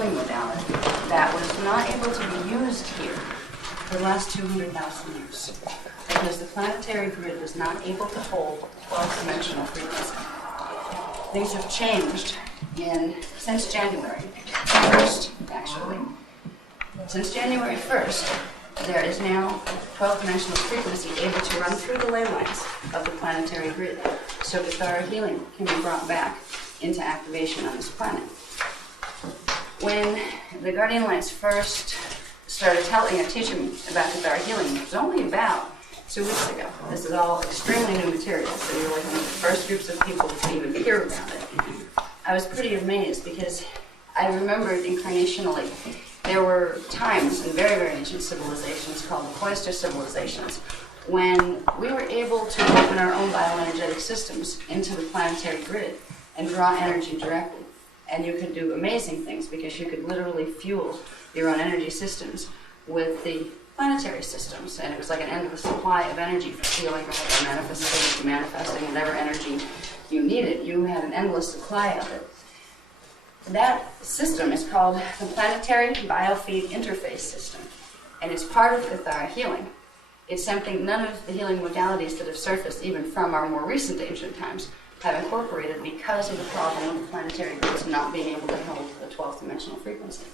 healing modality that was not able to be used here for the last 200,000 years because the planetary grid was not able to hold 12-dimensional frequency. Things have changed since January 1st, actually. Since January 1st, there is now 12-dimensional frequency able to run through the ley lines of the planetary grid. So Kathara healing can be brought back into activation on this planet. When the Guardian Lights first started teaching me about Kathara healing, it was only about 2 weeks ago. This is all extremely new material, so you're like one of the first groups of people to even hear about it. I was pretty amazed because I remembered incarnationally there were times in very, very ancient civilizations called the cloister civilizations when we were able to open our own bioenergetic systems into the planetary grid and draw energy directly. And you could do amazing things because you could literally fuel your own energy systems with the planetary systems. And it was like an endless supply of energy for feeling or manifesting whatever energy you needed. You had an endless supply of it. That system is called the Planetary Biofeed Interface System, and it's part of Kathara healing. It's something none of the healing modalities that have surfaced, even from our more recent ancient times, have incorporated because of the problem of the planetary grids not being able to hold the 12th dimensional frequency.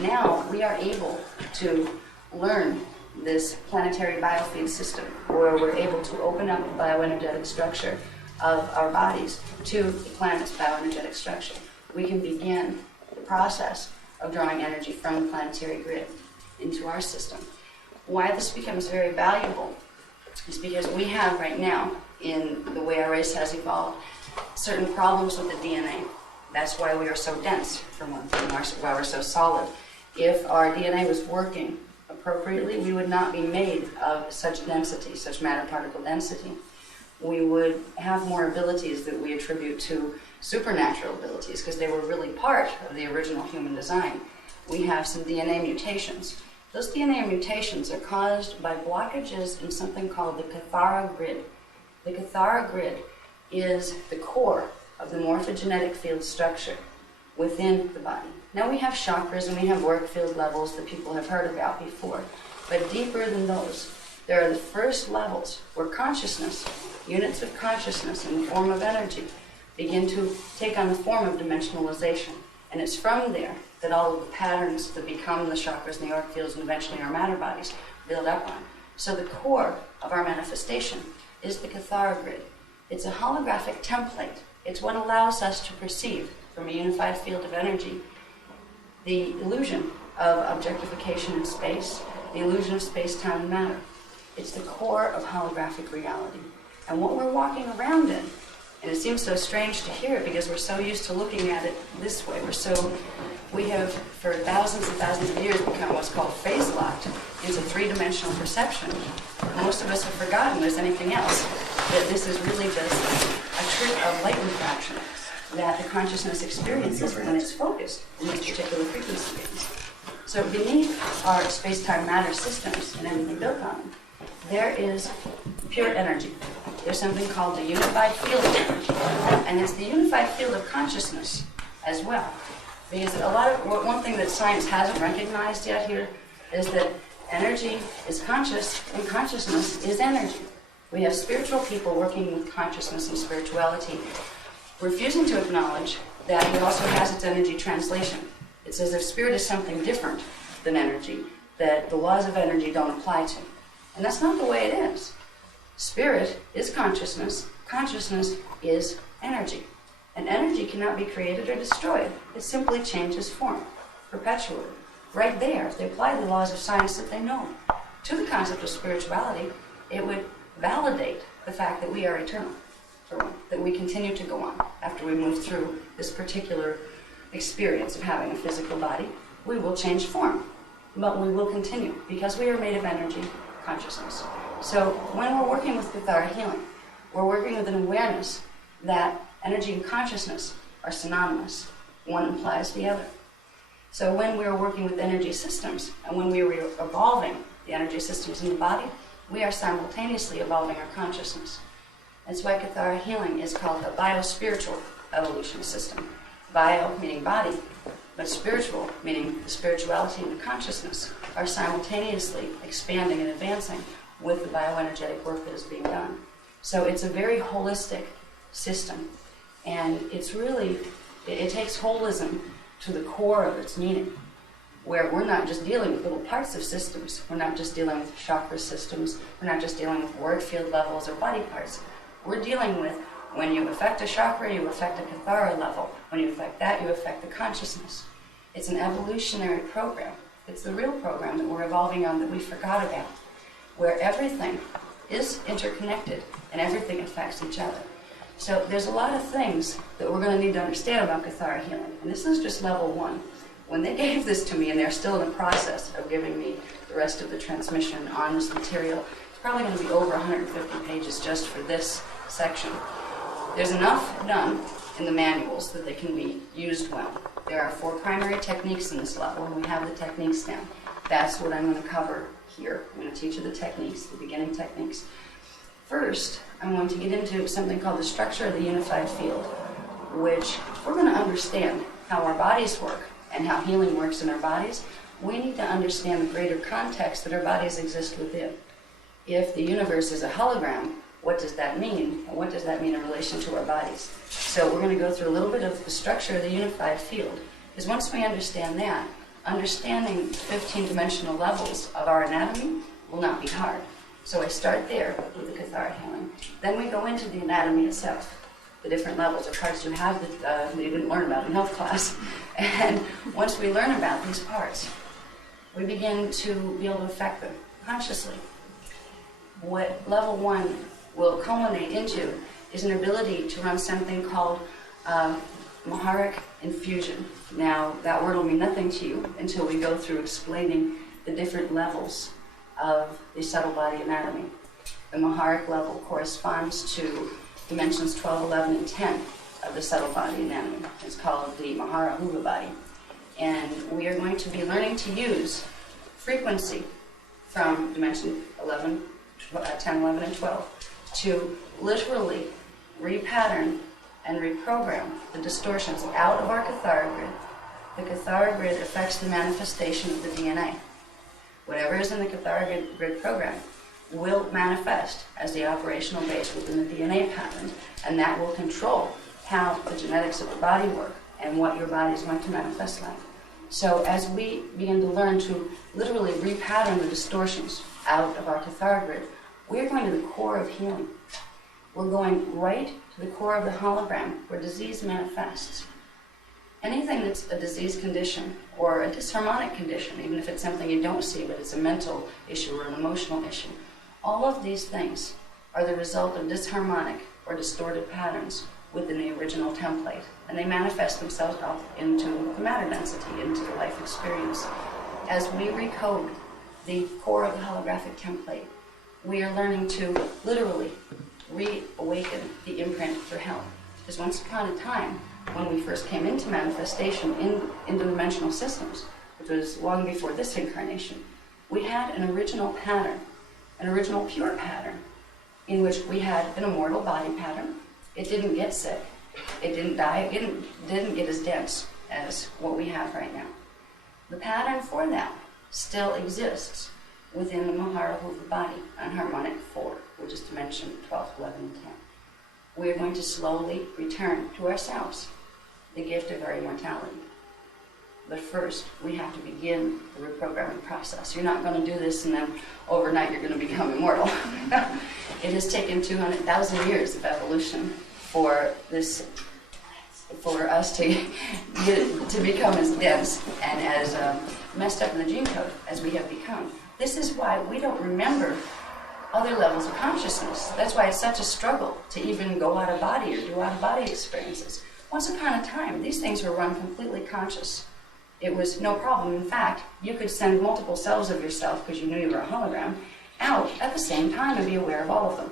Now we are able to learn this planetary biofeed system where we're able to open up the bioenergetic structure of our bodies to the planet's bioenergetic structure. We can begin the process of drawing energy from the planetary grid into our system. Why this becomes very valuable is because we have right now, in the way our race has evolved, certain problems with the DNA. That's why we are so dense, for one thing, why we're so solid. If our DNA was working appropriately, we would not be made of such density, such matter particle density. We would have more abilities that we attribute to supernatural abilities because they were really part of the original human design. We have some DNA mutations. Those DNA mutations are caused by blockages in something called the Kathara grid. The Kathara grid is the core of the morphogenetic field structure within the body. Now we have chakras and we have work field levels that people have heard about before, but deeper than those, there are the first levels where consciousness, units of consciousness in the form of energy, begin to take on the form of dimensionalization. And it's from there that all of the patterns that become the chakras and the auric fields and eventually our matter bodies build up on. So the core of our manifestation is the Kathara grid. It's a holographic template. It's what allows us to perceive from a unified field of energy the illusion of objectification in space, the illusion of space, time, and matter. It's the core of holographic reality. And what we're walking around in, and it seems so strange to hear it because we're so used to looking at it this way. We have, for thousands and thousands of years, become what's called phase-locked into three-dimensional perception. Most of us have forgotten there's anything else, that this is really just a trick of light refraction that the consciousness experiences when it's focused in these particular frequency bands. So beneath our space-time matter systems and everything built on them, there is pure energy. There's something called the unified field of energy, and it's the unified field of consciousness as well. Because one thing that science hasn't recognized yet here is that energy is conscious and consciousness is energy. We have spiritual people working with consciousness and spirituality, refusing to acknowledge that it also has its energy translation. It's as if spirit is something different than energy, that the laws of energy don't apply to. And that's not the way it is. Spirit is consciousness. Consciousness is energy. And energy cannot be created or destroyed. It simply changes form, perpetually. Right there, if they apply the laws of science that they know to the concept of spirituality, it would validate the fact that we are eternal, that we continue to go on after we move through this particular experience of having a physical body. We will change form, but we will continue because we are made of energy, consciousness. So when we're working with Kathara healing, we're working with an awareness that energy and consciousness are synonymous. One implies the other. So when we are working with energy systems and when we are evolving the energy systems in the body, we are simultaneously evolving our consciousness. That's why Kathara healing is called a biospiritual evolution system. Bio meaning body, but spiritual, meaning the spirituality and the consciousness, are simultaneously expanding and advancing with the bioenergetic work that is being done. So it's a very holistic system, and it's really, it takes holism to the core of its meaning, where we're not just dealing with little parts of systems, we're not just dealing with chakra systems, we're not just dealing with word field levels or body parts. We're dealing with, when you affect a chakra, you affect a Kathara level. When you affect that, you affect the consciousness. It's an evolutionary program. It's the real program that we're evolving on that we forgot about, where everything is interconnected and everything affects each other. So there's a lot of things that we're going to need to understand about Kathara healing. And this is just level 1. When they gave this to me, and they're still in the process of giving me the rest of the transmission on this material, it's probably going to be over 150 pages just for this section. There's enough done in the manuals that they can be used well. There are 4 primary techniques in this level, and we have the techniques down. That's what I'm going to cover here. I'm going to teach you the techniques, the beginning techniques. First, I'm going to get into something called the structure of the unified field, which if we're going to understand how our bodies work and how healing works in our bodies, we need to understand the greater context that our bodies exist within. If the universe is a hologram, what does that mean? And what does that mean in relation to our bodies? So we're going to go through a little bit of the structure of the unified field, because once we understand that, understanding 15-dimensional levels of our anatomy will not be hard. So I start there with the Kathara healing. Then we go into the anatomy itself, the different levels or parts you have that you didn't learn about in health class. And once we learn about these parts, we begin to be able to affect them consciously. What level 1 will culminate into is an ability to run something called Maharic infusion. Now, that word will mean nothing to you until we go through explaining the different levels of the subtle body anatomy. The Maharic level corresponds to dimensions 12, 11, and 10 of the subtle body anatomy. It's called the Mahara Huva body. And we are going to be learning to use frequency from dimension 11, 10, 11, and 12 to literally repattern and reprogram the distortions out of our Kathara grid. The Kathara grid affects the manifestation of the DNA. Whatever is in the Kathara grid program will manifest as the operational base within the DNA pattern, and that will control how the genetics of the body work and what your body is going to manifest like. So as we begin to learn to literally repattern the distortions out of our Kathara grid, we're going to the core of healing. We're going right to the core of the hologram where disease manifests. Anything that's a disease condition or a disharmonic condition, even if it's something you don't see but it's a mental issue or an emotional issue, all of these things are the result of disharmonic or distorted patterns within the original template. And they manifest themselves up into the matter density, into the life experience. As we recode the core of the holographic template, we are learning to literally reawaken the imprint for health. Because once upon a time, when we first came into manifestation in interdimensional systems, which was long before this incarnation, we had an original pattern, an original pure pattern, in which we had an immortal body pattern. It didn't get sick. It didn't die. It didn't get as dense as what we have right now. The pattern for that still exists within the Mahara Huva body on harmonic 4, which is dimension 12, 11, and 10. We are going to slowly return to ourselves the gift of our immortality. But first, we have to begin the reprogramming process. You're not going to do this and then overnight you're going to become immortal. It has taken 200,000 years of evolution for us to become as dense and as messed up in the gene code as we have become. This is why we don't remember other levels of consciousness. That's why it's such a struggle to even go out of body or do out of body experiences. Once upon a time, these things were run completely conscious. It was no problem. In fact, you could send multiple selves of yourself, because you knew you were a hologram, out at the same time and be aware of all of them.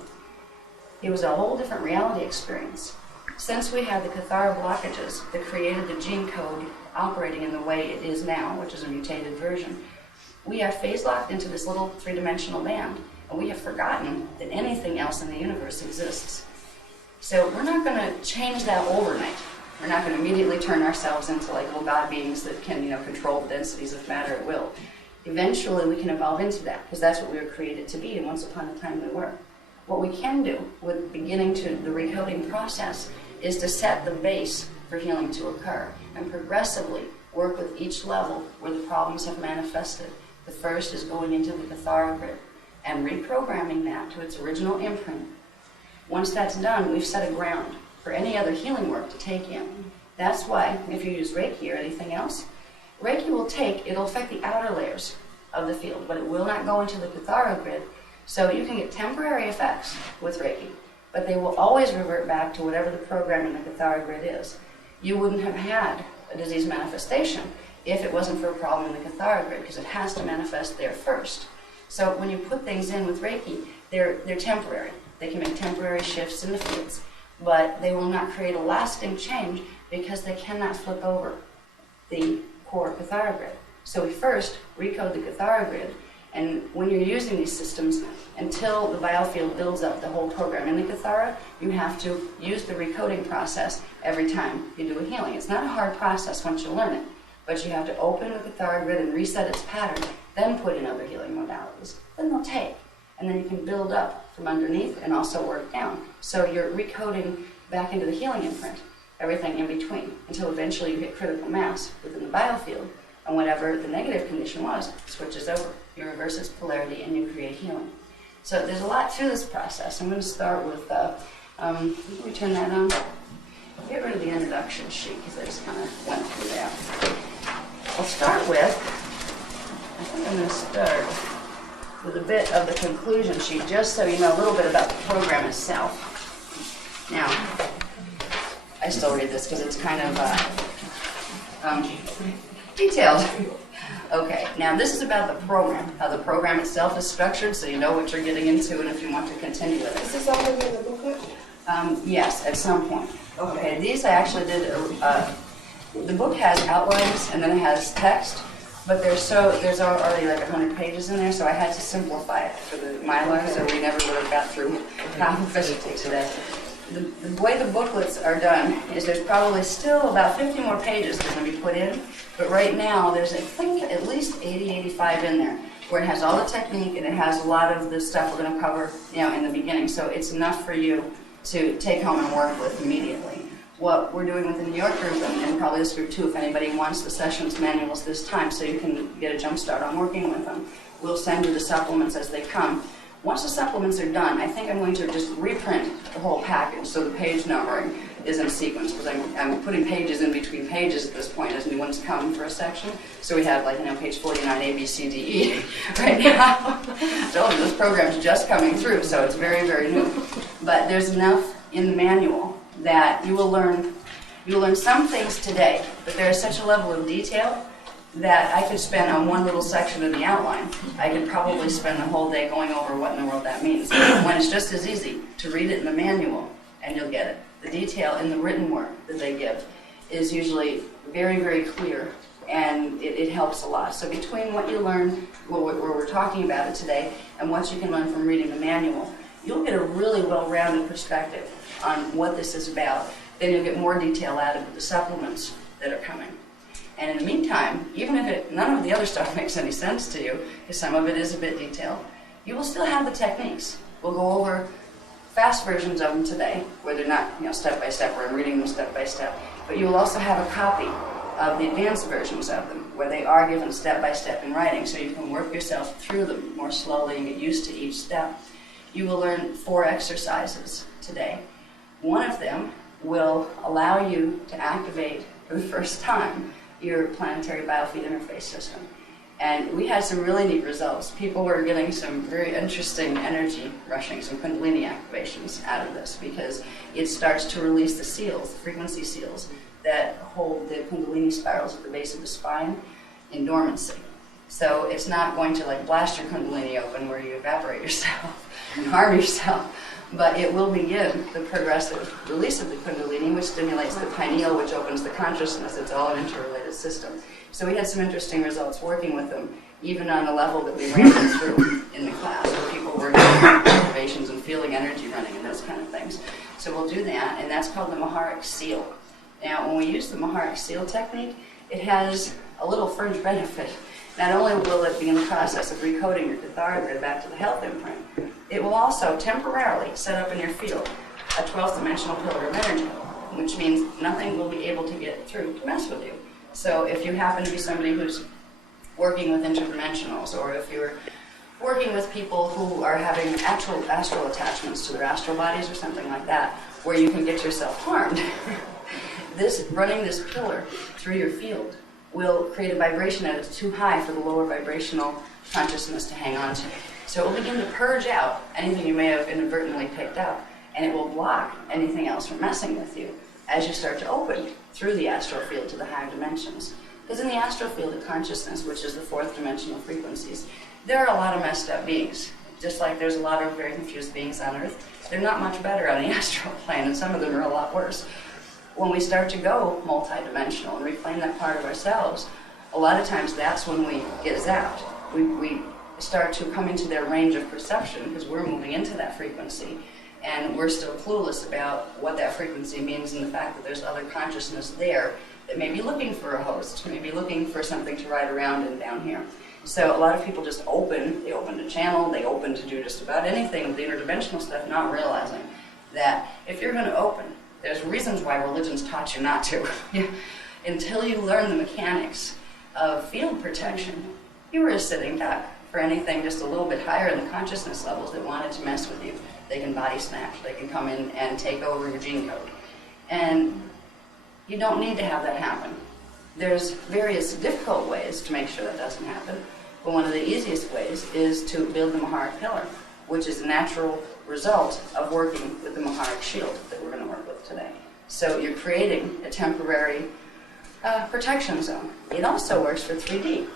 It was a whole different reality experience. Since we had the Kathara blockages that created the gene code operating in the way it is now, which is a mutated version, we are phase-locked into this little three-dimensional band, and we have forgotten that anything else in the universe exists. So we're not going to change that overnight. We're not going to immediately turn ourselves into like little god beings that can, control the densities of matter at will. Eventually, we can evolve into that because that's what we were created to be, and once upon a time we were. What we can do with beginning to the recoding process is to set the base for healing to occur and progressively work with each level where the problems have manifested. The first is going into the Kathara grid and reprogramming that to its original imprint. Once that's done, we've set a ground for any other healing work to take in. That's why, if you use Reiki or anything else, Reiki it'll affect the outer layers of the field, but it will not go into the Kathara grid. So you can get temporary effects with Reiki, but they will always revert back to whatever the program in the Kathara grid is. You wouldn't have had a disease manifestation if it wasn't for a problem in the Kathara grid, because it has to manifest there first. So when you put things in with Reiki, they're temporary. They can make temporary shifts in the fields, but they will not create a lasting change because they cannot flip over the core Kathara grid. So we first recode the Kathara grid, and when you're using these systems, until the biofield builds up the whole program in the Kathara, you have to use the recoding process every time you do a healing. It's not a hard process once you learn it, but you have to open the Kathara grid and reset its pattern, then put in other healing modalities. Then they'll take, and then you can build up from underneath and also work down. So you're recoding back into the healing imprint, everything in between, until eventually you hit critical mass within the biofield, and whatever the negative condition was switches over. You reverse its polarity and you create healing. So there's a lot to this process. I'm going to start with, can we turn that on? Get rid of the introduction sheet because I just kind of went through that. I'll start with, I think I'm going to start with a bit of the conclusion sheet just so you know a little bit about the program itself. Now, I still read this because it's kind of detailed. Okay, now this is about the program, how the program itself is structured, so you know what you're getting into and if you want to continue with it. Is this already in the booklet? Yes, at some point. Okay, these I actually did, the book has outlines and then it has text, but there's already like 100 pages in there, so I had to simplify it for the Mylar, so we never would have got through half of it today. The way the booklets are done is there's probably still about 50 more pages that are going to be put in, but right now there's, I think, at least 80, 85 in there, where it has all the technique and it has a lot of the stuff we're going to cover, in the beginning. So it's enough for you to take home and work with immediately. What we're doing with the New York group, and probably this group too, if anybody wants the sessions manuals this time so you can get a jump start on working with them, we'll send you the supplements as they come. Once the supplements are done, I think I'm going to just reprint the whole package so the page numbering is in sequence, because I'm putting pages in between pages at this point as new ones come for a section. So we have page 49, A, B, C, D, E right now. So this program's just coming through, so it's very, very new. But there's enough in the manual that you will learn some things today, but there is such a level of detail that I could spend on one little section in the outline. I could probably spend the whole day going over what in the world that means, when it's just as easy to read it in the manual and you'll get it. The detail in the written work that they give is usually very, very clear, and it helps a lot. So between what you learn, where we're talking about it today, and what you can learn from reading the manual, you'll get a really well-rounded perspective on what this is about. Then you'll get more detail added with the supplements that are coming. And in the meantime, even if none of the other stuff makes any sense to you, because some of it is a bit detailed, you will still have the techniques. We'll go over fast versions of them today, where they're not step-by-step, or I'm reading them step-by-step, but you will also have a copy of the advanced versions of them, where they are given step-by-step in writing, so you can work yourself through them more slowly and get used to each step. You will learn 4 exercises today. One of them will allow you to activate, for the first time, your planetary biofeed interface system. And we had some really neat results. People were getting some very interesting energy rushing, some Kundalini activations out of this, because it starts to release the seals, the frequency seals, that hold the Kundalini spirals at the base of the spine in dormancy. So it's not going to blast your Kundalini open where you evaporate yourself and harm yourself, but it will begin the progressive release of the Kundalini, which stimulates the pineal, which opens the consciousness. It's all an interrelated system. So we had some interesting results working with them, even on the level that we ran them through in the class, where people were getting activations and feeling energy running and those kind of things. So we'll do that, and that's called the Maharic Seal. Now, when we use the Maharic seal technique, it has a little fringe benefit. Not only will it be in the process of recoding your Kathara grid back to the health imprint, it will also temporarily set up in your field a 12th dimensional pillar of energy, which means nothing will be able to get through to mess with you. So if you happen to be somebody who's working with interdimensionals, or if you're working with people who are having actual astral attachments to their astral bodies or something like that, where you can get yourself harmed, running this pillar through your field will create a vibration that is too high for the lower vibrational consciousness to hang on to. So it will begin to purge out anything you may have inadvertently picked up, and it will block anything else from messing with you as you start to open through the astral field to the higher dimensions. Because in the astral field of consciousness, which is the 4th dimensional frequencies, there are a lot of messed up beings. Just like there's a lot of very confused beings on Earth, they're not much better on the astral plane, and some of them are a lot worse. When we start to go multidimensional and reclaim that part of ourselves, a lot of times that's when we get zapped. We start to come into their range of perception because we're moving into that frequency, and we're still clueless about what that frequency means and the fact that there's other consciousness there that may be looking for a host, may be looking for something to ride around in down here. So a lot of people just open, they open to channel, they open to do just about anything with the interdimensional stuff, not realizing that if you're going to open, there's reasons why religions taught you not to. Until you learn the mechanics of field protection, you were a sitting duck for anything just a little bit higher in the consciousness levels that wanted to mess with you. They can body snatch, they can come in and take over your gene code. And you don't need to have that happen. There's various difficult ways to make sure that doesn't happen, but one of the easiest ways is to build the Maharic pillar, which is a natural result of working with the Maharic shield that we're going to work with today. So you're creating a temporary protection zone. It also works for 3D.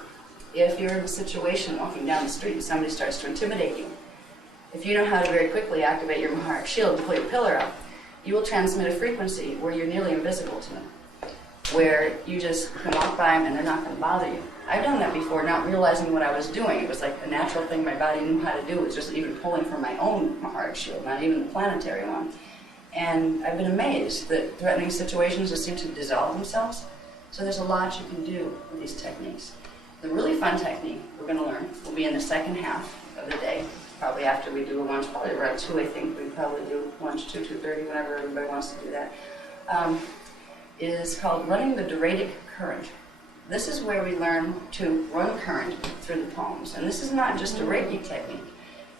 If you're in a situation walking down the street and somebody starts to intimidate you, if you know how to very quickly activate your Maharic shield to pull your pillar up, you will transmit a frequency where you're nearly invisible to them, where you just can walk by them and they're not going to bother you. I've done that before, not realizing what I was doing. It was like a natural thing my body knew how to do. It was just even pulling from my own Maharic shield, not even the planetary one. And I've been amazed that threatening situations just seem to dissolve themselves. So there's a lot you can do with these techniques. The really fun technique we're going to learn will be in the second half of the day, probably after we do a lunch, probably around 2, I think. We probably do lunch 2:30, whenever everybody wants to do that. Is called running the Doradic current. This is where we learn to run current through the palms. And this is not just a Reiki technique.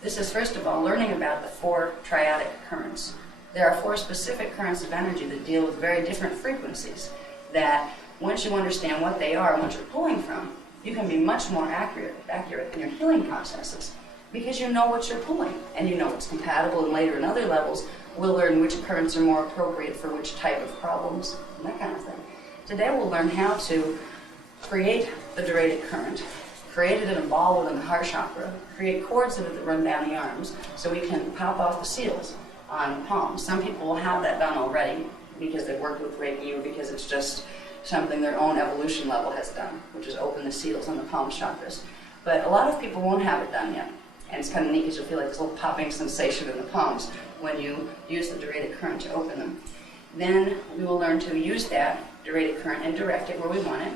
This is, first of all, learning about the 4 triadic currents. There are 4 specific currents of energy that deal with very different frequencies that once you understand what they are and what you're pulling from, you can be much more accurate in your healing processes because you know what you're pulling and you know what's compatible, and later in other levels we'll learn which currents are more appropriate for which type of problems and that kind of thing. Today we'll learn how to create the Doradic current, create it in a ball within the heart chakra, create cords of it that run down the arms so we can pop off the seals on the palms. Some people will have that done already because they've worked with Reiki or because it's just something their own evolution level has done, which is open the seals on the palm chakras. But a lot of people won't have it done yet. And it's kind of neat because you'll feel like this little popping sensation in the palms when you use the Doradic current to open them. Then we will learn to use that Doradic current and direct it where we want it.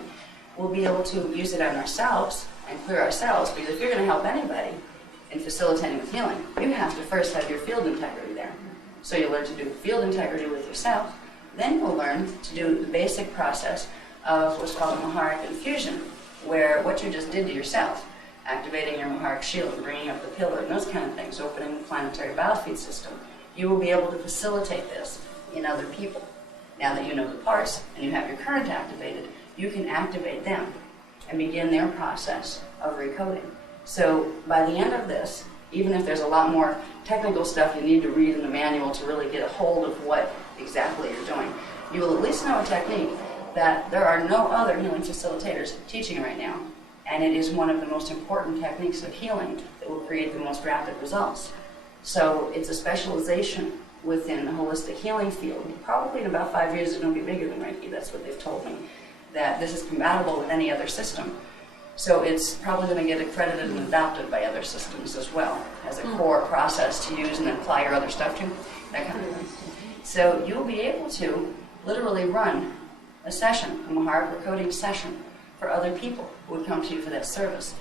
We'll be able to use it on ourselves and clear ourselves, because if you're going to help anybody in facilitating with healing, you have to first have your field integrity there. So you'll learn to do field integrity with yourself. Then you'll learn to do the basic process of what's called a Maharic infusion, where what you just did to yourself, activating your Maharic shield and bringing up the pillar and those kind of things, opening the planetary biofeed system, you will be able to facilitate this in other people. Now that you know the parts and you have your current activated, you can activate them and begin their process of recoding. So by the end of this, even if there's a lot more technical stuff you need to read in the manual to really get a hold of what exactly you're doing, you will at least know a technique that there are no other healing facilitators teaching right now. And it is one of the most important techniques of healing that will create the most rapid results. So it's a specialization within the holistic healing field. Probably in about 5 years it's going to be bigger than Reiki. That's what they've told me, that this is compatible with any other system. So it's probably going to get accredited and adopted by other systems as well as a core process to use and then apply your other stuff to, that kind of thing. So you'll be able to literally run a session, a hardware coding session for other people who would come to you for that service.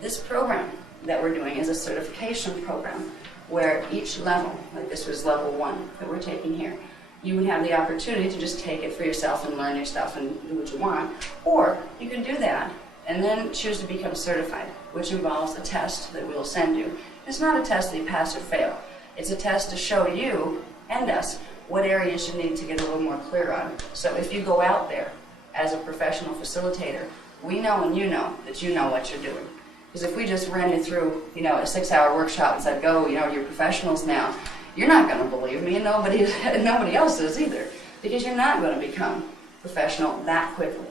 This program that we're doing is a certification program where each level, like this was level 1 that we're taking here, you would have the opportunity to just take it for yourself and learn your stuff and do what you want. Or you can do that and then choose to become certified, which involves a test that we'll send you. It's not a test that you pass or fail. It's a test to show you and us what areas you need to get a little more clear on. So if you go out there as a professional facilitator, we know and you know that you know what you're doing. Because if we just ran you through, a 6-hour workshop and said, go, you're professionals now, you're not going to believe me, and nobody else is either, because you're not going to become professional that quickly.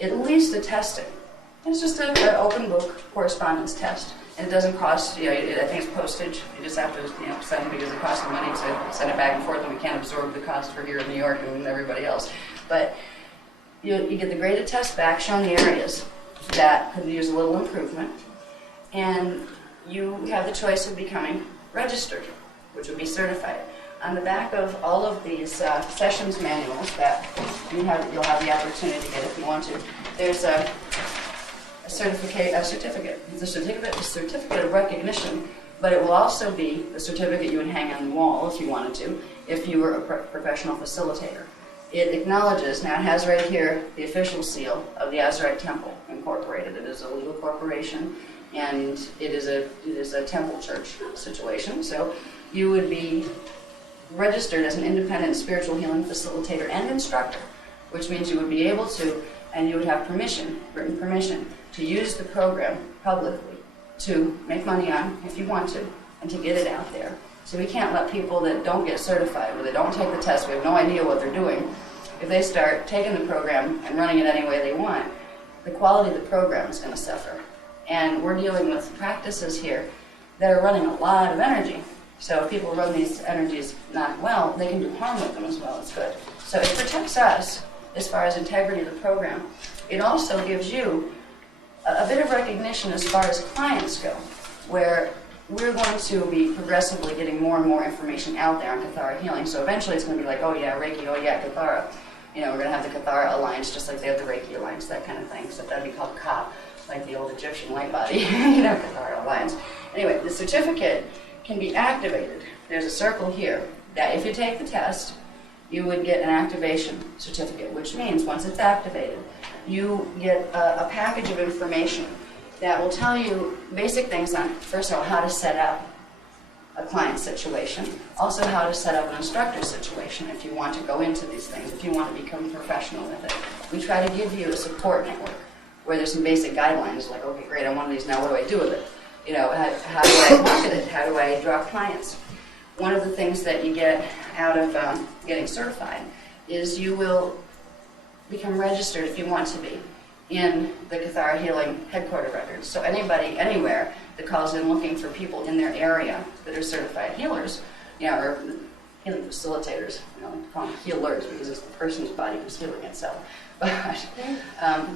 At least the testing. It's just an open book correspondence test, and it doesn't cost. I think it's postage. You just have to send it because it costs the money to send it back and forth, and we can't absorb the cost for here in New York and everybody else. But you get the graded test back showing the areas that could use a little improvement, and you have the choice of becoming registered, which would be certified. On the back of all of these sessions manuals that you'll have the opportunity to get if you want to, there's a certificate. It's a certificate of recognition, but it will also be the certificate you would hang on the wall if you wanted to, if you were a professional facilitator. It acknowledges, now it has right here the official seal of the Azurite Temple Incorporated. It is a legal corporation, and it is a temple church situation. So you would be registered as an independent spiritual healing facilitator and instructor, which means you would be able to, and you would have permission, written permission, to use the program publicly to make money on if you want to, and to get it out there. So we can't let people that don't get certified, or they don't take the test, we have no idea what they're doing, if they start taking the program and running it any way they want, the quality of the program is going to suffer. And we're dealing with practices here that are running a lot of energy. So if people run these energies not well, they can do harm with them as well as good. So it protects us as far as integrity of the program. It also gives you a bit of recognition as far as clients go, where we're going to be progressively getting more and more information out there on Kathara healing. So eventually it's going to be like, oh yeah, Reiki, oh yeah, Kathara. We're going to have the Kathara Alliance just like they have the Reiki Alliance, that kind of thing. Except that'd be called Ka, like the old Egyptian light body, Kathara Alliance. Anyway, the certificate can be activated. There's a circle here that if you take the test, you would get an activation certificate, which means once it's activated, you get a package of information that will tell you basic things on, first of all, how to set up a client situation, also how to set up an instructor situation if you want to go into these things, if you want to become professional with it. We try to give you a support network where there's some basic guidelines, like, okay, great, I'm one of these now, what do I do with it? How do I market it? How do I draw clients? One of the things that you get out of getting certified is you will become registered, if you want to be, in the Kathara Healing headquarter records. So anybody, anywhere, that calls in looking for people in their area that are certified healers, or healing facilitators, call them healers because it's the person's body who's healing itself. But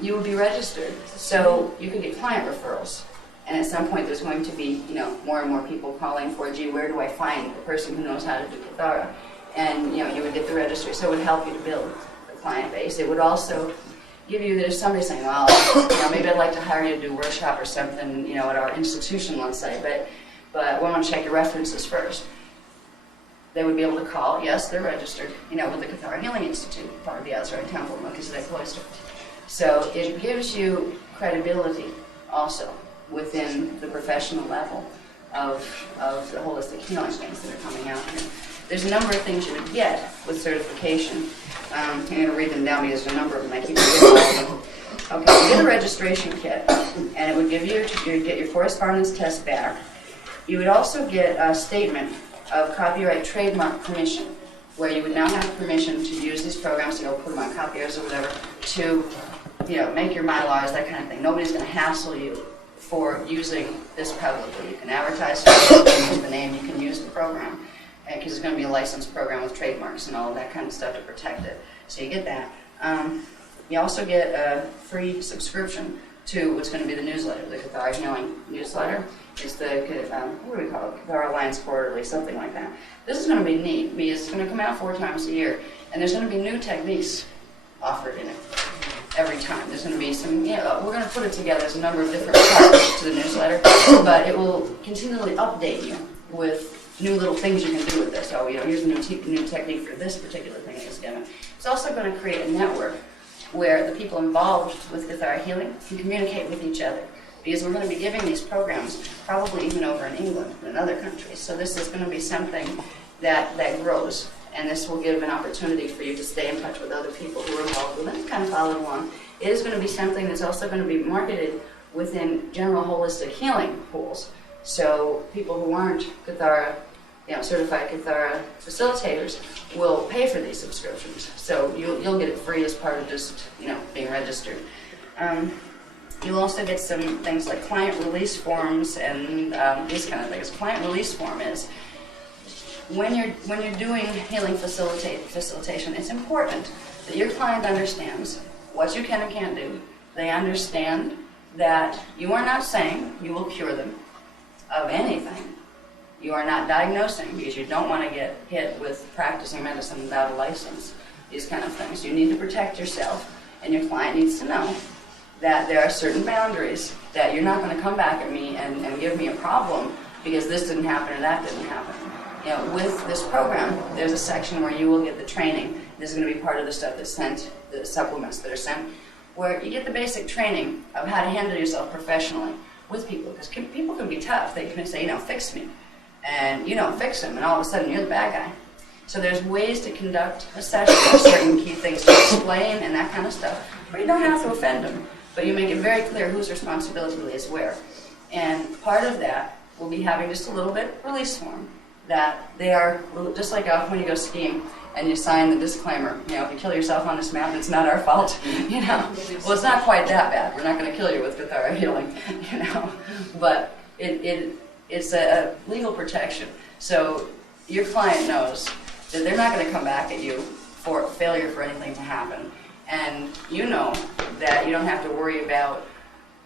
you will be registered, so you can get client referrals. And at some point, there's going to be, more and more people calling for, gee, where do I find a person who knows how to do Kathara? And, you would get the registry. So it would help you to build the client base. It would also give you, there's somebody saying, well, maybe I'd like to hire you to do a workshop or something, at our institution, let's say, but we want to check your references first. They would be able to call, yes, they're registered, with the Kathara Healing Institute, part of the Azurite Temple, Melchizedek Cloister. So it gives you credibility also within the professional level of the holistic healing things that are coming out here. There's a number of things you would get with certification. I'm going to read them down because there's a number of them. I keep reading all of them. Okay, you get a registration kit, and it would give you'd get your correspondence test back. You would also get a statement of copyright trademark permission, where you would now have permission to use these programs, put them on copiers or whatever, to make your mylars, that kind of thing. Nobody's going to hassle you for using this publicly. You can advertise it, you can use the name, you can use the program, because it's going to be a licensed program with trademarks and all of that kind of stuff to protect it. So you get that. You also get a free subscription to what's going to be the newsletter, the Kathara Healing newsletter. It's the, what do we call it? Kathara Alliance Quarterly, something like that. This is going to be neat because it's going to come out 4 times a year, and there's going to be new techniques offered in it every time. There's going to be some, we're going to put it together. There's a number of different parts to the newsletter, but it will continually update you with new little things you can do with this. So, here's a new technique for this particular thing that was given. It's also going to create a network where the people involved with Kathara healing can communicate with each other. Because we're going to be giving these programs probably even over in England and in other countries. So this is going to be something that grows. And this will give an opportunity for you to stay in touch with other people who are involved with it and kind of follow along. It is going to be something that's also going to be marketed within general holistic healing pools. So people who aren't Kathara, certified Kathara facilitators will pay for these subscriptions. So you'll get it free as part of just being registered. You'll also get some things like client release forms and these kind of things. Client release form is when you're doing healing facilitation, it's important that your client understands what you can and can't do. They understand that you are not saying you will cure them of anything. You are not diagnosing, because you don't want to get hit with practicing medicine without a license, these kind of things. You need to protect yourself, and your client needs to know that there are certain boundaries, that you're not going to come back at me and give me a problem because this didn't happen or that didn't happen. With this program, there's a section where you will get the training. This is going to be part of the stuff that's sent, the supplements that are sent, where you get the basic training of how to handle yourself professionally with people, because people can be tough. They can say, fix me, and you don't fix them, and all of a sudden you're the bad guy. So there's ways to conduct a session, certain key things to explain and that kind of stuff, but you don't have to offend them. But you make it very clear whose responsibility is where. And part of that will be having just a little bit release form, that they are just like when you go skiing and you sign the disclaimer, if you kill yourself on this mountain, it's not our fault, Well, it's not quite that bad. We're not going to kill you with Kathara healing, But it's a legal protection. So your client knows that they're not going to come back at you for failure for anything to happen. And you know that you don't have to worry about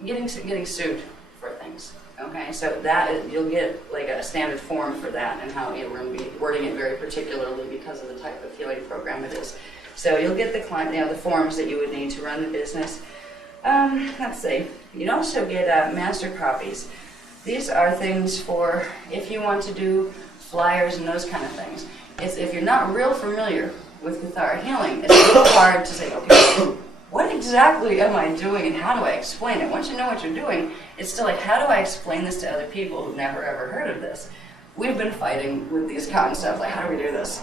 getting sued for things. Okay, so you'll get like a standard form for that, and how we're going to be wording it very particularly because of the type of healing program it is. So you'll get the client, the forms that you would need to run the business. Let's see. You'd also get master copies. These are things for if you want to do flyers and those kind of things. If you're not real familiar with Kathara healing, it's a little hard to say, okay, what exactly am I doing and how do I explain it? Once you know what you're doing, it's still like, how do I explain this to other people who've never ever heard of this? We've been fighting with these concepts, like how do we do this?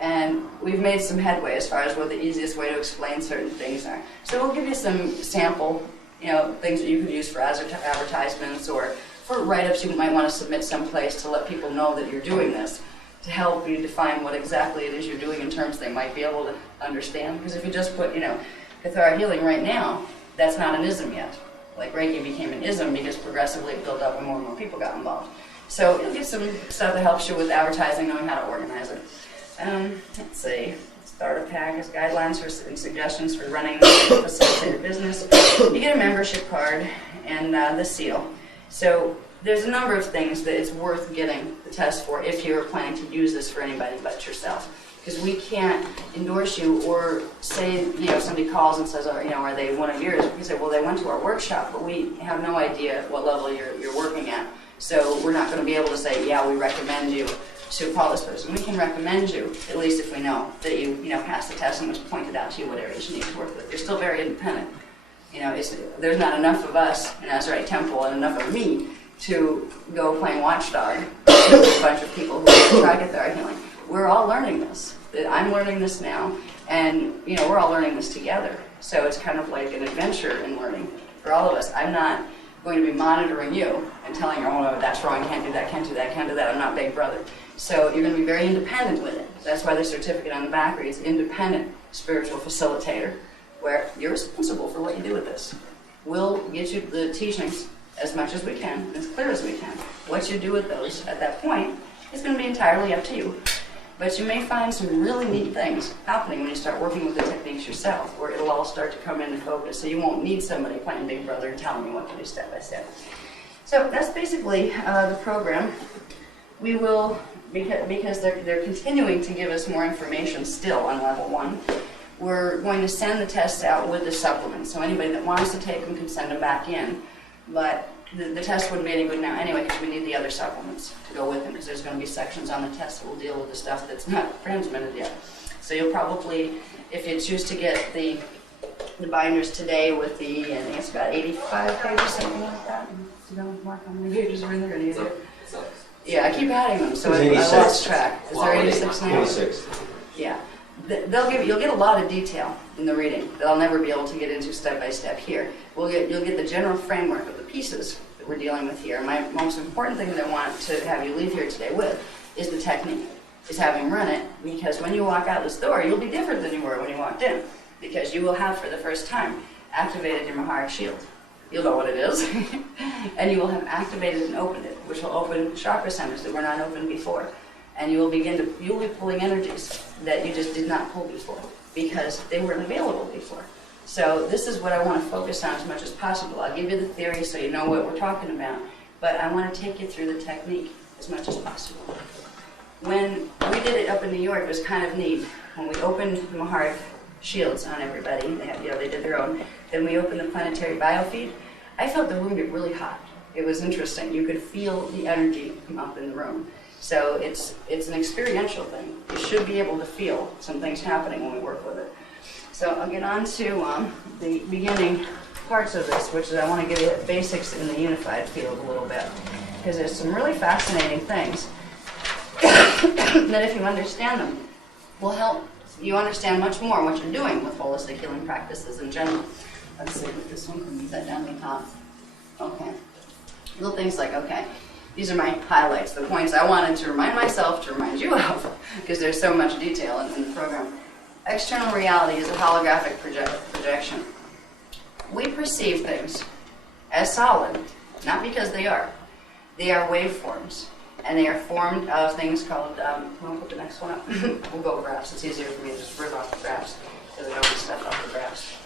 And we've made some headway as far as what the easiest way to explain certain things are. So we'll give you some sample, things that you could use for advertisements or for write-ups you might want to submit someplace to let people know that you're doing this, to help you define what exactly it is you're doing in terms they might be able to understand. Because if you just put, Kathara healing right now, that's not an ism yet. Like Reiki became an ism because progressively it built up and more people got involved. So you'll get some stuff that helps you with advertising, knowing how to organize it. Let's see. Starter pack is guidelines and suggestions for running a facilitator business. You get a membership card and the seal. So there's a number of things that it's worth getting the test for if you're planning to use this for anybody but yourself. Because we can't endorse you or say, somebody calls and says, are they one of yours? We say, well, they went to our workshop, but we have no idea what level you're working at. So we're not going to be able to say, yeah, we recommend you to call this person. We can recommend you, at least if we know that you passed the test and was pointed out to you what areas you need to work with. You're still very independent. There's not enough of us in Azurite Temple and enough of me to go playing watchdog with a bunch of people who try to get their healing. We're all learning this. I'm learning this now, and we're all learning this together. So it's kind of like an adventure in learning for all of us. I'm not going to be monitoring you and telling you, oh no, that's wrong, can't do that, can't do that, can't do that. I'm not Big Brother. So you're going to be very independent with it. That's why the certificate on the back reads Independent Spiritual Facilitator, where you're responsible for what you do with this. We'll get you the teachings as much as we can, and as clear as we can. What you do with those at that point is going to be entirely up to you. But you may find some really neat things happening when you start working with the techniques yourself, where it'll all start to come into focus, so you won't need somebody playing Big Brother and telling you what to do step by step. So that's basically the program. We will, because they're continuing to give us more information still on level 1, we're going to send the tests out with the supplements. So anybody that wants to take them can send them back in. But the test wouldn't be any good now anyway because we need the other supplements to go with them because there's going to be sections on the test that will deal with the stuff that's not transmitted yet. So you'll probably, if you choose to get the binders today with the, I think it's about 85 pages, something like that. You don't mark how many pages are in there, and either. Yeah, I keep adding them, so I lost track. Is there 86 now? 86. Yeah. You'll get a lot of detail in the reading that I'll never be able to get into step by step here. You'll get the general framework of the pieces that we're dealing with here. My most important thing that I want to have you leave here today with is the technique, is having run it, because when you walk out this door, you'll be different than you were when you walked in, because you will have for the first time activated your Maharic shield. You'll know what it is, and you will have activated and opened it, which will open chakra centers that were not open before. And you'll be pulling energies that you just did not pull before because they weren't available before. So this is what I want to focus on as much as possible. I'll give you the theory so you know what we're talking about, but I want to take you through the technique as much as possible. When we did it up in New York, it was kind of neat. When we opened the Maharic shields on everybody, they did their own, then we opened the planetary biofeed. I felt the room get really hot. It was interesting. You could feel the energy come up in the room. So it's an experiential thing. You should be able to feel some things happening when we work with it. So I'll get on to the beginning parts of this, which is I want to give you basics in the unified field a little bit, because there's some really fascinating things that if you understand them will help you understand much more what you're doing with holistic healing practices in general. Let's see if this one can be set down the top. Okay. Little things like, okay, these are my highlights, the points I wanted to remind myself to remind you of, because there's so much detail in the program. External reality is a holographic projection. We perceive things as solid, not because they are. They are waveforms, and they are formed of things called, we'll put the next one up. We'll go graphs. It's easier for me to just rip off the graphs, because I don't get stuff off the graphs.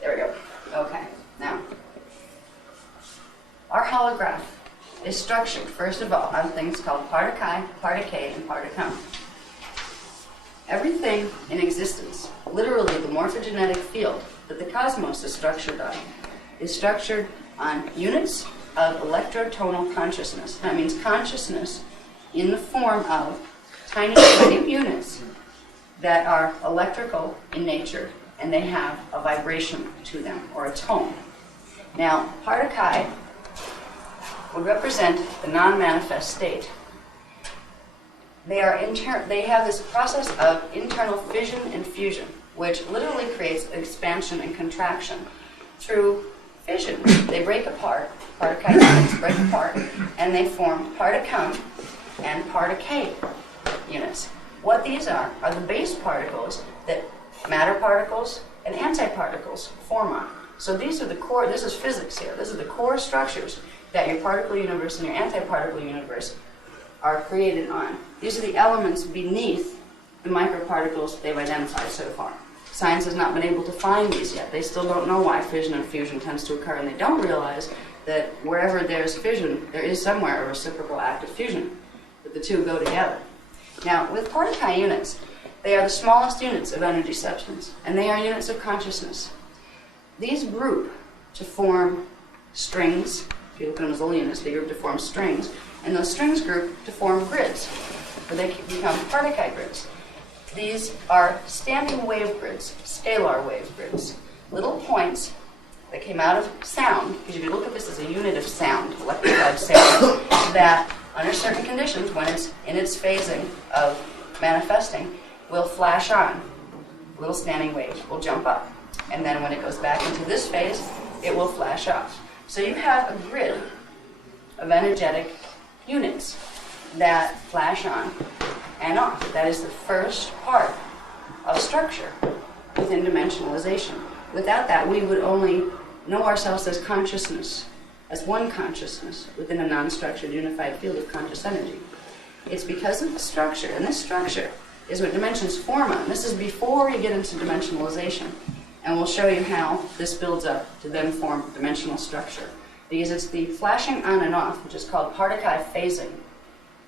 There we go. Okay, now. Our holograph is structured, first of all, on things called Partakai, Partakay, and Partakam. Everything in existence, literally the morphogenetic field that the cosmos is structured on units of electrotonal consciousness. That means consciousness in the form of tiny, tiny units that are electrical in nature, and they have a vibration to them, or a tone. Now, Partakai would represent the non-manifest state. They have this process of internal fission and fusion, which literally creates expansion and contraction. Through fission, they break apart, Partakai units break apart, and they form Partakam and Partakay units. What these are the base particles that matter particles and antiparticles form on. So these are the core, this is physics here, these are the core structures that your particle universe and your antiparticle universe are created on. These are the elements beneath the microparticles they've identified so far. Science has not been able to find these yet. They still don't know why fission and fusion tends to occur, and they don't realize that wherever there's fission, there is somewhere a reciprocal act of fusion, that the two go together. Now, with Partakai units, they are the smallest units of energy substance, and they are units of consciousness. These group to form strings. If you look at them as little units, they group to form strings, and those strings group to form grids, where they become Partakai grids. These are standing wave grids, scalar wave grids, little points that came out of sound, because if you look at this as a unit of sound, electrified sound, that under certain conditions, when it's in its phasing of manifesting, will flash on. Little standing waves will jump up, and then when it goes back into this phase, it will flash off. So you have a grid of energetic units that flash on and off. That is the first part of structure within dimensionalization. Without that, we would only know ourselves as consciousness, as one consciousness within a non-structured unified field of conscious energy. It's because of the structure, and this structure is what dimensions form on. This is before you get into dimensionalization. And we'll show you how this builds up to then form dimensional structure. Because it's the flashing on and off, which is called Partakai phasing,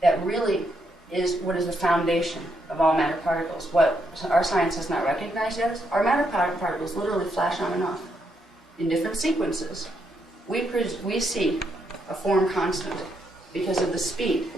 that really is what is the foundation of all matter particles. What our science has not recognized yet, our matter particles literally flash on and off in different sequences. We see a form constant because of the speed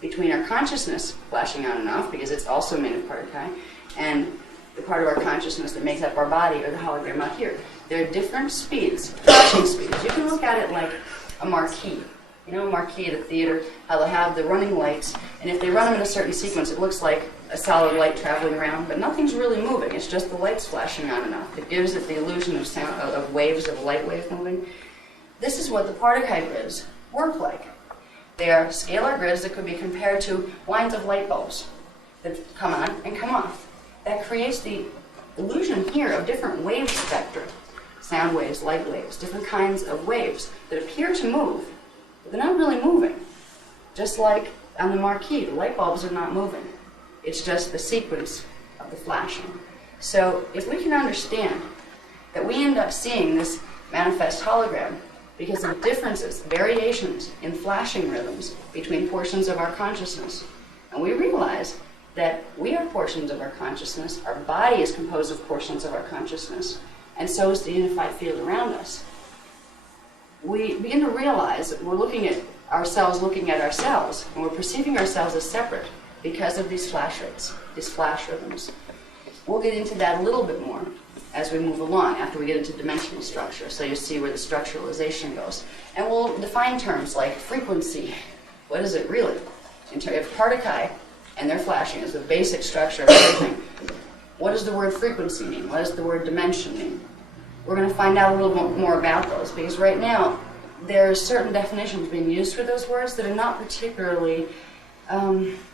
between our consciousness flashing on and off, because it's also made of particle, and the part of our consciousness that makes up our body, or the hologram out here. There are different speeds, flashing speeds. You can look at it like a marquee. You know, a marquee at a theater, how they'll have the running lights, and if they run them in a certain sequence, it looks like a solid light traveling around, but nothing's really moving. It's just the lights flashing on and off. It gives it the illusion of sound, of waves, of light waves moving. This is what the particle grids work like. They are scalar grids that could be compared to lines of light bulbs that come on and come off. That creates the illusion here of different wave spectra, sound waves, light waves, different kinds of waves that appear to move, but they're not really moving. Just like on the marquee, the light bulbs are not moving. It's just the sequence of the flashing. So if we can understand that we end up seeing this manifest hologram because of differences, variations in flashing rhythms between portions of our consciousness, and we realize that we are portions of our consciousness, our body is composed of portions of our consciousness, and so is the unified field around us, we begin to realize that we're looking at ourselves, and we're perceiving ourselves as separate because of these flash rates, these flash rhythms. We'll get into that a little bit more as we move along, after we get into dimensional structure, so you see where the structuralization goes. And we'll define terms like frequency. What is it really? If particle and their flashing is the basic structure of everything, what does the word frequency mean? What does the word dimension mean? We're going to find out a little bit more about those, because right now there are certain definitions being used for those words that are not particularly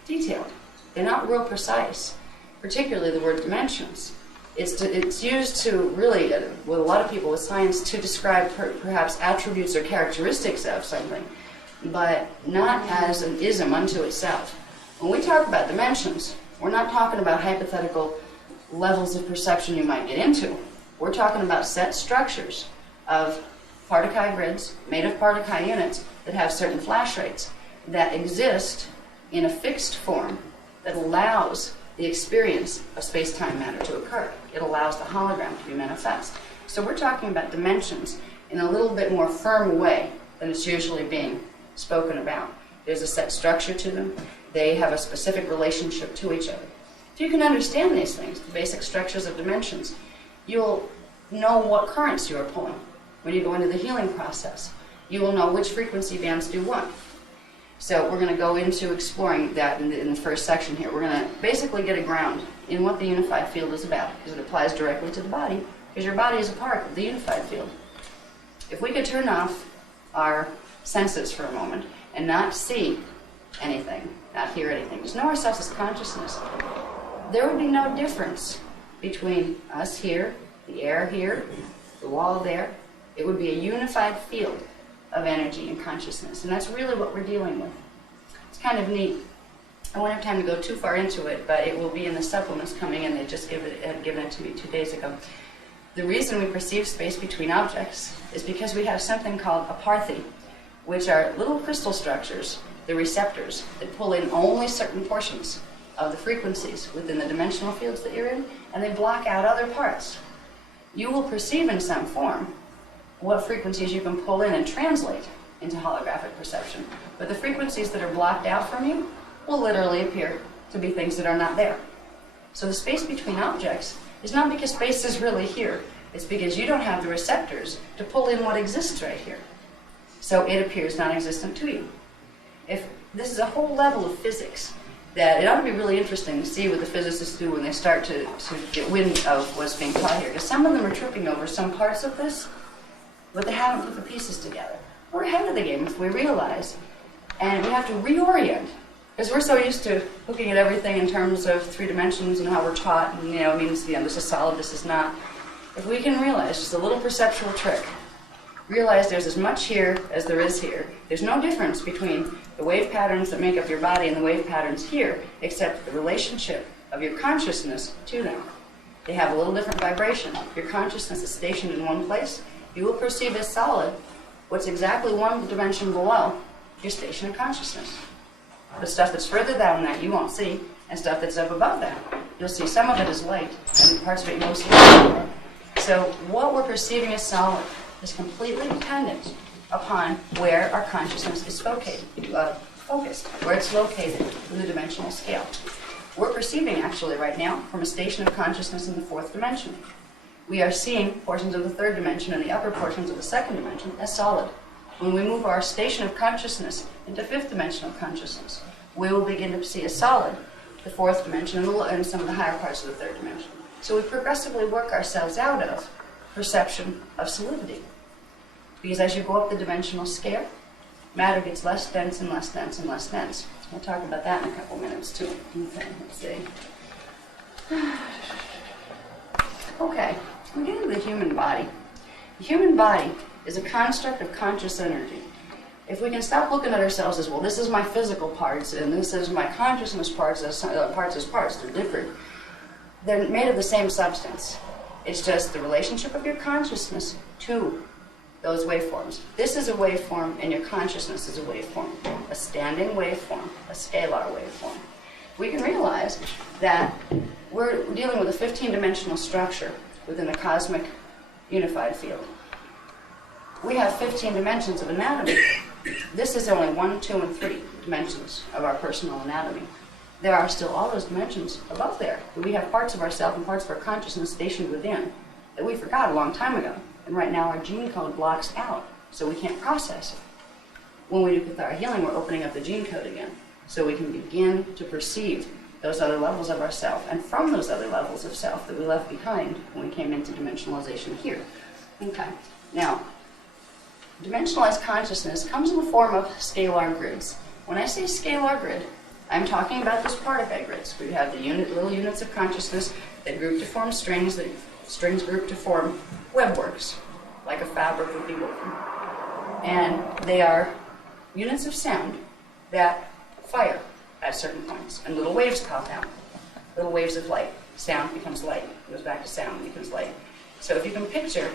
detailed. They're not real precise, particularly the word dimensions. It's used to really, with a lot of people with science, to describe perhaps attributes or characteristics of something, but not as an ism unto itself. When we talk about dimensions, we're not talking about hypothetical levels of perception you might get into. We're talking about set structures of particle grids made of particle units that have certain flash rates that exist in a fixed form that allows the experience of space-time matter to occur. It allows the hologram to be manifest. So we're talking about dimensions in a little bit more firm way than it's usually being spoken about. There's a set structure to them. They have a specific relationship to each other. If you can understand these things, the basic structures of dimensions, you'll know what currents you are pulling when you go into the healing process. You will know which frequency bands do what. So we're going to go into exploring that in the first section here. We're going to basically get a ground in what the unified field is about, because it applies directly to the body, because your body is a part of the unified field. If we could turn off our senses for a moment and not see anything, not hear anything, just know ourselves as consciousness, there would be no difference between us here, the air here, the wall there. It would be a unified field of energy and consciousness, and that's really what we're dealing with. It's kind of neat. I won't have time to go too far into it, but it will be in the supplements coming in. They just had given it to me 2 days ago. The reason we perceive space between objects is because we have something called aparthy, which are little crystal structures, the receptors, that pull in only certain portions of the frequencies within the dimensional fields that you're in, and they block out other parts. You will perceive in some form what frequencies you can pull in and translate into holographic perception. But the frequencies that are blocked out from you will literally appear to be things that are not there. So the space between objects is not because space is really here. It's because you don't have the receptors to pull in what exists right here. So it appears non-existent to you. If this is a whole level of physics that it ought to be really interesting to see what the physicists do when they start to get wind of what's being taught here. Because some of them are tripping over some parts of this, but they haven't put the pieces together. We're ahead of the game if we realize, and we have to reorient, because we're so used to looking at everything in terms of 3 dimensions and how we're taught, and it means this is solid, this is not. If we can realize just a little perceptual trick, realize there's as much here as there is here. There's no difference between the wave patterns that make up your body and the wave patterns here, except the relationship of your consciousness to them. They have a little different vibration. Your consciousness is stationed in one place. You will perceive as solid what's exactly 1 dimension below your station of consciousness. The stuff that's further down that you won't see, and stuff that's up above that. You'll see some of it is light, and parts of it you won't see. So what we're perceiving as solid is completely dependent upon where our consciousness is focused, where it's located in the dimensional scale. We're perceiving actually right now from a station of consciousness in the fourth dimension. We are seeing portions of the third dimension and the upper portions of the second dimension as solid. When we move our station of consciousness into fifth dimensional consciousness, we will begin to see as solid the fourth dimension and some of the higher parts of the third dimension. So we progressively work ourselves out of perception of solidity. Because as you go up the dimensional scale, matter gets less dense and less dense and less dense. We'll talk about that in a couple minutes too. Okay, let's see. Okay, we get into the human body. The human body is a construct of conscious energy. If we can stop looking at ourselves as, well, this is my physical parts and this is my consciousness parts as parts, they're different. They're made of the same substance. It's just the relationship of your consciousness to those waveforms. This is a waveform and your consciousness is a waveform, a standing waveform, a scalar waveform. We can realize that we're dealing with a 15-dimensional structure within a cosmic unified field. We have 15 dimensions of anatomy. This is only 1, 2, and 3 dimensions of our personal anatomy. There are still all those dimensions above there. We have parts of ourself and parts of our consciousness stationed within that we forgot a long time ago. And right now our gene code blocks out, so we can't process it. When we do Kathara healing, we're opening up the gene code again, so we can begin to perceive those other levels of ourself, and from those other levels of self that we left behind when we came into dimensionalization here. Okay, now, dimensionalized consciousness comes in the form of scalar grids. When I say scalar grid, I'm talking about those particule grids, where you have the little units of consciousness that group to form strings, that strings group to form webworks, like a fabric would be woven. And they are units of sound that fire at certain points, and little waves pop out. Little waves of light. Sound becomes light, goes back to sound, becomes light. So if you can picture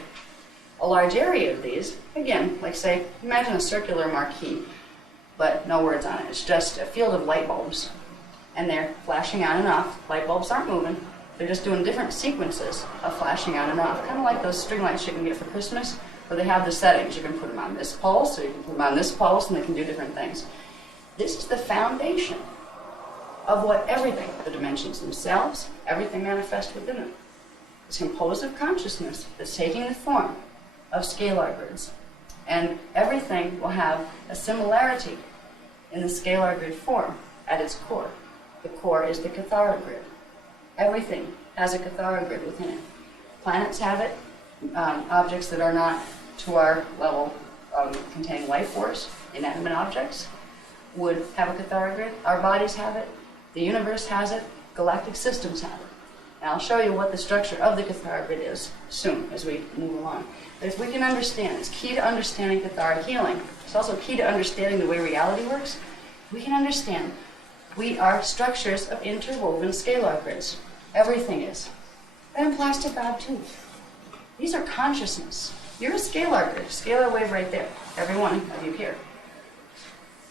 a large area of these, again, like say, imagine a circular marquee, but no words on it. It's just a field of light bulbs, and they're flashing on and off. Light bulbs aren't moving. They're just doing different sequences of flashing on and off, kind of like those string lights you can get for Christmas, where they have the settings. You can put them on this pulse, or you can put them on this pulse, and they can do different things. This is the foundation of what everything, the dimensions themselves, everything manifests within it. It's composed of consciousness that's taking the form of scalar grids. And everything will have a similarity in the scalar grid form at its core. The core is the Kathara grid. Everything has a Kathara grid within it. Planets have it. Objects that are not to our level containing life force, inanimate objects, would have a Kathara grid. Our bodies have it. The universe has it. Galactic systems have it. And I'll show you what the structure of the Kathara grid is soon as we move along. But if we can understand, it's key to understanding Kathara healing. It's also key to understanding the way reality works. We can understand we are structures of interwoven scalar grids. Everything is. And plastic God too. These are consciousness. You're a scalar grid, scalar wave right there. Every one of you here.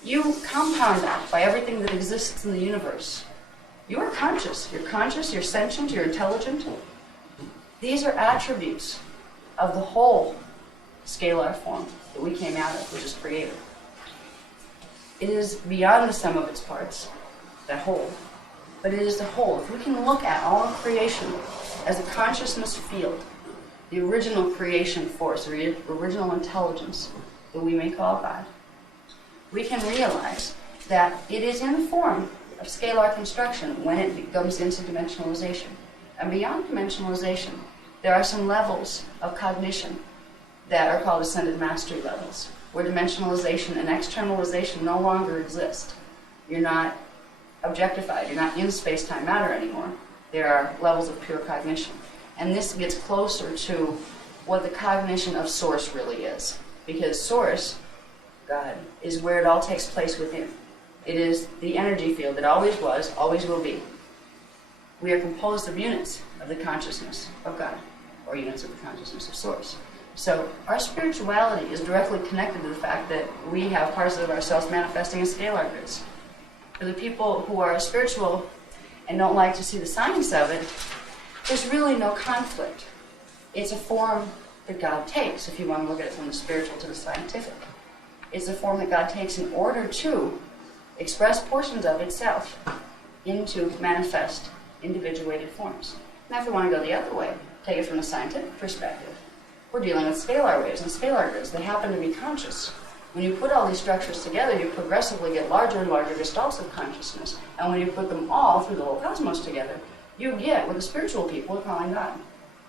You compound that by everything that exists in the universe. You are conscious. You're conscious, you're sentient, you're intelligent. These are attributes of the whole scalar form that we came out of, which is creator. It is beyond the sum of its parts, that whole. But it is the whole. If we can look at all of creation as a consciousness field, the original creation force, the original intelligence that we may call God, we can realize that it is in the form of scalar construction when it comes into dimensionalization. And beyond dimensionalization, there are some levels of cognition that are called ascended mastery levels, where dimensionalization and externalization no longer exist. You're not objectified, you're not in space-time matter anymore. There are levels of pure cognition. And this gets closer to what the cognition of Source really is. Because Source, God, is where it all takes place within. It is the energy field that always was, always will be. We are composed of units of the consciousness of God, or units of the consciousness of Source. So our spirituality is directly connected to the fact that we have parts of ourselves manifesting as scalar grids. For the people who are spiritual and don't like to see the science of it, there's really no conflict. It's a form that God takes, if you want to look at it from the spiritual to the scientific. It's a form that God takes in order to express portions of itself into manifest, individuated forms. Now, if we want to go the other way, take it from the scientific perspective, we're dealing with scalar waves and scalar grids. They happen to be conscious. When you put all these structures together, you progressively get larger and larger gestalts of consciousness. And when you put them all through the whole cosmos together, you get what the spiritual people are calling God.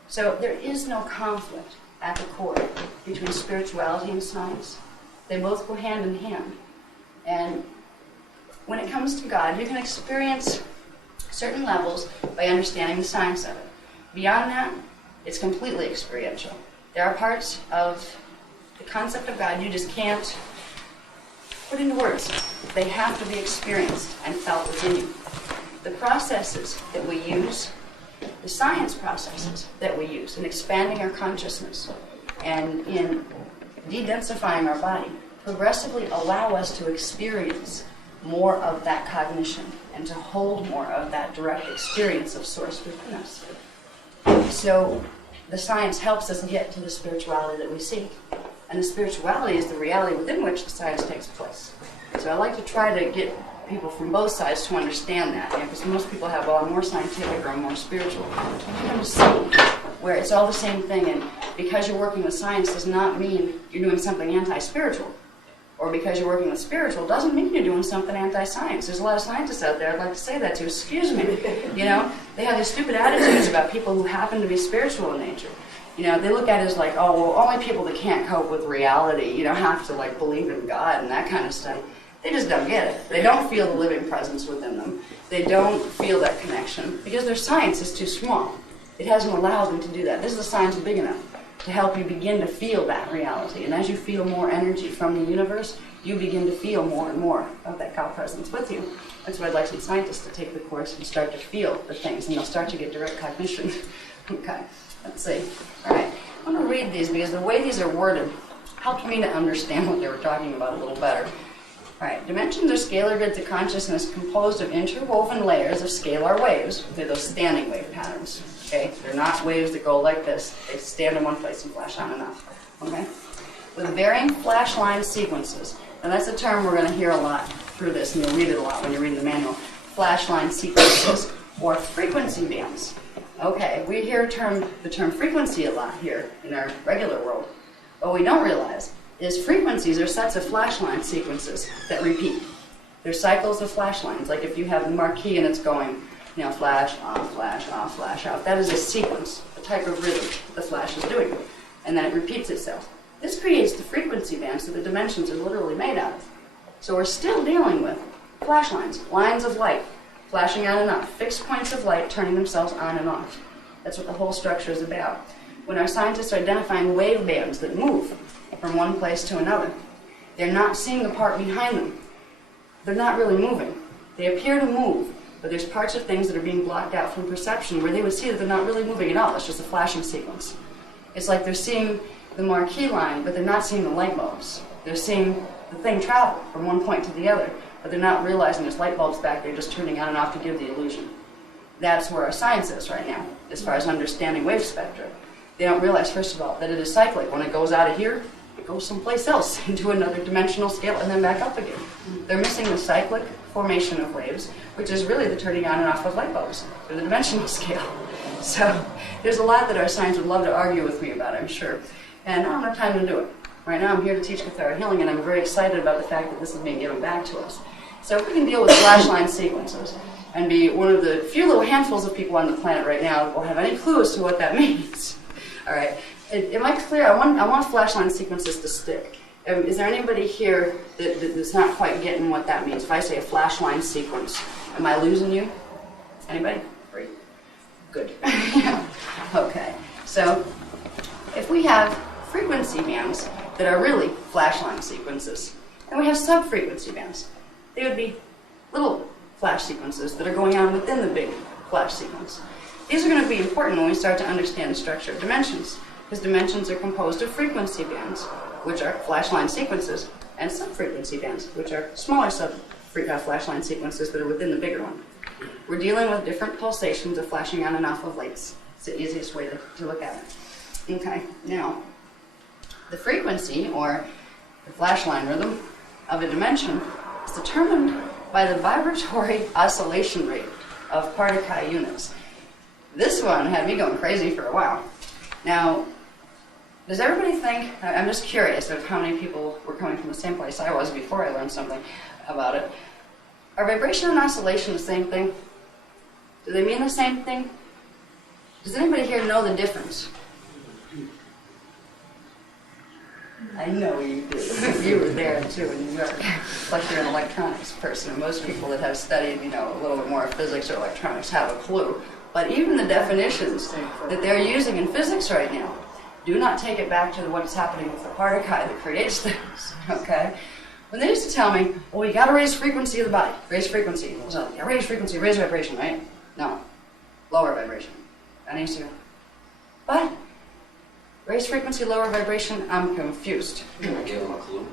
So there is no conflict at the core between spirituality and science. They both go hand in hand. And when it comes to God, you can experience certain levels by understanding the science of it. Beyond that, it's completely experiential. There are parts of the concept of God you just can't put into words. They have to be experienced and felt within you. The processes that we use, the science processes that we use in expanding our consciousness and in de-densifying our body, progressively allow us to experience more of that cognition and to hold more of that direct experience of Source within us. So the science helps us get to the spirituality that we seek. And the spirituality is the reality within which the science takes place. So I like to try to get people from both sides to understand that, because most people have, well, I'm more scientific or I'm more spiritual. You can see where it's all the same thing, and because you're working with science does not mean you're doing something anti-spiritual. Or because you're working with spiritual doesn't mean you're doing something anti-science. There's a lot of scientists out there I'd like to say that to. Excuse me. You know, they have these stupid attitudes about people who happen to be spiritual in nature. You know, they look at it as like, oh, well, only people that can't cope with reality, you know, have to like believe in God and that kind of stuff. They just don't get it. They don't feel the living presence within them. They don't feel that connection because their science is too small. It hasn't allowed them to do that. This is a science big enough to help you begin to feel that reality. And as you feel more energy from the universe, you begin to feel more and more of that God presence with you. That's why I'd like some scientists to take the course and start to feel the things, and they'll start to get direct cognition. Okay, let's see. All right, I'm going to read these because the way these are worded helped me to understand what they were talking about a little better. All right, dimensions are scalar grids of consciousness composed of interwoven layers of scalar waves. They're those standing wave patterns. Okay, they're not waves that go like this. They stand in one place and flash on and off. Okay, with varying flash line sequences. And that's a term we're going to hear a lot through this, and you'll read it a lot when you read the manual. Flash line sequences or frequency bands. Okay, we hear the term frequency a lot here in our regular world. What we don't realize is frequencies are sets of flash line sequences that repeat. They're cycles of flash lines. Like if you have the marquee and it's going, you know, flash, on, flash, off, flash, out. That is a sequence, a type of rhythm the flash is doing. And then it repeats itself. This creates the frequency bands that the dimensions are literally made out of. So we're still dealing with flash lines, lines of light, flashing on and off, fixed points of light turning themselves on and off. That's what the whole structure is about. When our scientists are identifying wave bands that move from one place to another, they're not seeing the part behind them. They're not really moving. They appear to move, but there's parts of things that are being blocked out from perception where they would see that they're not really moving at all. It's just a flashing sequence. It's like they're seeing the marquee line, but they're not seeing the light bulbs. They're seeing the thing travel from one point to the other, but they're not realizing there's light bulbs back there just turning on and off to give the illusion. That's where our science is right now, as far as understanding wave spectra. They don't realize, first of all, that it is cyclic. When it goes out of here, it goes someplace else, into another dimensional scale, and then back up again. They're missing the cyclic formation of waves, which is really the turning on and off of light bulbs through the dimensional scale. So there's a lot that our science would love to argue with me about, I'm sure. And I don't have time to do it. Right now I'm here to teach Kathara healing, and I'm very excited about the fact that this is being given back to us. So if we can deal with flashline sequences and be one of the few little handfuls of people on the planet right now that will have any clue as to what that means. All right. Am I clear? I want flashline sequences to stick. Is there anybody here that's not quite getting what that means? If I say a flashline sequence, am I losing you? Anybody? Great. Good. Okay. So if we have frequency bands that are really flashline sequences, and we have sub-frequency bands, they would be little flash sequences that are going on within the big flash sequence. These are going to be important when we start to understand the structure of dimensions, because dimensions are composed of frequency bands, which are flashline sequences, and sub-frequency bands, which are smaller flashline sequences that are within the bigger one. We're dealing with different pulsations of flashing on and off of lights. It's the easiest way to look at it. Okay, now, the frequency, or the flashline rhythm of a dimension, is determined by the vibratory oscillation rate of Partakai units. This one had me going crazy for a while. Now, does everybody think, I'm just curious of how many people were coming from the same place I was before I learned something about it. Are vibration and oscillation the same thing? Do they mean the same thing? Does anybody here know the difference? I know you do. You were there too in New York. Plus you're an electronics person. And most people that have studied, a little bit more of physics or electronics have a clue. But even the definitions that they're using in physics right now do not take it back to what's happening with the Partakai that creates things, okay? When they used to tell me, well, you gotta raise frequency of the body. Raise frequency. So, yeah, raise frequency, raise vibration, right? No. Lower vibration. And I used to go, what? Raise frequency, lower vibration? I'm confused. Can I give them a clue?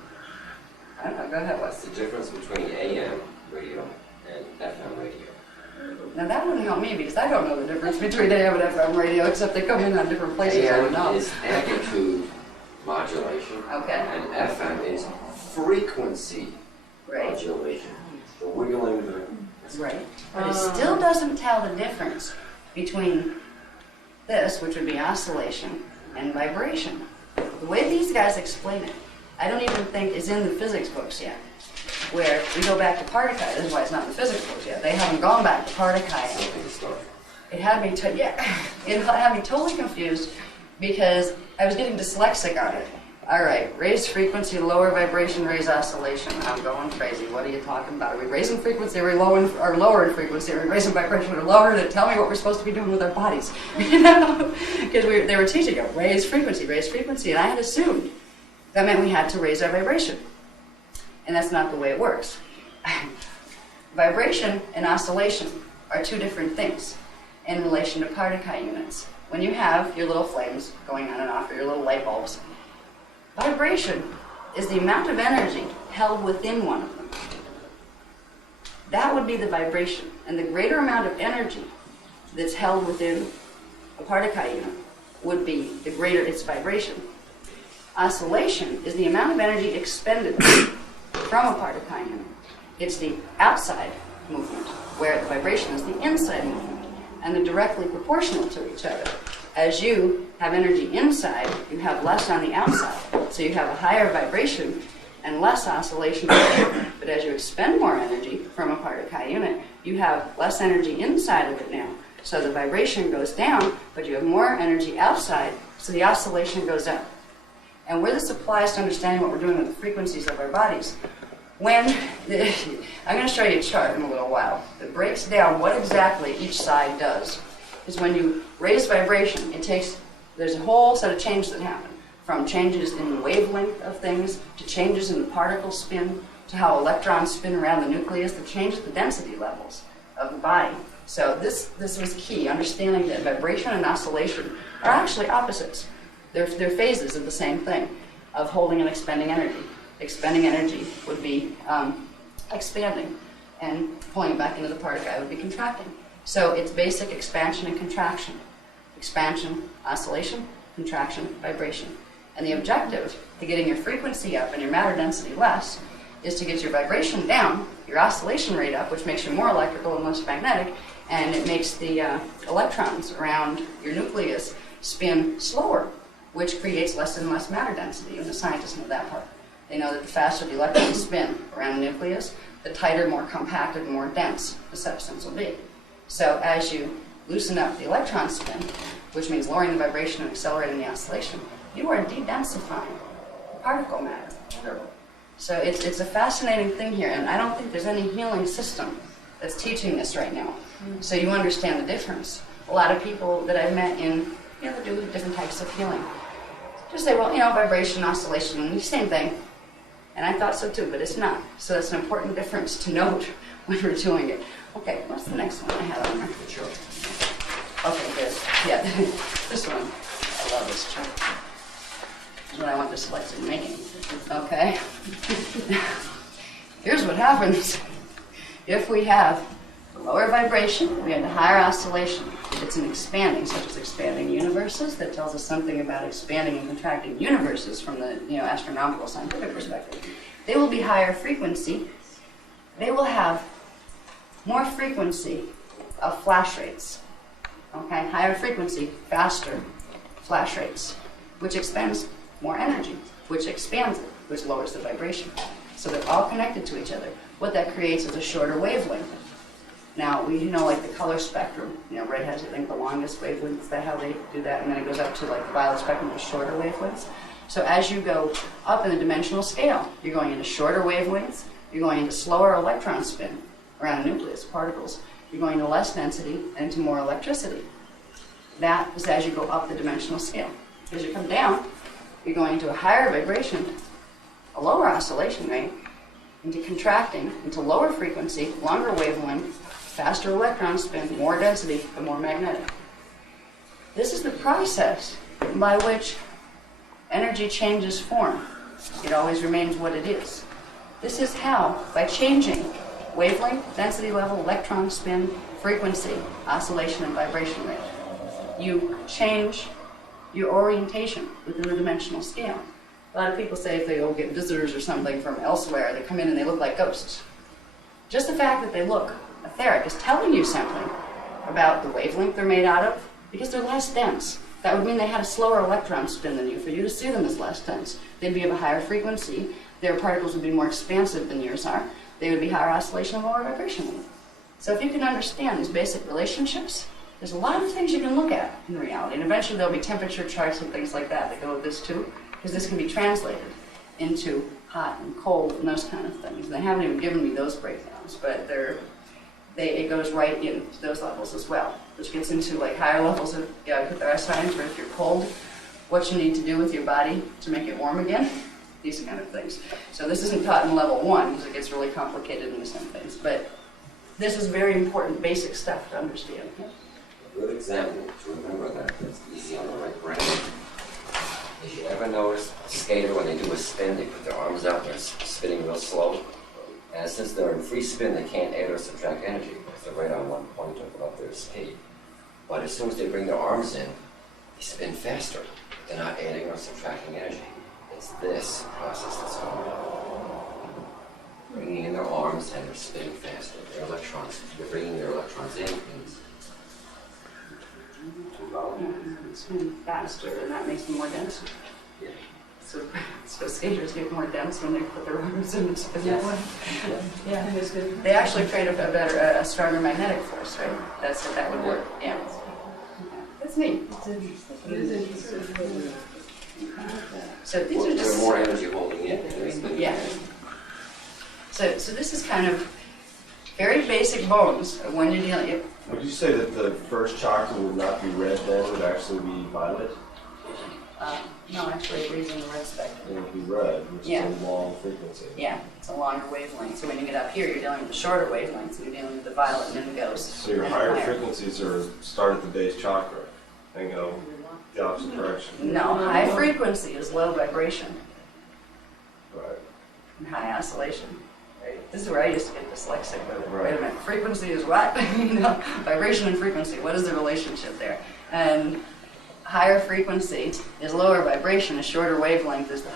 I don't know, go ahead. What's the difference between AM radio and FM radio? Now that wouldn't help me because I don't know the difference between AM and FM radio, except they come in on different places. I don't know. AM is amplitude modulation. Okay. And FM is frequency modulation. So we're going to... Right. But it still doesn't tell the difference between this, which would be oscillation, and vibration. The way these guys explain it, I don't even think is in the physics books yet. Where we go back to Partakai, this is why it's not in the physics books yet. They haven't gone back to Partakai. It had me, it had me totally confused because I was getting dyslexic on it. All right, raise frequency, lower vibration, raise oscillation. I'm going crazy. What are you talking about? Are we raising frequency? Are we lowering frequency? Are we raising vibration or lowering it? Tell me what we're supposed to be doing with our bodies. Because they were teaching it, raise frequency, and I had assumed that meant we had to raise our vibration. And that's not the way it works. Vibration and oscillation are two different things in relation to Partakai units. When you have your little flames going on and off, or your little light bulbs, vibration is the amount of energy held within one of them. That would be the vibration. And the greater amount of energy that's held within a Partakai unit would be the greater its vibration. Oscillation is the amount of energy expended from a Partakai unit. It's the outside movement, where the vibration is the inside movement, and they're directly proportional to each other. As you have energy inside, you have less on the outside. So you have a higher vibration and less oscillation. But as you expend more energy from a Partakai unit, you have less energy inside of it now. So the vibration goes down, but you have more energy outside, so the oscillation goes up. And where this applies to understanding what we're doing with the frequencies of our bodies, I'm going to show you a chart in a little while that breaks down what exactly each side does. Is when you raise vibration, there's a whole set of changes that happen, from changes in the wavelength of things, to changes in the particle spin, to how electrons spin around the nucleus, that changes the density levels of the body. So this was key, understanding that vibration and oscillation are actually opposites. They're phases of the same thing, of holding and expending energy. Expending energy would be expanding, and pulling it back into the Partakai would be contracting. So it's basic expansion and contraction. Expansion, oscillation, contraction, vibration. And the objective to getting your frequency up and your matter density less is to get your vibration down, your oscillation rate up, which makes you more electrical and less magnetic, and it makes the electrons around your nucleus spin slower, which creates less and less matter density, and the scientists know that part. They know that the faster the electrons spin around the nucleus, the tighter, more compacted, more dense the substance will be. So as you loosen up the electron spin, which means lowering the vibration and accelerating the oscillation, you are de-densifying the particle matter. So it's a fascinating thing here, and I don't think there's any healing system that's teaching this right now. So you understand the difference. A lot of people that I've met that do different types of healing just say, well, vibration, oscillation, same thing. And I thought so too, but it's not. So that's an important difference to note when we're doing it. Okay, what's the next one I have on there? Sure. Okay, good. Yeah, this one. I love this chart. This is what I want dyslexic making. Okay. Here's what happens If we have lower vibration, we have the higher oscillation. If it's an expanding, such as expanding universes, that tells us something about expanding and contracting universes from the astronomical scientific perspective. They will be higher frequency. They will have more frequency of flash rates. Okay, higher frequency, faster flash rates, which expends more energy, which expands it, which lowers the vibration. So they're all connected to each other. What that creates is a shorter wavelength. Now, we know like the color spectrum, red has, I think, the longest wavelength. Is that how they do that? And then it goes up to like the violet spectrum with shorter wavelengths. So as you go up in the dimensional scale, you're going into shorter wavelengths, you're going into slower electron spin around the nucleus, particles. You're going to less density and into more electricity. That is as you go up the dimensional scale. As you come down, you're going into a higher vibration, a lower oscillation rate, into contracting, into lower frequency, longer wavelength, faster electron spin, more density, and more magnetic. This is the process by which energy changes form. It always remains what it is. This is how, by changing wavelength, density level, electron spin, frequency, oscillation, and vibration rate, you change your orientation within the dimensional scale. A lot of people say if they go get visitors or something from elsewhere, they come in and they look like ghosts. Just the fact that they look etheric is telling you something about the wavelength they're made out of, because they're less dense. That would mean they had a slower electron spin than you for you to see them as less dense. They'd be of a higher frequency. Their particles would be more expansive than yours are. They would be higher oscillation and lower vibration. So if you can understand these basic relationships, there's a lot of things you can look at in reality. And eventually there'll be temperature charts and things like that go with this too, because this can be translated into hot and cold and those kind of things. And they haven't even given me those breakdowns, but it goes right into those levels as well, which gets into like higher levels of Kathara science, where if you're cold, what you need to do with your body to make it warm again, these kind of things. So this isn't taught in level 1 because it gets really complicated in some things, but this is very important basic stuff to understand. A good example to remember that's easy on the right brain. Did you ever notice a skater, when they do a spin, they put their arms out and they're spinning real slow? And since they're in free spin, they can't add or subtract energy because they're right on one point of their speed. But as soon as they bring their arms in, they spin faster. They're not adding or subtracting energy. It's this process that's going on. Bringing in their arms and they're spinning faster. Their electrons, they're bringing their electrons in. Spin faster, and that makes them more dense. Yeah. So skaters get more dense when they put their arms in and spin that way. Yes. Yeah. They actually create a stronger magnetic force, right? That's what that would work. Yeah. That's neat. So these are just There's more energy holding in. Yeah. So this is kind of very basic bones of when you're dealing. Would you say that the first chakra would not be red then, it would actually be violet? No, actually it reads in the red spectrum. It would be red, which Yeah. is a long frequency. Yeah, it's a longer wavelength. So when you get up here, you're dealing with the shorter wavelengths. You're dealing with the violet and indicos. So your and higher frequencies start at the base chakra and go the opposite direction. No, high frequency is low vibration Right. and high oscillation. Right? This is where I used to get dyslexic. But Right. wait a minute, frequency is what? Vibration and frequency. What is the relationship there? And higher frequency is lower vibration. A shorter wavelength is the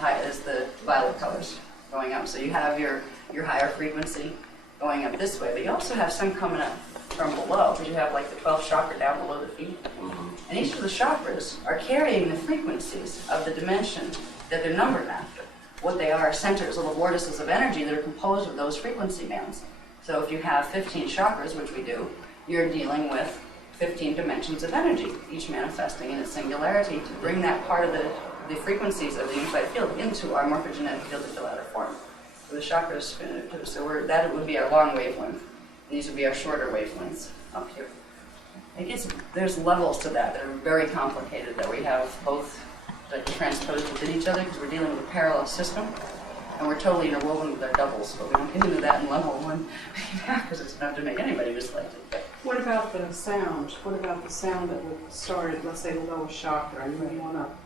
violet colors going up. So you have your higher frequency going up this way, but you also have some coming up from below, because you have like the 12th chakra down below the feet. And each of the chakras are carrying the frequencies of the dimension that they're numbered after. What they are centers, little vortices of energy that are composed of those frequency bands. So if you have 15 chakras, which we do, you're dealing with 15 dimensions of energy, each manifesting in its singularity to bring that part of the frequencies of the unified field into our morphogenetic field to fill out our form. So the chakras spin it too. So that would be our long wavelength. These would be our shorter wavelengths up here. There's levels to that are very complicated, that we have both that transposed within each other because we're dealing with a parallel system, and we're totally interwoven with our doubles, but we don't get into that in level 1 because it's enough to make anybody dyslexic. What about the sound? What about the sound that would start at, let's say, the lowest chakra and moving on up?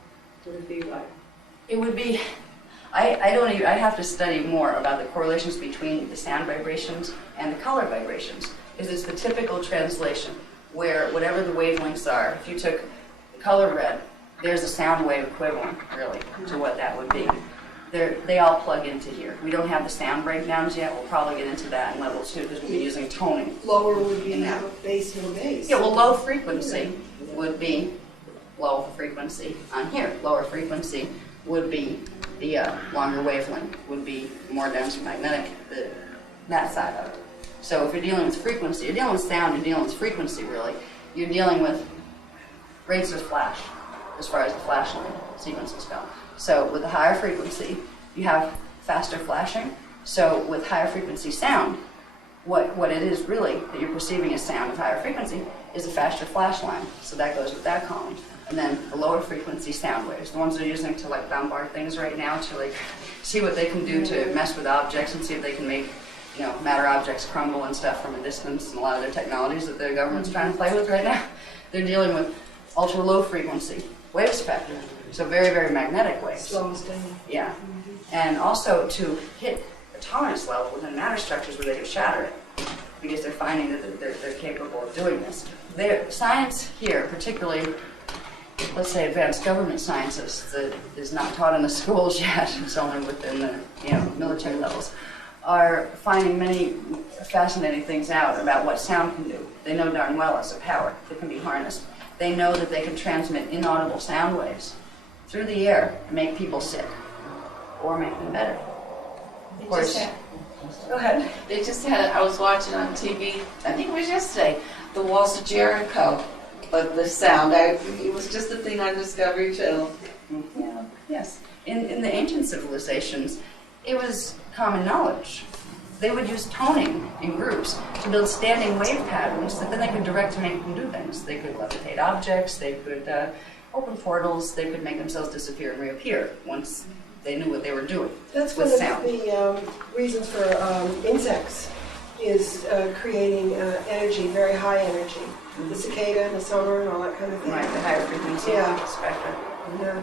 What would it be like? It would be I have to study more about the correlations between the sound vibrations and the color vibrations, because it's the typical translation where whatever the wavelengths are, if you took the color red, there's a sound wave equivalent, really, to what that would be. They all plug into here. We don't have the sound breakdowns yet. We'll probably get into that in level 2 because we'll be using toning. Lower would be In that. bass and bass. Yeah, well, low frequency would be low frequency on here. Lower frequency would be the longer wavelength, would be more dense magnetic, that side of it. So if you're dealing with frequency, you're dealing with sound, you're dealing with frequency, really. You're dealing with rates of flash, as far as the flash line sequences go. So with the higher frequency, you have faster flashing. So with higher frequency sound, what it is really that you're perceiving as sound with higher frequency is a faster flash line. So that goes with that column. And then the lower frequency sound waves, the ones they're using to like bombard things right now, to like see what they can do to mess with objects and see if they can make, you know, matter objects crumble and stuff from a distance, and a lot of their technologies that the government's trying to play with right now. They're dealing with ultra low frequency wave spectrum. So very, very magnetic waves. Slows down. Yeah. And also to hit a tolerance level within matter structures where they can shatter it, because they're finding that they're capable of doing this. Science here, particularly, let's say advanced government sciences, that is not taught in the schools yet, it's only within the military levels, are finding many fascinating things out about what sound can do. They know darn well it's a power that can be harnessed. They know that they can transmit inaudible sound waves through the air and make people sick, or make them better. Of course. Go ahead. They just had, I was watching on TV, I think it was yesterday, the Walls of Jericho, but the sound, it was just a thing on Discovery Channel. Yeah, yes. In the ancient civilizations, it was common knowledge. They would use toning in groups to build standing wave patterns that then they could direct to make them do things. They could levitate objects, they could open portals, they could make themselves disappear and reappear once they knew what they were doing. That's with one sound. of the reasons for insects is creating energy, very high energy. The cicada and the summer and all that kind of thing. Right, the higher frequency Yeah. spectrum. Yeah.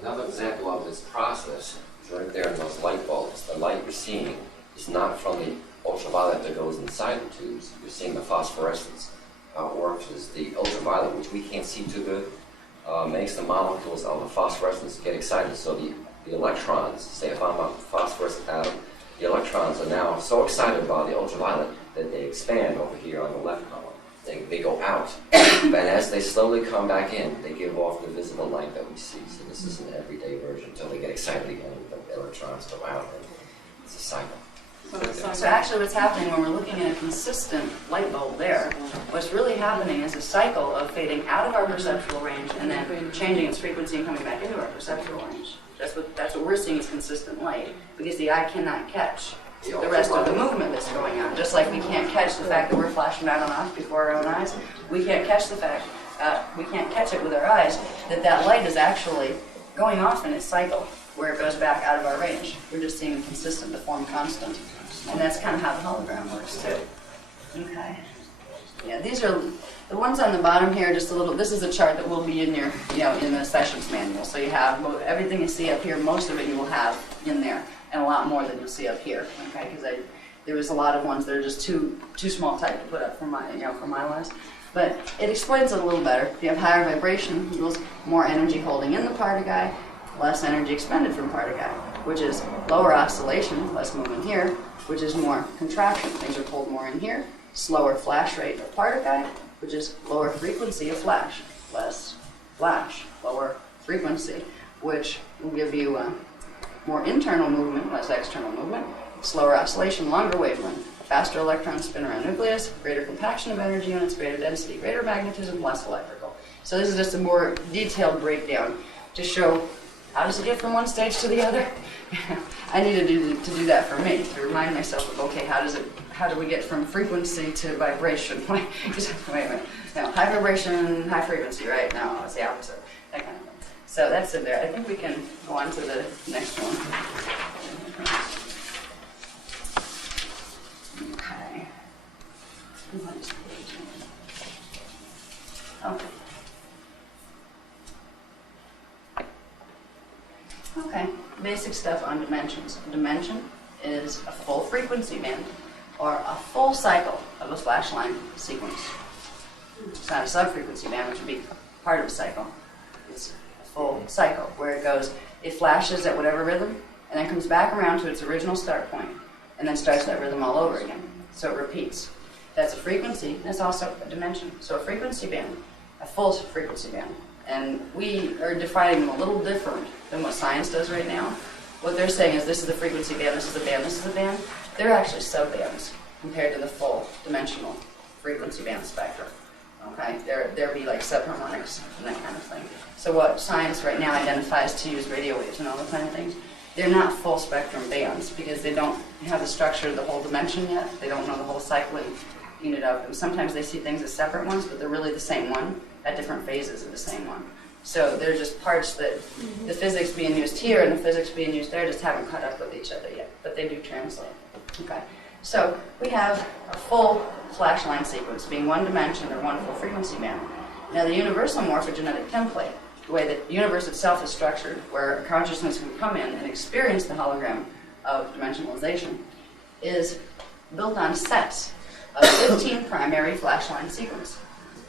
Another example of this process is right there in those light bulbs. The light you're seeing is not from the ultraviolet that goes inside the tubes. You're seeing the phosphorescence. How it works is the ultraviolet, which we can't see too good, makes the molecules of the phosphorescence get excited. So the electrons, say if I'm a phosphorescent atom, the electrons are now so excited by the ultraviolet that they expand over here on the left column. They go out. And as they slowly come back in, they give off the visible light that we see. So this is an everyday version until they get excited again. The electrons go out, and it's a cycle. So actually what's happening when we're looking at a consistent light bulb there, what's really happening is a cycle of fading out of our perceptual range and then changing its frequency and coming back into our perceptual range. That's what we're seeing is consistent light, because the eye cannot catch the rest of the movement that's going on. Just like we can't catch the fact that we're flashing back on off before our own eyes, we can't catch the fact, we can't catch it with our eyes, that light is actually going off in its cycle where it goes back out of our range. We're just seeing the consistent, the form constant. And that's kind of how the hologram works too. Okay. Yeah, these are the ones on the bottom here. Just a little. This is a chart that will be in your, in the sessions manual. So you have everything you see up here. Most of it you will have in there, and a lot more than you'll see up here. Okay, because there was a lot of ones that are just too small type to put up for my, for my list. But it explains it a little better. If you have higher vibration, equals more energy holding in the particle, less energy expended from particle, which is lower oscillation, less movement here, which is more contraction. Things are pulled more in here. Slower flash rate of particle, which is lower frequency of flash. Less flash, lower frequency, which will give you more internal movement, less external movement. Slower oscillation, longer wavelength. Faster electron spin around nucleus, greater compaction of energy units, greater density, greater magnetism, less electrical. So this is just a more detailed breakdown to show how does it get from one stage to the other. I needed to do that for me, to remind myself of, okay, how do we get from frequency to vibration? Wait a minute. No, high vibration, high frequency, right? No, it's the opposite. That kind of thing. So that's it there. I think we can go on to the next one. Okay. What is the page? Okay. Okay. basic stuff on dimensions. A dimension is a full frequency band or a full cycle of a flash line sequence. It's not a sub-frequency band, which would be part of a cycle. It's a full cycle where it flashes at whatever rhythm and then comes back around to its original start point and then starts that rhythm all over again. So it repeats. That's a frequency, and it's also a dimension. So a frequency band, a full frequency band. And we are defining them a little different than what science does right now. What they're saying is this is a frequency band, this is a band, this is a band. They're actually sub-bands compared to the full dimensional frequency band spectrum. Okay? There'd be like subharmonics and that kind of thing. So what science right now identifies to use radio waves and all those kind of things, they're not full spectrum bands because they don't have the structure of the whole dimension yet. They don't know the whole cycling unit of them. Sometimes they see things as separate ones, but they're really the same one at different phases of the same one. So they're just parts that the physics being used here and the physics being used there just haven't caught up with each other yet, but they do translate. Okay. So we have a full flash line sequence being one dimension or one full frequency band. Now the universal morphogenetic template, the way that the universe itself is structured, where consciousness can come in and experience the hologram of dimensionalization, is built on sets of 15 primary flash line sequences.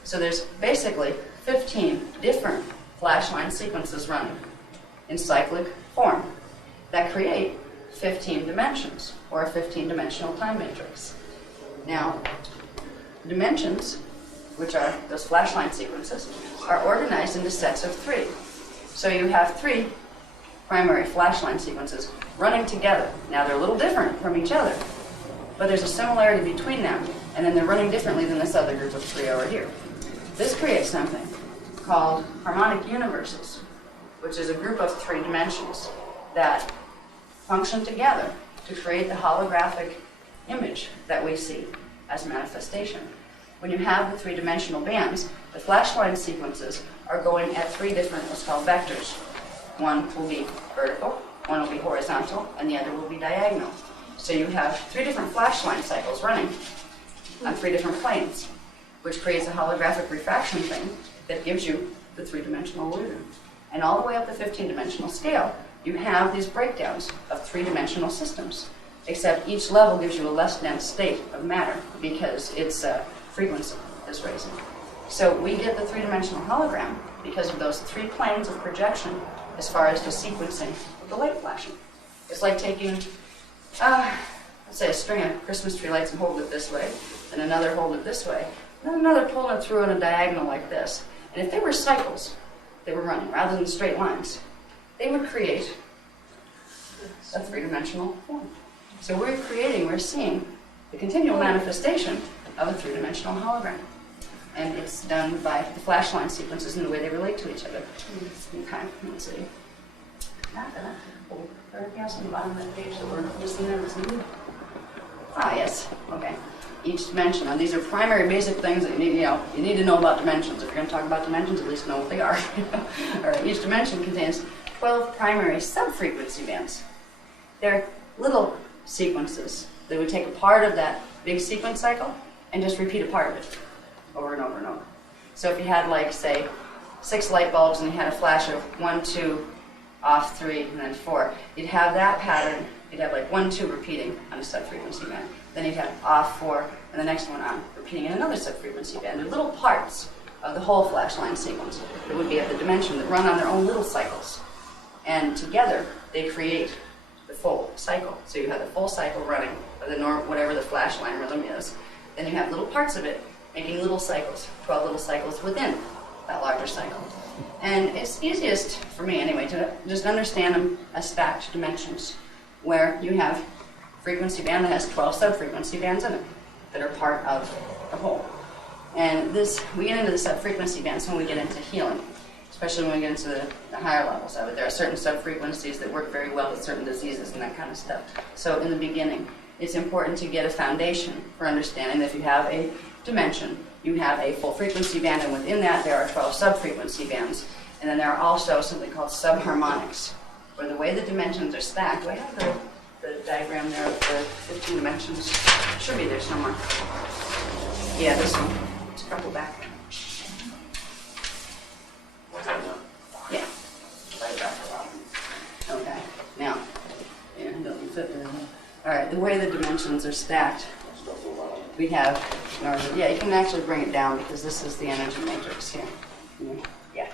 So there's basically 15 different flash line sequences running in cyclic form that create 15 dimensions, or a 15-dimensional time matrix. Now, dimensions, which are those flash line sequences, are organized into sets of 3. So you have 3 primary flash line sequences running together. Now they're a little different from each other, but there's a similarity between them, and then they're running differently than this other group of 3 over here. This creates something called harmonic universes, which is a group of 3 dimensions that function together to create the holographic image that we see as manifestation. When you have the 3-dimensional bands, the flash line sequences are going at 3 different what's called vectors. One will be vertical, one will be horizontal, and the other will be diagonal. So you have 3 different flash line cycles running on 3 different planes, which creates a holographic refraction thing that gives you the 3-dimensional illusion. And all the way up the 15-dimensional scale, you have these breakdowns of 3-dimensional systems, except each level gives you a less dense state of matter because its frequency is raising. So we get the 3-dimensional hologram because of those 3 planes of projection as far as the sequencing of the light flashing. It's like taking, let's say, a string of Christmas tree lights and hold it this way, and another hold it this way, and then another pulling it through on a diagonal like this. And if they were cycles they were running rather than straight lines, they would create a 3-dimensional form. So we're seeing the continual manifestation of a 3-dimensional hologram. And it's done by the flash line sequences and the way they relate to each other. Okay, let's see. Anything else on the bottom of that page that we're missing there? Ah, yes. Okay. Each dimension. Now, these are primary basic things that you need to know about dimensions. If you're going to talk about dimensions, at least know what they are. All right. Each dimension contains 12 primary sub-frequency bands. They're little sequences that would take a part of that big sequence cycle and just repeat a part of it over and over and over. So if you had, like, say, 6 light bulbs and you had a flash of 1, 2, off 3, and then 4, you'd have that pattern. You'd have like 1, 2 repeating on a sub-frequency band. Then you'd have off 4, and the next one on, repeating in another sub-frequency band. They're little parts of the whole flash line sequence that would be at the dimension that run on their own little cycles. And together, they create the full cycle. So you have the full cycle running, or whatever the flash line rhythm is. Then you have little parts of it making little cycles, 12 little cycles within that larger cycle. And it's easiest, for me anyway, to just understand them as stacked dimensions, where you have frequency band that has 12 sub-frequency bands in it that are part of the whole. And we get into the sub-frequency bands when we get into healing, especially when we get into the higher levels of it. There are certain sub-frequencies that work very well with certain diseases and that kind of stuff. So in the beginning, it's important to get a foundation for understanding that if you have a dimension, you have a full frequency band, and within that there are 12 sub-frequency bands. And then there are also something called subharmonics, where the way the dimensions are stacked. Do I have the diagram there of the 15 dimensions? It should be there somewhere. Yeah, this one. It's a couple back. Yeah. Right back. Okay. Now, dimensions are stacked, we have, yeah, you can actually bring it down because this is the energy matrix here. Yeah.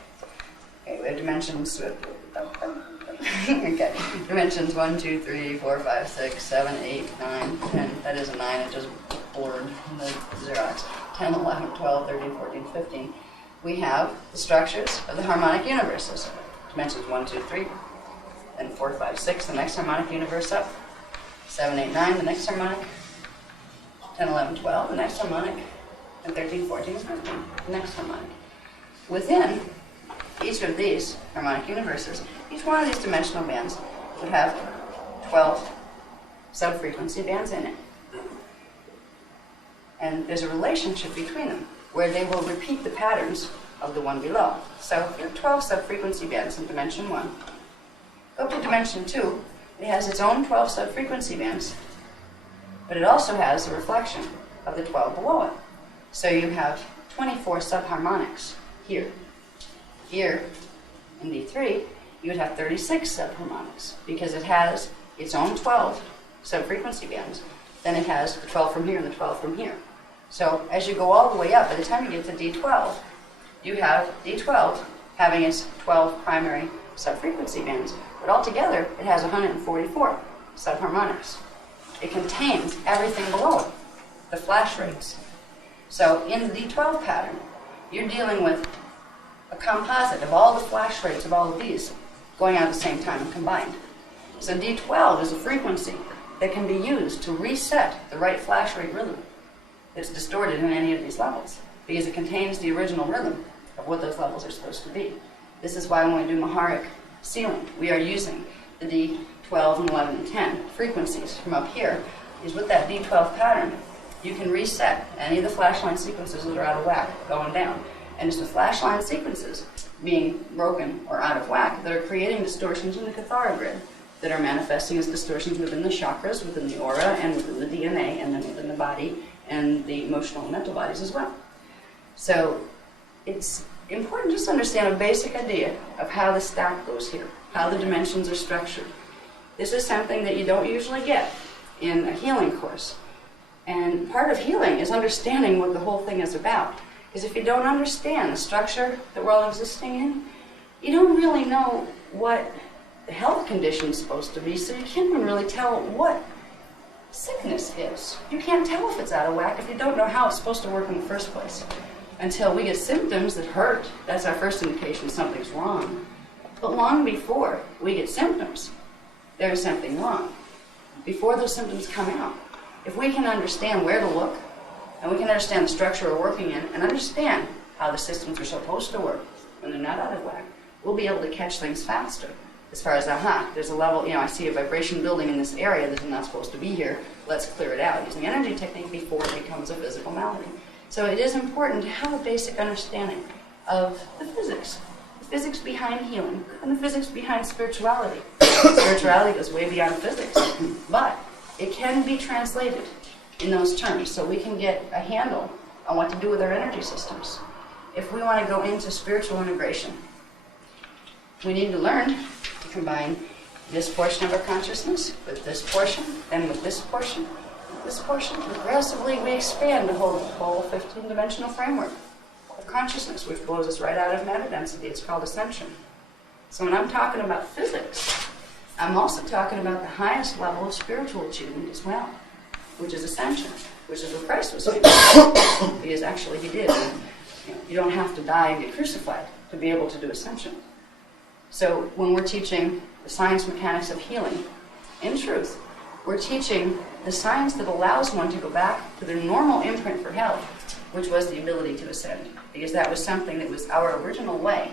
Okay, we have dimensions. Okay, dimensions 1, 2, 3, 4, 5, 6, 7, 8, 9, 10. That is a 9, it just bored the Xerox. 10, 11, 12, 13, 14, 15. We have the structures of the harmonic universes. Dimensions 1, 2, 3, then 4, 5, 6, the next harmonic universe up. 7, 8, 9, the next harmonic. 10, 11, 12, the next harmonic. And 13, 14, 15, the next harmonic. Within each of these harmonic universes, each one of these dimensional bands would have 12 sub-frequency bands in it. And there's a relationship between them where they will repeat the patterns of the one below. So if you have 12 sub-frequency bands in dimension 1, go up to dimension 2, it has its own 12 sub-frequency bands, but it also has a reflection of the 12 below it. So you have 24 subharmonics here. Here, in D3, you would have 36 subharmonics because it has its own 12 sub-frequency bands. Then it has the 12 from here and the 12 from here. So as you go all the way up, by the time you get to D12, you have D12 having its 12 primary sub-frequency bands, but altogether it has 144 subharmonics. It contains everything below it, the flash rates. So in the D12 pattern, you're dealing with a composite of all the flash rates of all of these going out at the same time and combined. So D12 is a frequency that can be used to reset the right flash rate rhythm that's distorted in any of these levels because it contains the original rhythm of what those levels are supposed to be. This is why when we do Maharic sealing, we are using the D12 and 11 and 10 frequencies from up here, because with that D12 pattern, you can reset any of the flash line sequences that are out of whack going down. And it's the flash line sequences being broken or out of whack that are creating distortions in the Kathara grid that are manifesting as distortions within the chakras, within the aura, and within the DNA, and then within the body and the emotional and mental bodies as well. So it's important just to understand a basic idea of how the stack goes here, how the dimensions are structured. This is something that you don't usually get in a healing course. And part of healing is understanding what the whole thing is about. Because if you don't understand the structure that we're all existing in, you don't really know what the health condition is supposed to be, so you can't even really tell what sickness is. You can't tell if it's out of whack if you don't know how it's supposed to work in the first place. Until we get symptoms that hurt, that's our first indication something's wrong. But long before we get symptoms, there's something wrong. Before those symptoms come out, if we can understand where to look, and we can understand the structure we're working in, and understand how the systems are supposed to work when they're not out of whack, we'll be able to catch things faster. As far as, there's a level, I see a vibration building in this area that's not supposed to be here, let's clear it out, using energy technique before it becomes a physical malady. So it is important to have a basic understanding of the physics behind healing, and the physics behind spirituality. Spirituality goes way beyond physics, but it can be translated in those terms, so we can get a handle on what to do with our energy systems. If we want to go into spiritual integration, we need to learn to combine this portion of our consciousness with this portion, then with this portion, with this portion. Progressively, we expand the whole 15-dimensional framework of consciousness, which blows us right out of matter density. It's called ascension. So when I'm talking about physics, I'm also talking about the highest level of spiritual achievement as well, which is ascension, which is what Christ was doing. Because actually he did. You don't have to die and get crucified to be able to do ascension. So when we're teaching the science mechanics of healing, in truth, we're teaching the science that allows one to go back to their normal imprint for health, which was the ability to ascend. Because that was something that was our original way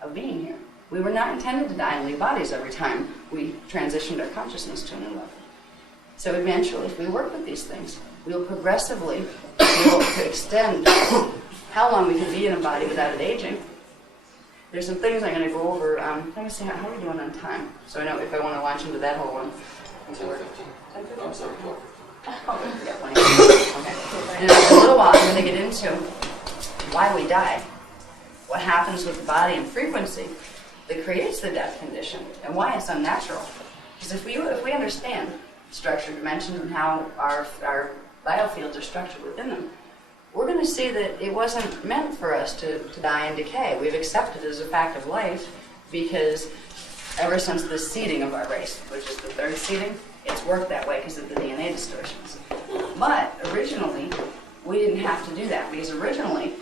of being here. We were not intended to die and leave bodies every time we transitioned our consciousness to a new level. So eventually, if we work with these things, we'll progressively be able to extend how long we can be in a body without it aging. There's some things I'm going to go over. Let me see, how are we doing on time? So I know if I want to launch into that whole one. 10:15. I'm sorry, 12:15. Oh, we got plenty. Okay. And in a little while, I'm going to get into why we die, what happens with the body and frequency that creates the death condition, and why it's unnatural. Because if we understand structure dimensions and how our biofields are structured within them, we're going to see that it wasn't meant for us to die and decay. We've accepted it as a fact of life because ever since the seeding of our race, which is the third seeding, it's worked that way because of the DNA distortions. But originally, we didn't have to do that because originally,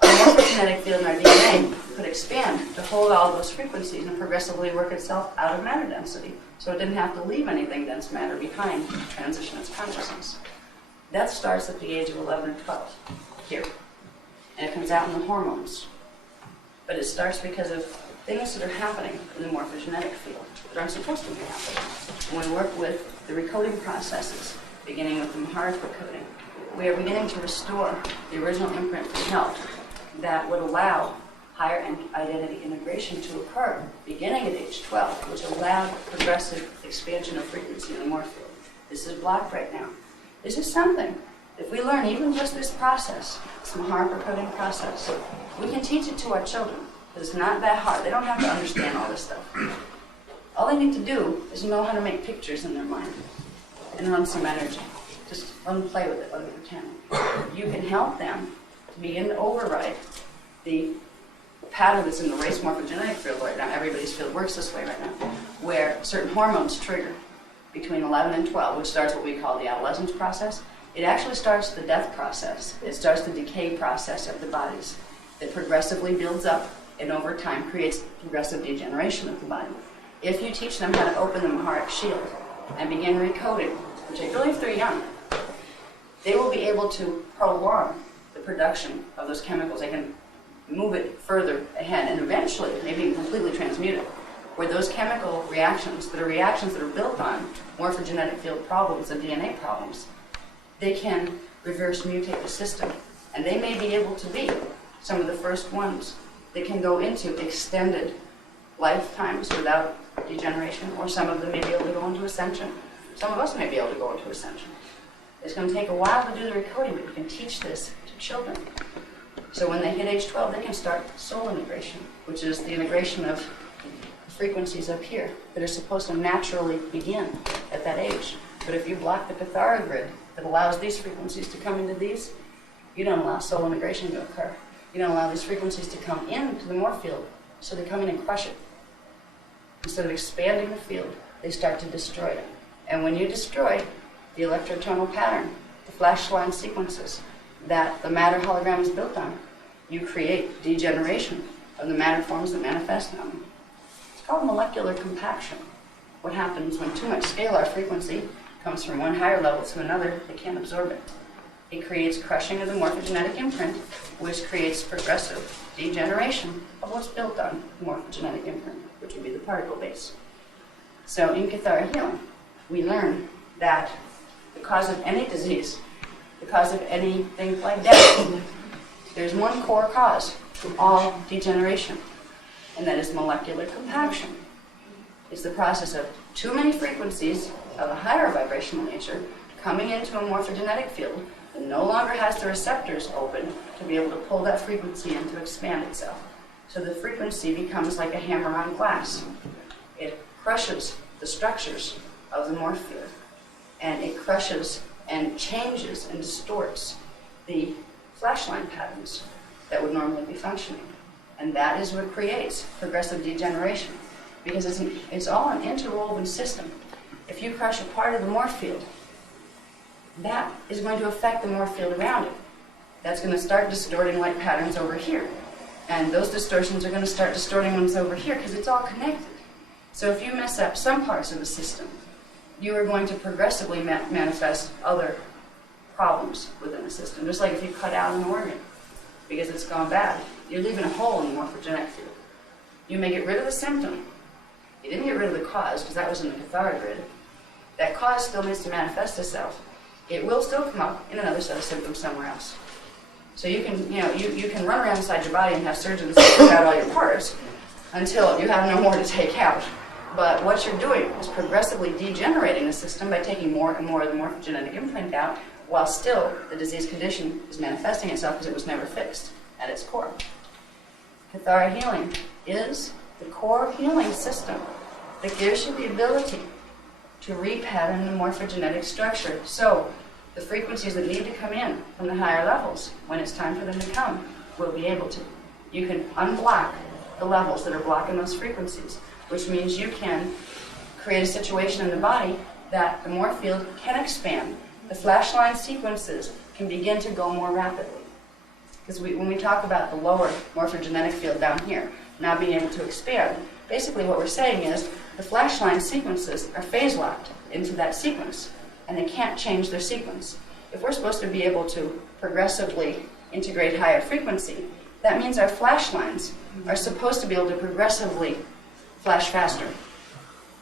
the morphogenetic field in our DNA could expand to hold all those frequencies and progressively work itself out of matter density. So it didn't have to leave anything dense matter behind to transition its consciousness. That starts at the age of 11 or 12 here. And it comes out in the hormones. But it starts because of things that are happening in the morphogenetic field that aren't supposed to be happening. When we work with the recoding processes, beginning with the Maharic recoding, we are beginning to restore the original imprint from health that would allow higher identity integration to occur beginning at age 12, which allowed progressive expansion of frequency in the morph field. This is blocked right now. This is something, if we learn even just this process, this Maharic recoding process, we can teach it to our children. It's not that hard. They don't have to understand all this stuff. All they need to do is know how to make pictures in their mind and run some energy. Just let them play with it, let them pretend. You can help them to begin to override the pattern that's in the race morphogenetic field right now. Everybody's field works this way right now, where certain hormones trigger between 11 and 12, which starts what we call the adolescence process. It actually starts the death process. It starts the decay process of the bodies. It progressively builds up and over time creates progressive degeneration of the body. If you teach them how to open the Maharic shield and begin recoding, particularly if they're young, they will be able to prolong the production of those chemicals. They can move it further ahead and eventually maybe even completely transmute it, where those chemical reactions that are built on morphogenetic field problems and DNA problems, they can reverse mutate the system. And they may be able to be some of the first ones that can go into extended lifetimes without degeneration, or some of them may be able to go into ascension. Some of us may be able to go into ascension. It's going to take a while to do the recoding, but you can teach this to children. So when they hit age 12, they can start soul integration, which is the integration of frequencies up here that are supposed to naturally begin at that age. But if you block the Kathara grid that allows these frequencies to come into these, you don't allow soul integration to occur. You don't allow these frequencies to come into the morph field, so they come in and crush it. Instead of expanding the field, they start to destroy it. And when you destroy the electrotonal pattern, the flash line sequences that the matter hologram is built on, you create degeneration of the matter forms that manifest on them. It's called molecular compaction. What happens when too much scalar frequency comes from one higher level to another, they can't absorb it. It creates crushing of the morphogenetic imprint, which creates progressive degeneration of what's built on the morphogenetic imprint, which would be the particle base. So in Kathara healing, we learn that the cause of any disease, the cause of anything like death, there's one core cause to all degeneration, and that is molecular compaction. It's the process of too many frequencies of a higher vibrational nature coming into a morphogenetic field that no longer has the receptors open to be able to pull that frequency in to expand itself. So the frequency becomes like a hammer on glass. It crushes the structures of the morph field, and it crushes and changes and distorts the flashline patterns that would normally be functioning. And that is what creates progressive degeneration, because it's all an interwoven system. If you crush a part of the morph field, that is going to affect the morph field around it. That's going to start distorting light patterns over here. And those distortions are going to start distorting ones over here because it's all connected. So if you mess up some parts of the system, you are going to progressively manifest other problems within the system. Just like if you cut out an organ because it's gone bad, you're leaving a hole in the morphogenetic field. You may get rid of the symptom. You didn't get rid of the cause because that was in the Kathara grid. That cause still needs to manifest itself. It will still come up in another set of symptoms somewhere else. So you can, you can run around inside your body and have surgeons take out all your parts until you have no more to take out. But what you're doing is progressively degenerating the system by taking more and more of the morphogenetic imprint out, while still the disease condition is manifesting itself because it was never fixed at its core. Kathara healing is the core healing system that gives you the ability to repattern the morphogenetic structure. So the frequencies that need to come in from the higher levels, when it's time for them to come, will be able to. You can unblock the levels that are blocking those frequencies, which means you can create a situation in the body that the morph field can expand. The flash line sequences can begin to go more rapidly. Because when we talk about the lower morphogenetic field down here, now being able to expand, basically what we're saying is the flash line sequences are phase locked into that sequence, and they can't change their sequence. If we're supposed to be able to progressively integrate higher frequency, that means our flash lines are supposed to be able to progressively flash faster.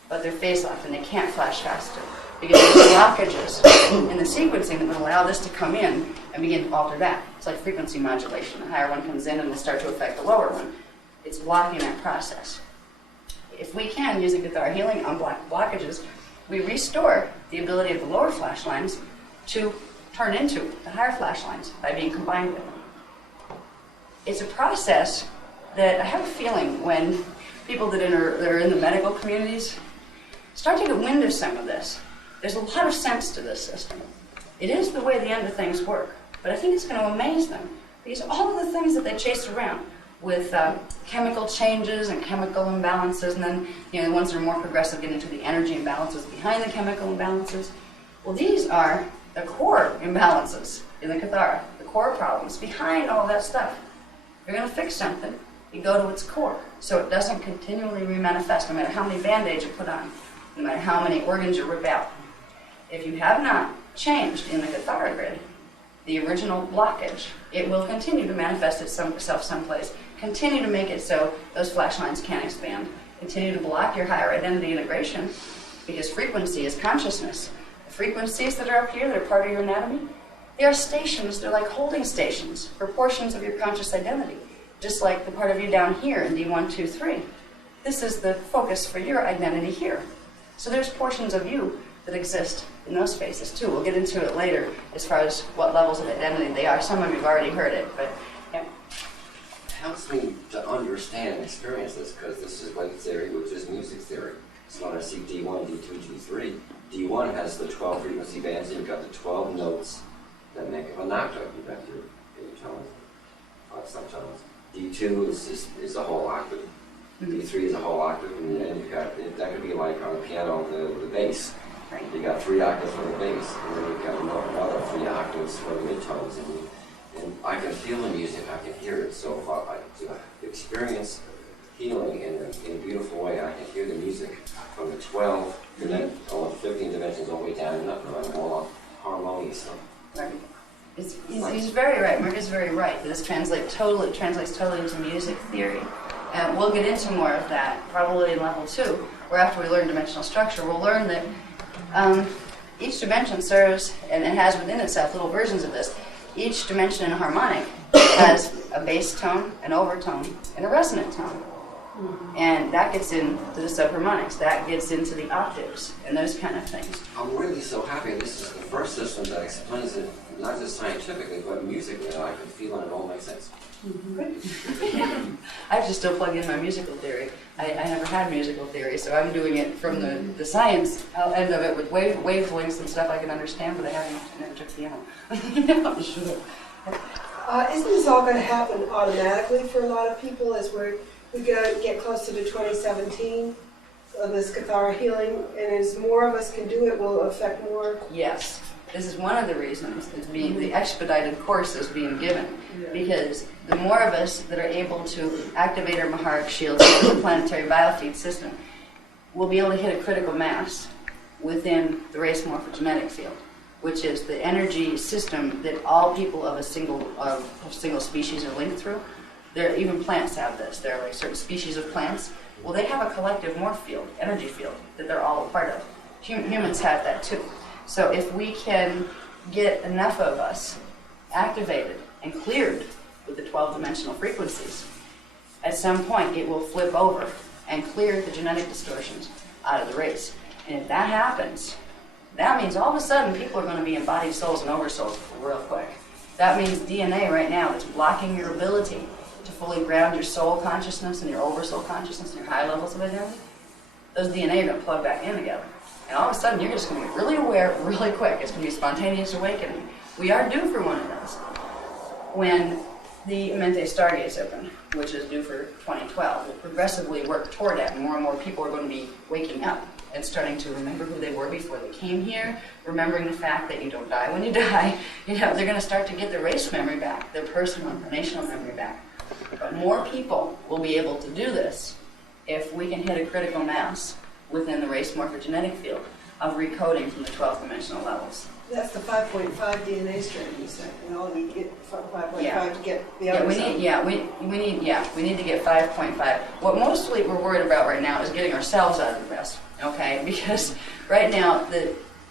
But they're phase locked and they can't flash faster because there's blockages in the sequencing that would allow this to come in and begin to alter that. It's like frequency modulation. The higher one comes in and will start to affect the lower one. It's blocking that process. If we can, using Kathara healing, unblock blockages, we restore the ability of the lower flash lines to turn into the higher flash lines by being combined with them. It's a process that I have a feeling when people that are in the medical communities start to get wind of some of this. There's a lot of sense to this system. It is the way the end of things work, but I think it's going to amaze them because all of the things that they chase around with chemical changes and chemical imbalances, and then the ones that are more progressive get into the energy imbalances behind the chemical imbalances. Well, these are the core imbalances in the Kathara, the core problems behind all that stuff. If you're going to fix something, you go to its core, so it doesn't continually remanifest, no matter how many band-aids you put on, no matter how many organs you rip out. If you have not changed in the Kathara grid, the original blockage, it will continue to manifest itself someplace, continue to make it so those flash lines can't expand, continue to block your higher identity integration, because frequency is consciousness. The frequencies that are up here, that are part of your anatomy, they are stations, they're like holding stations for portions of your conscious identity, just like the part of you down here in D1, 2, 3. This is the focus for your identity here. So there's portions of you that exist in those spaces too. We'll get into it later as far as what levels of identity they are. Some of you have already heard it, but yeah. It helps me to understand and experience this because this is wave theory, which is music theory. So when I see D1, D2, D3, D1 has the 12 frequency bands, and you've got the 12 notes that make up an octave. You've got your 8 tones, 5 subtones. D2 is a whole octave. D3 is a whole octave, and then you've got, that could be like on the piano, the bass. Right. You got 3 octaves for the bass, and then you've got another 3 octaves for the midtones. And I can feel the music, I can hear it. So if I experience healing in a beautiful way, I can hear the music from the 12, and then 15 dimensions all the way down, and all harmonious. Right. He's very right. Mark is very right. This translates totally into music theory. And we'll get into more of that probably in level 2, where after we learn dimensional structure, we'll learn that each dimension serves, and it has within itself little versions of this. Each dimension in a harmonic has a bass tone, an overtone, and a resonant tone. And that gets into the subharmonics, that gets into the octaves, and those kind of things. I'm really so happy this is the first system that explains it, not just scientifically, but musically, and I can feel it all makes sense. I have to still plug in my musical theory. I never had musical theory, so I'm doing it from the science end of it with wavelengths and stuff I can understand, but I never took piano. Sure. Isn't this all going to happen automatically for a lot of people as we get closer to 2017 of this Kathara healing, and as more of us can do it, will affect more? Yes. This is one of the reasons the expedited course is being given, because the more of us that are able to activate our Maharic shields in the planetary biofeed system, we'll be able to hit a critical mass within the race morphogenetic field, which is the energy system that all people of a single species are linked through. Even plants have this. There are like certain species of plants. Well, they have a collective morph field, energy field, that they're all a part of. Humans have that too. So if we can get enough of us activated and cleared with the 12-dimensional frequencies, at some point it will flip over and clear the genetic distortions out of the race. And if that happens, that means all of a sudden people are going to be embodied souls and oversouls real quick. That means DNA right now that's blocking your ability to fully ground your soul consciousness and your oversoul consciousness and your high levels of identity. Those DNA are going to plug back in together. And all of a sudden, you're just going to be really aware really quick. It's going to be spontaneous awakening. We are due for one of those. When the Mente Stargates open, which is due for 2012, we'll progressively work toward that. More and more people are going to be waking up and starting to remember who they were before they came here, remembering the fact that you don't die when you die. You know, they're going to start to get their race memory back, their personal and national memory back. But more people will be able to do this if we can hit a critical mass within the race morphogenetic field of recoding from the 12th dimensional levels. That's the 5.5 DNA strand you said, and all we get 5.5 Yeah. to get the Yeah, other we side. need to get 5.5. What mostly we're worried about right now is getting ourselves out of the mess, okay? Because right now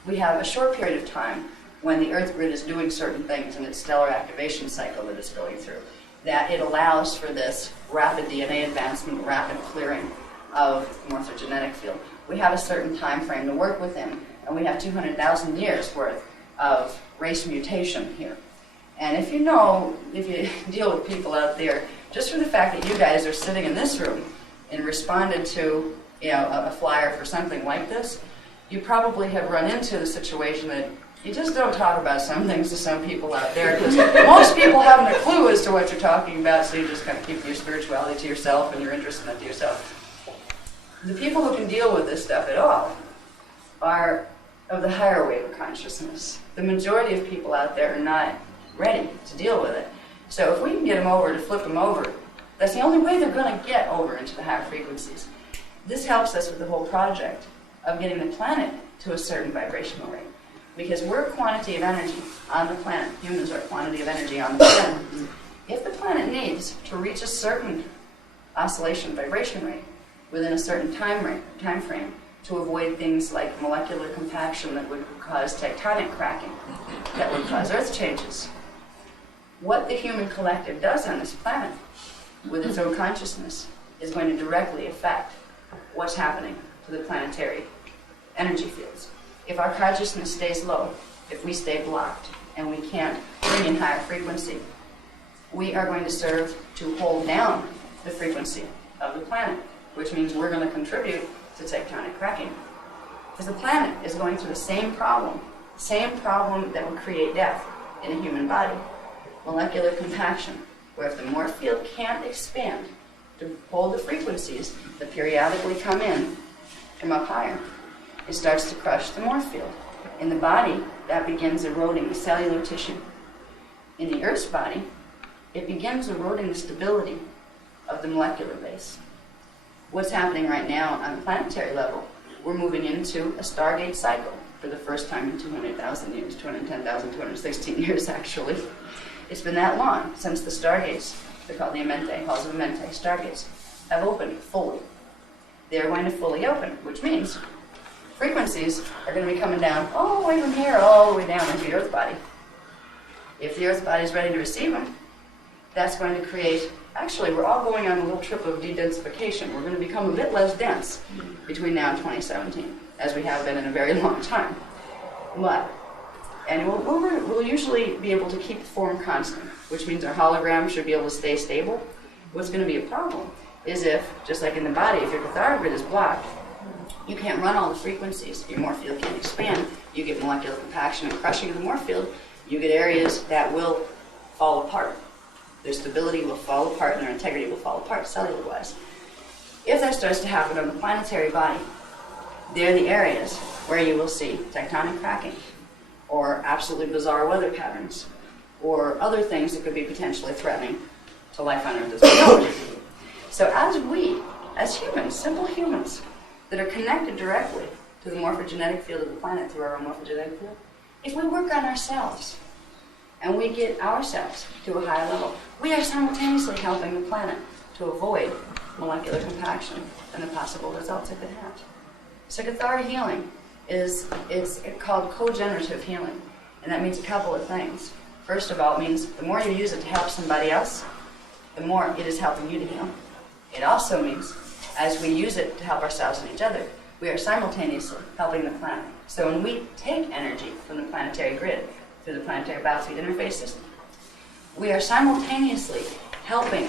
we have a short period of time when the Earth grid is doing certain things in its stellar activation cycle that it's going through, that it allows for this rapid DNA advancement, rapid clearing of the morphogenetic field. We have a certain time frame to work within, and we have 200,000 years worth of race mutation here. And if you deal with people out there, just for the fact that you guys are sitting in this room and responded to a flyer for something like this, you probably have run into the situation that you just don't talk about some things to some people out there, because most people haven't a clue as to what you're talking about, so you just kind of keep your spirituality to yourself and your interest in it to yourself. The people who can deal with this stuff at all are of the higher wave of consciousness. The majority of people out there are not ready to deal with it. So if we can get them over, to flip them over, that's the only way they're going to get over into the higher frequencies. This helps us with the whole project of getting the planet to a certain vibrational rate. Because we're a quantity of energy on the planet. Humans are a quantity of energy on the planet. If the planet needs to reach a certain oscillation vibration rate within a certain time frame to avoid things like molecular compaction that would cause tectonic cracking, that would cause earth changes, what the human collective does on this planet with its own consciousness is going to directly affect what's happening to the planetary energy fields. If our consciousness stays low, if we stay blocked, and we can't bring in higher frequency, we are going to serve to hold down the frequency of the planet, which means we're going to contribute to tectonic cracking. Because the planet is going through the same problem that would create death in a human body, molecular compaction, where if the morph field can't expand to hold the frequencies that periodically come in from up higher, it starts to crush the morph field. In the body, that begins eroding the cellular tissue. In the Earth's body, it begins eroding the stability of the molecular base. What's happening right now on a planetary level, we're moving into a Stargate cycle for the first time in 200,000 years, 210,000, 216 years actually. It's been that long since the Stargates, they're called the Amente, Halls of Amente, Stargates, have opened fully. They're going to fully open, which means frequencies are going to be coming down all the way from here, all the way down into the Earth body. If the Earth body is ready to receive them, that's going to create, actually we're all going on a little trip of de-densification. We're going to become a bit less dense between now and 2017, as we have been in a very long time. And we'll usually be able to keep the form constant, which means our hologram should be able to stay stable. What's going to be a problem is if, just like in the body, if your Kathara grid is blocked, you can't run all the frequencies, your morph field can't expand, you get molecular compaction and crushing of the morph field, you get areas that will fall apart. Their stability will fall apart and their integrity will fall apart cellular-wise. If that starts to happen on the planetary body, they're the areas where you will see tectonic cracking, or absolutely bizarre weather patterns, or other things that could be potentially threatening to life on Earth as we know it. So as humans, simple humans, that are connected directly to the morphogenetic field of the planet through our own morphogenetic field, if we work on ourselves and we get ourselves to a higher level, we are simultaneously helping the planet to avoid molecular compaction and the possible results it could have. So Kathara healing is called co-generative healing, and that means a couple of things. First of all, it means the more you use it to help somebody else, the more it is helping you to heal. It also means, as we use it to help ourselves and each other, we are simultaneously helping the planet. So when we take energy from the planetary grid through the planetary battlefield interface system, we are simultaneously helping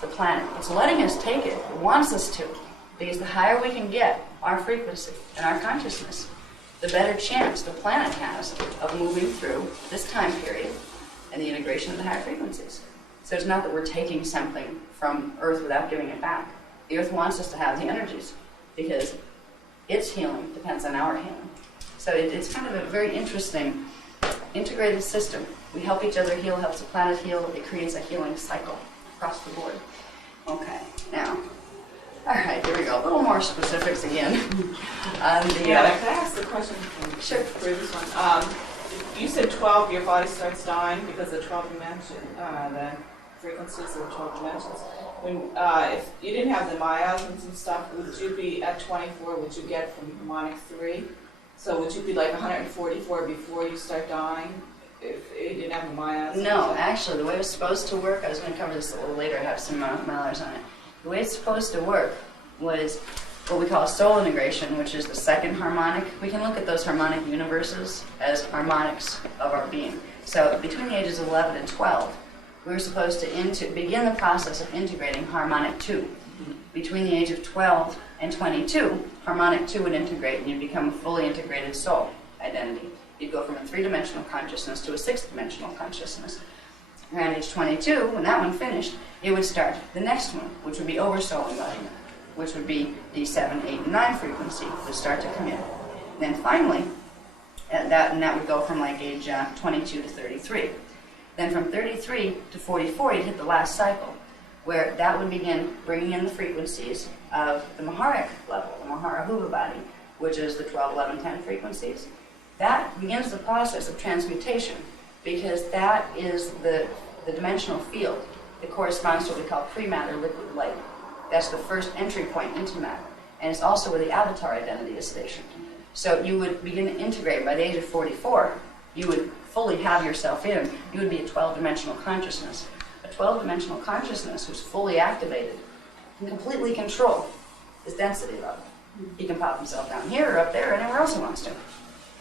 the planet. It's letting us take it. It wants us to. Because the higher we can get our frequency and our consciousness, the better chance the planet has of moving through this time period and the integration of the higher frequencies. So it's not that we're taking something from Earth without giving it back. The Earth wants us to have the energies because its healing depends on our healing. So it's kind of a very interesting integrated system. We help each other heal, helps the planet heal. It creates a healing cycle across the board. Okay, now, all right, here we go. A little more specifics again. On the, Yeah, can I ask the question from Sure. the previous one? You said 12, your body starts dying because of 12 dimension, the frequencies of 12 dimensions. When, if you didn't have the miasms and stuff, would you be at 24, would you get from harmonic 3? So would you be like 144 before you start dying if you didn't have the miasms? No, actually, the way it's supposed to work, I was going to cover this a little later, I have some mallards on it. The way it's supposed to work was what we call soul integration, which is the second harmonic. We can look at those harmonic universes as harmonics of our being. So between the ages of 11 and 12, we were supposed to begin the process of integrating harmonic 2. Between the age of 12 and 22, harmonic 2 would integrate and you'd become a fully integrated soul identity. You'd go from a 3-dimensional consciousness to a 6-dimensional consciousness. Around age 22, when that one finished, it would start the next one, which would be oversoul embodiment, which would be the 7, 8, and 9 frequency would start to come in. Then finally, that would go from like age 22 to 33. Then from 33 to 44, you'd hit the last cycle, where that would begin bringing in the frequencies of the Maharic level, the Maharahuva body, which is the 12, 11, 10 frequencies. That begins the process of transmutation, because that is the dimensional field that corresponds to what we call pre-matter liquid light. That's the first entry point into matter, and it's also where the avatar identity is stationed. So you would begin to integrate by the age of 44. You would fully have yourself in. You would be a 12-dimensional consciousness. A 12-dimensional consciousness who's fully activated can completely control his density level. He can pop himself down here or up there or anywhere else he wants to.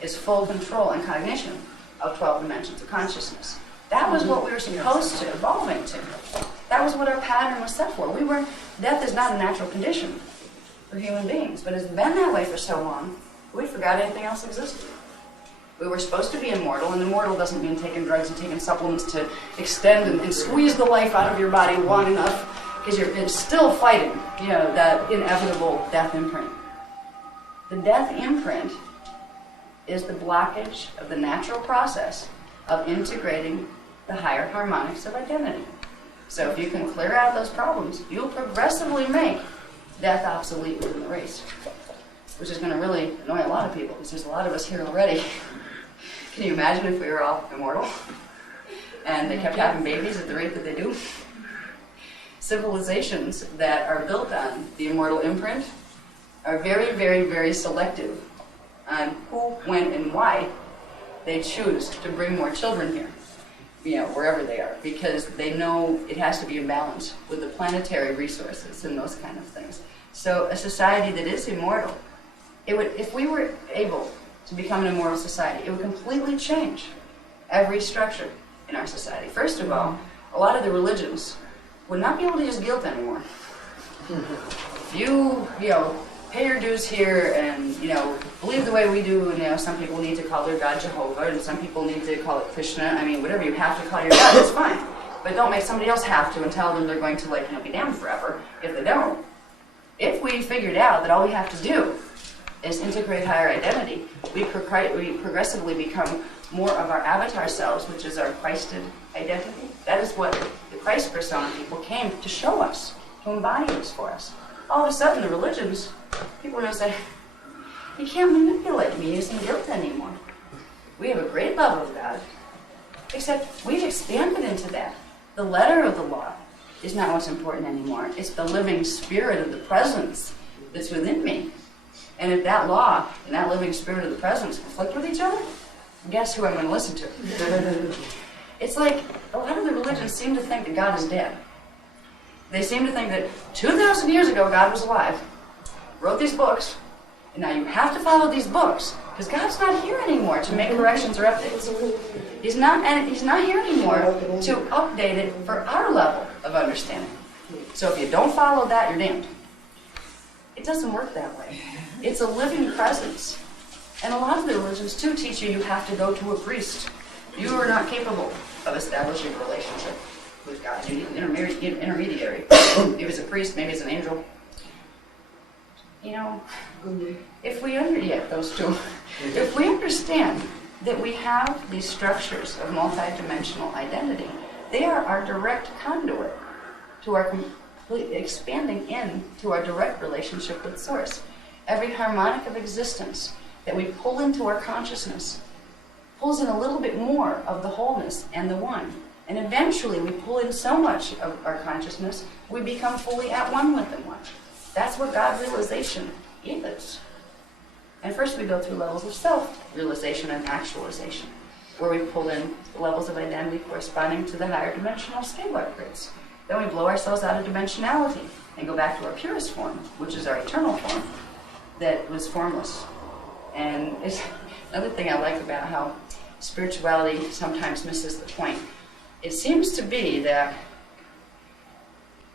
It's full control and cognition of 12 dimensions of consciousness. That was what we were supposed to evolve into. That was what our pattern was set for. Death is not a natural condition for human beings, but it's been that way for so long, we forgot anything else existed. We were supposed to be immortal, and immortal doesn't mean taking drugs and taking supplements to extend and squeeze the life out of your body long enough, because you're still fighting, that inevitable death imprint. The death imprint is the blockage of the natural process of integrating the higher harmonics of identity. So if you can clear out those problems, you'll progressively make death obsolete within the race, which is going to really annoy a lot of people, because there's a lot of us here already. Can you imagine if we were all immortal and they kept having babies at the rate that they do? Civilizations that are built on the immortal imprint are very, very, very selective on who, when, and why they choose to bring more children here, wherever they are, because they know it has to be in balance with the planetary resources and those kind of things. So a society that is immortal, if we were able to become an immortal society, it would completely change every structure in our society. First of all, a lot of the religions would not be able to use guilt anymore. If you pay your dues here and, believe the way we do, and, some people need to call their God Jehovah, and some people need to call it Krishna. Whatever you have to call your God, it's fine. But don't make somebody else have to and tell them they're going to, be damned forever if they don't. If we figured out that all we have to do is integrate higher identity, we progressively become more of our avatar selves, which is our Christed identity. That is what the Christ persona people came to show us, to embody this for us. All of a sudden, the religions, people are going to say, you can't manipulate me using guilt anymore. We have a great love of God, except we've expanded into that. The letter of the law is not what's important anymore. It's the living spirit of the presence that's within me. And if that law and that living spirit of the presence conflict with each other, guess who I'm going to listen to? It's like a lot of the religions seem to think that God is dead. They seem to think that 2,000 years ago God was alive, wrote these books, and now you have to follow these books because God's not here anymore to make corrections or updates. He's not here anymore to update it for our level of understanding. So if you don't follow that, you're damned. It doesn't work that way. It's a living presence. And a lot of the religions, too, teach you have to go to a priest. You are not capable of establishing a relationship with God. You need an intermediary. If it's a priest, maybe it's an angel. You know, if we if we understand that we have these structures of multidimensional identity, they are our direct conduit to our expanding into our direct relationship with Source. Every harmonic of existence that we pull into our consciousness pulls in a little bit more of the wholeness and the one. And eventually we pull in so much of our consciousness, we become fully at one with the one. That's what God realization is. And first we go through levels of self-realization and actualization, where we pull in levels of identity corresponding to the higher dimensional scale upgrades. Then we blow ourselves out of dimensionality and go back to our purest form, which is our eternal form, that was formless. And it's another thing I like about how spirituality sometimes misses the point. It seems to be that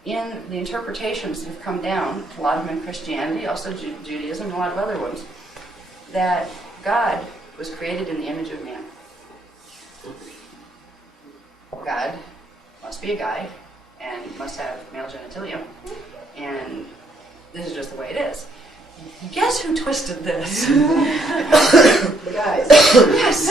in the interpretations that have come down, a lot of them in Christianity, also Judaism, and a lot of other ones, that God was created in the image of man. God must be a guy and must have male genitalia, and this is just the way it is. Guess who twisted this? The guys. Yes.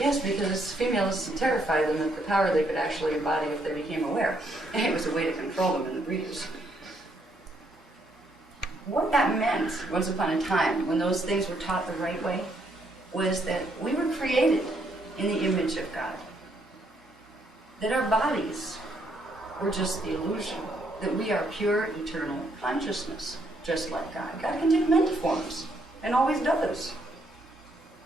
Yes, because females terrified them of the power they could actually embody if they became aware. And it was a way to control them in the breeders. What that meant, once upon a time, when those things were taught the right way, was that we were created in the image of God. That our bodies were just the illusion. That we are pure, eternal consciousness, just like God. God can take many forms, and always does.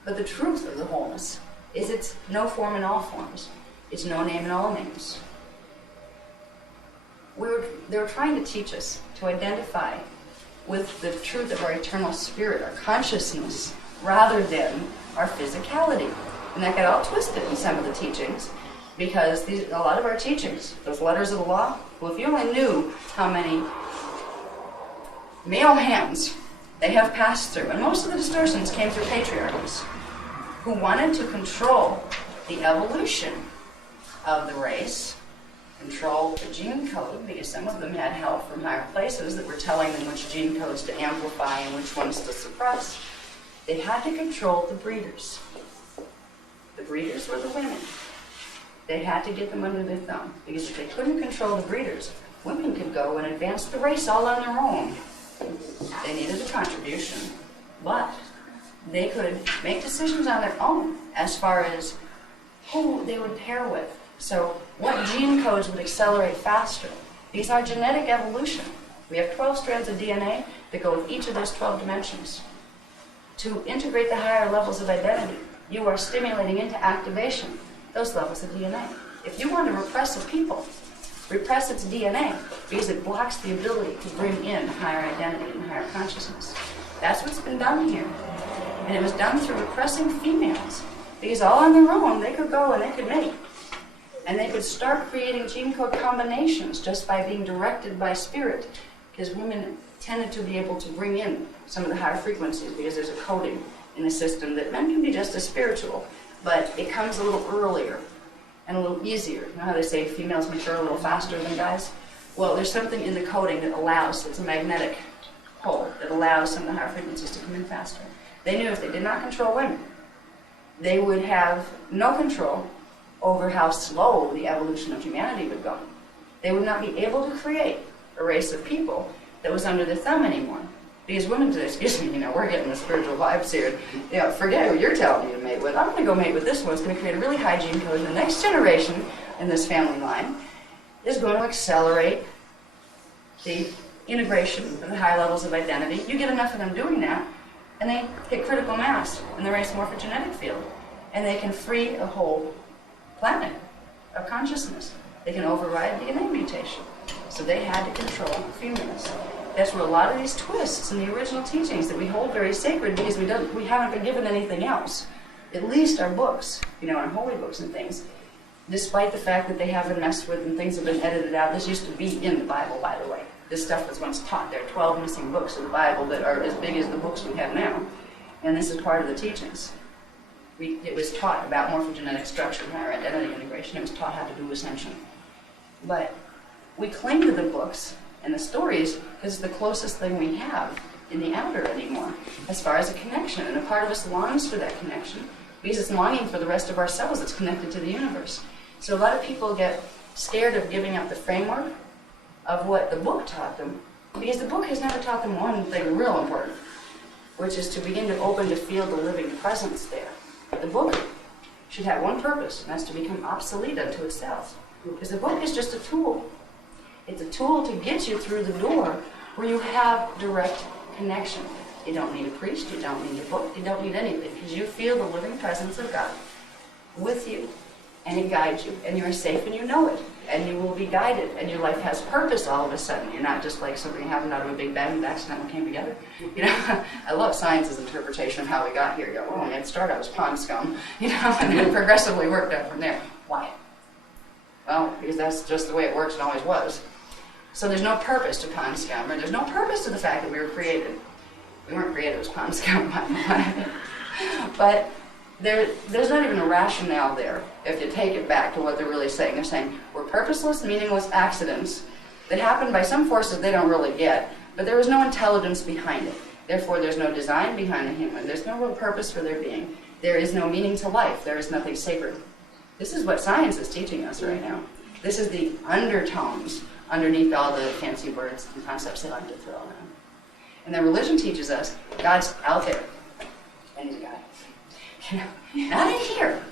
But the truth of the wholeness is it's no form in all forms. It's no name in all names. They were trying to teach us to identify with the truth of our eternal spirit, our consciousness, rather than our physicality. And that got all twisted in some of the teachings, because a lot of our teachings, those letters of the law, well, if you only knew how many male hands they have passed through, and most of the distortions came through patriarchs, who wanted to control the evolution of the race, control the gene code, because some of them had help from higher places that were telling them which gene codes to amplify and which ones to suppress. They had to control the breeders. The breeders were the women. They had to get them under their thumb, because if they couldn't control the breeders, women could go and advance the race all on their own. They needed a contribution, but they could make decisions on their own as far as who they would pair with. So what gene codes would accelerate faster? These are genetic evolution. We have 12 strands of DNA that go with each of those 12 dimensions. To integrate the higher levels of identity, you are stimulating into activation those levels of DNA. If you want to repress a people, repress its DNA, because it blocks the ability to bring in higher identity and higher consciousness. That's what's been done here. And it was done through repressing females, because all on their own, they could go and they could mate. And they could start creating gene code combinations just by being directed by spirit, because women tended to be able to bring in some of the higher frequencies, because there's a coding in the system that men can be just as spiritual, but it comes a little earlier and a little easier. You know how they say females mature a little faster than guys? Well, there's something in the coding that allows, it's a magnetic pole, that allows some of the higher frequencies to come in faster. They knew if they did not control women, they would have no control over how slow the evolution of humanity would go. They would not be able to create a race of people that was under their thumb anymore. Because women say, excuse me, we're getting the spiritual vibes here. Forget who you're telling me to mate with. I'm going to go mate with this one. It's going to create a really high gene code. The next generation in this family line is going to accelerate the integration of the high levels of identity. You get enough of them doing that, and they hit critical mass in the race morphogenetic field. And they can free a whole planet of consciousness. They can override DNA mutation. So they had to control females. That's where a lot of these twists in the original teachings that we hold very sacred, because we haven't been given anything else. At least our books, our holy books and things, despite the fact that they have been messed with and things have been edited out. This used to be in the Bible, by the way. This stuff was once taught. There are 12 missing books of the Bible that are as big as the books we have now. And this is part of the teachings. It was taught about morphogenetic structure, higher identity integration. It was taught how to do ascension. But we cling to the books and the stories because it's the closest thing we have in the outer anymore, as far as a connection. And a part of us longs for that connection because it's longing for the rest of ourselves that's connected to the universe. So a lot of people get scared of giving up the framework of what the book taught them because the book has never taught them one thing real important, which is to begin to open to feel the living presence there. But the book should have one purpose, and that's to become obsolete unto itself. Because the book is just a tool. It's a tool to get you through the door where you have direct connection. You don't need a priest, you don't need a book, you don't need anything, because you feel the living presence of God with you, and it guides you, and you're safe and you know it, and you will be guided, and your life has purpose all of a sudden. You're not just like something happened out of a big bang and accidentally came together. You know, I love science's interpretation of how we got here. You go, oh, when it started, I was pond scum, you know, and then progressively worked out from there. Why? Well, because that's just the way it works and always was. So there's no purpose to pond scum, or there's no purpose to the fact that we were created. We weren't created as pond scum, but there's not even a rationale there if you take it back to what they're really saying. They're saying we're purposeless, meaningless accidents that happen by some forces they don't really get, but there is no intelligence behind it. Therefore, there's no design behind the human. There's no real purpose for their being. There is no meaning to life. There is nothing sacred. This is what science is teaching us right now. This is the undertones underneath all the fancy words and concepts they like to throw around. And then religion teaches us God's out there, and he's a guy. You know, not in here,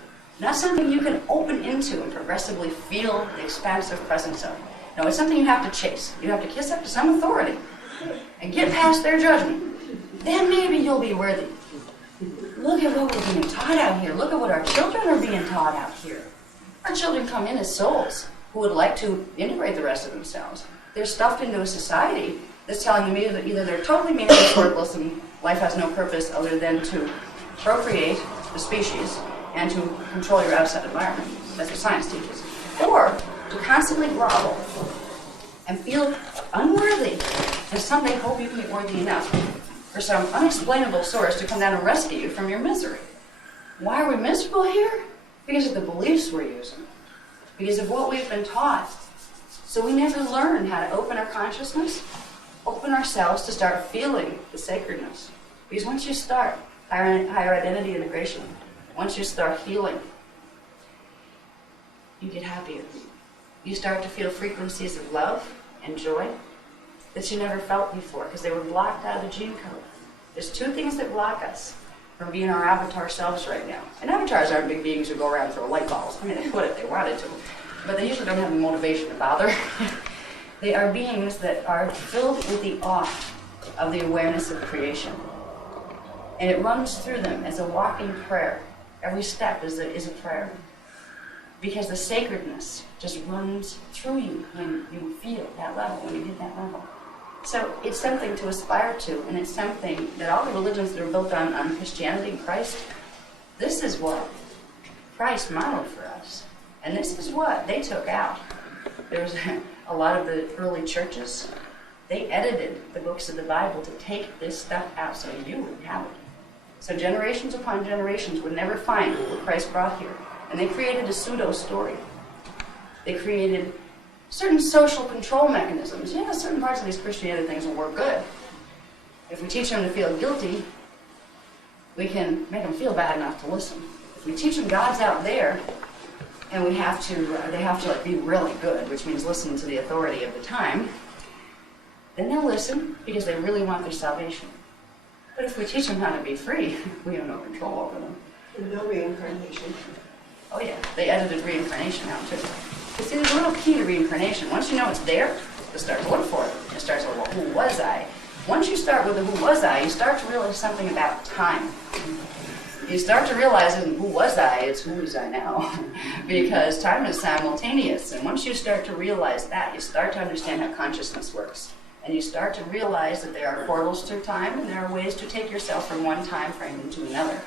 not something you can open into and progressively feel the expansive presence of. No, it's something you have to chase. You have to kiss up to some authority and get past their judgment. Then maybe you'll be worthy. Look at what we're being taught out here. Look at what our children are being taught out here. Our children come in as souls who would like to integrate the rest of themselves. They're stuffed into a society that's telling them either they're totally meaningless, worthless, and life has no purpose other than to procreate the species and to control your outside environment. That's what science teaches. Or to constantly grovel and feel unworthy and someday hope you can get worthy enough for some unexplainable source to come down and rescue you from your misery. Why are we miserable here? Because of the beliefs we're using. Because of what we've been taught. So we never learn how to open our consciousness, open ourselves to start feeling the sacredness. Because once you start higher identity integration, once you start healing, you get happier. You start to feel frequencies of love and joy that you never felt before because they were blocked out of the gene code. There's two things that block us from being our avatar selves right now. And avatars aren't big beings who go around and throw light balls. I mean, they could if they wanted to, but they usually don't have the motivation to bother. They are beings that are filled with the awe of the awareness of creation. And it runs through them as a walking prayer. Every step is a prayer. Because the sacredness just runs through you when you feel that level, when you hit that level. So it's something to aspire to, and it's something that all the religions that are built on Christianity and Christ, this is what Christ modeled for us. And this is what they took out. There's a lot of the early churches, they edited the books of the Bible to take this stuff out so you would have it. So generations upon generations would never find what Christ brought here. And they created a pseudo-story. They created certain social control mechanisms. Yeah, certain parts of these Christianity things will work good. If we teach them to feel guilty, we can make them feel bad enough to listen. If we teach them God's out there, and they have to like be really good, which means listen to the authority of the time, then they'll listen because they really want their salvation. But if we teach them how to be free, we have no control over them. And no reincarnation. Oh yeah, they edited reincarnation out too. You see, there's a little key to reincarnation. Once you know it's there, you start to look for it. You start to, well, who was I? Once you start with the who was I, you start to realize something about time. You start to realize who was I, it's who is I now. Because time is simultaneous. And once you start to realize that, you start to understand how consciousness works. And you start to realize that there are portals through time, and there are ways to take yourself from one time frame into another.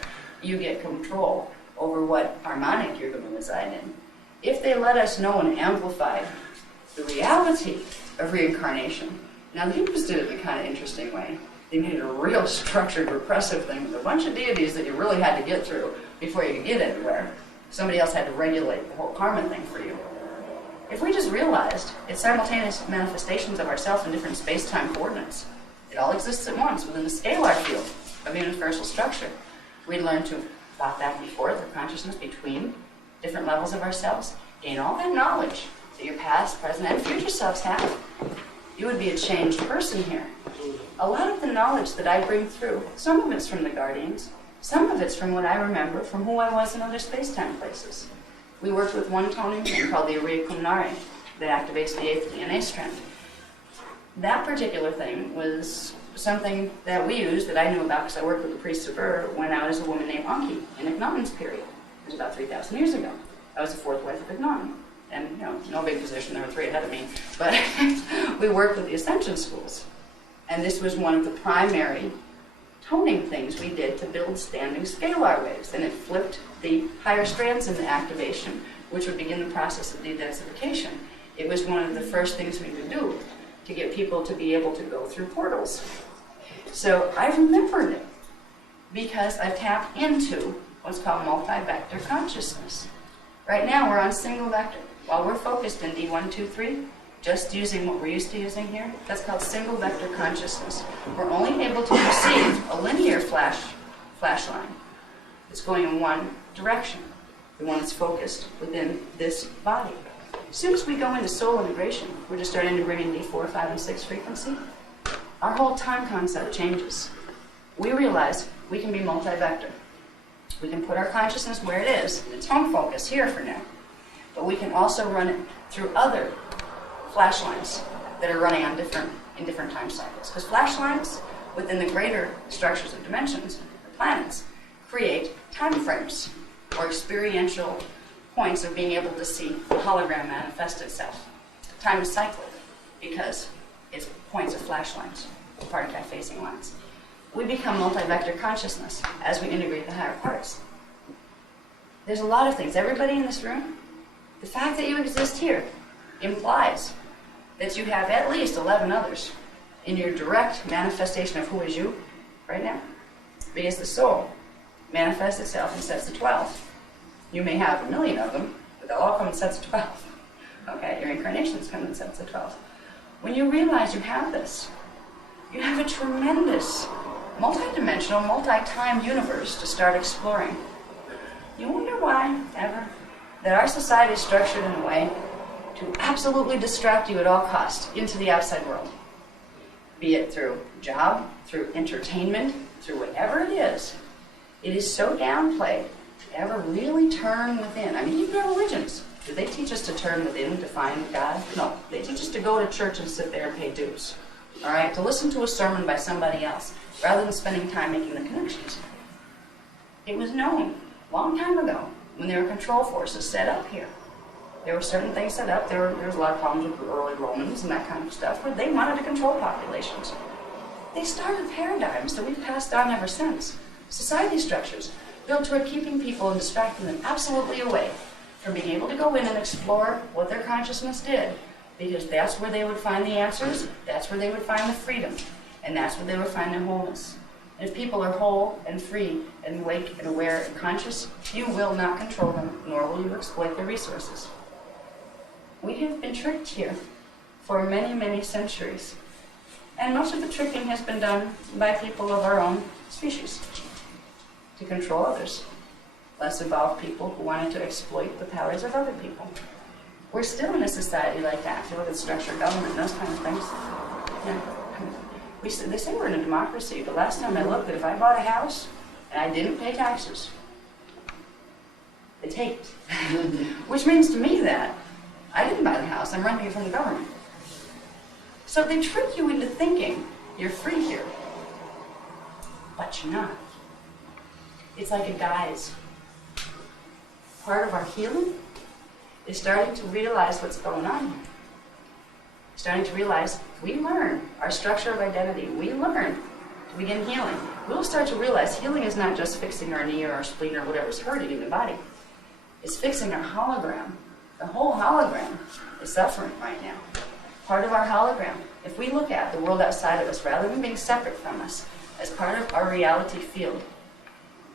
You get control over what harmonic you're going to reside in. If they let us know and amplify the reality of reincarnation, Now the Hindus did it in a kind of interesting way. They made it a real structured, repressive thing with a bunch of deities that you really had to get through before you could get anywhere. Somebody else had to regulate the whole karma thing for you. If we just realized it's simultaneous manifestations of ourselves in different space-time coordinates, it all exists at once within the scalar field of universal structure, we'd learn to walk back and forth our consciousness between different levels of ourselves, gain all that knowledge that your past, present, and future selves have. You would be a changed person here. A lot of the knowledge that I bring through, some of it's from the Guardians, some of it's from what I remember from who I was in other space-time places. We worked with one toning called the Area Kumnari that activates the 8th DNA strand. That particular thing was something that we used that I knew about because I worked with the priests of Ur when I was a woman named Anki in Akhnam's period. It was about 3,000 years ago. I was the 4th wife of Akhnam. And, no big position, there were 3 ahead of me. But we worked with the Ascension schools. And this was one of the primary toning things we did to build standing scalar waves. And it flipped the higher strands in the activation, which would begin the process of de-densification. It was one of the first things we would do to get people to be able to go through portals. So I remembered it because I tapped into what's called multi-vector consciousness. Right now we're on single vector. While we're focused in D123, just using what we're used to using here, that's called single vector consciousness. We're only able to perceive a linear flash line that's going in one direction, the one that's focused within this body. As soon as we go into soul integration, we're just starting to bring in D4, 5, and 6 frequency, our whole time concept changes. We realize we can be multi-vector. We can put our consciousness where it is, and it's home focus here for now. But we can also run it through other flash lines that are running on in different time cycles. Because flash lines within the greater structures of dimensions, the planets, create time frames or experiential points of being able to see the hologram manifest itself. Time is cyclic because it's points of flash lines, party-phasing lines. We become multi-vector consciousness as we integrate the higher parts. There's a lot of things. Everybody in this room, the fact that you exist here implies that you have at least 11 others in your direct manifestation of who is you right now. Because the soul manifests itself in sets of 12. You may have 1 million of them, but they'll all come in sets of 12. Okay, your incarnations come in sets of 12. When you realize you have this, you have a tremendous multi-dimensional, multi-time universe to start exploring. You wonder why, ever, that our society is structured in a way to absolutely distract you at all costs into the outside world. Be it through job, through entertainment, through whatever it is. It is so downplayed to ever really turn within. I mean, even our religions. Do they teach us to turn within to find God? No. They teach us to go to church and sit there and pay dues. All right? To listen to a sermon by somebody else, rather than spending time making the connections. It was known a long time ago when there were control forces set up here. There were certain things set up. There was a lot of problems with the early Romans and that kind of stuff, where they wanted to control populations. They started paradigms that we've passed on ever since. Society structures built toward keeping people and distracting them absolutely away from being able to go in and explore what their consciousness did, because that's where they would find the answers, that's where they would find the freedom, and that's where they would find their wholeness. And if people are whole and free and awake and aware and conscious, you will not control them, nor will you exploit their resources. We have been tricked here for many, many centuries. And most of the tricking has been done by people of our own species to control others. Less evolved people who wanted to exploit the powers of other people. We're still in a society like that. If you look at structured government and those kind of things. Yeah. They say we're in a democracy, but last time I looked, if I bought a house and I didn't pay taxes, they take it. Which means to me that I didn't buy the house, I'm renting it from the government. So they trick you into thinking you're free here, but you're not. It's like a guise. Part of our healing is starting to realize what's going on here. Starting to realize we learn our structure of identity. We learn to begin healing. We'll start to realize healing is not just fixing our knee or our spleen or whatever's hurting in the body. It's fixing our hologram. The whole hologram is suffering right now. part of our hologram. If we look at the world outside of us, rather than being separate from us, as part of our reality field,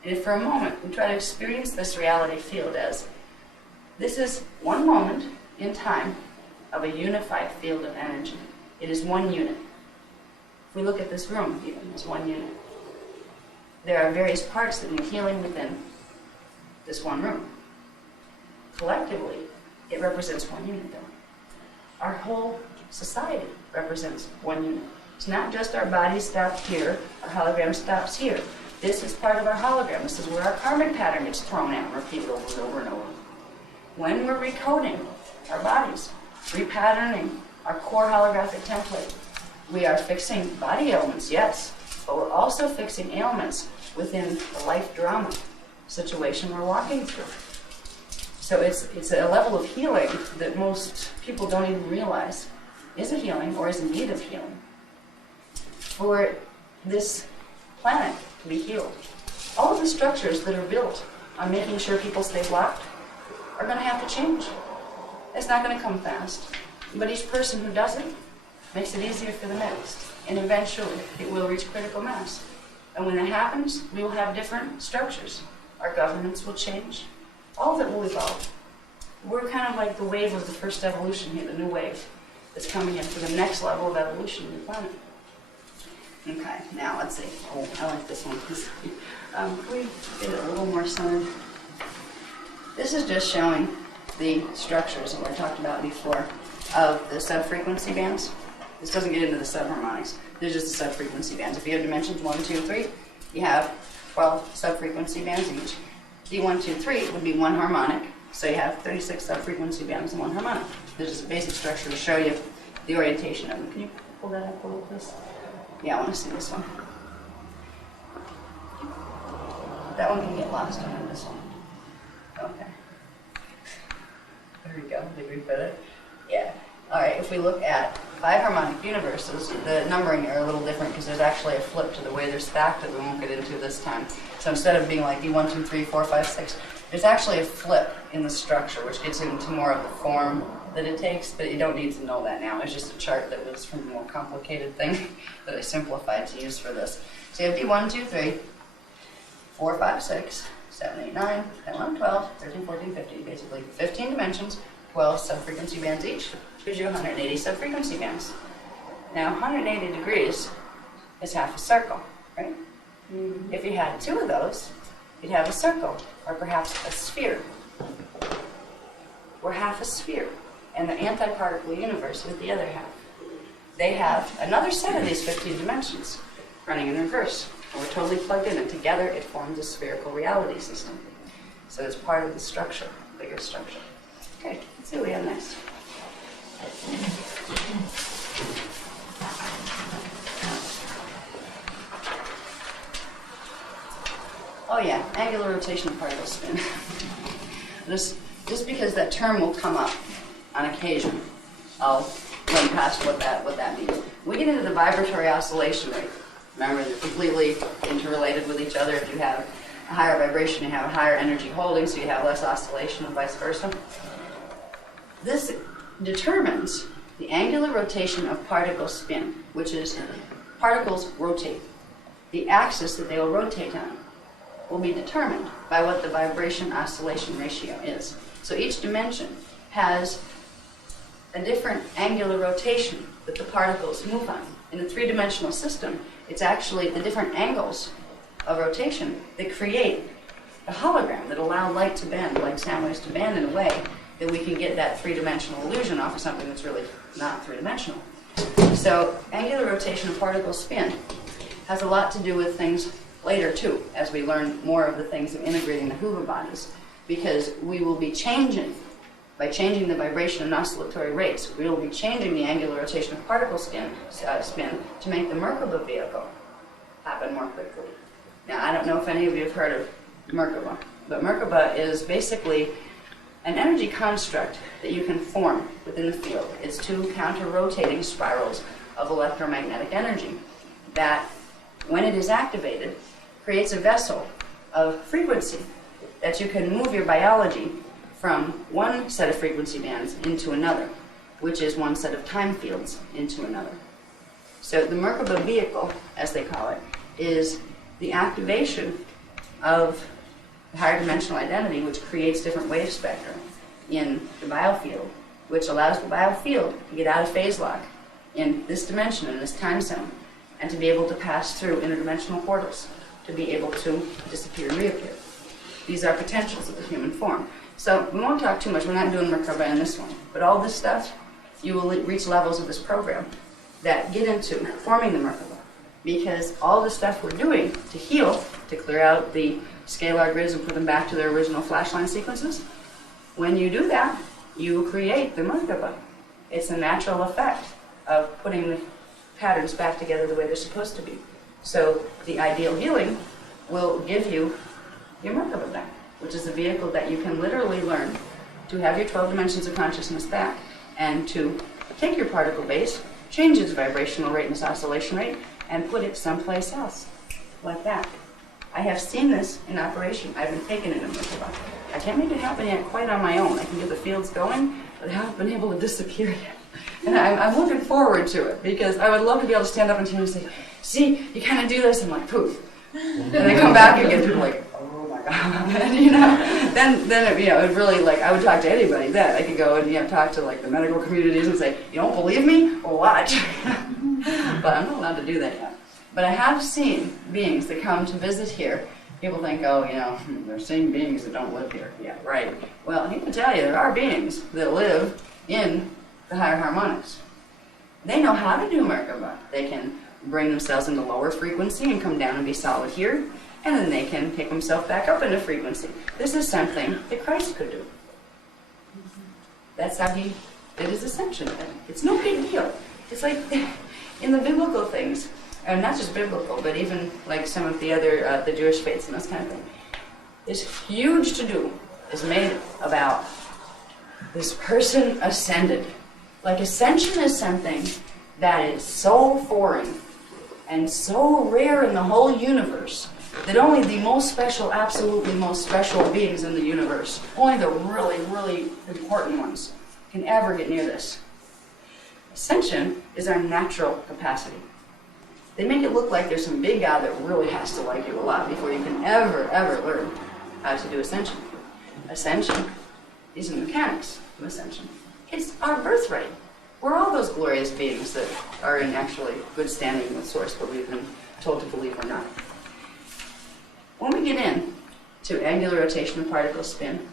and if for a moment we try to experience this reality field as this is one moment in time of a unified field of energy. It is one unit. If we look at this room, even as one unit, there are various parts that need healing within this one room. Collectively, it represents one unit, though. Our whole society represents one unit. It's not just our body stopped here, our hologram stops here. This is part of our hologram. This is where our karmic pattern gets thrown out and repeated over and over and over. When we're recoding our bodies, repatterning our core holographic template, we are fixing body ailments, yes, but we're also fixing ailments within the life drama situation we're walking through. So it's a level of healing that most people don't even realize is a healing or is in need of healing. For this planet to be healed, all of the structures that are built on making sure people stay blocked are going to have to change. It's not going to come fast, but each person who does it makes it easier for the next, and eventually it will reach critical mass. And when that happens, we will have different structures. Our governments will change. All of it will evolve. We're kind of like the wave of the first evolution here, the new wave that's coming in for the next level of evolution in the planet. Okay, now let's see. Oh, I like this one. Can we get it a little more centered? This is just showing the structures that we talked about before of the sub-frequency bands. This doesn't get into the subharmonics. There's just the sub-frequency bands. If you have dimensions 1, 2, 3, you have 12 sub-frequency bands each. D1, 2, 3 would be one harmonic, so you have 36 sub-frequency bands and one harmonic. There's just a basic structure to show you the orientation of them. Can you pull that up a little, please? Yeah, I want to see this one. That one can get lost on this one. Okay. There we go. Did we fit it? Yeah. All right, if we look at 5 harmonic universes, the numbering are a little different because there's actually a flip to the way they're stacked that we won't get into this time. So instead of being like D1, 2, 3, 4, 5, 6, there's actually a flip in the structure, which gets into more of the form that it takes, but you don't need to know that now. It's just a chart that was from a more complicated thing that I simplified to use for this. So you have D1, 2, 3, 4, 5, 6, 7, 8, 9, 10, 11, 12, 13, 14, 15, basically 15 dimensions, 12 sub-frequency bands each, gives you 180 sub-frequency bands. Now 180 degrees is half a circle, right? Mm-hmm. If you had 2 of those, you'd have a circle, or perhaps a sphere. We're half a sphere, and the antiparticle universe is the other half. They have another set of these 15 dimensions running in reverse, and we're totally plugged in, and together it forms a spherical reality system. So it's part of the structure, bigger structure. Okay, let's see what we have next. Oh yeah, angular rotation of particle spin. Just because that term will come up on occasion, I'll run past what that means. We get into the vibratory oscillation rate. Remember, they're completely interrelated with each other. If you have a higher vibration, you have a higher energy holding, so you have less oscillation and vice versa. This determines the angular rotation of particle spin, which is particles rotate. The axis that they will rotate on will be determined by what the vibration oscillation ratio is. So each dimension has a different angular rotation that the particles move on. In the three-dimensional system, it's actually the different angles of rotation that create a hologram that allow light to bend, like sound waves to bend in a way that we can get that three-dimensional illusion off of something that's really not three-dimensional. So angular rotation of particle spin has a lot to do with things later too, as we learn more of the things of integrating the Hoover bodies, because we will be changing, by changing the vibration and oscillatory rates, we will be changing the angular rotation of particle spin to make the Merkaba vehicle happen more quickly. Now, I don't know if any of you have heard of Merkaba, but Merkaba is basically an energy construct that you can form within the field. It's 2 counter-rotating spirals of electromagnetic energy that, when it is activated, creates a vessel of frequency that you can move your biology from one set of frequency bands into another. which is one set of time fields into another. So the Merkaba vehicle, as they call it, is the activation of the higher dimensional identity, which creates different wave spectra in the biofield, which allows the biofield to get out of phase lock in this dimension, in this time zone, and to be able to pass through interdimensional portals, to be able to disappear and reappear. These are potentials of the human form. So we won't talk too much, we're not doing Merkaba in this one, but all this stuff, you will reach levels of this program that get into forming the Merkaba, because all the stuff we're doing to heal, to clear out the scalar grids and put them back to their original flashline sequences, when you do that, you create the Merkaba. It's a natural effect of putting the patterns back together the way they're supposed to be. So the ideal healing will give you your Merkaba back, which is a vehicle that you can literally learn to have your 12 dimensions of consciousness back and to take your particle base, change its vibrational rate and its oscillation rate, and put it someplace else, like that. I have seen this in operation. I've been taking it in Merkaba. I can't make it happen yet quite on my own. I can get the fields going, but I haven't been able to disappear yet. And I'm looking forward to it, because I would love to be able to stand up and say, see, you kind of do this, and I'm like, poof. And then come back and get people like, oh my God. And, then it, it really, like, I would talk to anybody then. I could go and talk to like the medical communities and say, you don't believe me? Well, watch. But I'm not allowed to do that yet. But I have seen beings that come to visit here. People think, oh, they're seeing beings that don't live here. Yeah, right. Well, I can tell you, there are beings that live in the higher harmonics. They know how to do Merkaba. They can bring themselves into lower frequency and come down and be solid here, and then they can take themselves back up into frequency. This is something that Christ could do. That's how he did his ascension. It's no big deal. It's like in the biblical things, and not just biblical, but even like some of the other, the Jewish faiths and this kind of thing. This huge to-do is made about this person ascended. Like ascension is something that is so foreign and so rare in the whole universe that only the most special, absolutely most special beings in the universe, only the really, really important ones, can ever get near this. Ascension is our natural capacity. They make it look like there's some big guy that really has to like you a lot before you can ever, ever learn how to do ascension. Ascension is the mechanics of ascension. It's our birthright. We're all those glorious beings that are in actually good standing with Source, but we've been told to believe we're not. When we get in to angular rotation and particle spin,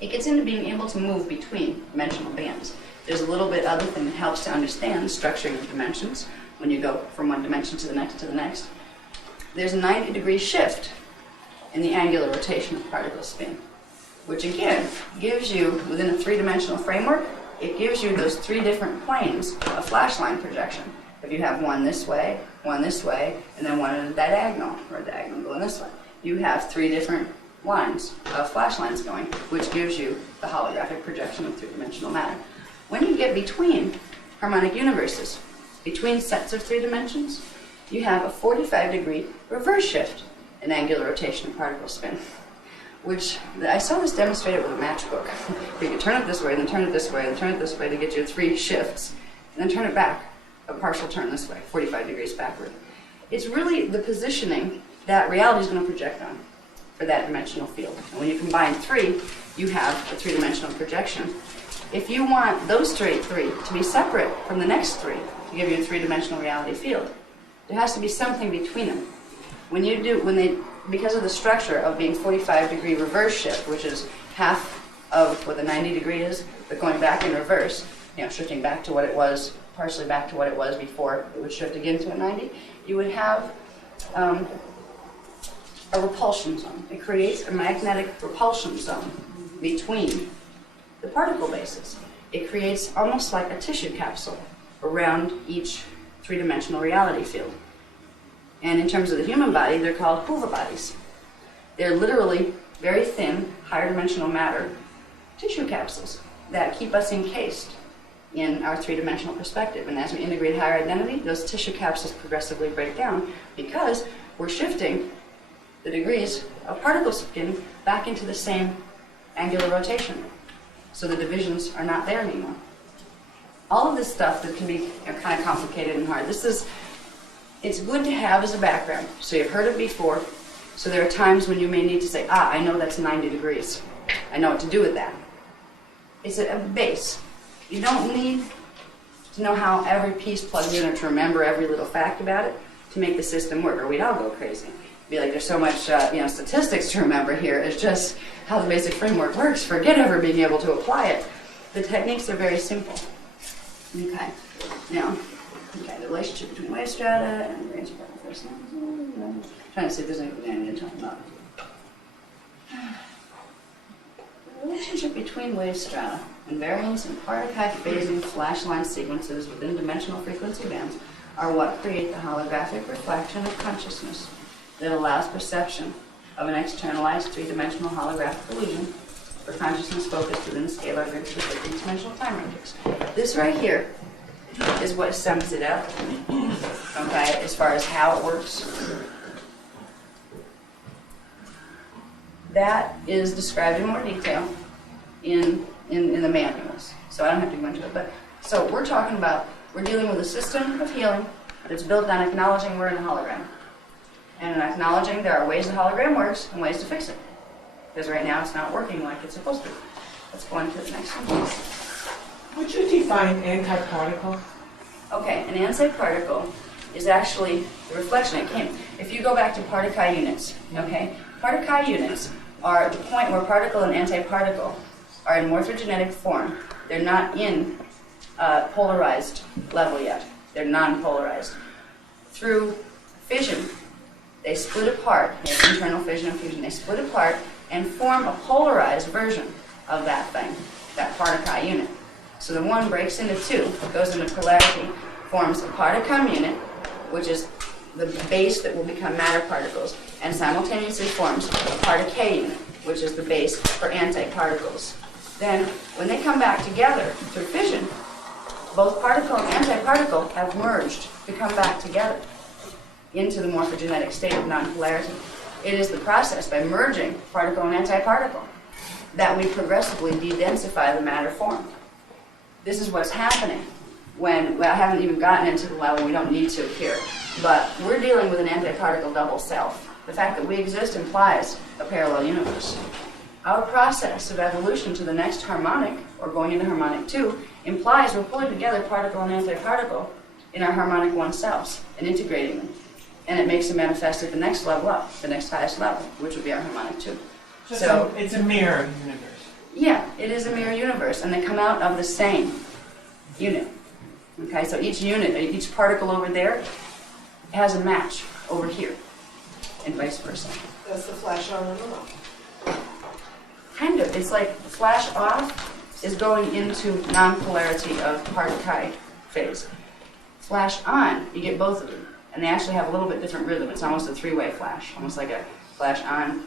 it gets into being able to move between dimensional bands. There's a little bit other thing that helps to understand the structuring of dimensions when you go from one dimension to the next to the next. There's a 90-degree shift in the angular rotation of particle spin, which again gives you, within a three-dimensional framework, it gives you those three different planes of flashline projection. If you have one this way, and then one in a diagonal, or a diagonal going this way, you have three different lines of flash lines going, which gives you the holographic projection of three-dimensional matter. When you get between harmonic universes, between sets of three dimensions, you have a 45-degree reverse shift in angular rotation and particle spin, which I saw this demonstrated with a matchbook. You could turn it this way, then turn it this way, then turn it this way to get you three shifts, and then turn it back, a partial turn this way, 45 degrees backward. It's really the positioning that reality is going to project on for that dimensional field. And when you combine three, you have a three-dimensional projection. If you want those three to be separate from the next three to give you a three-dimensional reality field, there has to be something between them. Because of the structure of being 45-degree reverse shift, which is half of what the 90-degree is, but going back in reverse, shifting back to what it was, partially back to what it was before it would shift again to a 90, you would have a repulsion zone. It creates a magnetic repulsion zone between the particle bases. It creates almost like a tissue capsule around each three-dimensional reality field. And in terms of the human body, they're called Huva bodies. They're literally very thin, higher dimensional matter tissue capsules that keep us encased in our three-dimensional perspective. And as we integrate higher identity, those tissue capsules progressively break down because we're shifting the degrees of particle spin back into the same angular rotation. So the divisions are not there anymore. all of this stuff that can be kind of complicated and hard. It's good to have as a background. So you've heard it before. So there are times when you may need to say, I know that's 90 degrees. I know what to do with that. It's a base. You don't need to know how every piece plugs in or to remember every little fact about it to make the system work, or we'd all go crazy. Be like, there's so much statistics to remember here. It's just how the basic framework works. Forget ever being able to apply it. The techniques are very simple. Okay. Now, the relationship between wave strata and range of first. Trying to see if there's anything I need to talk about. The relationship between wave strata and variance in Paracai phasing flash line sequences within dimensional frequency bands are what create the holographic reflection of consciousness that allows perception of an externalized three-dimensional holographic illusion for consciousness focused within the scalar grids with three-dimensional time ranges. This right here is what sums it up, okay, as far as how it works. That is described in more detail in the manuals, so I don't have to go into it. But so we're talking about, we're dealing with a system of healing that's built on acknowledging we're in a hologram. And in acknowledging there are ways the hologram works and ways to fix it. Because right now it's not working like it's supposed to. Let's go on to the next one. Would you define antiparticle? Okay, an antiparticle is actually the reflection. If you go back to Paracai units, okay? Paracai units are the point where particle and antiparticle are in morphogenetic form. They're not in polarized level yet. They're non-polarized. Through fission, they split apart. They have internal fission and fusion. They split apart and form a polarized version of that thing, that Paracai unit. So the one breaks into two, goes into polarity, forms a Paracai unit, which is the base that will become matter particles, and simultaneously forms a Paracai unit, which is the base for antiparticles. Then, when they come back together through fission, both particle and antiparticle have merged to come back together into the morphogenetic state of non-polarity. It is the process by merging particle and antiparticle that we progressively de-densify the matter form. This is what's happening when, well, I haven't even gotten into the level, we don't need to here, but we're dealing with an antiparticle double self. The fact that we exist implies a parallel universe. Our process of evolution to the next harmonic, or going into harmonic 2, implies we're pulling together particle and antiparticle in our harmonic 1 selves and integrating them. And it makes them manifest at the next level up, the next highest level, which would be our harmonic 2. So it's a mirror universe. Yeah, it is a mirror universe, and they come out of the same unit. Okay, so each unit, each particle over there has a match over here, and vice versa. That's the flash on and off. Kind of. It's like flash off is going into non-polarity of Paracai phase. Flash on, you get both of them. And they actually have a little bit different rhythm. It's almost a three-way flash, almost like a flash on,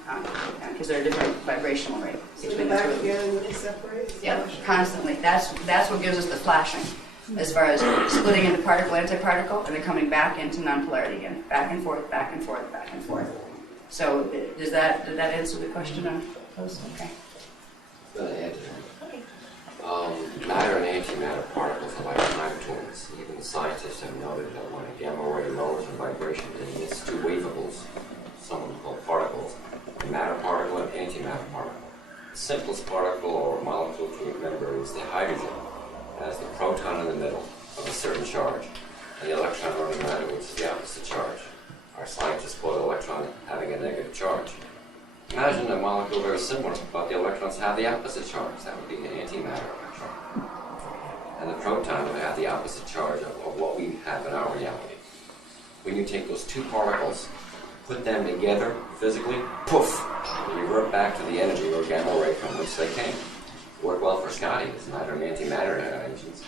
because they're a different vibrational rate So between they're the two back of them. again when they separate? Yep, constantly. That's what gives us the flashing, as far as splitting into particle, antiparticle, and then coming back into non-polarity again. Back and forth, back and forth, back and forth. So did that answer the question on those? Okay. I'm going to add to that. Matter and antimatter particles are like time twins. Even scientists have noted that when a gamma ray lowers in vibration, it emits two waveables, some called particles, a matter particle and antimatter particle. The simplest particle or molecule to remember is the hydrogen, has the proton in the middle of a certain charge, and the electron running around it, which is the opposite charge. Our scientists call the electron having a negative charge. Imagine a molecule very similar, but the electrons have the opposite charge. That would be an antimatter electron. And the proton would have the opposite charge of what we have in our reality. When you take those two particles, put them together physically, poof, you revert back to the energy or gamma ray from which they came. Work well for Scotty. It's matter and antimatter engines.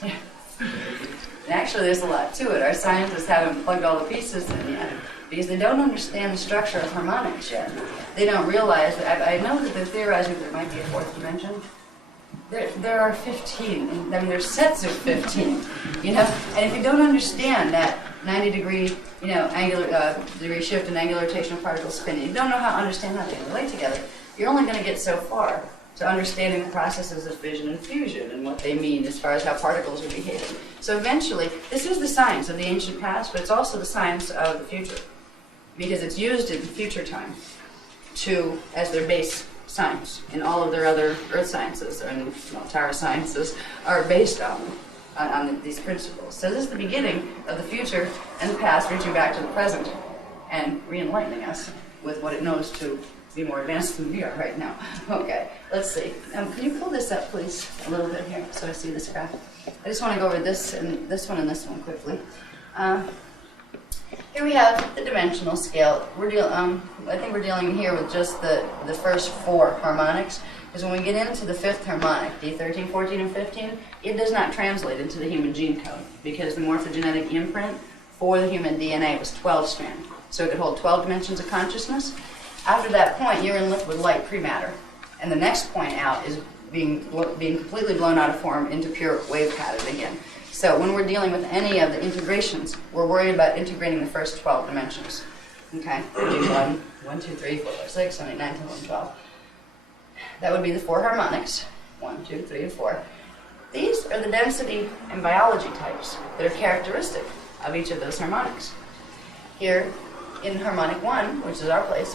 Yeah. And actually, there's a lot to it. Our scientists haven't plugged all the pieces in yet, because they don't understand the structure of harmonics yet. They don't realize that. I know that they're theorizing there might be a fourth dimension. There are 15. I mean, there's sets of 15. You know, and if you don't understand that 90-degree, angular degree shift and angular rotation of particle spin, you don't know how to understand how they relate together. You're only going to get so far to understanding the processes of fission and fusion and what they mean as far as how particles are behaving. So eventually, this is the science of the ancient past, but it's also the science of the future, because it's used in future time as their base science, and all of their other earth sciences and Tara sciences are based on these principles. So this is the beginning of the future and the past reaching back to the present and re-enlightening us with what it knows to be more advanced than we are right now. Okay, let's see. Can you pull this up, please, a little bit here so I see this graph? I just want to go over this one quickly. Here we have the dimensional scale. I think we're dealing here with just the first 4 harmonics, because when we get into the 5th harmonic, D13, 14, and 15, it does not translate into the human gene code, because the morphogenetic imprint for the human DNA was 12-strand. So it could hold 12 dimensions of consciousness. After that point, you're in liquid light pre-matter. And the next point out is being completely blown out of form into pure wave pattern again. So when we're dealing with any of the integrations, we're worried about integrating the first 12 dimensions. Okay? 1, 2, 3, 4, 5, 6, 7, 8, 9, 10, 11, 12. That would be the 4 harmonics. 1, 2, 3, and 4. These are the density and biology types that are characteristic of each of those harmonics. Here in harmonic 1, which is our place,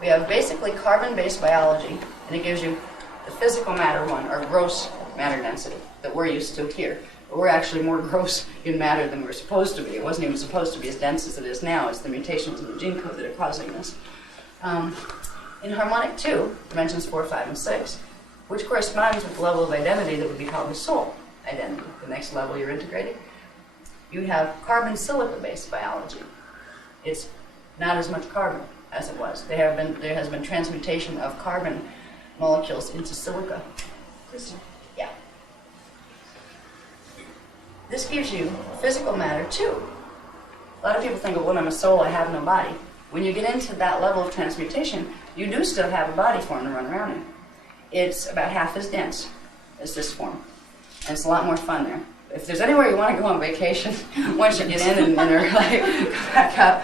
we have basically carbon-based biology, and it gives you the physical matter 1, or gross matter density, that we're used to here. But we're actually more gross in matter than we're supposed to be. It wasn't even supposed to be as dense as it is now. It's the mutations in the gene code that are causing this. In harmonic 2, dimensions 4, 5, and 6, which corresponds with the level of identity that would be called the soul identity, the next level you're integrating, you have carbon-silica-based biology. It's not as much carbon as it was. There has been transmutation of carbon molecules into silica. Yeah. This gives you physical matter too. A lot of people think, well, I'm a soul, I have no body. When you get into that level of transmutation, you do still have a body form to run around in. It's about half as dense as this form. And it's a lot more fun there. If there's anywhere you want to go on vacation, once you get in and are like, come back up,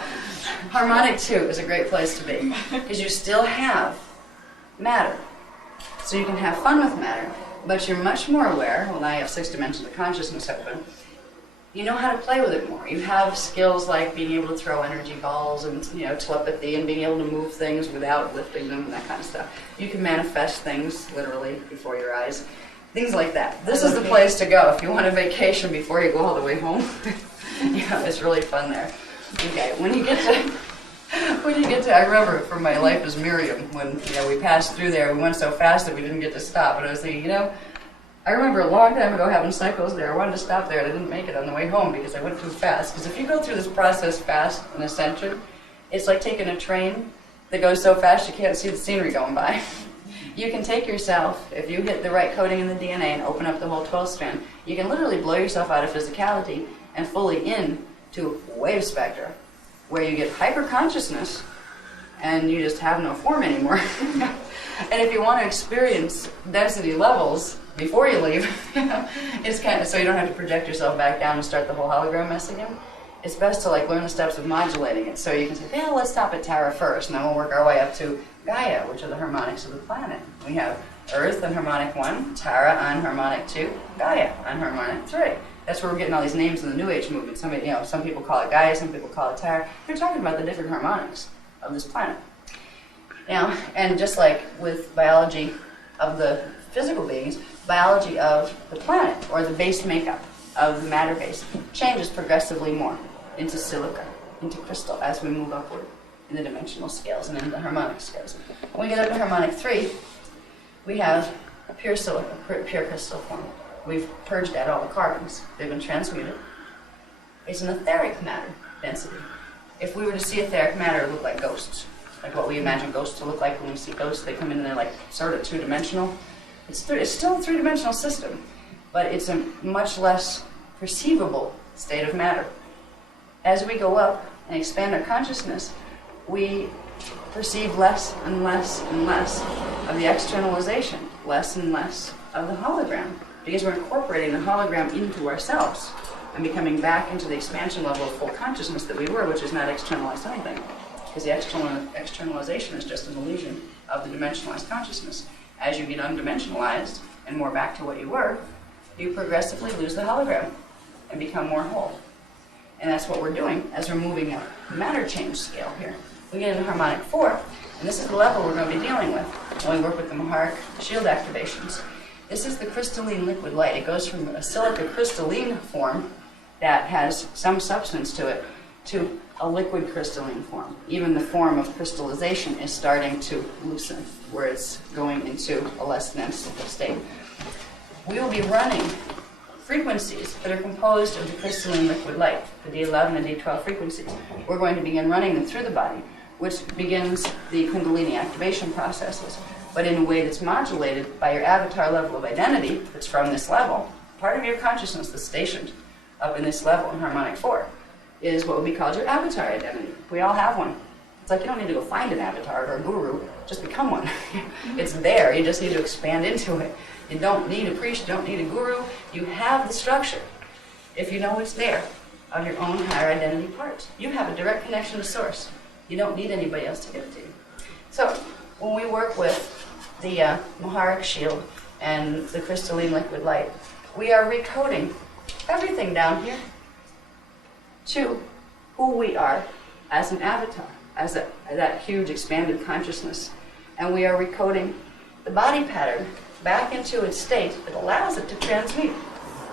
harmonic 2 is a great place to be, because you still have matter. So you can have fun with matter, but you're much more aware. Well, now you have 6 dimensions of consciousness open. You know how to play with it more. You have skills like being able to throw energy balls and telepathy and being able to move things without lifting them and that kind of stuff. You can manifest things literally before your eyes. Things like that. This is the place to go if you want a vacation before you go all the way home. It's really fun there. Okay, when you get to, I remember from my life as Miriam, when we passed through there, we went so fast that we didn't get to stop. And I was thinking, I remember a long time ago having cycles there. I wanted to stop there, and I didn't make it on the way home because I went too fast. Because if you go through this process fast in ascension, it's like taking a train that goes so fast you can't see the scenery going by. You can take yourself, if you hit the right coding in the DNA and open up the whole 12 strand, you can literally blow yourself out of physicality and fully into wave spectra, where you get hyper-consciousness and you just have no form anymore. And if you want to experience density levels before you leave, it's kind of, so you don't have to project yourself back down and start the whole hologram mess again. It's best to learn the steps of modulating it. So you can say, let's stop at Tara first, and then we'll work our way up to Gaia, which are the harmonics of the planet. We have Earth on harmonic 1, Tara on harmonic 2, Gaia on harmonic 3. That's where we're getting all these names in the New Age movement. Some people call it Gaia, some people call it Tara. They're talking about the different harmonics of this planet. And just like with biology of the physical beings, biology of the planet, or the base makeup of the matter base, changes progressively more into silica, into crystal, as we move upward in the dimensional scales and in the harmonic scales. When we get up to harmonic 3, we have pure silica, pure crystal form. We've purged out all the carbons. They've been transmuted. It's an etheric matter density. If we were to see etheric matter, it would look like ghosts. Like what we imagine ghosts to look like when we see ghosts. They come in and they're like sort of two-dimensional. It's still a three-dimensional system, but it's a much less perceivable state of matter. As we go up and expand our consciousness, we perceive less and less and less of the externalization, less and less of the hologram, because we're incorporating the hologram into ourselves and becoming back into the expansion level of full consciousness that we were, which is not externalized anything, because the externalization is just an illusion of the dimensionalized consciousness. as you get undimensionalized and more back to what you were, you progressively lose the hologram and become more whole. And that's what we're doing as we're moving up the matter change scale here. We get into harmonic 4, and this is the level we're going to be dealing with when we work with the Maharic shield activations. This is the crystalline liquid light. It goes from a silica crystalline form that has some substance to it to a liquid crystalline form. Even the form of crystallization is starting to loosen, where it's going into a less dense state. We will be running frequencies that are composed of the crystalline liquid light, the D11 and D12 frequencies. We're going to begin running them through the body, which begins the Kundalini activation processes, but in a way that's modulated by your avatar level of identity that's from this level. Part of your consciousness that's stationed up in this level in harmonic 4 is what would be called your avatar identity. We all have one. It's like you don't need to go find an avatar or a guru, just become one. It's there, you just need to expand into it. You don't need a priest, you don't need a guru. You have the structure, if you know it's there, of your own higher identity parts. You have a direct connection to source. You don't need anybody else to give it to you. So when we work with the Maharic shield and the crystalline liquid light, we are recoding everything down here to who we are as an avatar, as that huge expanded consciousness. And we are recoding the body pattern back into its state that allows it to transmute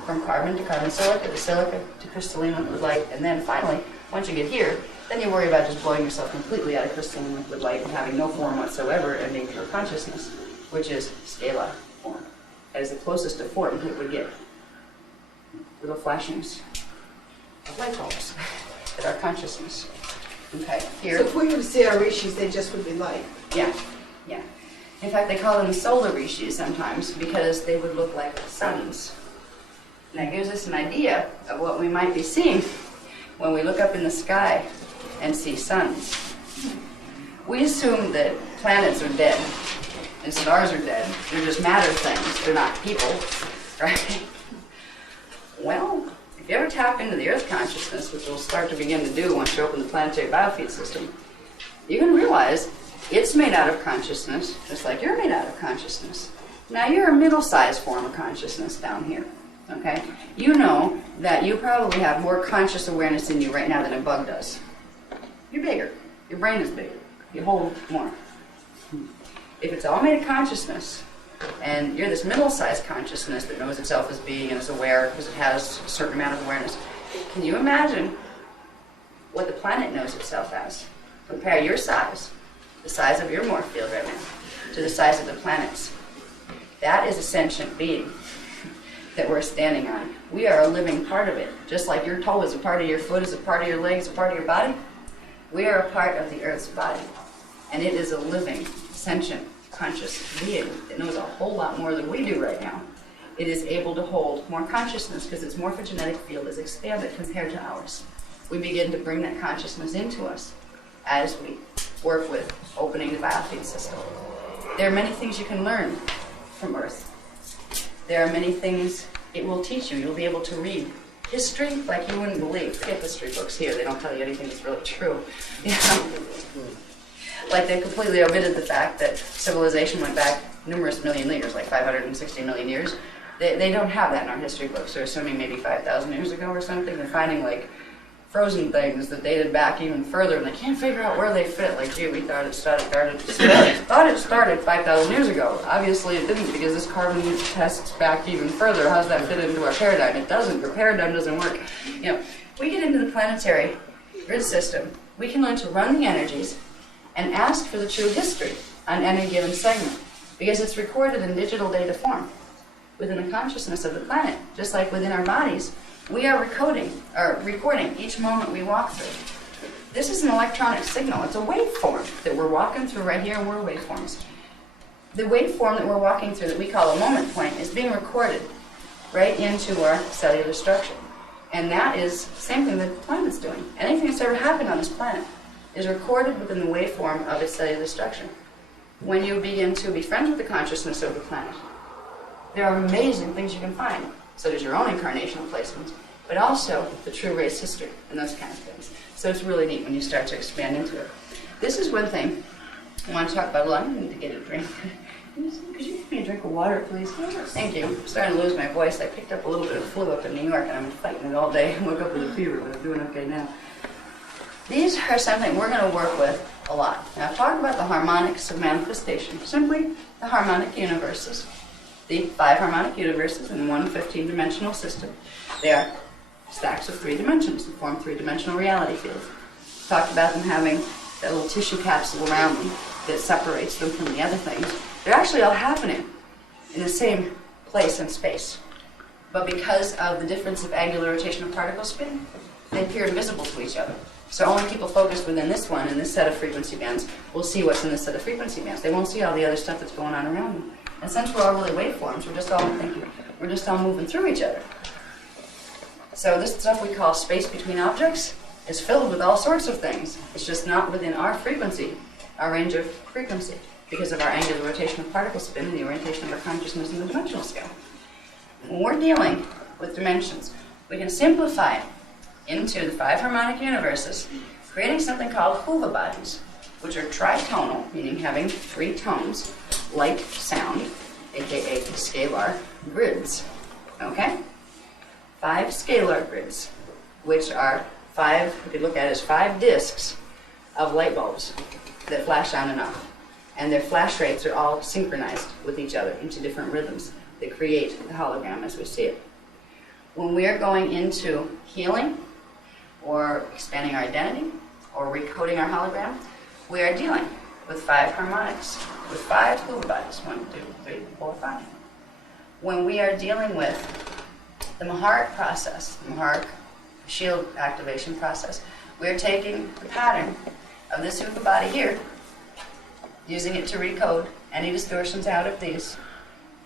from carbon to carbon silica to crystalline liquid light. And then finally, once you get here, then you worry about just blowing yourself completely out of crystalline liquid light and having no form whatsoever and being pure consciousness, which is scala form. That is the closest to form it would get. Little flashings of light bulbs that are consciousness. Okay, here. So if we were to see our rishis, they just would be light. Yeah, yeah. In fact, they call them solar rishis sometimes because they would look like suns. And that gives us an idea of what we might be seeing when we look up in the sky and see suns. We assume that planets are dead and stars are dead. They're just matter things. They're not people, right? Well, if you ever tap into the Earth consciousness, which we'll start to begin to do once you open the planetary biofeed system, you can realize it's made out of consciousness, just like you're made out of consciousness. Now, you're a middle-sized form of consciousness down here, okay? You know that you probably have more conscious awareness in you right now than a bug does. You're bigger. Your brain is bigger. You hold more. If it's all made of consciousness, and you're this middle-sized consciousness that knows itself as being and is aware because it has a certain amount of awareness, can you imagine what the planet knows itself as? Compare your size, the size of your morph field right now, to the size of the planet's. That is a sentient being that we're standing on. We are a living part of it. Just like your toe is a part of your foot, is a part of your leg, is a part of your body. We are a part of the Earth's body. And it is a living, sentient, conscious being that knows a whole lot more than we do right now. It is able to hold more consciousness because its morphogenetic field is expanded compared to ours. We begin to bring that consciousness into us as we work with opening the biofeed system. There are many things you can learn from Earth. There are many things it will teach you. You'll be able to read history like you wouldn't believe. Forget history books here. They don't tell you anything that's really true. You know? Like they completely omitted the fact that civilization went back numerous million years, like 560 million years. They don't have that in our history books. They're assuming maybe 5,000 years ago or something. They're finding like frozen things that dated back even further, and they can't figure out where they fit. Like, gee, we thought it started 5,000 years ago. Obviously it didn't, because this carbon tests back even further. How does that fit into our paradigm? It doesn't. Your paradigm doesn't work. You know, we get into the planetary grid system. We can learn to run the energies and ask for the true history on any given segment, because it's recorded in digital data form within the consciousness of the planet. Just like within our bodies, we are recording each moment we walk through. This is an electronic signal. It's a waveform that we're walking through right here, and we're waveforms. The waveform that we're walking through that we call a moment point is being recorded right into our cellular structure. And that is the same thing that the planet's doing. Anything that's ever happened on this planet is recorded within the waveform of its cellular structure. When you begin to be friends with the consciousness of the planet, there are amazing things you can find. So there's your own incarnational placements, but also the true race history and those kind of things. So it's really neat when you start to expand into it. This is one thing I want to talk about a lot. I need to get a drink. Could you give me a drink of water, please? Thank you. I'm starting to lose my voice. I picked up a little bit of flu up in New York, and I'm fighting it all day. I woke up with a fever, but I'm doing okay now. These are something we're going to work with a lot. Now, I've talked about the harmonics of manifestation. Simply the harmonic universes. The 5 harmonic universes in one 15-dimensional system. They are stacks of 3 dimensions that form 3-dimensional reality fields. Talked about them having that little tissue capsule around them that separates them from the other things. They're actually all happening in the same place and space. But because of the difference of angular rotation of particle spin, they appear invisible to each other. So only people focused within this one, in this set of frequency bands, will see what's in this set of frequency bands. They won't see all the other stuff that's going on around them. And since we're all really waveforms, we're just all moving through each other. So this stuff we call space between objects is filled with all sorts of things. It's just not within our frequency, our range of frequency, because of our angular rotation of particle spin and the orientation of our consciousness in the dimensional scale. When we're dealing with dimensions, we can simplify it into the 5 harmonic universes, creating something called huva bodies, which are tritonal, meaning having 3 tones, like sound, aka scalar grids. Okay? 5 scalar grids, which are 5, we could look at as 5 disks of light bulbs that flash on and off. And their flash rates are all synchronized with each other into different rhythms that create the hologram as we see it. When we are going into healing, or expanding our identity, or recoding our hologram, we are dealing with 5 harmonics, with 5 huva bodies, 1, 2, 3, 4, 5. When we are dealing with the Maharic process, the Maharic shield activation process, we are taking the pattern of this huva body here, using it to recode any distortions out of these,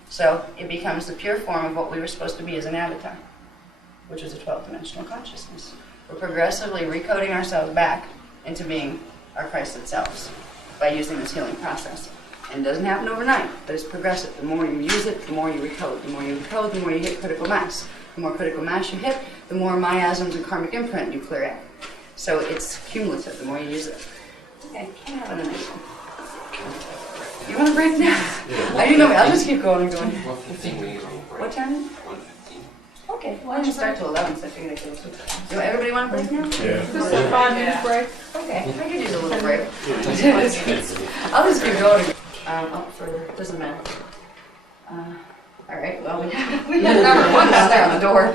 so it becomes the pure form of what we were supposed to be as an avatar, which is a 12-dimensional consciousness. We're progressively recoding ourselves back into being our Christed selves by using this healing process. And it doesn't happen overnight, but it's progressive. The more you use it, the more you recode. The more you recode, the more you hit critical mass. The more critical mass you hit, the more miasms and karmic imprint you clear out. So it's cumulative, the more you use it. Okay, can I have another one? You want a break now? I do know, I'll just keep going and going. 1:15 we need a break. What time? 1:15. Okay, well, I didn't start till 11, so I figured I could. Do everybody want a break now? This is a 5-minute break. Okay, I could use a little break. I'll just keep going. Up further, doesn't matter. All right, well, we have number 1 down there on the door.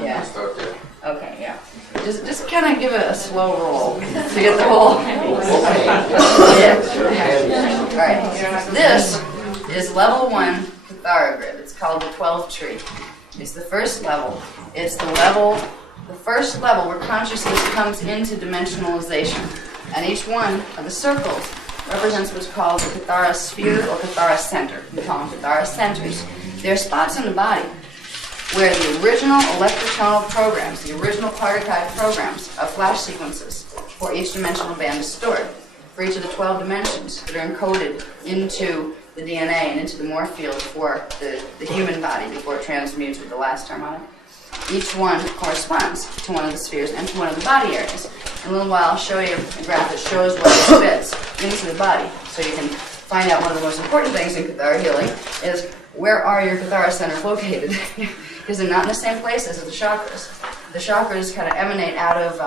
Yeah. Start there. Okay, yeah. Just kind of give it a slow roll to get the whole. Yeah. All right. This is level 1 Kathara grid. It's called the 12 tree. It's the first level. It's the first level where consciousness comes into dimensionalization. And each one of the circles represents what's called the Kathara sphere or Kathara center. We call them Kathara centers. They're spots in the body where the original electrotonal programs, the original particide programs of flash sequences for each dimensional band is stored. For each of the 12 dimensions that are encoded into the DNA and into the morph field for the human body before it transmutes with the last harmonic. Each one corresponds to one of the spheres and to one of the body areas. In a little while, I'll show you a graph that shows what it fits into the body. So you can find out one of the most important things in Kathara healing is where are your Kathara centers located? Because they're not in the same places as the chakras. The chakras kind of emanate out of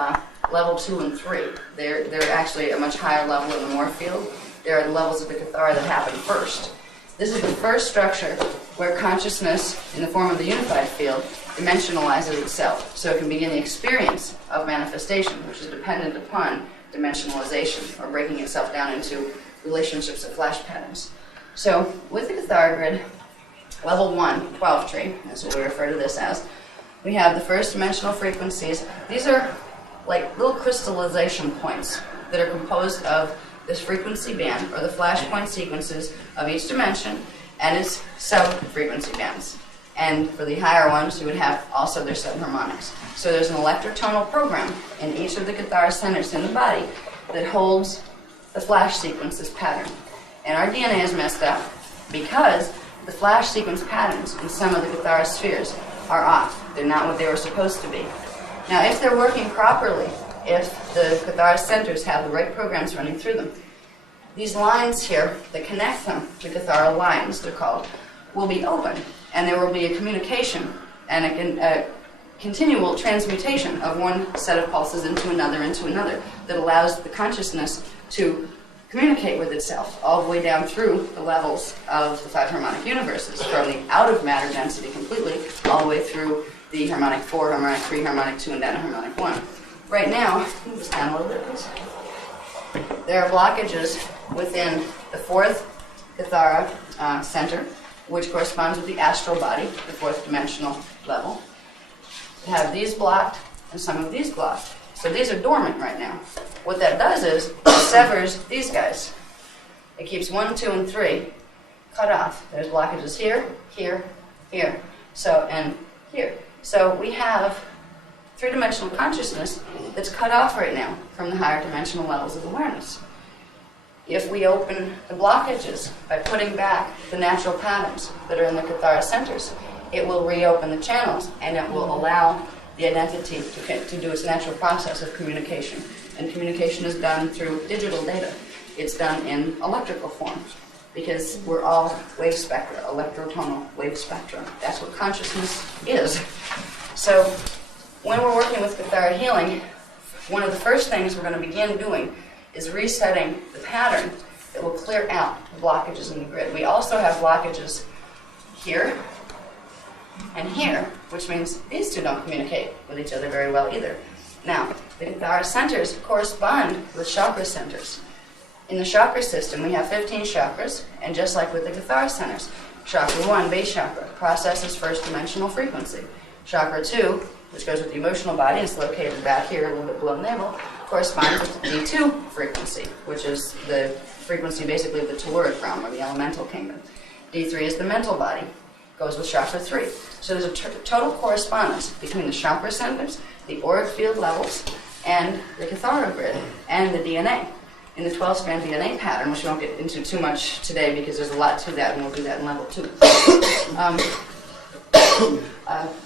level 2 and 3. They're actually a much higher level in the morph field. There are the levels of the Kathara that happen first. This is the first structure where consciousness, in the form of the unified field, dimensionalizes itself, so it can begin the experience of manifestation, which is dependent upon dimensionalization, or breaking itself down into relationships of flash patterns. So, with the Kathara grid, level 1, 12 tree, that's what we refer to this as, we have the first dimensional frequencies. These are like little crystallization points that are composed of this frequency band, or the flash point sequences of each dimension, and its sub-frequency bands. And for the higher ones, you would have also their subharmonics. So there's an electrotonal program in each of the Kathara centers in the body that holds the flash sequences pattern. And our DNA is messed up because the flash sequence patterns in some of the Kathara spheres are off. They're not what they were supposed to be. Now, if they're working properly, if the Kathara centers have the right programs running through them, these lines here that connect them, the Kathara lines they're called, will be open, and there will be a communication and a continual transmutation of one set of pulses into another that allows the consciousness to communicate with itself all the way down through the levels of the 5 harmonic universes, from the out of matter density completely all the way through the harmonic 4, harmonic 3, harmonic 2, and then harmonic 1. Right now, move this down a little bit, please. There are blockages within the 4th Kathara center, which corresponds with the astral body, the 4th dimensional level. You have these blocked and some of these blocked. So these are dormant right now. What that does is it severs these guys. It keeps 1, 2, and 3 cut off. There's blockages here, here, here, and here. So we have 3-dimensional consciousness that's cut off right now from the higher dimensional levels of awareness. If we open the blockages by putting back the natural patterns that are in the Kathara centers, it will reopen the channels, and it will allow the identity to do its natural process of communication. And communication is done through digital data. It's done in electrical form, because we're all wave spectra, electrotonal wave spectra. That's what consciousness is. So when we're working with Kathara healing, one of the first things we're going to begin doing is resetting the pattern that will clear out the blockages in the grid. We also have blockages here and here, which means these two don't communicate with each other very well either. Now, the Kathara centers correspond with chakra centers. In the chakra system, we have 15 chakras, and just like with the Kathara centers, chakra 1, base chakra, processes first dimensional frequency. Chakra 2, which goes with the emotional body, and is located back here a little bit below the navel, corresponds with the D2 frequency, which is the frequency basically of the telluric realm, or the elemental kingdom. D3 is the mental body, goes with chakra 3. So there's a total correspondence between the chakra centers, the auric field levels, and the Kathara grid, and the DNA. In the 12-strand DNA pattern, which we won't get into too much today because there's a lot to that, and we'll do that in level 2.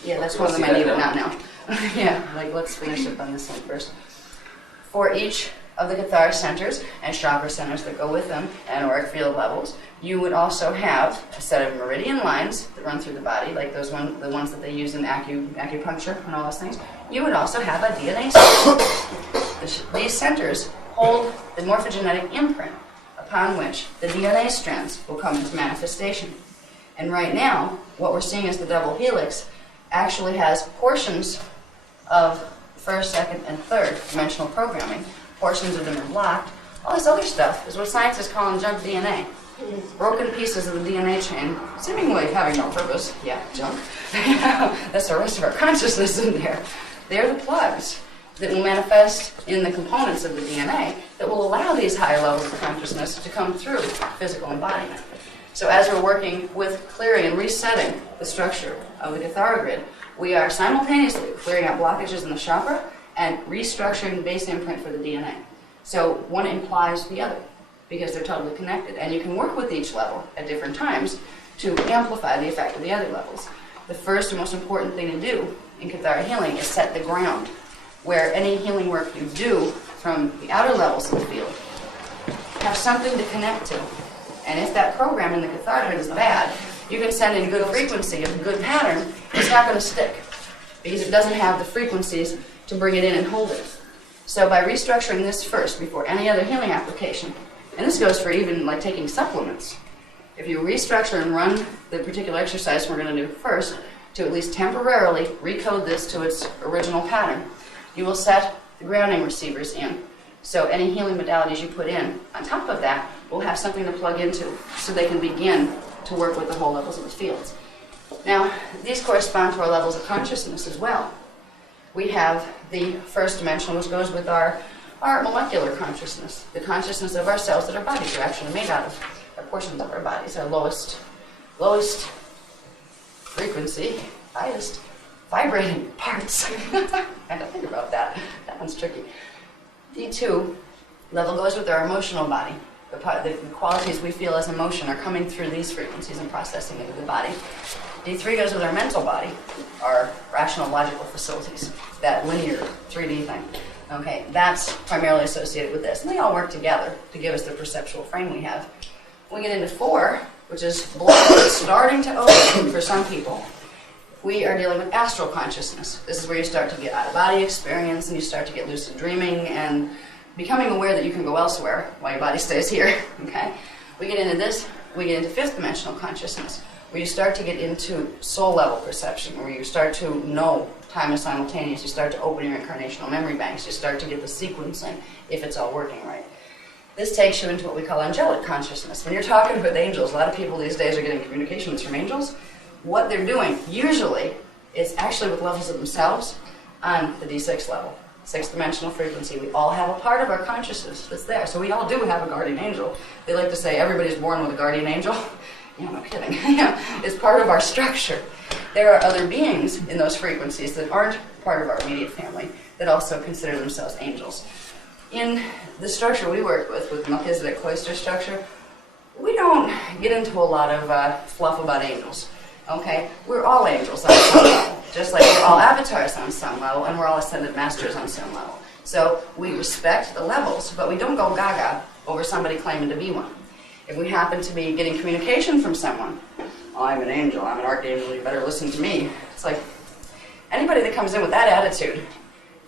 Yeah, that's one of them I need, but not now. Yeah, let's finish up on this one first. For each of the Kathara centers and chakra centers that go with them, and auric field levels, you would also have a set of meridian lines that run through the body, like the ones that they use in acupuncture and all those things. You would also have a DNA center. These centers hold the morphogenetic imprint upon which the DNA strands will come into manifestation. And right now, what we're seeing as the double helix actually has portions of first, second, and third dimensional programming. Portions of them are locked. All this other stuff is what scientists call junk DNA. Broken pieces of the DNA chain, seemingly having no purpose. Yeah, junk. That's the rest of our consciousness in there. They're the plugs that will manifest in the components of the DNA that will allow these higher levels of consciousness to come through physical embodiment. So as we're working with clearing and resetting the structure of the Kathara grid, we are simultaneously clearing out blockages in the chakra and restructuring the base imprint for the DNA. So one implies the other, because they're totally connected. And you can work with each level at different times to amplify the effect of the other levels. The first and most important thing to do in Kathara healing is set the ground, where any healing work you do from the outer levels of the field have something to connect to. And if that program in the Kathara grid is bad, you can send in good frequency of a good pattern, it's not going to stick, because it doesn't have the frequencies to bring it in and hold it. So by restructuring this first, before any other healing application, and this goes for even like taking supplements, if you restructure and run the particular exercise we're going to do first, to at least temporarily recode this to its original pattern, you will set the grounding receivers in. So any healing modalities you put in on top of that will have something to plug into, so they can begin to work with the whole levels of the fields. Now, these correspond to our levels of consciousness as well. We have the first dimension, which goes with our molecular consciousness, the consciousness of our cells that our bodies are actually made out of, our portions of our bodies, our lowest frequency, highest vibrating parts. I had to think about that. That one's tricky. D2 level goes with our emotional body. The qualities we feel as emotion are coming through these frequencies and processing into the body. D3 goes with our mental body, our rational logical facilities, that linear 3D thing. Okay, that's primarily associated with this. And they all work together to give us the perceptual frame we have. When we get into 4, which is starting to open for some people, we are dealing with astral consciousness. This is where you start to get out-of-body experience and you start to get lucid dreaming and becoming aware that you can go elsewhere while your body stays here. Okay, we get into this, we get into 5th dimensional consciousness, where you start to get into soul-level perception, where you start to know time is simultaneous, you start to open your incarnational memory banks, you start to get the sequencing, if it's all working right. This takes you into what we call angelic consciousness. When you're talking with angels, a lot of people these days are getting communications from angels. What they're doing, usually, is actually with levels of themselves on the D6 level, 6th dimensional frequency. We all have a part of our consciousness that's there, so we all do have a guardian angel. They like to say everybody's born with a guardian angel. Yeah, no kidding. It's part of our structure. There are other beings in those frequencies that aren't part of our immediate family that also consider themselves angels. In the structure we work with Melchizedek cloister structure, we don't get into a lot of fluff about angels. Okay, we're all angels on some level, just like we're all avatars on some level, and we're all ascended masters on some level. So we respect the levels, but we don't go gaga over somebody claiming to be one. If we happen to be getting communication from someone, oh, I'm an angel, I'm an archangel, you better listen to me. It's like, anybody that comes in with that attitude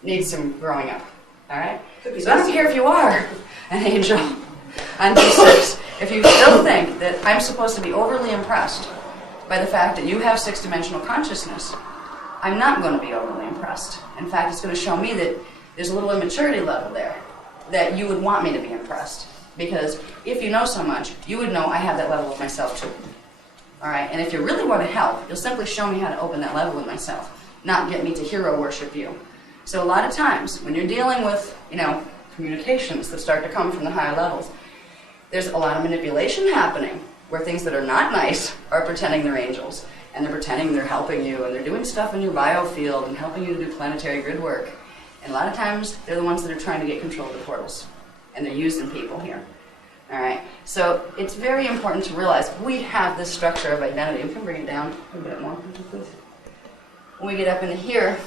needs some growing up, all right? So I don't care if you are an angel on D6. If you still think that I'm supposed to be overly impressed by the fact that you have 6th dimensional consciousness, I'm not going to be overly impressed. In fact, it's going to show me that there's a little immaturity level there, that you would want me to be impressed. Because if you know so much, you would know I have that level of myself too. All right, and if you really want to help, you'll simply show me how to open that level with myself, not get me to hero worship you. So a lot of times, when you're dealing with, communications that start to come from the higher levels, there's a lot of manipulation happening, where things that are not nice are pretending they're angels, and they're pretending they're helping you, and they're doing stuff in your biofield and helping you to do planetary grid work. And a lot of times, they're the ones that are trying to get control of the portals. And they're using people here. All right, so it's very important to realize we have this structure of identity. We can bring it down a bit more, please. When we get up into here,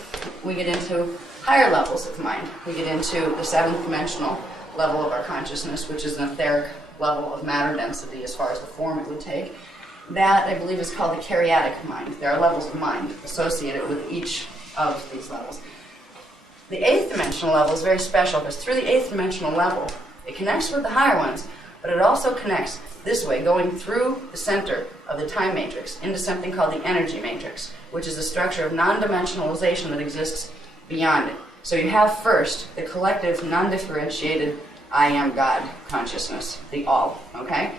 we get into higher levels of mind. We get into the 7th dimensional level of our consciousness, which is an etheric level of matter density as far as the form it would take. That, I believe, is called the karyatic mind. There are levels of mind associated with each of these levels. The 8th dimensional level is very special because through the 8th dimensional level, it connects with the higher ones, but it also connects this way, going through the center of the time matrix into something called the energy matrix, which is a structure of non-dimensionalization that exists beyond it. So you have first the collective, non-differentiated I am God consciousness, the all, okay?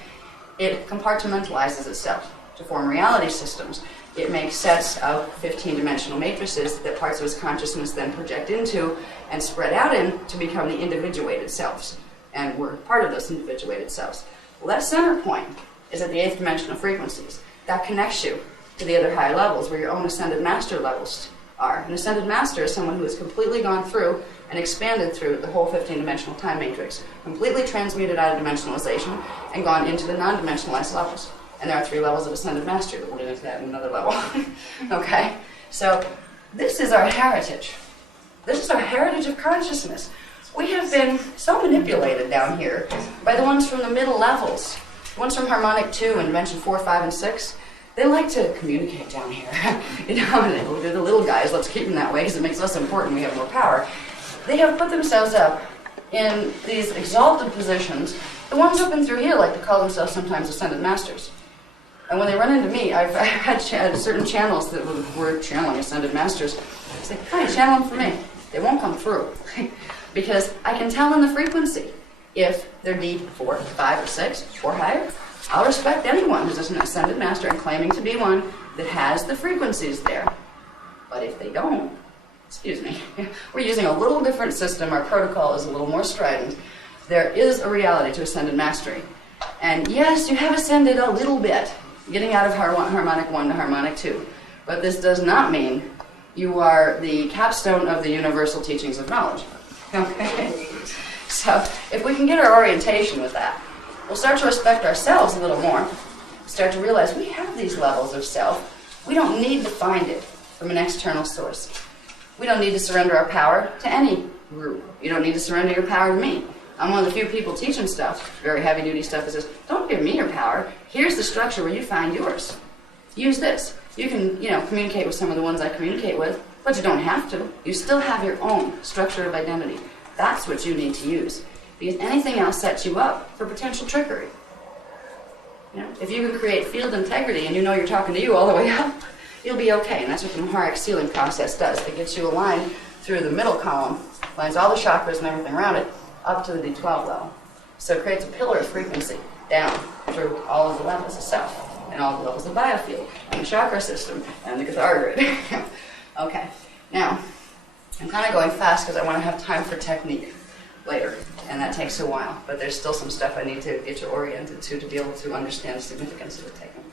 It compartmentalizes itself to form reality systems. It makes sets of 15-dimensional matrices that parts of its consciousness then project into and spread out in to become the individuated selves. And we're part of those individuated selves. Well, that center point is at the 8th dimensional frequencies. That connects you to the other higher levels where your own ascended master levels are. An ascended master is someone who has completely gone through and expanded through the whole 15-dimensional time matrix, completely transmuted out of dimensionalization and gone into the non-dimensionalized levels. And there are 3 levels of ascended mastery, but we'll get into that in another level. Okay? So this is our heritage. This is our heritage of consciousness. We have been so manipulated down here by the ones from the middle levels. The ones from harmonic 2 and dimension 4, 5, and 6. They like to communicate down here. And they're the little guys. Let's keep them that way because it makes us important. We have more power. They have put themselves up in these exalted positions. The ones up and through here like to call themselves sometimes ascended masters. And when they run into me, I've had certain channels that were channeling ascended masters. I say, hi, channel them for me. They won't come through. Because I can tell in the frequency if they're D4, 5, or 6, or higher. I'll respect anyone who's an ascended master and claiming to be one that has the frequencies there. But if they don't, excuse me, we're using a little different system. Our protocol is a little more strident. There is a reality to ascended mastery. And yes, you have ascended a little bit, getting out of harmonic 1 to harmonic 2. But this does not mean you are the capstone of the universal teachings of knowledge. Okay? So if we can get our orientation with that, we'll start to respect ourselves a little more, start to realize we have these levels of self. We don't need to find it from an external source. We don't need to surrender our power to any group. You don't need to surrender your power to me. I'm one of the few people teaching stuff, very heavy duty stuff that says, don't give me your power. Here's the structure where you find yours. Use this. You can, communicate with some of the ones I communicate with, but you don't have to. You still have your own structure of identity. That's what you need to use. Because anything else sets you up for potential trickery. If you can create field integrity and you know you're talking to you all the way up, you'll be okay. And that's what the Maharic sealing process does. It gets you aligned through the middle column, lines all the chakras and everything around it, up to the D12 level. So it creates a pillar of frequency down through all of the levels of self, and all the levels of biofield, and the chakra system, and the Kathara grid. Okay, now, I'm kind of going fast because I want to have time for technique later, and that takes a while, but there's still some stuff I need to get you oriented to be able to understand the significance of the technique.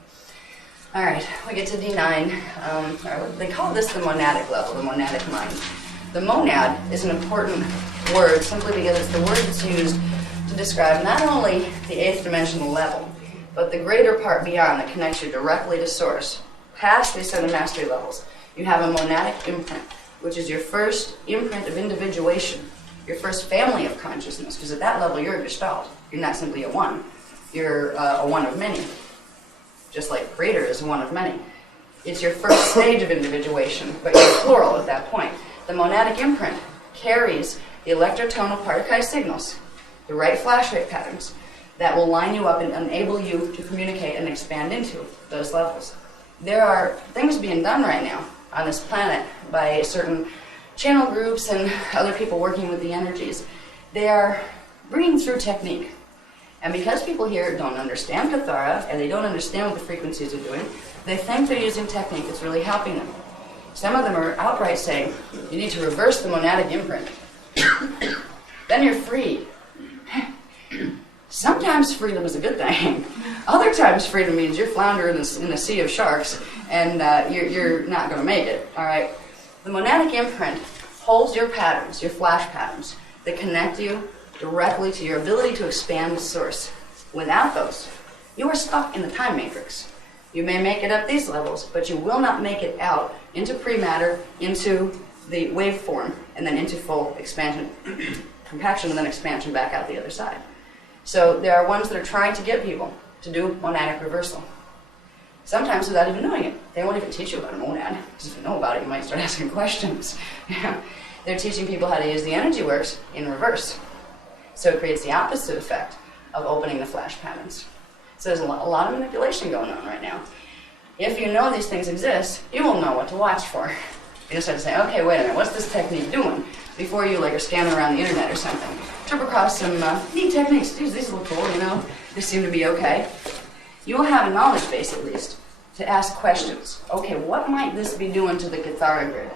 All right, we get to D9. They call this the monadic level, the monadic mind. The monad is an important word simply because it's the word that's used to describe not only the 8th dimensional level, but the greater part beyond that connects you directly to source, past the ascended mastery levels. You have a monadic imprint, which is your first imprint of individuation, your first family of consciousness, because at that level you're a gestalt. You're not simply a one. You're a one of many, just like greater is one of many. It's your first stage of individuation, but you're plural at that point. The monadic imprint carries the electrotonal Partakai signals, the right flash rate patterns, that will line you up and enable you to communicate and expand into those levels. There are things being done right now on this planet by certain channel groups and other people working with the energies. They are bringing through technique. And because people here don't understand Kathara and they don't understand what the frequencies are doing, they think they're using technique that's really helping them. Some of them are outright saying, you need to reverse the monadic imprint. Then you're free. Sometimes freedom is a good thing. Other times freedom means you're floundering in a sea of sharks and you're not going to make it, all right? The monadic imprint holds your patterns, your flash patterns, that connect you directly to your ability to expand the source. Without those, you are stuck in the time matrix. You may make it up these levels, but you will not make it out into pre-matter, into the waveform, and then into full expansion, compaction, and then expansion back out the other side. So there are ones that are trying to get people to do monadic reversal. Sometimes without even knowing it. They won't even teach you about a monad, because if you know about it, you might start asking questions. They're teaching people how to use the energy works in reverse. So it creates the opposite effect of opening the flash patterns. So there's a lot of manipulation going on right now. If you know these things exist, you will know what to watch for. You just have to say, okay, wait a minute, what's this technique doing? Before you are scanning around the internet or something. Trip across some neat techniques. These look cool, They seem to be okay. You will have a knowledge base, at least, to ask questions. Okay, what might this be doing to the Kathara grid?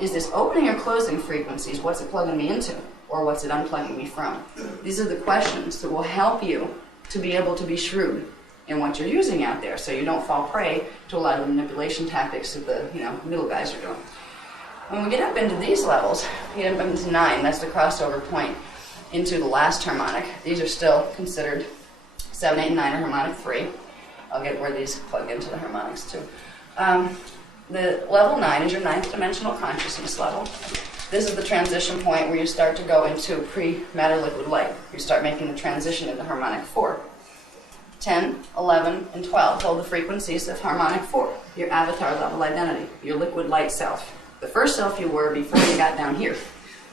Is this opening or closing frequencies? What's it plugging me into? Or what's it unplugging me from? These are the questions that will help you to be able to be shrewd in what you're using out there, so you don't fall prey to a lot of the manipulation tactics that the middle guys are doing. When we get up into these levels, we get up into 9, that's the crossover point into the last harmonic. These are still considered 7, 8, and 9 are harmonic 3. I'll get where these plug into the harmonics too. The level 9 is your 9th dimensional consciousness level. This is the transition point where you start to go into pre-matter liquid light. You start making the transition into harmonic 4. 10, 11, and 12 hold the frequencies of harmonic 4, your avatar level identity, your liquid light self. The first self you were before you got down here.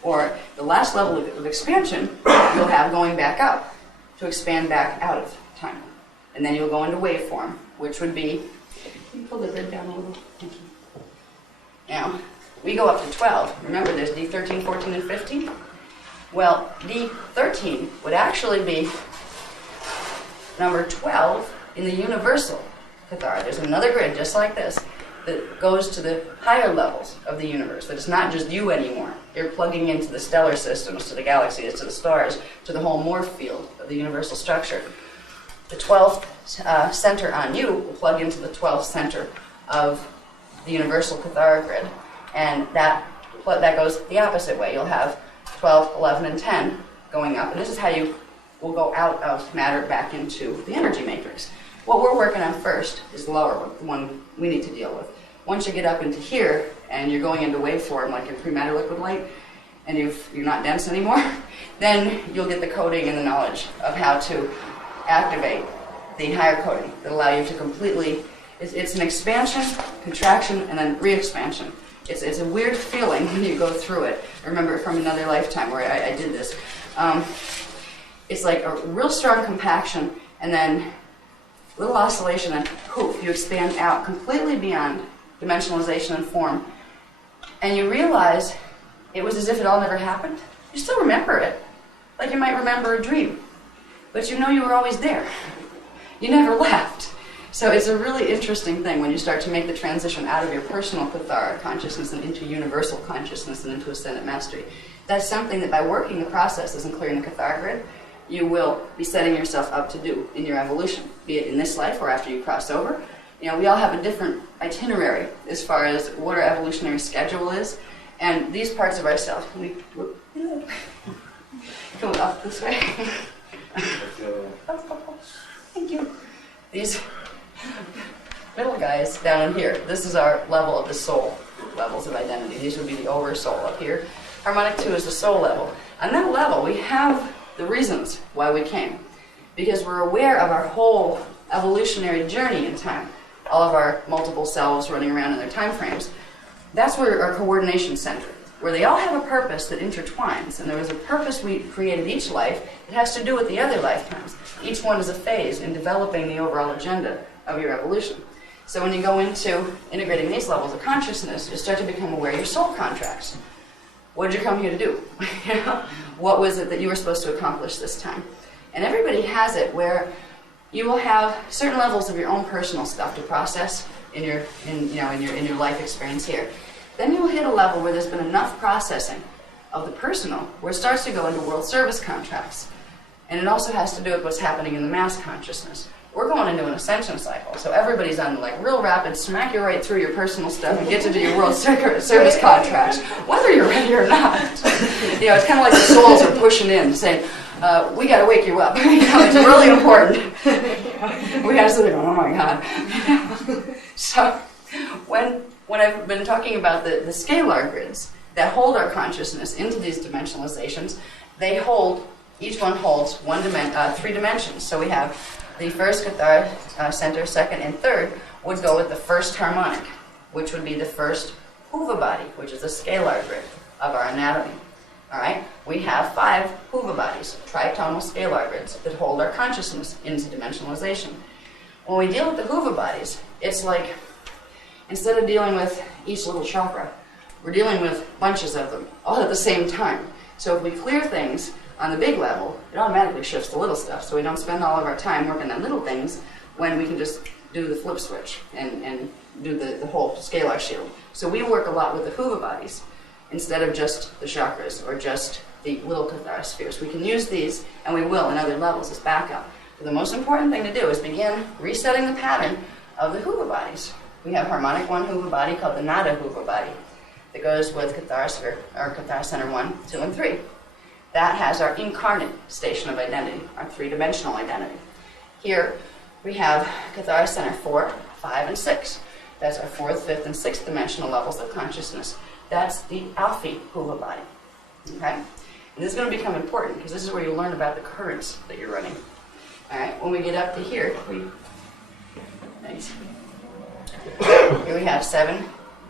Or the last level of expansion you'll have going back up to expand back out of time. And then you'll go into waveform, which would be, can you pull the grid down a little? Thank you. Now, we go up to 12. Remember, there's D13, 14, and 15. Well, D13 would actually be number 12 in the universal Kathara. There's another grid just like this that goes to the higher levels of the universe, that it's not just you anymore. You're plugging into the stellar systems, to the galaxies, to the stars, to the whole morph field of the universal structure. The 12th center on you will plug into the 12th center of the universal Kathara grid, and that goes the opposite way. You'll have 12, 11, and 10 going up, and this is how you will go out of matter back into the energy matrix. What we're working on first is the lower one, the one we need to deal with. Once you get up into here and you're going into waveform, like in pre-matter liquid light, and you're not dense anymore, then you'll get the coding and the knowledge of how to activate the higher coding that allow you to completely, it's an expansion, contraction, and then re-expansion. It's a weird feeling when you go through it. I remember it from another lifetime where I did this. It's like a real strong compaction, and then little oscillation, and poof, you expand out completely beyond dimensionalization and form. And you realize it was as if it all never happened. You still remember it, like you might remember a dream, but you know you were always there. You never left. So it's a really interesting thing when you start to make the transition out of your personal Kathara consciousness and into universal consciousness and into ascendant mastery. That's something that by working the processes and clearing the Kathara grid, you will be setting yourself up to do in your evolution, be it in this life or after you cross over. You know, we all have a different itinerary as far as what our evolutionary schedule is, and these parts of ourselves, go up this way. Thank you. These middle guys down in here, this is our level of the soul, levels of identity. These would be the oversoul up here. Harmonic 2 is the soul level. On that level, we have the reasons why we came, because we're aware of our whole evolutionary journey in time, all of our multiple selves running around in their time frames. That's where our coordination center, where they all have a purpose that intertwines, and there was a purpose we created each life that has to do with the other lifetimes. Each one is a phase in developing the overall agenda of your evolution. So when you go into integrating these levels of consciousness, you start to become aware of your soul contracts. What did you come here to do? What was it that you were supposed to accomplish this time? And everybody has it where you will have certain levels of your own personal stuff to process in your life experience here. Then you'll hit a level where there's been enough processing of the personal where it starts to go into world service contracts. And it also has to do with what's happening in the mass consciousness. We're going into an ascension cycle, so everybody's on like real rapid, smack you right through your personal stuff and get to do your world service contracts, whether you're ready or not. You know, it's kind of like the souls are pushing in, saying, we got to wake you up. You know, it's really important. We got to sit there going, oh my God. So when I've been talking about the scalar grids that hold our consciousness into these dimensionalizations, they hold, each one holds 3 dimensions. So we have the first Kathara center, second, and third would go with the first harmonic, which would be the first Huva body, which is the scalar grid of our anatomy. All right? We have 5 Huva bodies, tritonal scalar grids, that hold our consciousness into dimensionalization. When we deal with the Huva bodies, it's like, instead of dealing with each little chakra, we're dealing with bunches of them, all at the same time. So if we clear things on the big level, it automatically shifts the little stuff, so we don't spend all of our time working on little things when we can just do the flip switch and do the whole scalar shield. So we work a lot with the Huva bodies instead of just the chakras or just the little Kathara spheres. We can use these, and we will in other levels as backup. But the most important thing to do is begin resetting the pattern of the Huva bodies. We have harmonic 1 Huva body called the Nada Huva body that goes with Kathara sphere, or Kathara center 1, 2, and 3. That has our incarnate station of identity, our 3-dimensional identity. Here we have Kathara center 4, 5, and 6. That's our 4th, 5th, and 6th dimensional levels of consciousness. That's the Alphi Huva body. Okay? And this is going to become important because this is where you learn about the currents that you're running. All right? When we get up to here, here we have 7,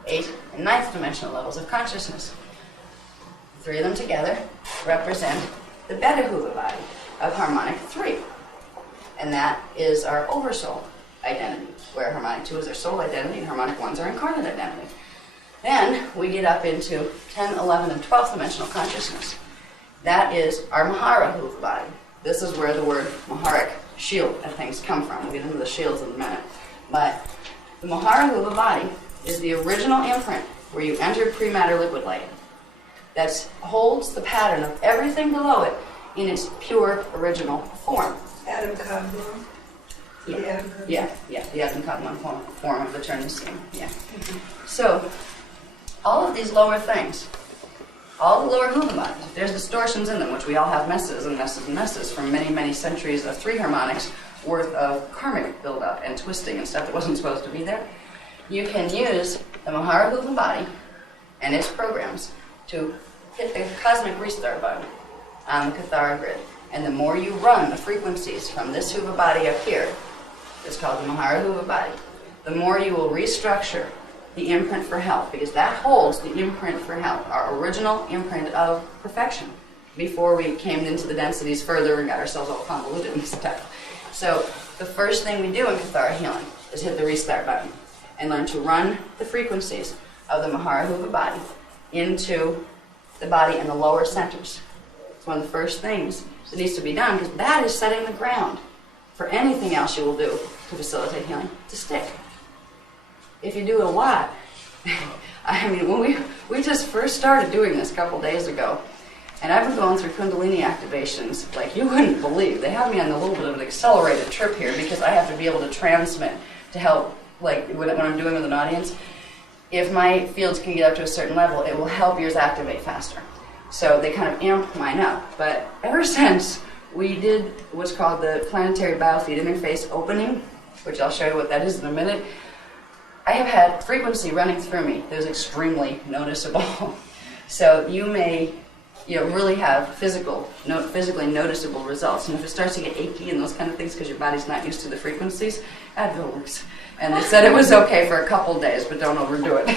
8, and 9th dimensional levels of consciousness. 3 of them together represent the Beta Huva body of harmonic 3. And that is our oversoul identity, where harmonic 2 is our soul identity and harmonic 1 is our incarnate identity. Then we get up into 10, 11, and 12th dimensional consciousness. That is our Mahara Huva body. This is where the word Maharic, shield, and things come from. We'll get into the shields in a minute. But the Mahara Huva body is the original imprint where you entered pre-matter liquid light. That holds the pattern of everything below it in its pure original form. Adam Codman. Yeah, the Adam Codman form of the Turnisium. Yeah. So, all of these lower things, all the lower Huva bodies, there's distortions in them, which we all have messes and messes and messes from many, many centuries of 3 harmonics worth of karmic buildup and twisting and stuff that wasn't supposed to be there. You can use the Mahara Huva body and its programs to hit the cosmic restart button on the Kathara grid. And the more you run the frequencies from this Huva body up here, it's called the Mahara Huva body, the more you will restructure the imprint for health, because that holds the imprint for health, our original imprint of perfection, before we came into the densities further and got ourselves all convoluted and stuff. So the first thing we do in Kathara healing is hit the restart button and learn to run the frequencies of the Mahara Huva body into the body and the lower centers. It's one of the first things that needs to be done, because that is setting the ground for anything else you will do to facilitate healing to stick. If you do it a lot, I mean, when we just first started doing this a couple days ago, and I've been going through Kundalini activations like you wouldn't believe. They have me on a little bit of an accelerated trip here, because I have to be able to transmit to help, like when I'm doing with an audience. If my fields can get up to a certain level, it will help yours activate faster. So they kind of amp mine up. But ever since we did what's called the planetary biofeed interface opening, which I'll show you what that is in a minute, I have had frequency running through me that is extremely noticeable. So you may really have physically noticeable results. And if it starts to get achy and those kind of things because your body's not used to the frequencies, Advil works. And they said it was okay for a couple days, but don't overdo it.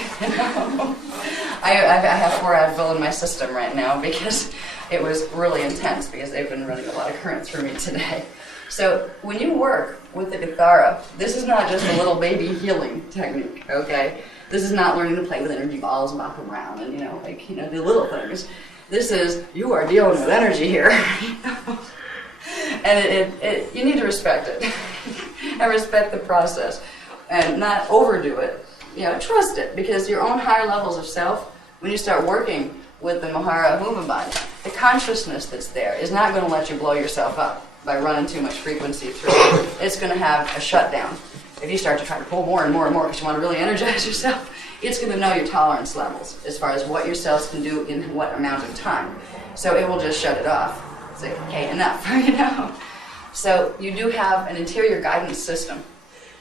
I have 4 Advil in my system right now because it was really intense, because they've been running a lot of current through me today. So when you work with the Kathara, this is not just a little baby healing technique, okay? This is not learning to play with energy balls and bop them around and, do little things. This is, you are dealing with energy here. And you need to respect it. And respect the process. And not overdo it. Trust it, because your own higher levels of self, when you start working with the Mahara Huva body, the consciousness that's there is not going to let you blow yourself up by running too much frequency through it. It's going to have a shutdown. If you start to try to pull more and more and more because you want to really energize yourself, it's going to know your tolerance levels as far as what your cells can do in what amount of time. So it will just shut it off. It's like, okay, enough, So you do have an interior guidance system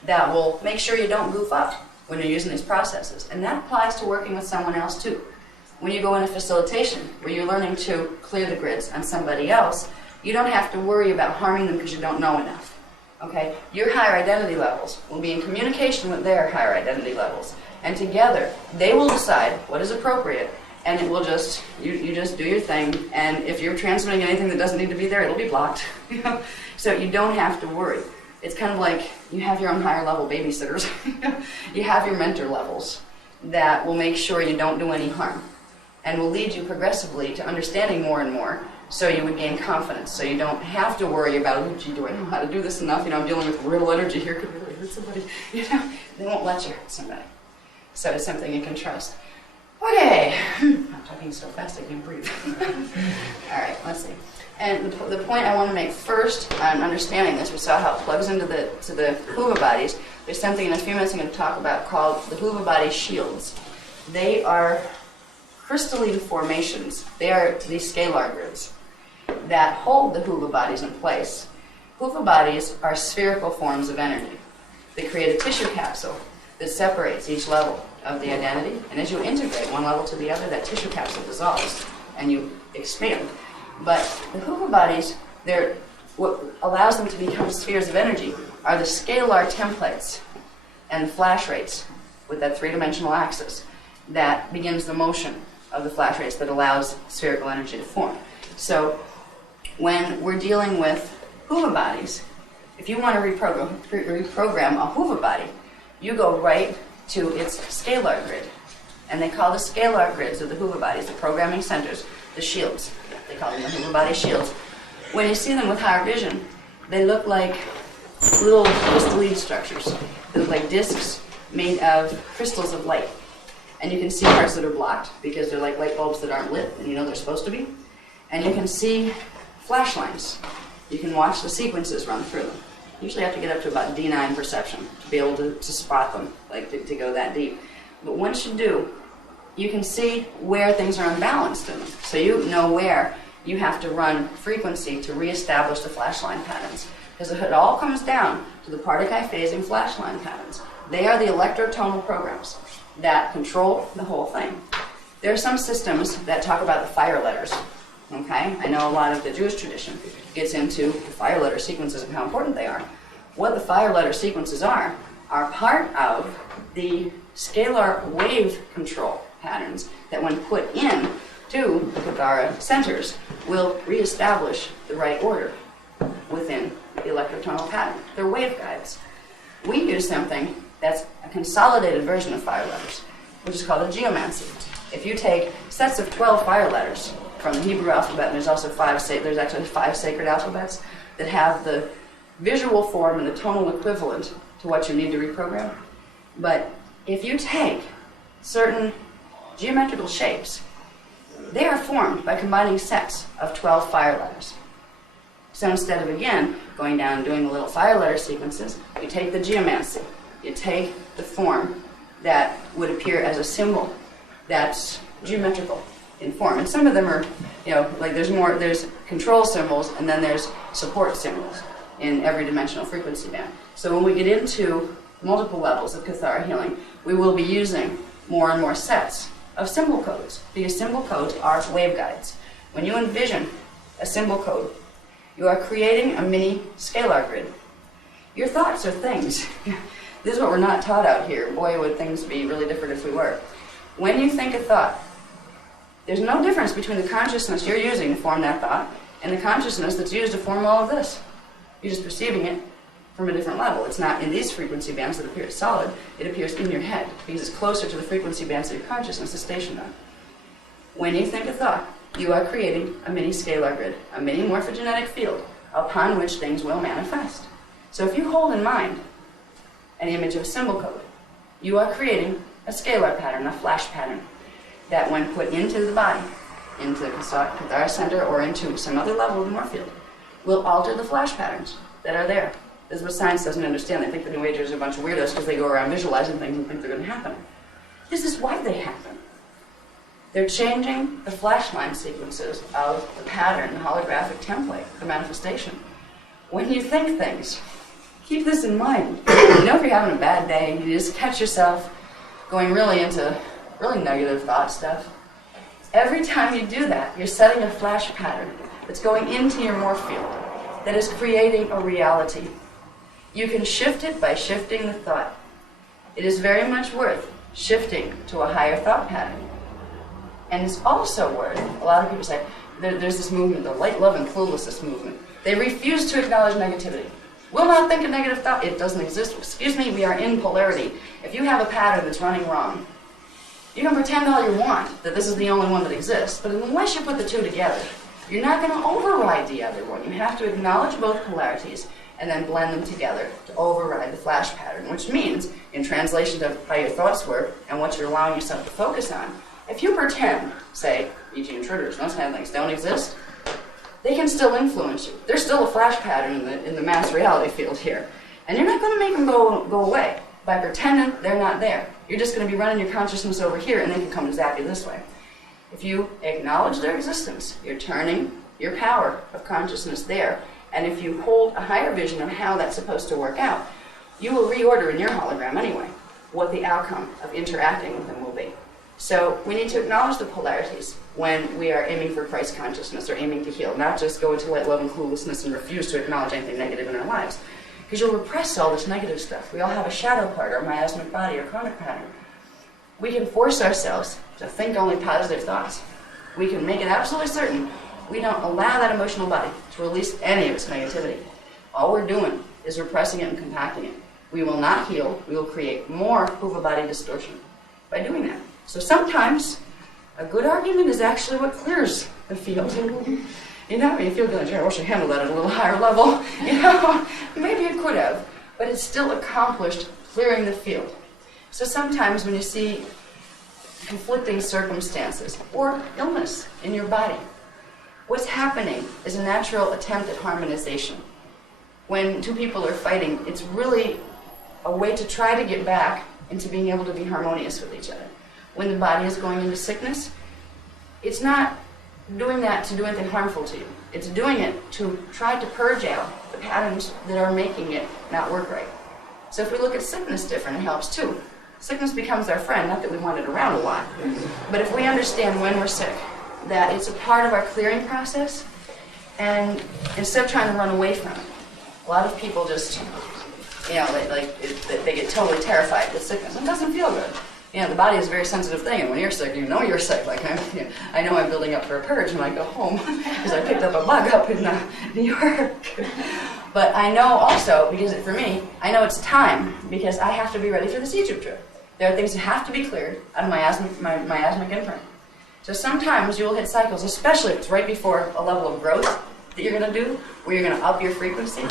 that will make sure you don't goof up when you're using these processes. And that applies to working with someone else too. When you go into facilitation, where you're learning to clear the grids on somebody else, you don't have to worry about harming them because you don't know enough. Okay? Your higher identity levels will be in communication with their higher identity levels. And together, they will decide what is appropriate, and it will just, you just do your thing, and if you're transmitting anything that doesn't need to be there, it'll be blocked. So you don't have to worry. It's kind of like you have your own higher level babysitters. You have your mentor levels that will make sure you don't do any harm, and will lead you progressively to understanding more and more, so you would gain confidence. So you don't have to worry about, oh, gee, do I know how to do this enough? I'm dealing with real energy here. Could really hurt somebody. They won't let you hurt somebody. So it's something you can trust. Okay. I'm talking so fast I can't breathe. All right, let's see. And the point I want to make first on understanding this, we saw how it plugs into the Huva bodies. There's something in a few minutes I'm going to talk about called the Huva body shields. They are crystalline formations. They are these scalar grids that hold the Huva bodies in place. Huva bodies are spherical forms of energy. They create a tissue capsule that separates each level of the identity, and as you integrate one level to the other, that tissue capsule dissolves and you expand. But the Huva bodies, what allows them to become spheres of energy are the scalar templates and the flash rates with that 3-dimensional axis that begins the motion of the flash rates that allows spherical energy to form. So when we're dealing with Huva bodies, if you want to reprogram a Huva body, you go right to its scalar grid. And they call the scalar grids of the Huva bodies, the programming centers, the shields. They call them the Huva body shields. When you see them with higher vision, they look like little crystalline structures. They look like discs made of crystals of light. And you can see parts that are blocked because they're like light bulbs that aren't lit, and they're supposed to be. And you can see flash lines. You can watch the sequences run through them. You usually have to get up to about D9 perception to be able to spot them, to go that deep. But once you do, you can see where things are unbalanced in them. So you know where you have to run frequency to reestablish the flashline patterns. Because it all comes down to the Partakai phasing flashline patterns. They are the electrotonal programs that control the whole thing. There are some systems that talk about the fire letters. Okay? I know a lot of the Jewish tradition gets into the fire letter sequences and how important they are. What the fire letter sequences are part of the scalar wave control patterns that when put in to the Kathara centers will reestablish the right order within the electrotonal pattern. They're waveguides. We use something that's a consolidated version of fire letters, which is called a geomancy. If you take sets of 12 fire letters from the Hebrew alphabet, and there's also there's actually 5 sacred alphabets that have the visual form and the tonal equivalent to what you need to reprogram. But if you take certain geometrical shapes, they are formed by combining sets of 12 fire letters. So instead of, again, going down and doing the little fire letter sequences, you take the geomancy. You take the form that would appear as a symbol that's geometrical in form. And some of them are, like there's control symbols and then there's support symbols in every dimensional frequency band. So when we get into multiple levels of Kathara healing, we will be using more and more sets of symbol codes, because symbol codes are waveguides. When you envision a symbol code, you are creating a mini scalar grid. Your thoughts are things. This is what we're not taught out here. Boy, would things be really different if we were. When you think a thought, there's no difference between the consciousness you're using to form that thought and the consciousness that's used to form all of this. You're just perceiving it from a different level. It's not in these frequency bands that appear solid. It appears in your head because it's closer to the frequency bands that your consciousness is stationed on. When you think a thought, you are creating a mini scalar grid, a mini morphogenetic field upon which things will manifest. So if you hold in mind an image of a symbol code, you are creating a scalar pattern, a flash pattern, that when put into the body, into the Kathara center or into some other level of the morph field, will alter the flash patterns that are there. This is what science doesn't understand. They think the New Agers are a bunch of weirdos because they go around visualizing things and think they're going to happen. This is why they happen. They're changing the flashline sequences of the pattern, the holographic template, the manifestation. When you think things, keep this in mind. If you're having a bad day, you just catch yourself going really into really negative thought stuff. Every time you do that, you're setting a flash pattern that's going into your morph field that is creating a reality. You can shift it by shifting the thought. It is very much worth shifting to a higher thought pattern. And it's also worth, a lot of people say, there's this movement, the light, love, and cluelessness movement. They refuse to acknowledge negativity. Will not think a negative thought. It doesn't exist. Excuse me, we are in polarity. If you have a pattern that's running wrong, you can pretend all you want that this is the only one that exists, but unless you put the two together, you're not going to override the other one. You have to acknowledge both polarities and then blend them together to override the flash pattern, which means, in translation to how your thoughts work and what you're allowing yourself to focus on, if you pretend, say, e.g. intruders, those kind of things don't exist, they can still influence you. There's still a flash pattern in the mass reality field here. And you're not going to make them go away by pretending they're not there. You're just going to be running your consciousness over here and they can come exactly this way. If you acknowledge their existence, you're turning your power of consciousness there. And if you hold a higher vision of how that's supposed to work out, you will reorder in your hologram anyway what the outcome of interacting with them will be. So we need to acknowledge the polarities when we are aiming for Christ consciousness or aiming to heal, not just go into light, love, and cluelessness and refuse to acknowledge anything negative in our lives. Because you'll repress all this negative stuff. We all have a shadow part, our miasmic body, or chronic pattern. We can force ourselves to think only positive thoughts. We can make it absolutely certain we don't allow that emotional body to release any of its negativity. All we're doing is repressing it and compacting it. We will not heal. We will create more Huva body distortion by doing that. So sometimes a good argument is actually what clears the field. You feel good, I wish I handled that at a little higher level. Maybe it could have, but it's still accomplished clearing the field. So sometimes when you see conflicting circumstances or illness in your body, what's happening is a natural attempt at harmonization. When two people are fighting, it's really a way to try to get back into being able to be harmonious with each other. When the body is going into sickness, it's not doing that to do anything harmful to you. It's doing it to try to purge out the patterns that are making it not work right. So if we look at sickness different, it helps too. Sickness becomes our friend, not that we want it around a lot. But if we understand when we're sick, that it's a part of our clearing process, and instead of trying to run away from it, a lot of people just, you know, they get totally terrified with sickness. It doesn't feel good. You know, the body is a very sensitive thing, and when you're sick, you know you're sick. Like, I know I'm building up for a purge when I go home, because I picked up a bug up in New York. But I know also, because for me, I know it's time, because I have to be ready for this Egypt trip. There are things that have to be cleared out of my asthmic imprint. So sometimes you will hit cycles, especially if it's right before a level of growth that you're going to do, where you're going to up your frequency.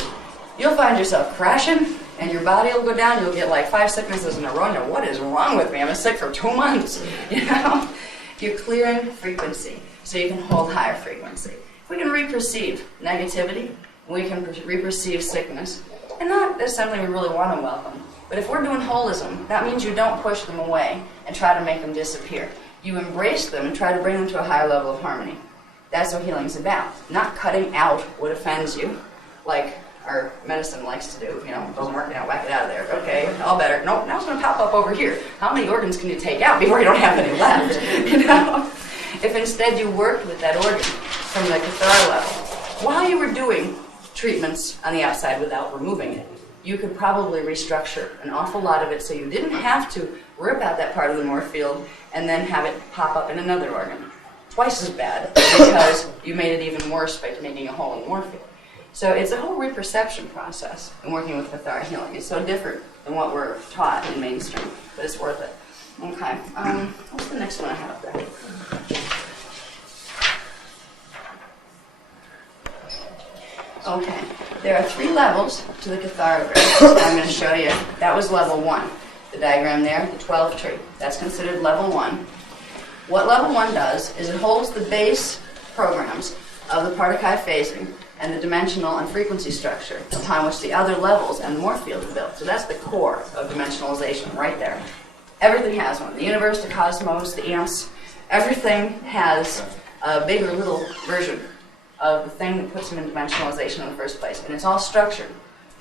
You'll find yourself crashing, and your body will go down. You'll get like 5 sicknesses in a row. Now, what is wrong with me? I've been sick for 2 months. You know, you're clearing frequency, so you can hold higher frequency. If we can re-perceive negativity, we can re-perceive sickness, and not as something we really want to welcome. But if we're doing holism, that means you don't push them away and try to make them disappear. You embrace them and try to bring them to a higher level of harmony. That's what healing's about. Not cutting out what offends you, like our medicine likes to do. You know, doesn't work now, whack it out of there. Okay, all better. Nope, now it's going to pop up over here. How many organs can you take out before you don't have any left? You know? If instead you worked with that organ from the Kathara level, while you were doing treatments on the outside without removing it, you could probably restructure an awful lot of it so you didn't have to rip out that part of the morph field and then have it pop up in another organ. Twice as bad, because you made it even worse by making a hole in the morph field. So it's a whole reperception process in working with Kathara healing. It's so different than what we're taught in mainstream, but it's worth it. Okay, what's the next one I have up there? Okay, there are 3 levels to the Kathara grade. I'm going to show you. That was level 1. The diagram there, the 12 tree. That's considered level 1. What level 1 does is it holds the base programs of the Partakai phasing and the dimensional and frequency structure upon which the other levels and the morph field are built. So that's the core of dimensionalization right there. Everything has one. The universe, the cosmos, the amps, everything has a big or little version of the thing that puts them in dimensionalization in the first place. And it's all structured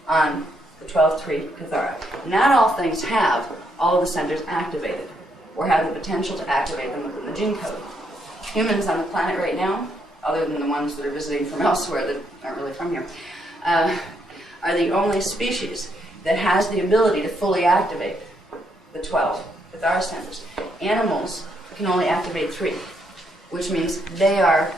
on the 12-tree Kathara. Not all things have all of the centers activated or have the potential to activate them within the gene code. Humans on the planet right now, other than the ones that are visiting from elsewhere that aren't really from here, are the only species that has the ability to fully activate the 12 Kathara centers. Animals can only activate 3, which means they are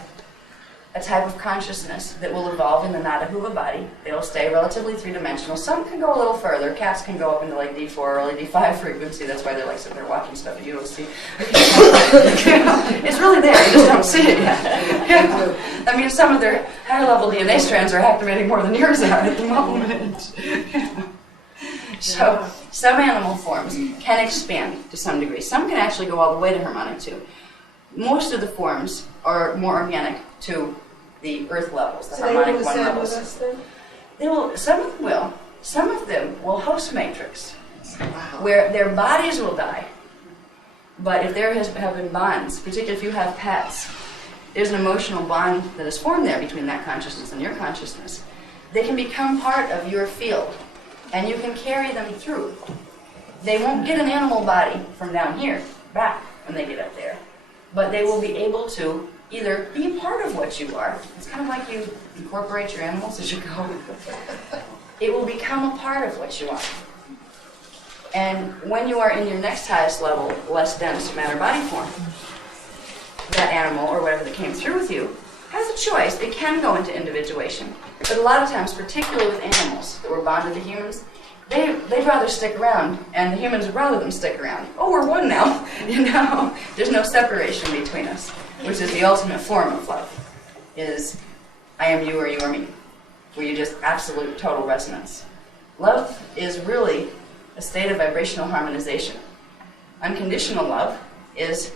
a type of consciousness that will evolve in the Nadahuva body. They'll stay relatively 3-dimensional. Some can go a little further. Cats can go up into like D4 or early D5 frequency. That's why they're like sitting there watching stuff that you don't see. It's really there. You just don't see it yet. I mean, some of their higher level DNA strands are activating more than yours are at the moment. So some animal forms can expand to some degree. Some can actually go all the way to harmonic 2. Most of the forms are more organic to the earth levels, the harmonic 1 levels. With us then? They will. Some of them will. Some of them will host matrix, where their bodies will die. But if there have been bonds, particularly if you have pets, there's an emotional bond that is formed there between that consciousness and your consciousness. They can become part of your field, and you can carry them through. They won't get an animal body from down here back when they get up there, but they will be able to either be a part of what you are. It's kind of like you incorporate your animals as you go. It will become a part of what you are. And when you are in your next highest level, less dense matter body form, that animal or whatever that came through with you has a choice. It can go into individuation. But a lot of times, particularly with animals that were bonded to humans, they'd rather stick around, and the humans would rather them stick around. Oh, we're one now, you know? There's no separation between us, which is the ultimate form of love, is I am you or you are me, where you just absolute total resonance. Love is really a state of vibrational harmonization. Unconditional love is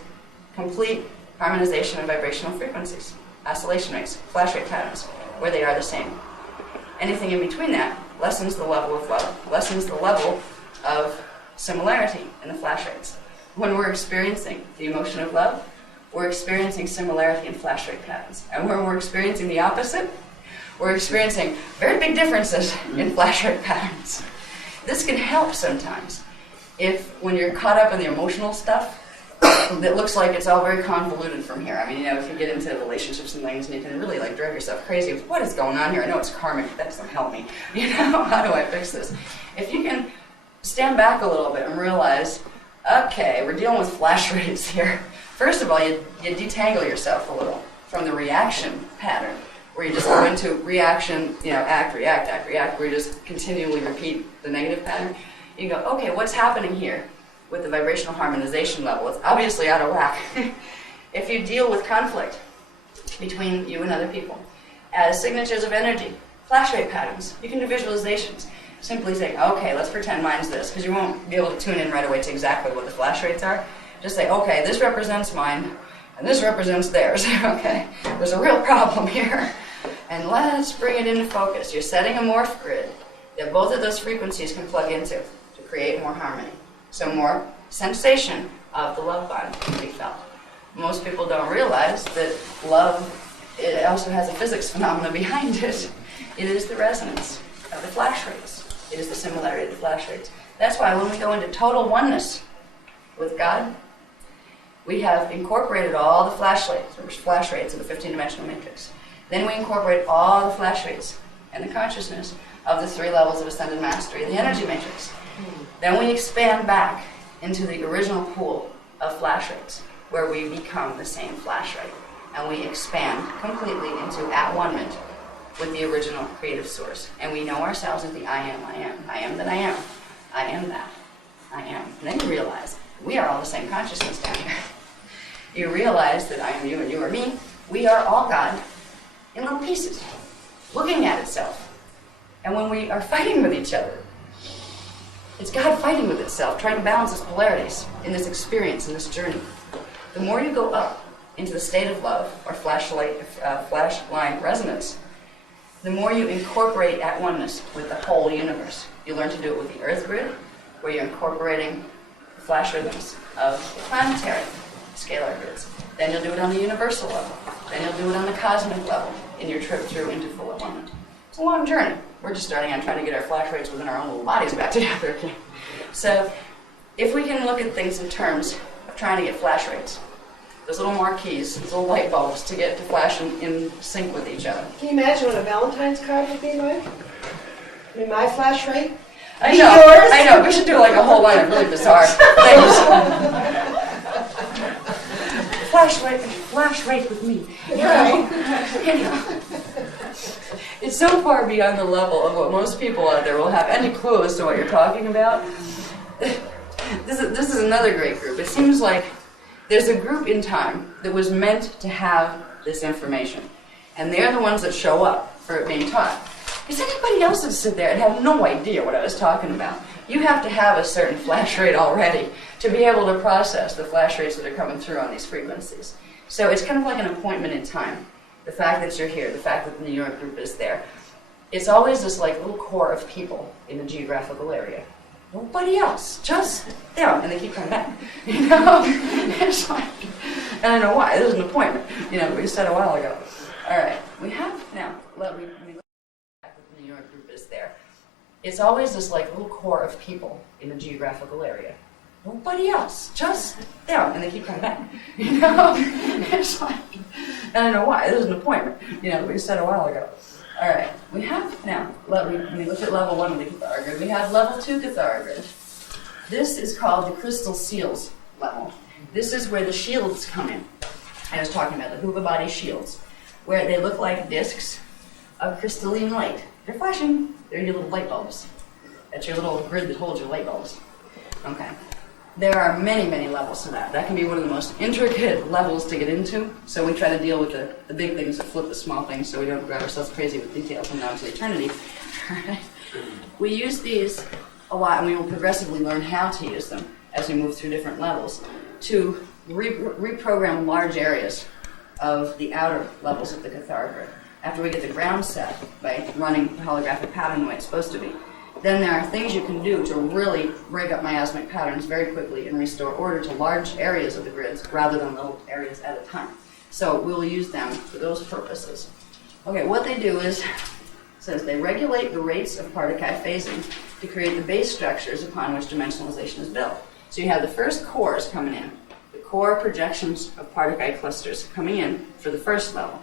complete harmonization of vibrational frequencies, oscillation rates, flash rate patterns, where they are the same. Anything in between that lessens the level of love, lessens the level of similarity in the flash rates. When we're experiencing the emotion of love, we're experiencing similarity in flash rate patterns. And when we're experiencing the opposite, we're experiencing very big differences in flash rate patterns. This can help sometimes when you're caught up in the emotional stuff, it looks like it's all very convoluted from here. I mean, if you get into relationships and things, and you can really drive yourself crazy with what is going on here. I know it's karmic, but that doesn't help me. How do I fix this? If you can stand back a little bit and realize, okay, we're dealing with flash rates here. First of all, you detangle yourself a little from the reaction pattern, where you just go into reaction, act, react, where you just continually repeat the negative pattern. You go, okay, what's happening here with the vibrational harmonization level? It's obviously out of whack. If you deal with conflict between you and other people as signatures of energy, flash rate patterns, you can do visualizations. Simply saying, okay, let's pretend mine's this, because you won't be able to tune in right away to exactly what the flash rates are. Just say, okay, this represents mine, and this represents theirs. Okay, there's a real problem here. And let's bring it into focus. You're setting a morph grid that both of those frequencies can plug into to create more harmony. So more sensation of the love bond can be felt. Most people don't realize that love, it also has a physics phenomena behind it. It is the resonance of the flash rates. It is the similarity of the flash rates. That's why when we go into total oneness with God, we have incorporated all the flash rates of the 15-dimensional matrix. Then we incorporate all the flash rates and the consciousness of the 3 levels of ascended mastery, the energy matrix. Then we expand back into the original pool of flash rates, where we become the same flash rate. And we expand completely into at-one-ment with the original creative source. And we know ourselves as the I am that I am, I am that, I am. And then you realize we are all the same consciousness down here. You realize that I am you and you are me. We are all God in little pieces, looking at itself. And when we are fighting with each other, it's God fighting with itself, trying to balance its polarities in this experience, in this journey. The more you go up into the state of love, or flash line resonance, the more you incorporate at oneness with the whole universe. You learn to do it with the Earth grid, where you're incorporating the flash rhythms of the planetary scalar grids. Then you'll do it on the universal level. Then you'll do it on the cosmic level in your trip through into full at-one-ment. It's a long journey. We're just starting on trying to get our flash rates within our own little bodies back together again. So if we can look at things in terms of trying to get flash rates, those little marquees, those little light bulbs to get to flash in sync with each other. Can you imagine what a Valentine's card would be like? I mean, my flash rate? I know. We should do like a whole line of really bizarre things. Flash rate with me. It's so far beyond the level of what most people out there will have any clue as to what you're talking about. This is another great group. It seems like there's a group in time that was meant to have this information. And they're the ones that show up for it being taught. Because anybody else would sit there and have no idea what I was talking about. You have to have a certain flash rate already to be able to process the flash rates that are coming through on these frequencies. So it's kind of like an appointment in time. The fact that you're here, the fact that the New York group is there. It's always this like little core of people in the geographical area. Nobody else, just them, and they keep coming back. It's like, and I know why. This is an appointment. We said a while ago. All right, we have now. Let me look at the New York group is there. It's always this like little core of people in the geographical area. Nobody else, just them, and they keep coming back. It's like, and I know why. This is an appointment. We said a while ago. All right, we have now, let me look at level 1 of the Kathara grid. We have level 2 Kathara grid. This is called the crystal seals level. This is where the shields come in. I was talking about the Huva body shields, where they look like discs of crystalline light. They're flashing. They're your little light bulbs. That's your little grid that holds your light bulbs. Okay. There are many, many levels to that. That can be one of the most intricate levels to get into. So we try to deal with the big things that flip the small things so we don't drive ourselves crazy with details from now to eternity. We use these a lot, and we will progressively learn how to use them as we move through different levels to reprogram large areas of the outer levels of the Kathara grid. After we get the ground set by running the holographic pattern the way it's supposed to be, then there are things you can do to really break up miasmic patterns very quickly and restore order to large areas of the grids rather than little areas at a time. So we'll use them for those purposes. Okay, what they do is, it says they regulate the rates of Partakai phasing to create the base structures upon which dimensionalization is built. So you have the first cores coming in, the core projections of particle clusters coming in for the first level.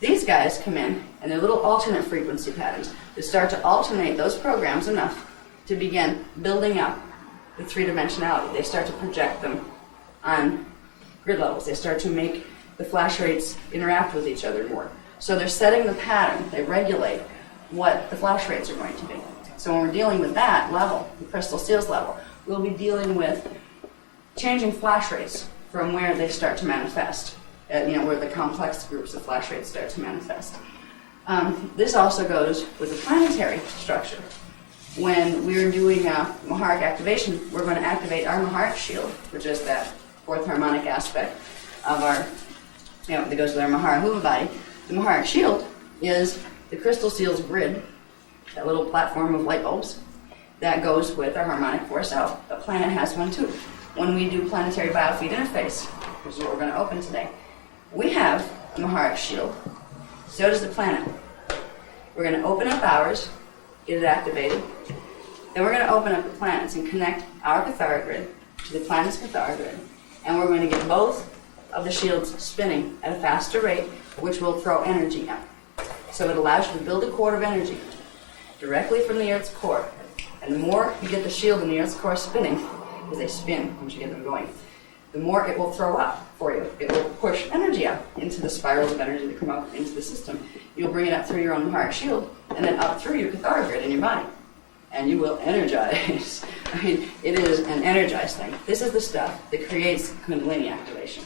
These guys come in, and they're little alternate frequency patterns that start to alternate those programs enough to begin building up the three-dimensionality. They start to project them on grid levels. They start to make the flash rates interact with each other more. So they're setting the pattern. They regulate what the flash rates are going to be. So when we're dealing with that level, the crystal seals level, we'll be dealing with changing flash rates from where they start to manifest, where the complex groups of flash rates start to manifest. This also goes with the planetary structure. When we're doing Maharic activation, we're going to activate our Maharic shield, which is that fourth harmonic aspect of our, that goes with our Mahara Huva body. The Maharic shield is the crystal seals grid, that little platform of light bulbs, that goes with our harmonic force out. The planet has one too. When we do planetary biofeed interface, which is what we're going to open today, we have a Maharic shield. So does the planet. We're going to open up ours, get it activated. Then we're going to open up the planets and connect our Kathara grid to the planet's Kathara grid. And we're going to get both of the shields spinning at a faster rate, which will throw energy out. So it allows you to build a core of energy directly from the Earth's core. And the more you get the shield and the Earth's core spinning, as they spin once you get them going, the more it will throw up for you. It will push energy up into the spirals of energy that come up into the system. You'll bring it up through your own Maharic shield, and then up through your Kathara grid in your body. And you will energize. I mean, it is an energized thing. This is the stuff that creates Kundalini activation.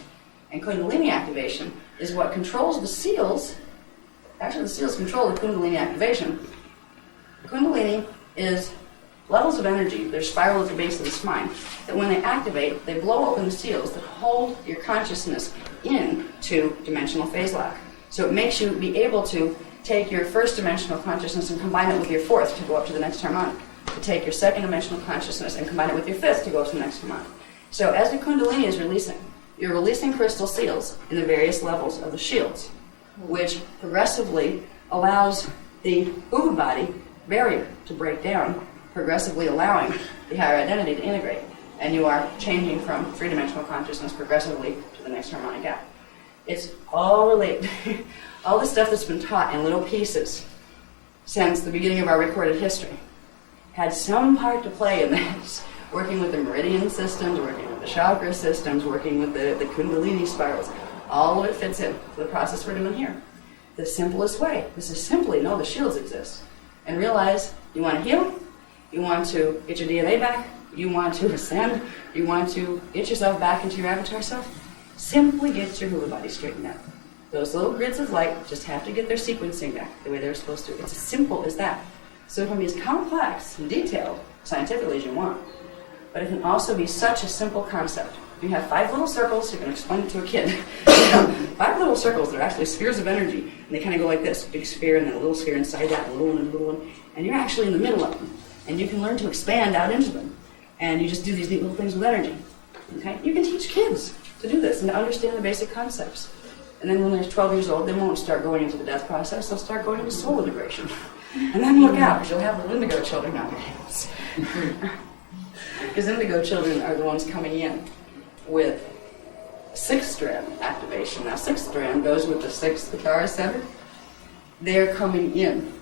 And Kundalini activation is what controls the seals. Actually, the seals control the Kundalini activation. Kundalini is levels of energy, they're spiral at the base of the spine, that when they activate, they blow open the seals that hold your consciousness into dimensional phase lock. So it makes you be able to take your first dimensional consciousness and combine it with your fourth to go up to the next harmonic. To take your second dimensional consciousness and combine it with your fifth to go up to the next harmonic. So as the Kundalini is releasing, you're releasing crystal seals in the various levels of the shields, which progressively allows the Huva body barrier to break down, progressively allowing the higher identity to integrate. And you are changing from three-dimensional consciousness progressively to the next harmonic gap. It's all related. All the stuff that's been taught in little pieces since the beginning of our recorded history had some part to play in this. Working with the meridian systems, working with the chakra systems, working with the Kundalini spirals. All of it fits in to the process we're doing here. The simplest way. This is simply know the shields exist. And realize you want to heal, you want to get your DNA back, you want to ascend, you want to get yourself back into your avatar self. Simply get your Huva body straightened out. Those little grids of light just have to get their sequencing back the way they're supposed to. It's as simple as that. So it can be as complex and detailed scientifically as you want. But it can also be such a simple concept. You have 5 little circles, you can explain it to a kid. 5 little circles, they're actually spheres of energy. And they kind of go like this, big sphere and then a little sphere inside that, a little one and a little one. And you're actually in the middle of them. And you can learn to expand out into them. And you just do these neat little things with energy. Okay? You can teach kids to do this and to understand the basic concepts. And then when they're 12 years old, they won't start going into the death process, they'll start going into soul integration. And then look out, because you'll have the indigo children on your hands. Because indigo children are the ones coming in with 6th strand activation. Now 6th strand goes with the 6th Kathara center. They're coming in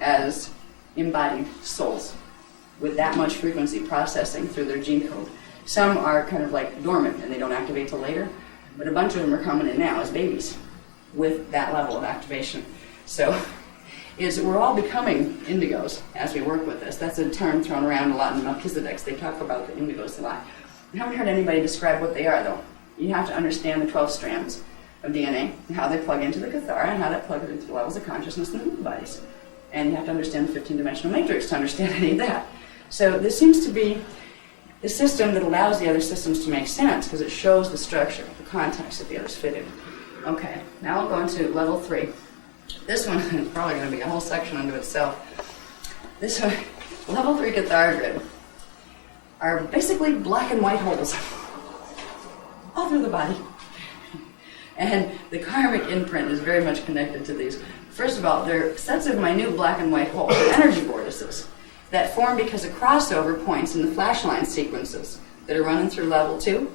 as embodied souls with that much frequency processing through their gene code. Some are kind of like dormant and they don't activate till later, but a bunch of them are coming in now as babies with that level of activation. So we're all becoming indigos as we work with this. That's a term thrown around a lot in Melchizedek's. They talk about the indigos a lot. I haven't heard anybody describe what they are, though. You have to understand the 12 strands of DNA and how they plug into the Kathara and how that plugs into the levels of consciousness in the human bodies. And you have to understand the 15-dimensional matrix to understand any of that. So this seems to be the system that allows the other systems to make sense because it shows the structure, the context that the others fit in. Okay, now I'll go into level 3. This one is probably going to be a whole section unto itself. This one, level 3 Kathara grid, are basically black and white holes all through the body. And the karmic imprint is very much connected to these. First of all, they're sets of minute black and white holes, they're energy vortices that form because of crossover points in the flash line sequences that are running through level 2.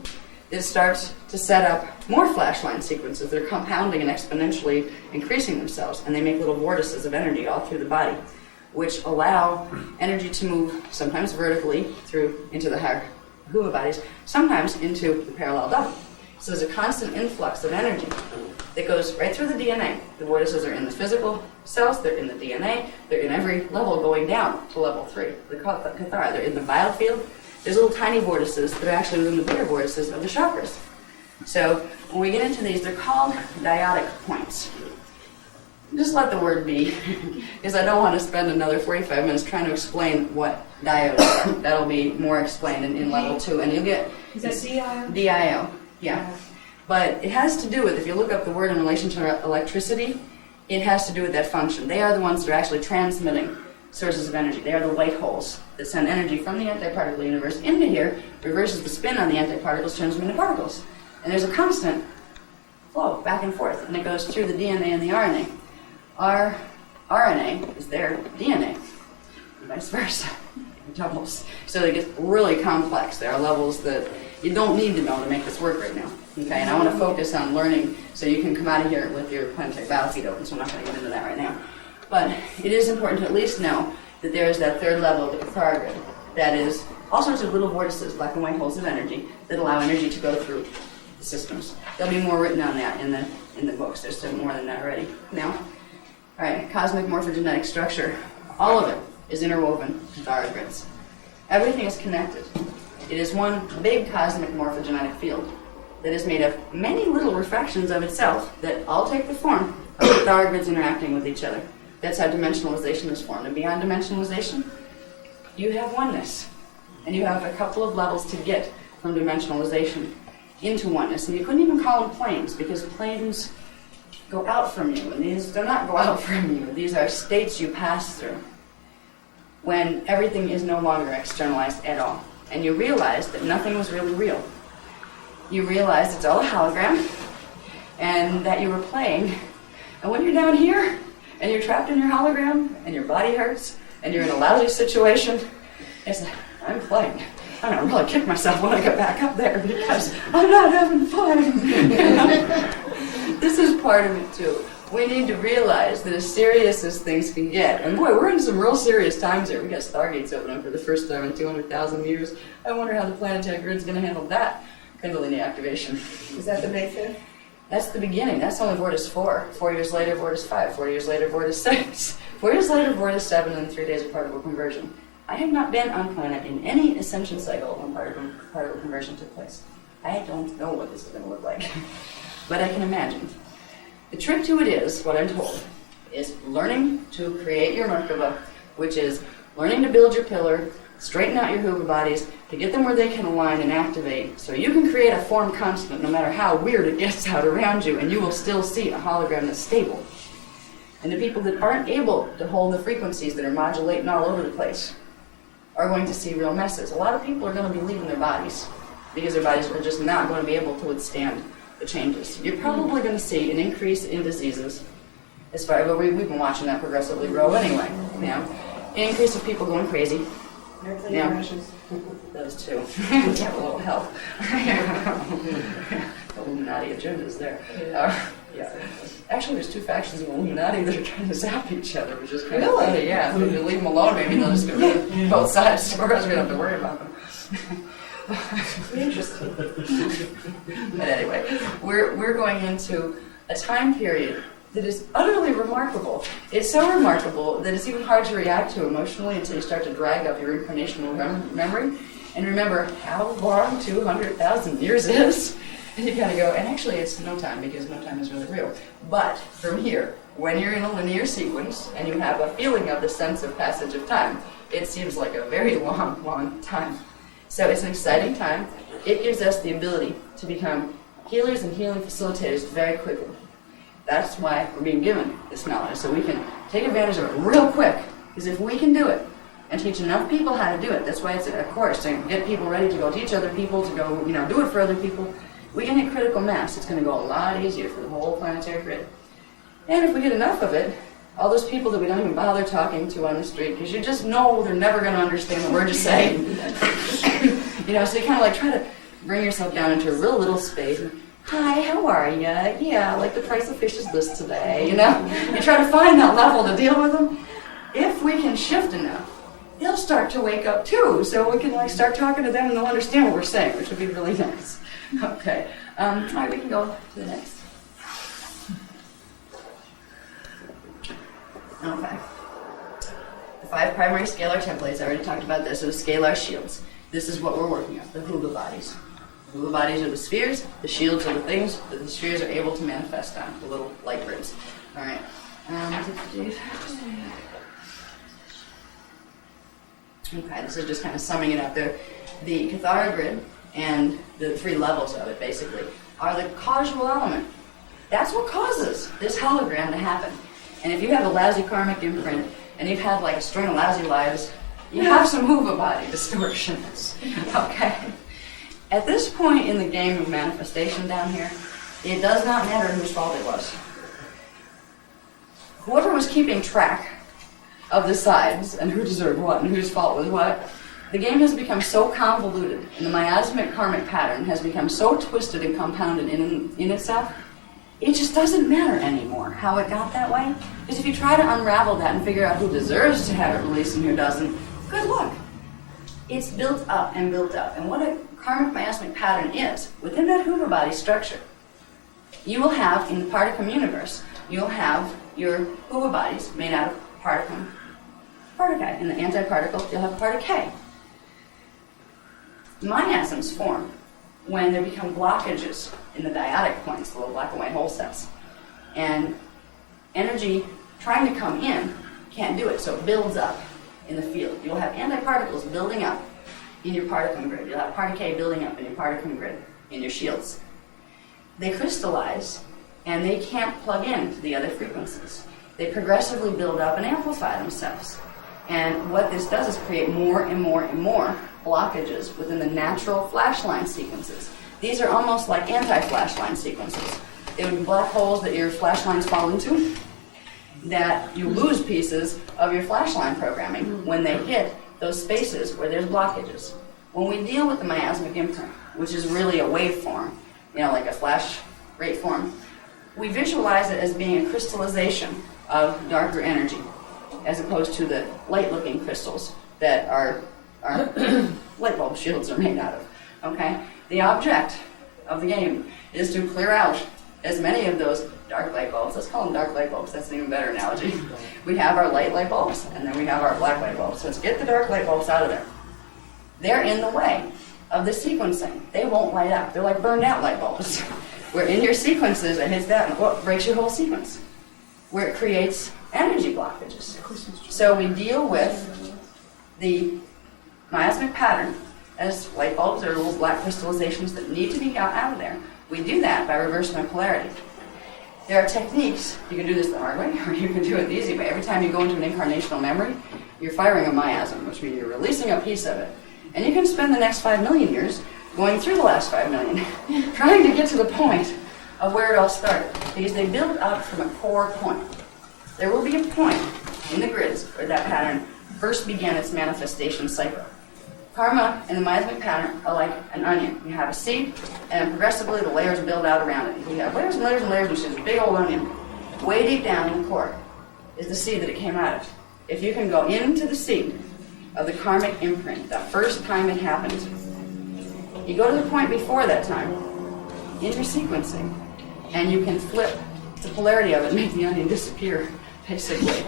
It starts to set up more flash line sequences that are compounding and exponentially increasing themselves, and they make little vortices of energy all through the body, which allow energy to move sometimes vertically through into the higher Huva bodies, sometimes into the parallel double. So there's a constant influx of energy that goes right through the DNA. The vortices are in the physical cells, they're in the DNA, they're in every level going down to level 3. They're called Kathara. They're in the biofield. There's little tiny vortices that are actually within the bigger vortices of the chakras. So when we get into these, they're called dyadic points. Just let the word be, because I don't want to spend another 45 minutes trying to explain what diodes are. That'll be more explained in level 2, and you'll get... Is that DIO? DIO, yeah. But it has to do with, if you look up the word in relation to electricity, it has to do with that function. They are the ones that are actually transmitting sources of energy. They are the white holes that send energy from the antiparticle universe into here, reverses the spin on the antiparticles, turns them into particles. And there's a constant flow back and forth, and it goes through the DNA and the RNA. Our RNA is their DNA, and vice versa. Doubles. So it gets really complex. There are levels that you don't need to know to make this work right now. Okay, and I want to focus on learning so you can come out of here with your planetary biofeed open, so I'm not going to get into that right now. But it is important to at least know that there is that third level of the Kathara grid that is all sorts of little vortices, black and white holes of energy, that allow energy to go through the systems. There'll be more written on that in the books. There's still more than that already. Now, all right, cosmic morphogenetic structure. All of it is interwoven Kathara grids. Everything is connected. It is one big cosmic morphogenetic field that is made of many little refractions of itself that all take the form of Kathara grids interacting with each other. That's how dimensionalization is formed. And beyond dimensionalization, you have oneness. And you have a couple of levels to get from dimensionalization into oneness. And you couldn't even call them planes, because planes go out from you, and these do not go out from you. These are states you pass through when everything is no longer externalized at all. And you realize that nothing was really real. You realize it's all a hologram, and that you were playing. And when you're down here, and you're trapped in your hologram, and your body hurts, and you're in a lousy situation, it's like, I'm playing. I'm going to really kick myself when I get back up there, because I'm not having fun. This is part of it, too. We need to realize that as serious as things can get, and boy, we're in some real serious times here. We got stargates opening for the first time in 200,000 years. I wonder how the planetary grid's going to handle that Kundalini activation. Is that the May 5th? That's the beginning. That's only Vortis 4. 4 years later, Vortis 5. 4 years later, Vortis 6. 4 years later, Vortis 7, and 3 days of particle conversion. I have not been on planet in any ascension cycle when particle conversion took place. I don't know what this is going to look like, but I can imagine. The trick to it is, what I'm told, is learning to create your Merkaba, which is learning to build your pillar, straighten out your Huva bodies, to get them where they can align and activate, so you can create a form constant no matter how weird it gets out around you, and you will still see a hologram that's stable. And the people that aren't able to hold the frequencies that are modulating all over the place are going to see real messes. A lot of people are going to be leaving their bodies because their bodies are just not going to be able to withstand the changes. You're probably going to see an increase in diseases, as far as we've been watching that progressively grow anyway. An increase of people going crazy. Those two. Have a little help. Illuminati agendas there. Yeah. Actually, there's two factions of Illuminati that are trying to zap each other, which is kind of funny. Yeah, if you leave them alone, maybe they'll just go to both sides, so we don't have to worry about them. Interesting. But anyway, we're going into a time period that is utterly remarkable. It's so remarkable that it's even hard to react to emotionally until you start to drag up your incarnational memory and remember how long 200,000 years is. And you kind of go, and actually it's no time, because no time is really real. But from here, when you're in a linear sequence and you have a feeling of the sense of passage of time, it seems like a very long, long time. So it's an exciting time. It gives us the ability to become healers and healing facilitators very quickly. That's why we're being given this knowledge, so we can take advantage of it real quick. Because if we can do it and teach enough people how to do it, that's why it's a course, to get people ready to go teach other people, to go, do it for other people. We can hit critical mass. It's going to go a lot easier for the whole planetary grid. And if we get enough of it, all those people that we don't even bother talking to on the street, because you just know they're never going to understand the word you're saying. You know, so you kind of like try to bring yourself down into a real little space. Hi, how are you? Yeah, like the price of fish is this today, you know? You try to find that level to deal with them. If we can shift enough, they'll start to wake up too, so we can like start talking to them and they'll understand what we're saying, which would be really nice. Okay, all right, we can go to the next. Okay. The 5 primary scalar templates, I already talked about this, are the scalar shields. This is what we're working on, the Huba bodies. The Huba bodies are the spheres, the shields are the things that the spheres are able to manifest on, the little light grids. All right. Okay, this is just kind of summing it up there. The Kathara grid and the 3 levels of it, basically, are the causal element. That's what causes this hologram to happen. And if you have a lousy karmic imprint, and you've had like a string of lousy lives, you have some Huba body distortions, okay? At this point in the game of manifestation down here, it does not matter whose fault it was. Whoever was keeping track of the sides and who deserved what and whose fault was what, the game has become so convoluted and the miasmic karmic pattern has become so twisted and compounded in itself, it just doesn't matter anymore how it got that way. Because if you try to unravel that and figure out who deserves to have it released and who doesn't, good luck. It's built up and built up. And what a karmic miasmic pattern is, within that Huba body structure, you will have, in the particum universe, you'll have your Huba bodies made out of particum, particle. In the antiparticle, you'll have particle. Miasms form when there become blockages in the dyadic points, the little black and white hole sets. And energy trying to come in can't do it, so it builds up in the field. You'll have antiparticles building up in your particum grid. You'll have particle building up in your particum grid, in your shields. They crystallize, and they can't plug in to the other frequencies. They progressively build up and amplify themselves. And what this does is create more and more and more blockages within the natural flashline sequences. These are almost like anti-flashline sequences. They would be black holes that your flashlines fall into, that you lose pieces of your flashline programming when they hit those spaces where there's blockages. When we deal with the miasmic imprint, which is really a waveform, you know, like a flash rate form, we visualize it as being a crystallization of darker energy, as opposed to the light-looking crystals that our light bulb shields are made out of, okay? The object of the game is to clear out as many of those dark light bulbs. Let's call them dark light bulbs. That's an even better analogy. We have our light bulbs, and then we have our black light bulbs. So let's get the dark light bulbs out of there. They're in the way of the sequencing. They won't light up. They're like burned out light bulbs. Where in your sequences, it hits that, and it breaks your whole sequence. Where it creates energy blockages. So we deal with the miasmic pattern as light bulbs or little black crystallizations that need to be got out of there. We do that by reversing their polarity. There are techniques. You can do this the hard way, or you can do it the easy way. Every time you go into an incarnational memory, you're firing a miasm, which means you're releasing a piece of it. And you can spend the next 5 million years going through the last 5 million, trying to get to the point of where it all started, because they build up from a core point. There will be a point in the grids where that pattern first began its manifestation cycle. Karma and the miasmic pattern are like an onion. You have a seed, and progressively the layers build out around it. You have layers and layers and layers, which is a big old onion. Way deep down in the core is the seed that it came out of. If you can go into the seed of the karmic imprint, the first time it happened, you go to the point before that time in your sequencing, and you can flip the polarity of it and make the onion disappear, basically.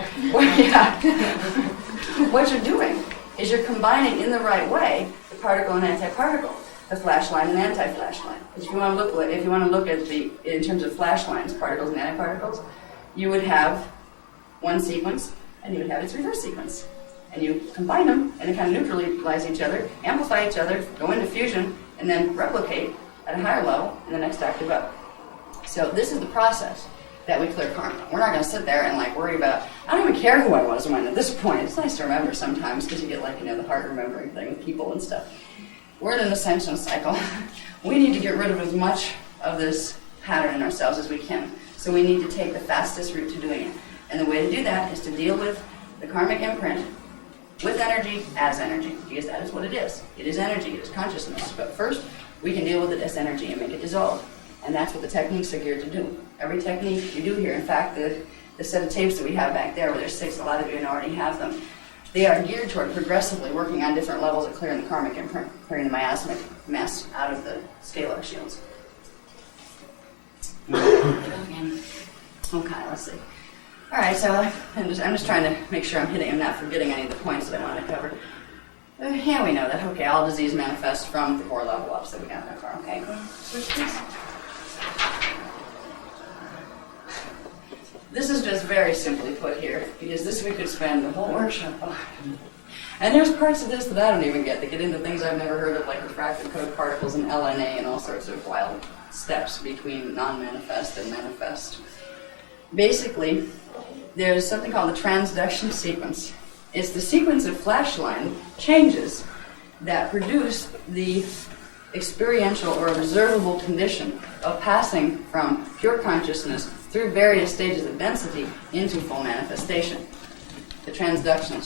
What you're doing is you're combining in the right way the particle and antiparticle, the flashline and anti-flashline. Because if you want to look at the in terms of flashlines, particles and antiparticles, you would have one sequence and you would have its reverse sequence, and you combine them and they kind of neutralize each other, amplify each other, go into fusion, and then replicate at a higher level in the next octave up. So this is the process that we clear karma. We're not going to sit there and like worry about, I don't even care who I was when at this point. It's nice to remember sometimes because you get like, the hard remembering thing with people and stuff. We're in an ascension cycle. We need to get rid of as much of this pattern in ourselves as we can. So we need to take the fastest route to doing it. And the way to do that is to deal with the karmic imprint with energy as energy, because that is what it is. It is energy, it is consciousness. But first, we can deal with it as energy and make it dissolve. And that's what the techniques are geared to do. Every technique you do here, in fact, the set of tapes that we have back there, where there's 6, a lot of you already have them, they are geared toward progressively working on different levels of clearing the karmic imprint, clearing the miasmic mess out of the scalar shields. Okay, let's see. All right, so I'm just trying to make sure I'm not forgetting any of the points that I want to cover. Yeah, we know that. Okay, all disease manifests from the core level ups that we got that far. Okay, switch please. This is just very simply put here, because this we could spend the whole workshop on. And there's parts of this that I don't even get. They get into things I've never heard of, like refractive code particles and LNA and all sorts of wild steps between non-manifest and manifest. Basically, there's something called the transduction sequence. It's the sequence of flashline changes that produce the experiential or observable condition of passing from pure consciousness through various stages of density into full manifestation. The transduction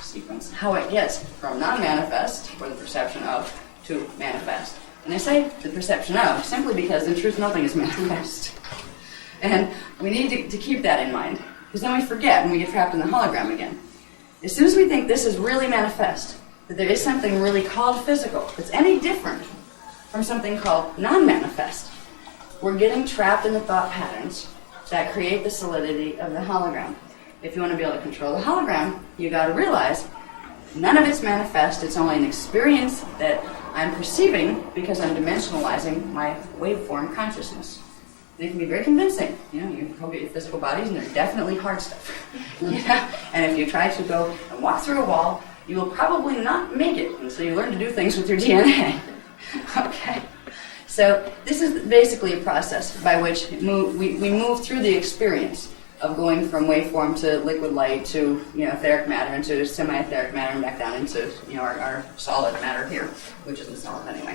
sequence, how it gets from non-manifest, or the perception of, to manifest. And I say the perception of simply because in truth nothing is manifest. And we need to keep that in mind, because then we forget when we get trapped in the hologram again. As soon as we think this is really manifest, that there is something really called physical that's any different from something called non-manifest, we're getting trapped in the thought patterns that create the solidity of the hologram. If you want to be able to control the hologram, you got to realize none of it's manifest. It's only an experience that I'm perceiving because I'm dimensionalizing my waveform consciousness. And it can be very convincing. You know, you look at your physical bodies, and they're definitely hard stuff. And if you try to go and walk through a wall, you will probably not make it until you learn to do things with your DNA. Okay. So this is basically a process by which we move through the experience of going from waveform to liquid light to etheric matter into semi-etheric matter and back down into our solid matter here, which isn't solid anyway.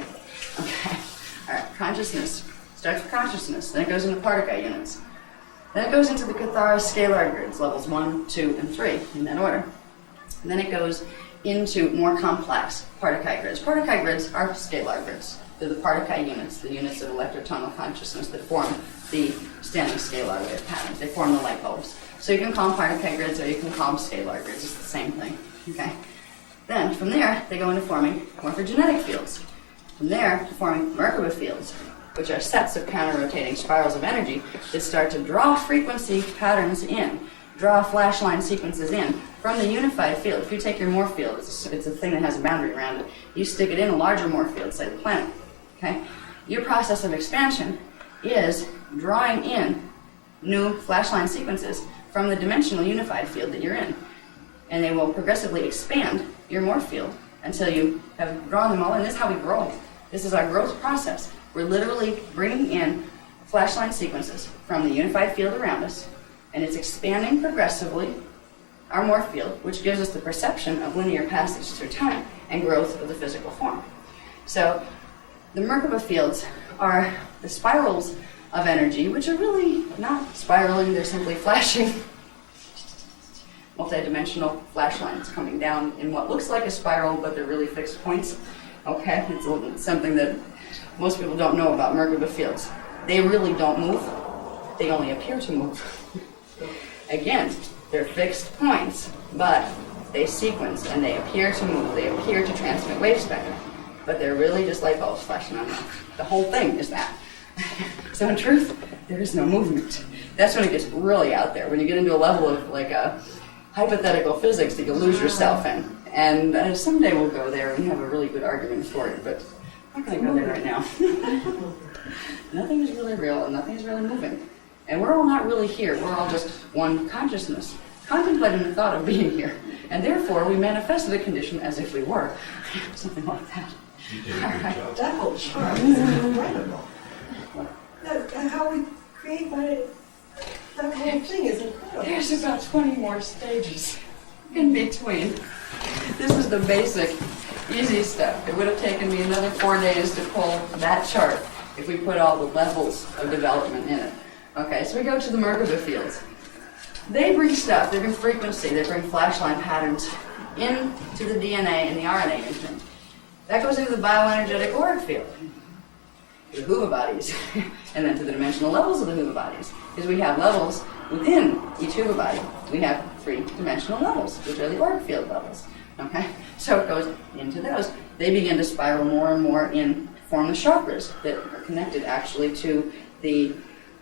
Okay. All right. Consciousness starts with consciousness, then it goes into particle units, then it goes into the Kathara scalar grids, levels 1, 2, and 3 in that order. And then it goes into more complex particle grids. Particle grids are scalar grids. They're the particle units, the units of electrotonal consciousness that form the standing scalar wave patterns. They form the light bulbs. So you can call them particle grids or you can call them scalar grids. It's the same thing. Okay. Then from there, they go into forming morphogenetic fields. From there, to forming Merkaba fields, which are sets of counter-rotating spirals of energy that start to draw frequency patterns in, draw flashline sequences in from the unified field. If you take your morph field, it's a thing that has a boundary around it. You stick it in a larger morph field, say the planet. Okay? Your process of expansion is drawing in new flashline sequences from the dimensional unified field that you're in. And they will progressively expand your morph field until you have drawn them all in. This is how we grow. This is our growth process. We're literally bringing in flashline sequences from the unified field around us, and it's expanding progressively our morph field, which gives us the perception of linear passage through time and growth of the physical form. So the Merkaba fields are the spirals of energy, which are really not spiraling, they're simply flashing. Multidimensional flashlines coming down in what looks like a spiral, but they're really fixed points. Okay, it's something that most people don't know about Merkaba fields. They really don't move. They only appear to move. Again, they're fixed points, but they sequence and they appear to move. They appear to transmit wave spectrum, but they're really just light bulbs flashing on them. The whole thing is that. So in truth, there is no movement. That's when it gets really out there, when you get into a level of like a hypothetical physics that you lose yourself in. And someday we'll go there and have a really good argument for it, but I'm not going to go there right now. Nothing is really real and nothing is really moving. And we're all not really here. We're all just one consciousness, contemplating the thought of being here. And therefore, we manifested a condition as if we were. Something like that. All right. That whole chart is incredible. How we create that whole thing is incredible. There's about 20 more stages in between. This is the basic, easy stuff. It would have taken me another 4 days to pull that chart if we put all the levels of development in it. Okay, so we go to the Merkaba fields. they bring stuff, they bring frequency, they bring flash line patterns into the DNA and the RNA imprint. That goes into the bioenergetic auric field, the Hoover bodies, and then to the dimensional levels of the Hoover bodies. Because we have levels within each Hoover body. We have 3-dimensional levels, which are the auric field levels. Okay? So it goes into those. They begin to spiral more and more in form the chakras that are connected actually to the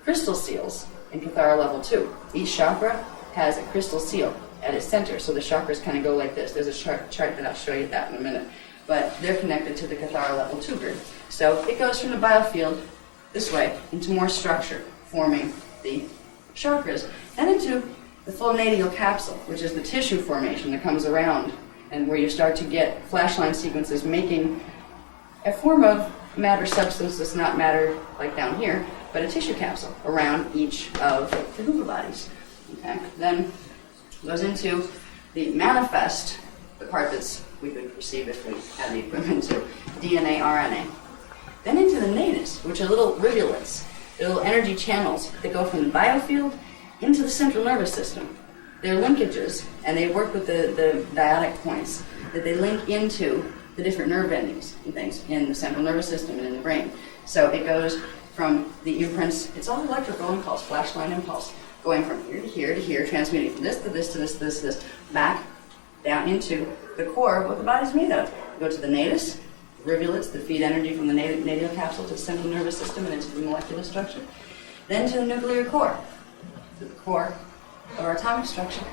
crystal seals in Kathara level 2. Each chakra has a crystal seal at its center, so the chakras kind of go like this. There's a chart that I'll show you that in a minute. But they're connected to the Kathara level 2 grid. So it goes from the biofield this way into more structure, forming the chakras, and into the full nadial capsule, which is the tissue formation that comes around, and where you start to get flashline sequences making a form of matter substance that's not matter like down here, but a tissue capsule around each of the Hoover bodies. Okay? Then goes into the manifest, the part that's we could perceive if we had the equipment to DNA, RNA. Then into the nadis, which are little rivulets, they're little energy channels that go from the biofield into the central nervous system. They're linkages, and they work with the dyadic points that they link into the different nerve endings and things in the central nervous system and in the brain. So it goes from the imprints, it's all electrical impulse, flashline impulse, going from here to here to here, transmitting from this to this to this to this to this, back down into the core of what the body's made of. Go to the nadis, rivulets that feed energy from the nadial capsule to the central nervous system and into the molecular structure. Then to the nuclear core, to the core of our atomic structure.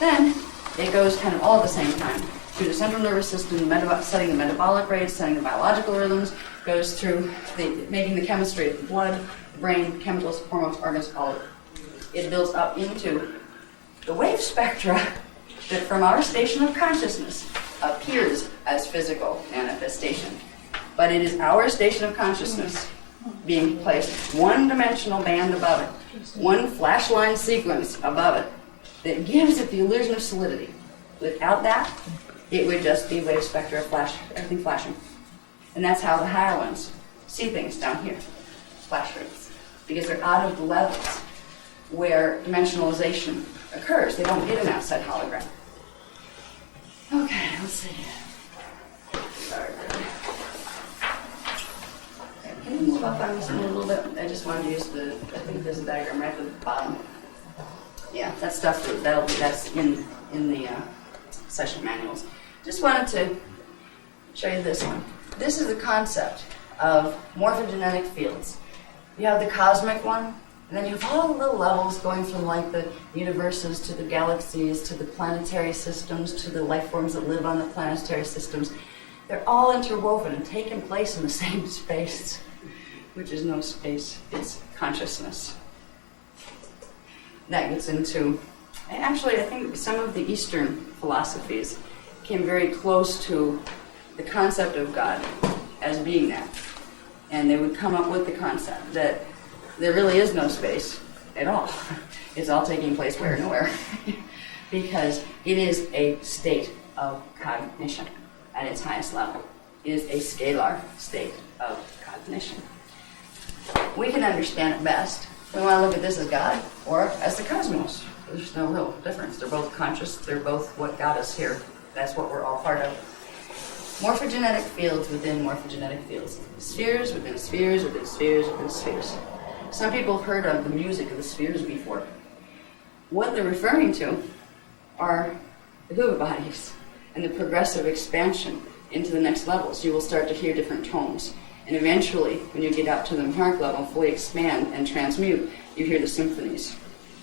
Then it goes kind of all at the same time through the central nervous system, setting the metabolic rates, setting the biological rhythms, goes through making the chemistry of the blood, the brain, chemicals, hormones, organs, all of it. It builds up into the wave spectra that from our station of consciousness appears as physical manifestation. But it is our station of consciousness being placed one-dimensional band above it, one flashline sequence above it, that gives it the illusion of solidity. Without that, it would just be wave spectra of everything flashing. And that's how the higher ones see things down here, flash rates, because they're out of the levels where dimensionalization occurs. They don't get an outside hologram. Okay, let's see. Sorry. Can you move up on this one a little bit? I just wanted to use I think there's a diagram right at the bottom. Yeah, that stuff, that's in the session manuals. Just wanted to show you this one. This is the concept of morphogenetic fields. You have the cosmic one, and then you have all the little levels going from like the universes to the galaxies to the planetary systems to the life forms that live on the planetary systems. They're all interwoven and taking place in the same space, which is no space, it's consciousness. That gets into, and actually I think some of the Eastern philosophies came very close to the concept of God as being that. And they would come up with the concept that there really is no space at all. It's all taking place where nowhere. Because it is a state of cognition at its highest level. It is a scalar state of cognition. We can understand it best. We want to look at this as God or as the cosmos. There's no real difference. They're both conscious. They're both what got us here. That's what we're all part of. Morphogenetic fields within morphogenetic fields. Spheres within spheres within spheres within spheres. Some people have heard of the music of the spheres before. What they're referring to are the Hoover bodies and the progressive expansion into the next levels. You will start to hear different tones. And eventually, when you get up to the Maharak level, fully expand and transmute, you hear the symphonies.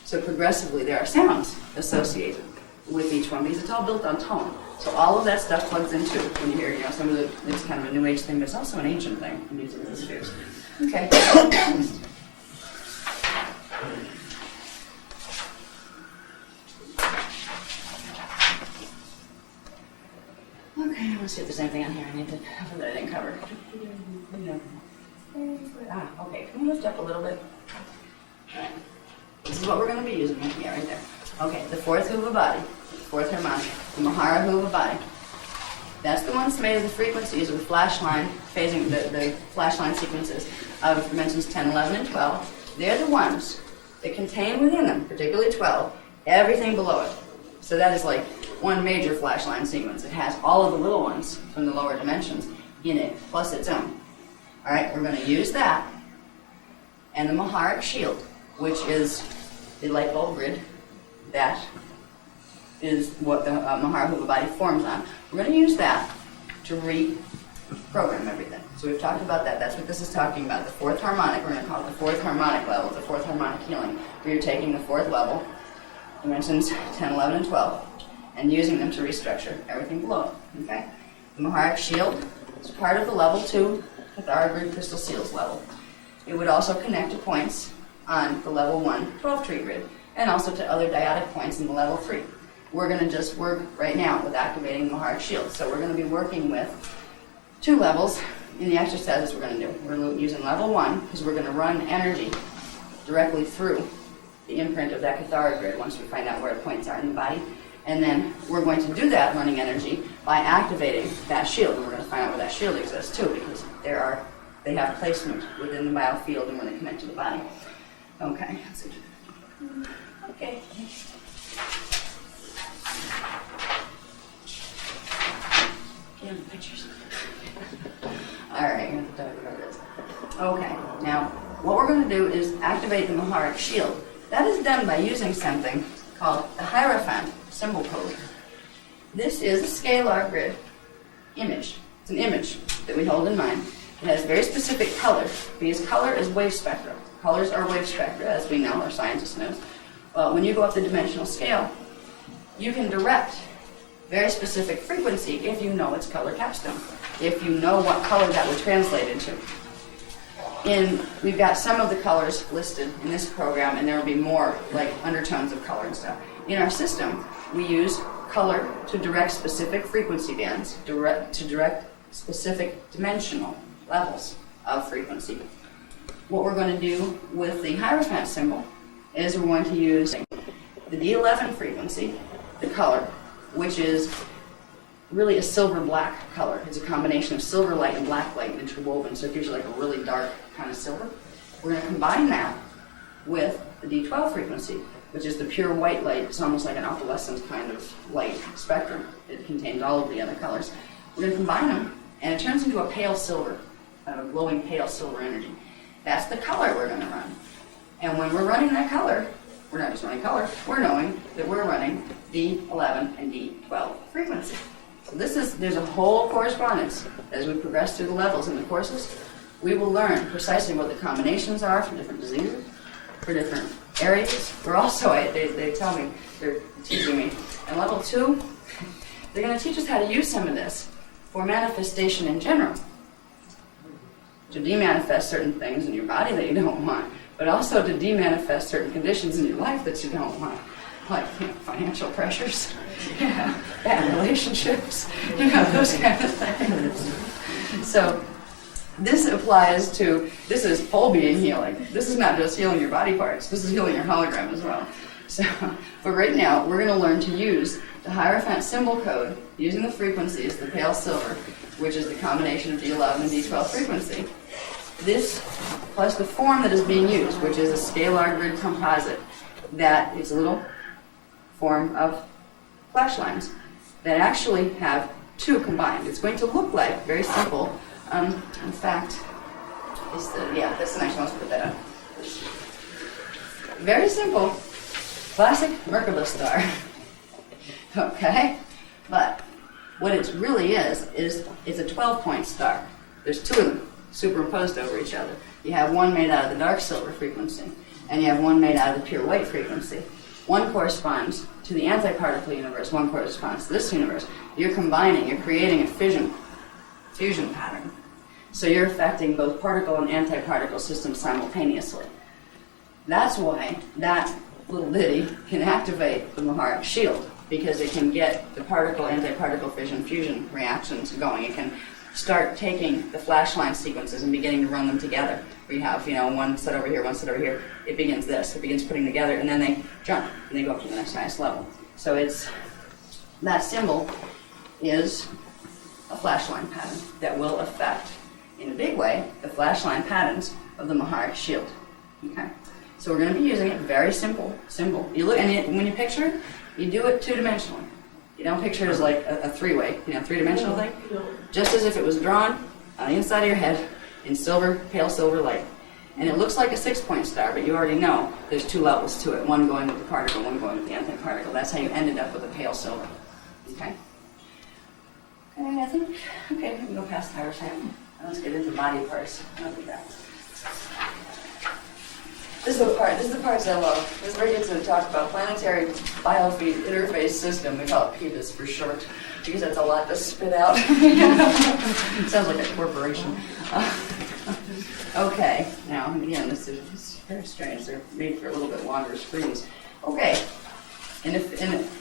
So progressively, there are sounds associated with each one because it's all built on tone. So all of that stuff plugs into when you hear, some of it's kind of a new age thing, but it's also an ancient thing, the music of the spheres. Okay. Okay, let's see if there's anything on here I need to cover that I didn't cover. Okay, can we lift up a little bit? All right. This is what we're going to be using. Yeah, right there. Okay, the fourth Hoover body, fourth harmonic, the Mahara Hoover body. That's the one that's made of the frequencies of the flash line, phasing the flash line sequences of dimensions 10, 11, and 12. They're the ones that contain within them, particularly 12, everything below it. So that is like one major flash line sequence. It has all of the little ones from the lower dimensions in it, plus its own. All right, we're going to use that and the Maharic shield, which is the light bulb grid that is what the Mahara body forms on. We're going to use that to reprogram everything. So we've talked about that. That's what this is talking about. The fourth harmonic, we're going to call it the fourth harmonic level, the fourth harmonic healing, where you're taking the fourth level, dimensions 10, 11, and 12, and using them to restructure everything below it. Okay? The Maharic shield is part of the level 2 Kathara grid crystal seals level. It would also connect to points on the level 1 12-tree grid, and also to other dyadic points in the level 3. We're going to just work right now with activating the Maharic shield. So we're going to be working with 2 levels in the exercises we're going to do. We're using level 1 because we're going to run energy directly through the imprint of that Kathara grid once we find out where the points are in the body. And then we're going to do that running energy by activating that shield. And we're going to find out where that shield exists too, because they have placement within the biofield and when they connect to the body. Okay. Okay. Pictures. All right, I'm talk about this. Okay, now what we're going to do is activate the Maharic shield. That is done by using something called the Hierophant symbol code. This is a scalar grid image. It's an image that we hold in mind. It has very specific colors, because color is wave spectra. Colors are wave spectra, as we know, or scientists know. Well, when you go up the dimensional scale, you can direct very specific frequency if you know its color capstone, if you know what color that would translate into. We've got some of the colors listed in this program, and there will be more, like undertones of color and stuff. In our system, we use color to direct specific frequency bands, to direct specific dimensional levels of frequency. What we're going to do with the Hierophant symbol is we're going to use the D11 frequency, the color, which is really a silver-black color. It's a combination of silver light and black light interwoven, so it gives you like a really dark kind of silver. We're going to combine that with the D12 frequency, which is the pure white light. It's almost like an opalescent kind of light spectrum. It contains all of the other colors. We're going to combine them, and it turns into a pale silver, a glowing pale silver energy. That's the color we're going to run. And when we're running that color, we're not just running color, we're knowing that we're running D11 and D12 frequency. So there's a whole correspondence. As we progress through the levels in the courses, we will learn precisely what the combinations are for different diseases, for different areas. We're also, they tell me, they're teaching me, in level 2, they're going to teach us how to use some of this for manifestation in general, to demanifest certain things in your body that you don't want, but also to demanifest certain conditions in your life that you don't want, like financial pressures, bad relationships, those kind of things. So this applies to, this is full being healing. This is not just healing your body parts, this is healing your hologram as well. So, but right now, we're going to learn to use the Hierophant symbol code using the frequencies, the pale silver, which is the combination of D11 and D12 frequency. This, plus the form that is being used, which is a scalar grid composite, that is a little form of flash lines that actually have 2 combined. It's going to look like, very simple, in fact, that's the next one, let's put that up. Very simple, classic Merkaba star. Okay? But what it really is it's a 12-point star. There's 2 of them superimposed over each other. You have one made out of the dark silver frequency, and you have one made out of the pure white frequency. One corresponds to the antiparticle universe, one corresponds to this universe. You're combining, you're creating a fusion pattern. So you're affecting both particle and antiparticle systems simultaneously. That's why that little ditty can activate the Maharic shield, because it can get the particle-antiparticle fission-fusion reactions going. It can start taking the flash line sequences and beginning to run them together. We have, one set over here, one set over here. It begins putting together, and then they jump, and they go up to the next highest level. So that symbol is a flash line pattern that will affect, in a big way, the flash line patterns of the Maharic shield. Okay? So we're going to be using it very simple. You look, and when you picture it, you do it two-dimensionally. You don't picture it as like a three-way, three-dimensional thing. Just as if it was drawn on the inside of your head in silver, pale silver light. And it looks like a 6-point star, but you already know there's 2 levels to it. One going with the particle, one going with the antiparticle. That's how you ended up with a pale silver. Okay? Okay, I think, we can go past Tyra's hand. Let's get into body parts. Look at that. This is the parts I love. This is where we get to talk about planetary biofeed interface system. We call it PBIS for short, because that's a lot to spit out. Sounds like a corporation. Okay, now again, this is very strange. They're made for a little bit longer screens. Okay, and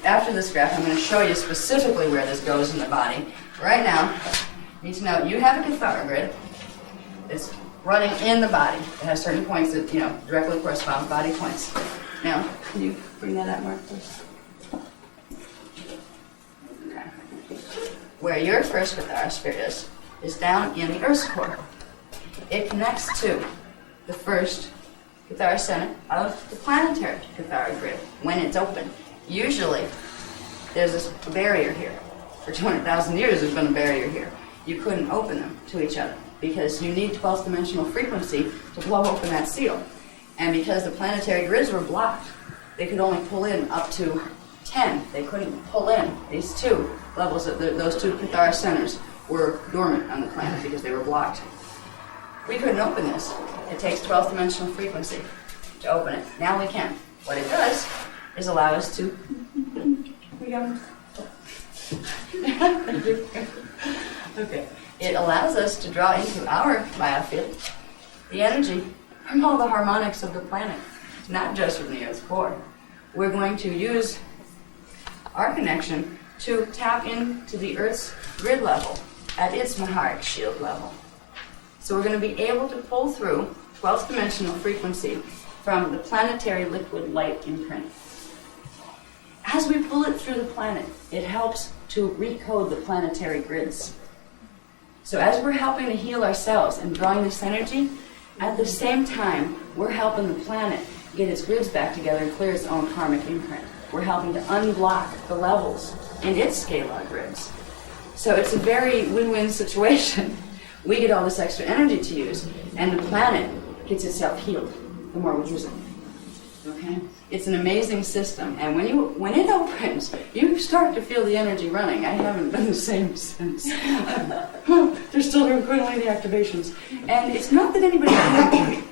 after this graph, I'm going to show you specifically where this goes in the body. Right now, you need to know you have a Kathara grid. It's running in the body. It has certain points that directly correspond with body points. Now, can you bring that up, Mark, please? Okay. Where your first Kathara sphere is down in the Earth's core. It connects to the first Kathara center of the planetary Kathara grid when it's open. Usually, there's this barrier here. For 200,000 years, there's been a barrier here. You couldn't open them to each other because you need 12th dimensional frequency to blow open that seal. And because the planetary grids were blocked, they could only pull in up to 10. They couldn't pull in these 2 levels. Those 2 Kathara centers were dormant on the planet because they were blocked. We couldn't open this. It takes 12th dimensional frequency to open it. Now we can. What it does is allow us to... Okay. It allows us to draw into our biofield the energy from all the harmonics of the planet, not just from the Earth's core. We're going to use our connection to tap into the Earth's grid level at its Maharic shield level. So we're going to be able to pull through 12th dimensional frequency from the planetary liquid light imprint. As we pull it through the planet, it helps to recode the planetary grids. So as we're helping to heal ourselves and drawing this energy, at the same time, we're helping the planet get its grids back together and clear its own karmic imprint. We're helping to unblock the levels in its scalar grids. So it's a very win-win situation. We get all this extra energy to use, and the planet gets itself healed the more we use it. Okay? It's an amazing system, and when it opens, you start to feel the energy running. I haven't been the same since. They're still doing Kundalini activations. And it's not that anybody can.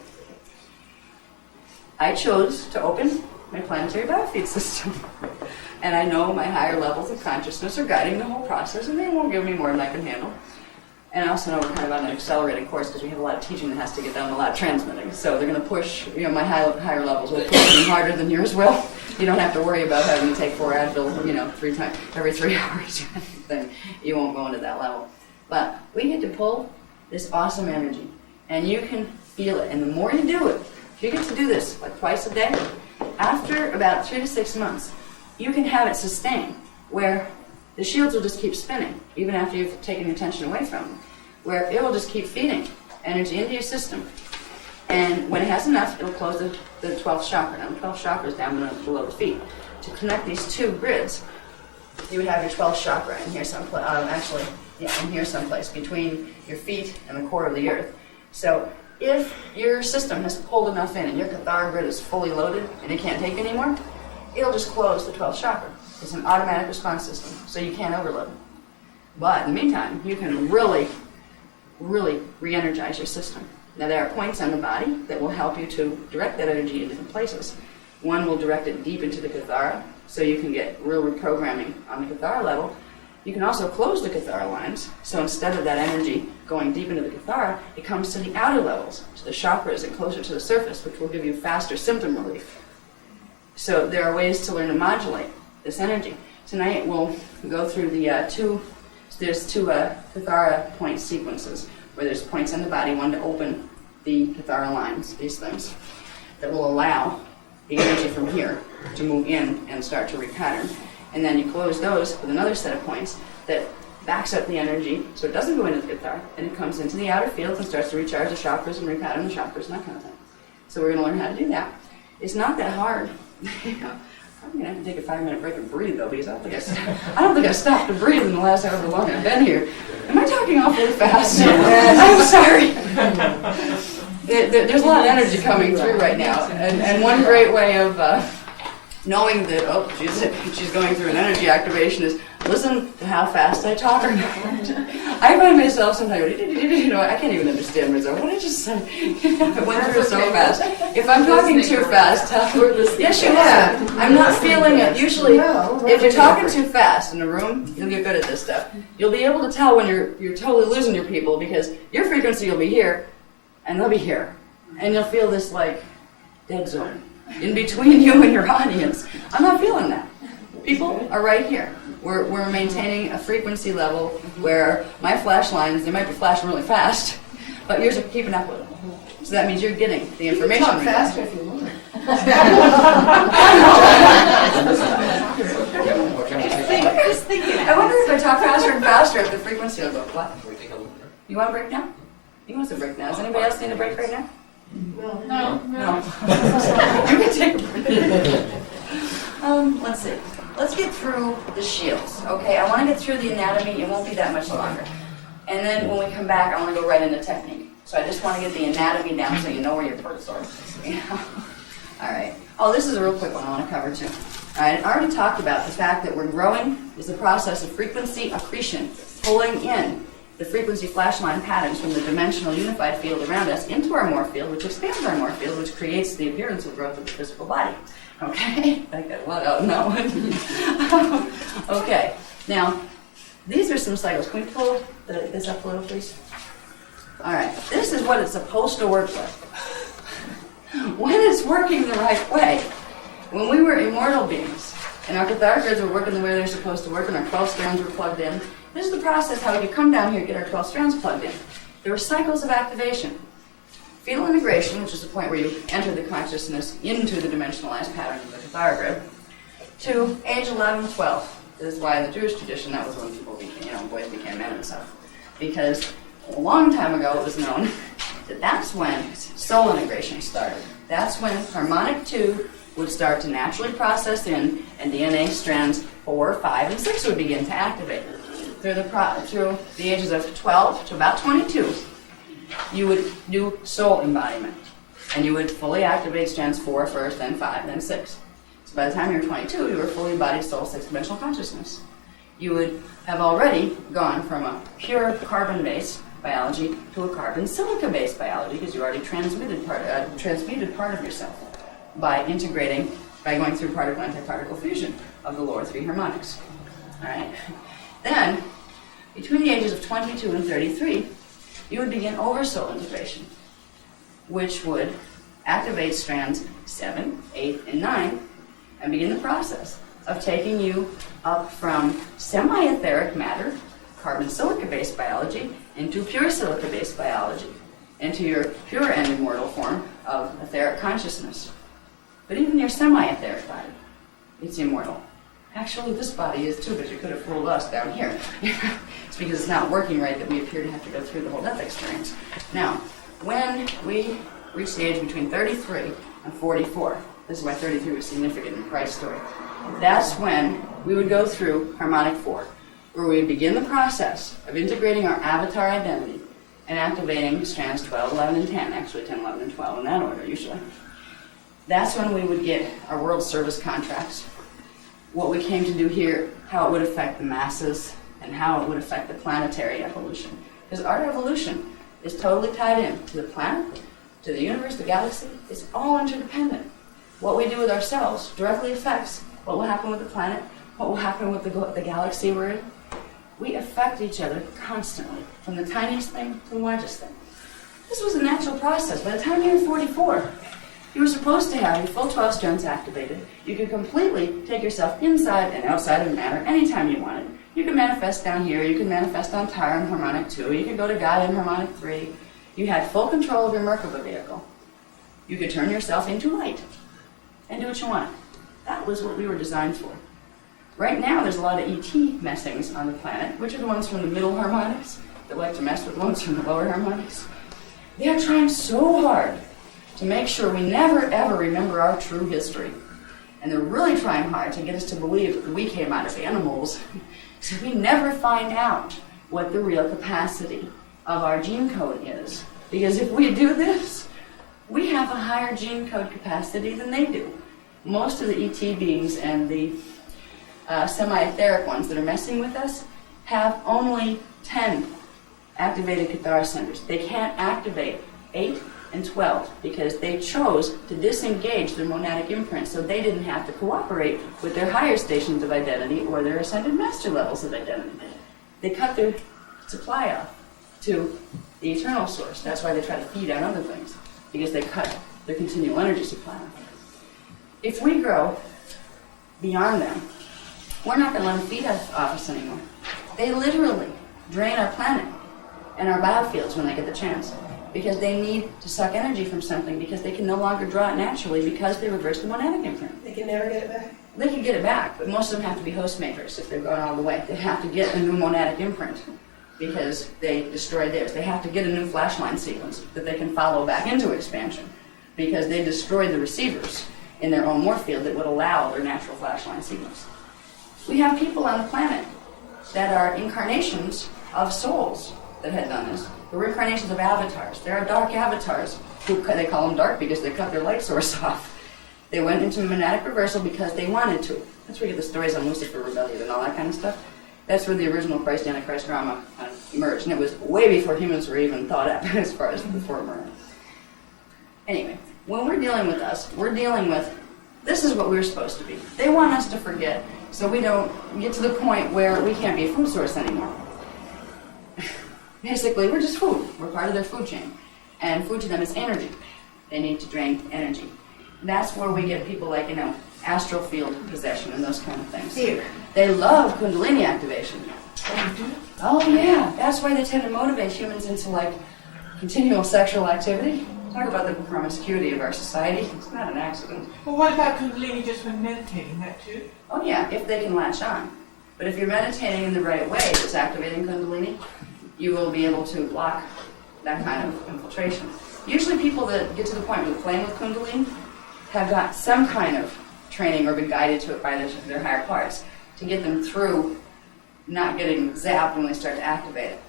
I chose to open my planetary biofeed system. And I know my higher levels of consciousness are guiding the whole process, and they won't give me more than I can handle. And I also know we're kind of on an accelerated course because we have a lot of teaching that has to get done, a lot of transmitting. So they're going to push, my higher levels will push even harder than yours will. You don't have to worry about having to take 4 Advil, every 3 hours. Then you won't go into that level. But we get to pull this awesome energy, and you can feel it. And the more you do it, if you get to do this like twice a day, after about 3 to 6 months, you can have it sustain where the shields will just keep spinning, even after you've taken your attention away from them, where it will just keep feeding energy into your system. And when it has enough, it'll close the 12th chakra. Now, the 12th chakra is down below the feet. To connect these 2 grids, you would have your 12th chakra in here someplace, in here someplace, between your feet and the core of the earth. So if your system has pulled enough in and your Kathara grid is fully loaded and it can't take anymore, it'll just close the 12th chakra. It's an automatic response system, so you can't overload. But in the meantime, you can really, really re-energize your system. Now, there are points on the body that will help you to direct that energy in different places. One will direct it deep into the Kathara, so you can get real reprogramming on the Kathara level. You can also close the Kathara lines, so instead of that energy going deep into the Kathara, it comes to the outer levels, to the chakras and closer to the surface, which will give you faster symptom relief. So there are ways to learn to modulate this energy. Tonight we'll go through the there's two Kathara point sequences where there's points in the body, one to open the Kathara lines, these things, that will allow the energy from here to move in and start to repattern. And then you close those with another set of points that backs up the energy so it doesn't go into the Kathara, and it comes into the outer fields and starts to recharge the chakras and repattern the chakras and that kind of thing. So we're going to learn how to do that. It's not that hard. I'm gonna have to take a 5-minute break and breathe though, because I don't think I stopped to breathe in the last however long I've been here. Am I talking awfully fast? I'm sorry. There's a lot of energy coming through right now, and one great way of knowing that, oh, she's going through an energy activation is listen to how fast I talk or not. I find myself sometimes, I can't even understand myself. What did I just say? I went through it so fast. If I'm talking too fast, yes, you have. I'm not feeling it. Usually, if you're talking too fast in a room, you'll get good at this stuff. You'll be able to tell when you're totally losing your people because your frequency will be here, and they'll be here. And you'll feel this, like, dead zone in between you and your audience. I'm not feeling that. People are right here. We're maintaining a frequency level where my flash lines, they might be flashing really fast, but yours are keeping up with it. So that means you're getting the information. You can talk faster if you want. I wonder if I talk faster and faster if the frequency will go what? You want a break now? He wants a break now. Does anybody else need a break right now? No. You can take a break. Let's see. Let's get through the shields, okay? I want to get through the anatomy. It won't be that much longer. And then when we come back, I want to go right into technique. So I just want to get the anatomy down so you know where your parts are. All right. Oh, this is a real quick one I want to cover too. All right. I already talked about the fact that we're growing is the process of frequency accretion, pulling in the frequency flash line patterns from the dimensional unified field around us into our morph field, which expands our morph field, which creates the appearance of growth of the physical body. Okay? I got a lot out in that one. Okay. Now, these are some cycles. Can we pull this up a little, please? All right. This is what it's supposed to work with. When it's working the right way. When we were immortal beings, and our Kathara grids were working the way they're supposed to work, and our 12 strands were plugged in, this is the process how we could come down here and get our 12 strands plugged in. There were cycles of activation. Fetal integration, which is the point where you enter the consciousness into the dimensionalized pattern of the Kathara grid, to age 11, 12. This is why in the Jewish tradition, that was when people became, boys became men and stuff. Because a long time ago it was known that that's when soul integration started. That's when harmonic 2 would start to naturally process in, and DNA strands 4, 5, and 6 would begin to activate. Through the ages of 12 to about 22, you would do soul embodiment, and you would fully activate strands 4 first, then 5, then 6. So by the time you were 22, you were fully embodied soul 6-dimensional consciousness. You would have already gone from a pure carbon-based biology to a carbon-silica-based biology because you already transmuted part of yourself by going through particle-antiparticle fusion of the lower 3 harmonics. All right. Then, between the ages of 22 and 33, you would begin oversoul integration, which would activate strands 7, 8, and 9, and begin the process of taking you up from semi-etheric matter, carbon-silica-based biology, into pure silica-based biology, into your pure and immortal form of etheric consciousness. But even your semi-etheric body, it's immortal. Actually, this body is too, but you could have fooled us down here. It's because it's not working right that we appear to have to go through the whole death experience. Now, when we reach the age between 33 and 44, this is why 33 was significant in Christ's story, that's when we would go through harmonic 4, where we would begin the process of integrating our avatar identity and activating strands 12, 11, and 10, actually 10, 11, and 12 in that order usually. That's when we would get our world service contracts, what we came to do here, how it would affect the masses, and how it would affect the planetary evolution. Because our evolution is totally tied in to the planet, to the universe, the galaxy. It's all interdependent. What we do with ourselves directly affects what will happen with the planet, what will happen with the galaxy we're in. We affect each other constantly, from the tiniest thing to the largest thing. This was a natural process. By the time you were 44, you were supposed to have your full 12 strands activated. You could completely take yourself inside and outside of matter anytime you wanted. You could manifest down here. You could manifest on Tara in harmonic 2. You could go to Gaia in harmonic 3. You had full control of your Merkaba vehicle. You could turn yourself into light and do what you wanted. That was what we were designed for. Right now, there's a lot of ET messings on the planet, which are the ones from the middle harmonics that like to mess with the ones from the lower harmonics. They are trying so hard to make sure we never ever remember our true history. And they're really trying hard to get us to believe that we came out of animals, so we never find out what the real capacity of our gene code is. Because if we do this, we have a higher gene code capacity than they do. Most of the ET beings and the semi-etheric ones that are messing with us have only 10 activated Kathara centers. They can't activate 8 and 12 because they chose to disengage their monadic imprint, so they didn't have to cooperate with their higher stations of identity or their ascended master levels of identity. They cut their supply off to the eternal source. That's why they try to feed on other things, because they cut their continual energy supply off. If we grow beyond them, we're not going to let them feed off us anymore. They literally drain our planet and our biofields when they get the chance, because they need to suck energy from something, because they can no longer draw it naturally because they reverse the monadic imprint. They can never get it back? They can get it back, but most of them have to be host matrix if they're going all the way. They have to get a new monadic imprint because they destroyed theirs. They have to get a new flash line sequence that they can follow back into expansion because they destroyed the receivers in their own morph field that would allow their natural flash line sequence. We have people on the planet that are incarnations of souls that had done this. There were incarnations of avatars. There are dark avatars, who they call them dark because they cut their light source off. They went into monadic reversal because they wanted to. That's where you get the stories on Lucifer Rebellion and all that kind of stuff. That's where the original Christ Antichrist drama emerged, and it was way before humans were even thought of as far as before murder. Anyway, when we're dealing with us, we're dealing with, this is what we're supposed to be. They want us to forget, so we don't get to the point where we can't be a food source anymore. Basically, we're just food. We're part of their food chain. And food to them is energy. They need to drain energy. That's where we get people like, astral field possession and those kind of things. Here. They love Kundalini activation. Oh, you do? Oh, yeah. That's why they tend to motivate humans into, continual sexual activity. Talk about the promiscuity of our society. It's not an accident. Well, what about Kundalini just when meditating, that too? Oh, yeah, if they can latch on. But if you're meditating in the right way that's activating Kundalini, you will be able to block that kind of infiltration. Usually people that get to the point where they're playing with Kundalini have got some kind of training or been guided to it by their higher parts to get them through not getting zapped when they start to activate it.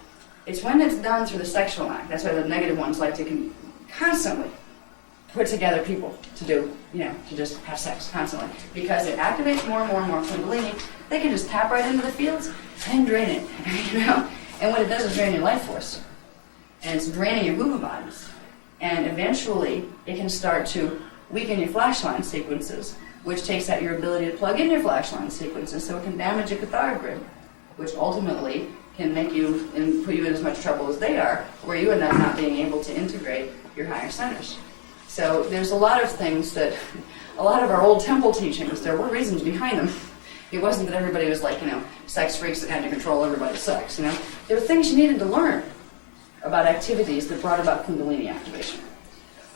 It's when it's done through the sexual act. That's why the negative ones like to constantly put together people to do, to just have sex constantly. Because it activates more and more and more Kundalini. They can just tap right into the fields and drain it, And what it does is drain your life force. And it's draining your movement bodies. And eventually, it can start to weaken your flashline sequences, which takes out your ability to plug in your flashline sequences, so it can damage your Kathara grid, which ultimately can make you and put you in as much trouble as they are, where you end up not being able to integrate your higher centers. So there's a lot of things that, a lot of our old temple teachings, there were reasons behind them. It wasn't that everybody was sex freaks that had to control everybody's sex, There were things you needed to learn about activities that brought about Kundalini activation.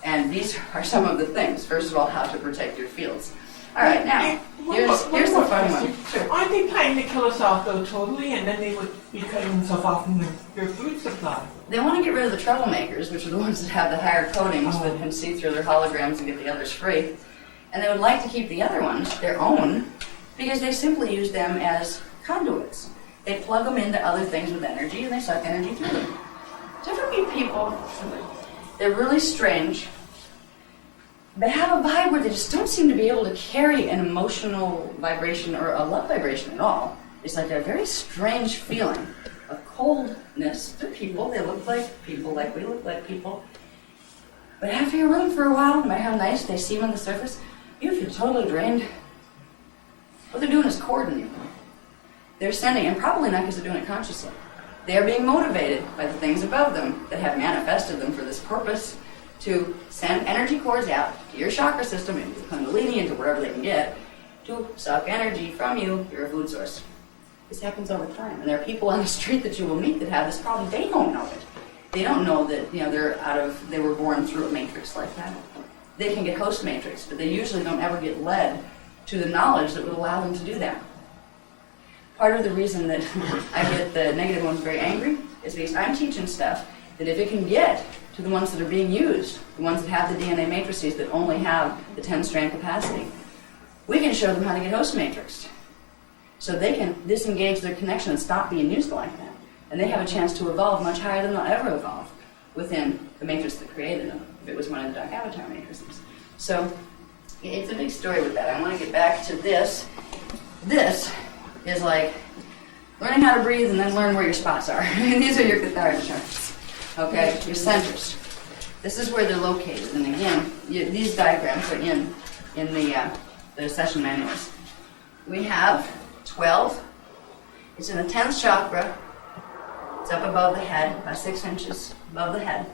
And these are some of the things. First of all, how to protect your fields. All right, now, here's the fun one. Aren't they planning to kill us off, though, totally, and then they would be cutting themselves off from their food supply? They want to get rid of the troublemakers, which are the ones that have the higher coatings that can see through their holograms and get the others free. And they would like to keep the other ones, their own, because they simply use them as conduits. They plug them into other things with energy, and they suck energy through them. Different people, they're really strange. They have a vibe where they just don't seem to be able to carry an emotional vibration or a love vibration at all. It's like a very strange feeling of coldness. They're people. They look like people, like we look like people. But after you're with them for a while, no matter how nice they seem on the surface, you feel totally drained. What they're doing is courting you. They're sending, and probably not because they're doing it consciously. They are being motivated by the things above them that have manifested them for this purpose to send energy cords out to your chakra system, into the Kundalini, into wherever they can get, to suck energy from you. You're a food source. This happens all the time. And there are people on the street that you will meet that have this problem. They don't know it. They don't know that they were born through a matrix like that. They can get host matrix, but they usually don't ever get led to the knowledge that would allow them to do that. Part of the reason that I get the negative ones very angry is because I'm teaching stuff that if it can get to the ones that are being used, the ones that have the DNA matrices that only have the 10-strand capacity. We can show them how to get host matrixed. So they can disengage their connection and stop being used like that. And they have a chance to evolve much higher than they'll ever evolve within the matrix that created them, if it was one of the dark avatar matrices. So it's a big story with that. I want to get back to this. This is like learning how to breathe and then learn where your spots are. These are your Kathara charts. Okay, your centers. This is where they're located. And again, these diagrams are in the session manuals. We have 12. It's in the 10th chakra. It's up above the head, about 6 inches above the head.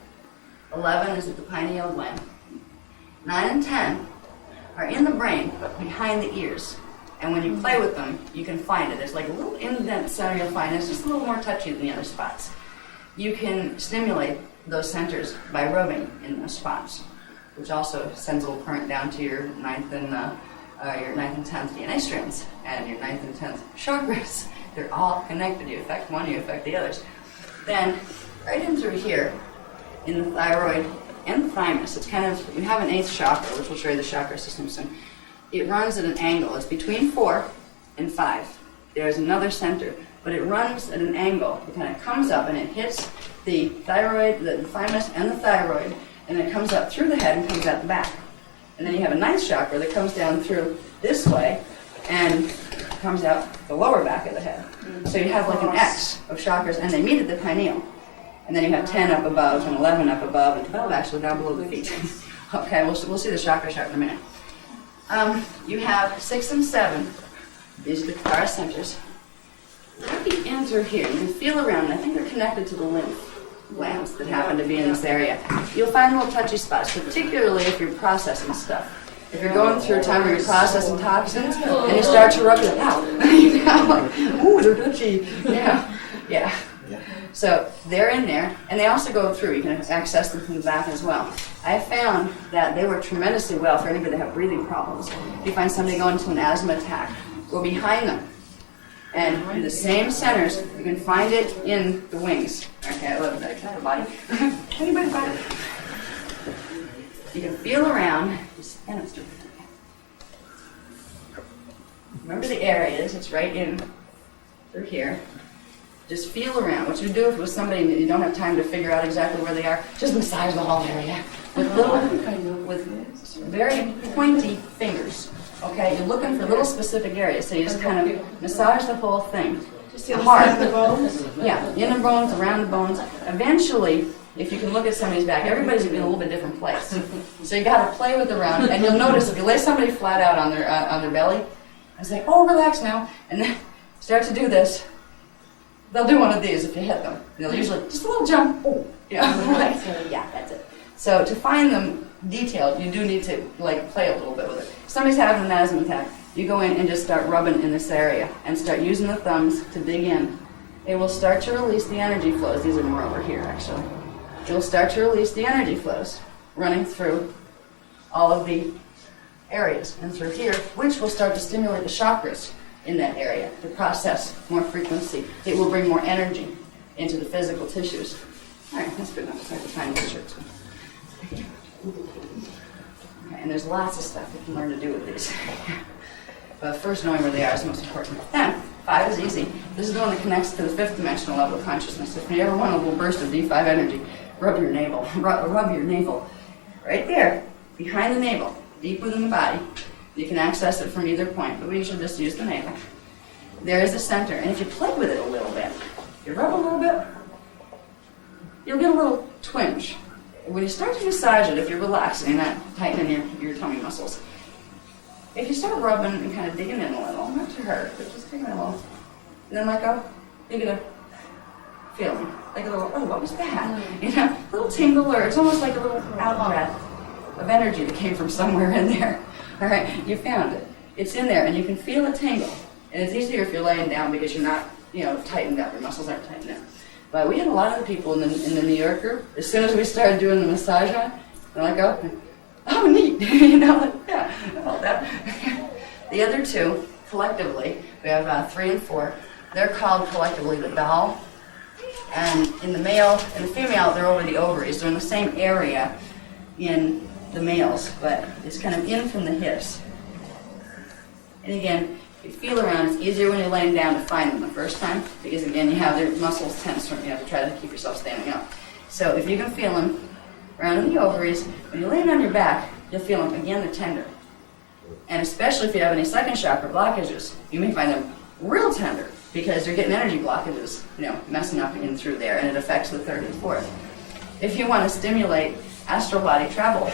11 is at the pineal gland. 9 and 10 are in the brain, but behind the ears. And when you play with them, you can find it. There's like a little indent center you'll find. It's just a little more touchy than the other spots. You can stimulate those centers by rubbing in those spots, which also sends a little current down to your 9th and 10th DNA strands and your 9th and 10th chakras. They're all connected. You affect one, you affect the others. Then, right in through here, in the thyroid and the thymus, it's kind of, we have an 8th chakra, which will show you the chakra system soon. It runs at an angle. It's between 4 and 5. There's another center, but it runs at an angle. It kind of comes up and it hits the thyroid, the thymus and the thyroid, and then it comes up through the head and comes out the back. And then you have a 9th chakra that comes down through this way and comes out the lower back of the head. So you have like an X of chakras, and they meet at the pineal. And then you have 10 up above and 11 up above and 12 actually down below the feet. Okay, we'll see the chakra chart in a minute. You have 6 and 7. These are the Kathara centers. Right in through here, you can feel around, and I think they're connected to the lymph glands that happen to be in this area. You'll find little touchy spots, particularly if you're processing stuff. If you're going through a time where you're processing toxins and you start to rub it out, you know, like, ooh, they're touchy. Yeah. So they're in there, and they also go through. You can access them from the back as well. I found that they work tremendously well for anybody that have breathing problems. If you find somebody going into an asthma attack, go behind them. And in the same centers, you can find it in the wings. Okay, I love that. Can I have a body? Anybody body? You can feel around. Remember the areas. It's right in through here. Just feel around. What you do if it was somebody that you don't have time to figure out exactly where they are, just massage the whole area with very pointy fingers. Okay, you're looking for little specific areas, so you just kind of massage the whole thing. Hard. The bones? Yeah, in the bones, around the bones. Eventually, if you can look at somebody's back, everybody's in a little bit different place. So you got to play with around, and you'll notice if you lay somebody flat out on their belly, and say, "Oh, relax now," and then start to do this. They'll do one of these if you hit them. They'll usually just a little jump. Oh, yeah, right. Yeah, that's it. So to find them detailed, you do need to like play a little bit with it. If somebody's having an asthma attack, you go in and just start rubbing in this area and start using the thumbs to dig in. It will start to release the energy flows. These are more over here, actually. It will start to release the energy flows running through all of the areas and through here, which will start to stimulate the chakras in that area to process more frequency. It will bring more energy into the physical tissues. All right, that's good enough. Start to find these shirts. Okay, and there's lots of stuff you can learn to do with these. But first, knowing where they are is most important. Then, 5 is easy. This is the one that connects to the 5th dimensional level of consciousness. If you ever want a little burst of D5 energy, rub your navel. Rub your navel. Right there, behind the navel, deep within the body. You can access it from either point, but we usually just use the navel. There is the center, and if you play with it a little bit, you rub a little bit, you'll get a little twinge. When you start to massage it, if you're relaxing, not tightening your tummy muscles, if you start rubbing and kind of digging in a little, not too hard, but just digging in a little, and then let go, you get a feeling, like a little, oh, what was that? You know, a little tingle, or it's almost like a little out-breath of energy that came from somewhere in there. All right, you found it. It's in there, and you can feel a tingle. And it's easier if you're laying down because you're not, tightened up. Your muscles aren't tightened up. But we had a lot of the people in the New York group. As soon as we started doing the massage on, they're like, oh, neat. Yeah, I felt that. The other two, collectively, we have 3 and 4. They're called collectively the doll And in the male and the female, they're over the ovaries. They're in the same area in the males, but it's kind of in from the hips. And again, if you feel around, it's easier when you're laying down to find them the first time, because again, you have their muscles tense when you have to try to keep yourself standing up. So if you can feel them around in the ovaries, when you're laying on your back, you'll feel them, again, they're tender. And especially if you have any second chakra blockages, you may find them real tender, because you're getting energy blockages, messing up in through there, and it affects the third and fourth. If you want to stimulate astral body travel,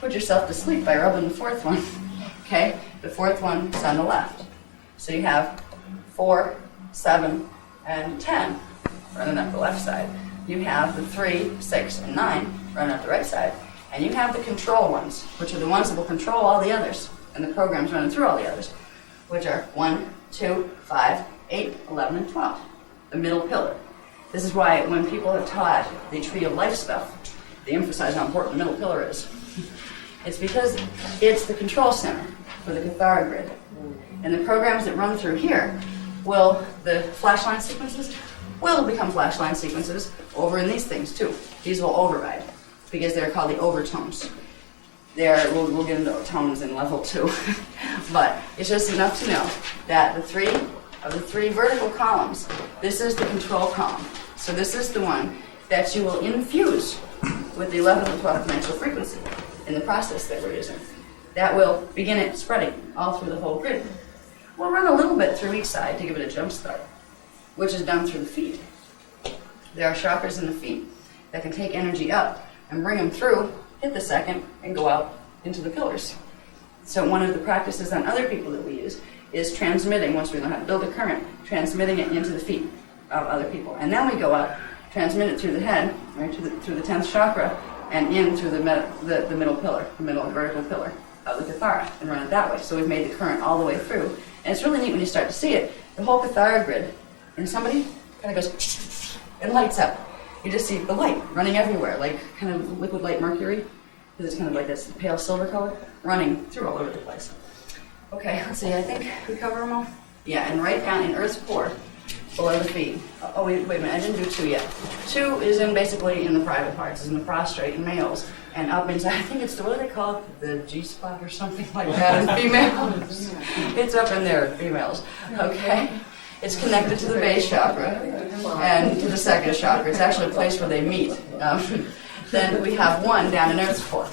put yourself to sleep by rubbing the fourth one. Okay? The fourth one is on the left. So you have 4, 7, and 10 running up the left side. You have the 3, 6, and 9 running up the right side. And you have the control ones, which are the ones that will control all the others, and the programs running through all the others, which are 1, 2, 5, 8, 11, and 12, the middle pillar. This is why when people have taught the Tree of Life stuff, they emphasize how important the middle pillar is. It's because it's the control center for the Kathara grid. And the programs that run through here the flashline sequences will become flashline sequences over in these things too. These will override because they're called the overtones. We'll get into tones in level 2. But it's just enough to know that of the three vertical columns, this is the control column. So this is the one that you will infuse with the 11th and 12th dimensional frequency in the process that we're using. That will begin it spreading all through the whole grid. We'll run a little bit through each side to give it a jump start, which is done through the feet. There are chakras in the feet that can take energy up and bring them through, hit the second, and go out into the pillars. So one of the practices on other people that we use is transmitting, once we learn how to build a current, transmitting it into the feet of other people. And then we go out, transmit it through the head, right, through the 10th chakra, and in through the middle pillar, the middle vertical pillar of the Kathara, and run it that way. So we've made the current all the way through. And it's really neat when you start to see it. The whole Kathara grid, and somebody kind of goes, and lights up. You just see the light running everywhere, like kind of liquid light mercury, because it's kind of like this pale silver color, running through all over the place. Okay, let's see, I think we cover them all. Yeah, and right down in Earth's core, below the feet. Oh, wait a minute, I didn't do 2 yet. 2 is basically in the private parts, is in the prostrate in males, and up inside, I think it's what do they call it? The G-spot or something like that in females. It's up in there in females, okay? It's connected to the base chakra and to the second chakra. It's actually a place where they meet. Then we have 1 down in Earth's core.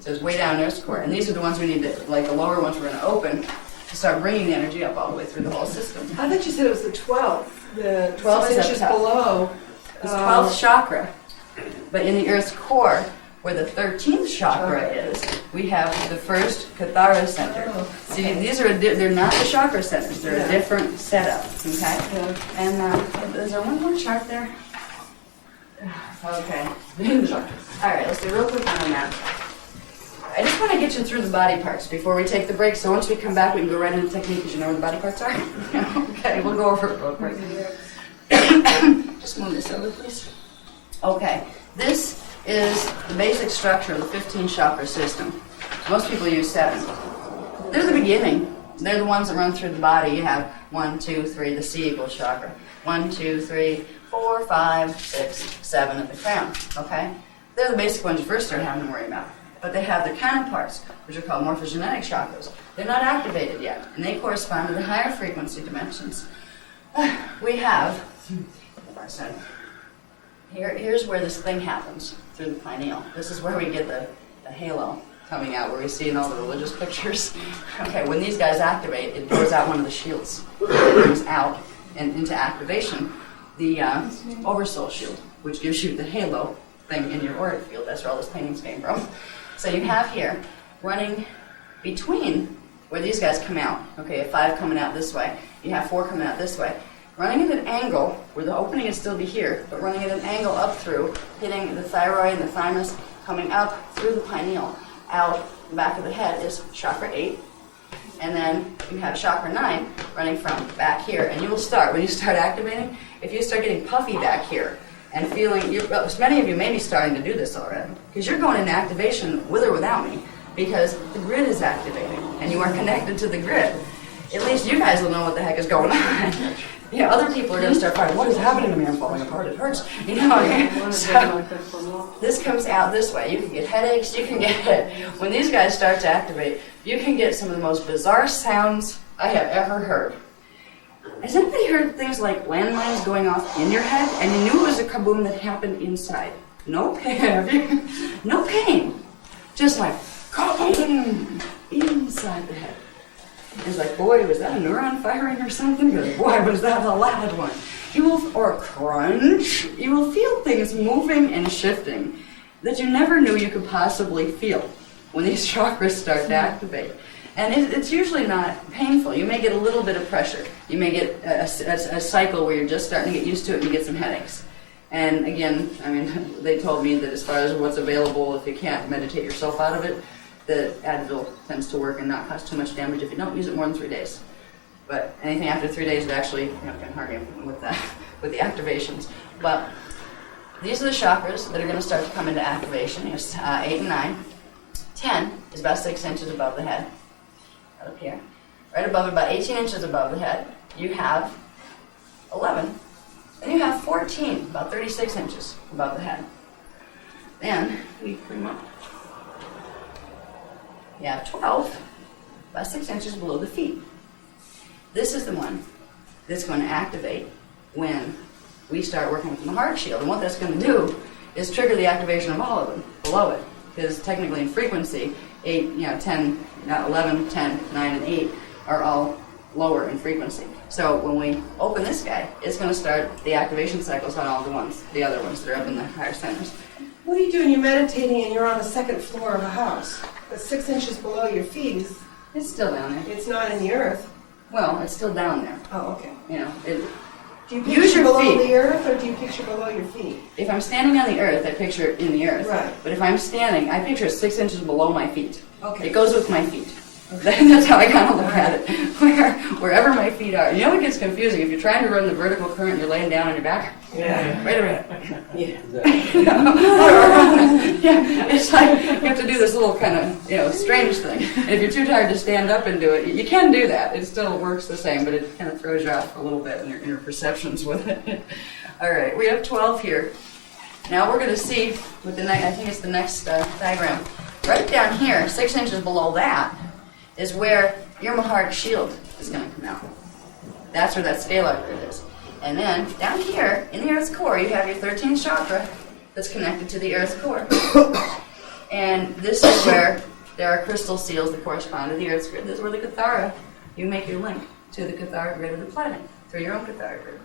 So it's way down in Earth's core, and these are the ones we need to, like the lower ones we're going to open, to start bringing the energy up all the way through the whole system. I thought you said it was the 12th. The 12th is inches up top. below. It's 12th chakra. But in the Earth's core, where the 13th chakra is, we have the first Kathara center. See, they're not the chakra centers. They're a different setup, okay? Yeah. And is there one more chart there? Okay. All right, let's do a real quick one on that. I just want to get you through the body parts before we take the break. So once we come back, we can go right into technique because you know where the body parts are. Okay, we'll go over it real quick. Just move this over, please. Okay, this is the basic structure of the 15 chakra system. Most people use 7. They're the beginning. They're the ones that run through the body. You have 1, 2, 3, the C equals chakra. 1, 2, 3, 4, 5, 6, 7 at the crown. Okay? They're the basic ones you first start having to worry about. But they have their counterparts, which are called morphogenetic chakras. They're not activated yet, and they correspond to the higher frequency dimensions. We have, here's where this thing happens, through the pineal. This is where we get the halo coming out, where we see in all the religious pictures. Okay, when these guys activate, it goes out one of the shields. It brings out and into activation the oversoul shield, which gives you the halo thing in your auric field. That's where all those paintings came from. So you have here, running between where these guys come out, okay, a 5 coming out this way, you have 4 coming out this way, running at an angle where the opening would still be here, but running at an angle up through, hitting the thyroid and the thymus, coming up through the pineal, out the back of the head is chakra 8, and then you have chakra 9 running from back here, and you will start, when you start activating, if you start getting puffy back here, and feeling, many of you may be starting to do this already, because you're going into activation with or without me, because the grid is activating, and you are connected to the grid. at least you guys will know what the heck is going on. Other people are going to start finding, what is happening to me? I'm falling apart. It hurts. So this comes out this way. You can get headaches. You can get, when these guys start to activate, you can get some of the most bizarre sounds I have ever heard. Has anybody heard things like landmines going off in your head, and you knew it was a kaboom that happened inside? No pain. No pain. Just like kaboom inside the head. It's like, boy, was that a neuron firing or something? Because boy, was that a loud one. Or a crunch. You will feel things moving and shifting that you never knew you could possibly feel when these chakras start to activate. And it's usually not painful. You may get a little bit of pressure. You may get a cycle where you're just starting to get used to it and you get some headaches. And again, they told me that as far as what's available, if you can't meditate yourself out of it, the Advil tends to work and not cause too much damage if you don't use it more than 3 days. But anything after 3 days, it actually can hurt you with the activations. But these are the chakras that are going to start to come into activation. It's 8 and 9. 10 is about 6 inches above the head, right up here. Right above it, about 18 inches above the head, you have 11. Then you have 14, about 36 inches above the head. Then we bring up. You have 12, about 6 inches below the feet. This is the one that's going to activate when we start working with the heart shield. And what that's going to do is trigger the activation of all of them below it. Because technically in frequency, 10, 11, 10, 9, and 8 are all lower in frequency. So when we open this guy, it's going to start the activation cycles on all the other ones that are up in the higher centers. What are you doing? You're meditating and you're on the second floor of a house. But 6 inches below your feet It's still down there. it's not in the earth. Well, it's still down there. Oh, okay. Do you Use picture your below feet. the earth or do you picture below your feet? If I'm standing on the earth, I picture it in the earth. Right. But if I'm standing, I picture it 6 inches below my feet. Okay. It goes with my feet. That's how I kind of look at it. Wherever my feet are. You know what gets confusing? If you're trying to run the vertical current and you're laying down on your back. Yeah. Wait a minute. Yeah. It's like you have to do this little kind of, strange thing. And if you're too tired to stand up and do it, you can do that. It still works the same, but it kind of throws you off a little bit in your perceptions with it. All right, we have 12 here. Now we're going to see with the next, I think it's the next diagram. Right down here, 6 inches below that, is where your heart shield is going to come out. That's where that scalar grid is. And then down here in the Earth's core, you have your 13th chakra that's connected to the Earth's core. And this is where there are crystal seals that correspond to the Earth's grid. This is where the Kathara, you make your link to the Kathara grid of the planet through your own Kathara grid.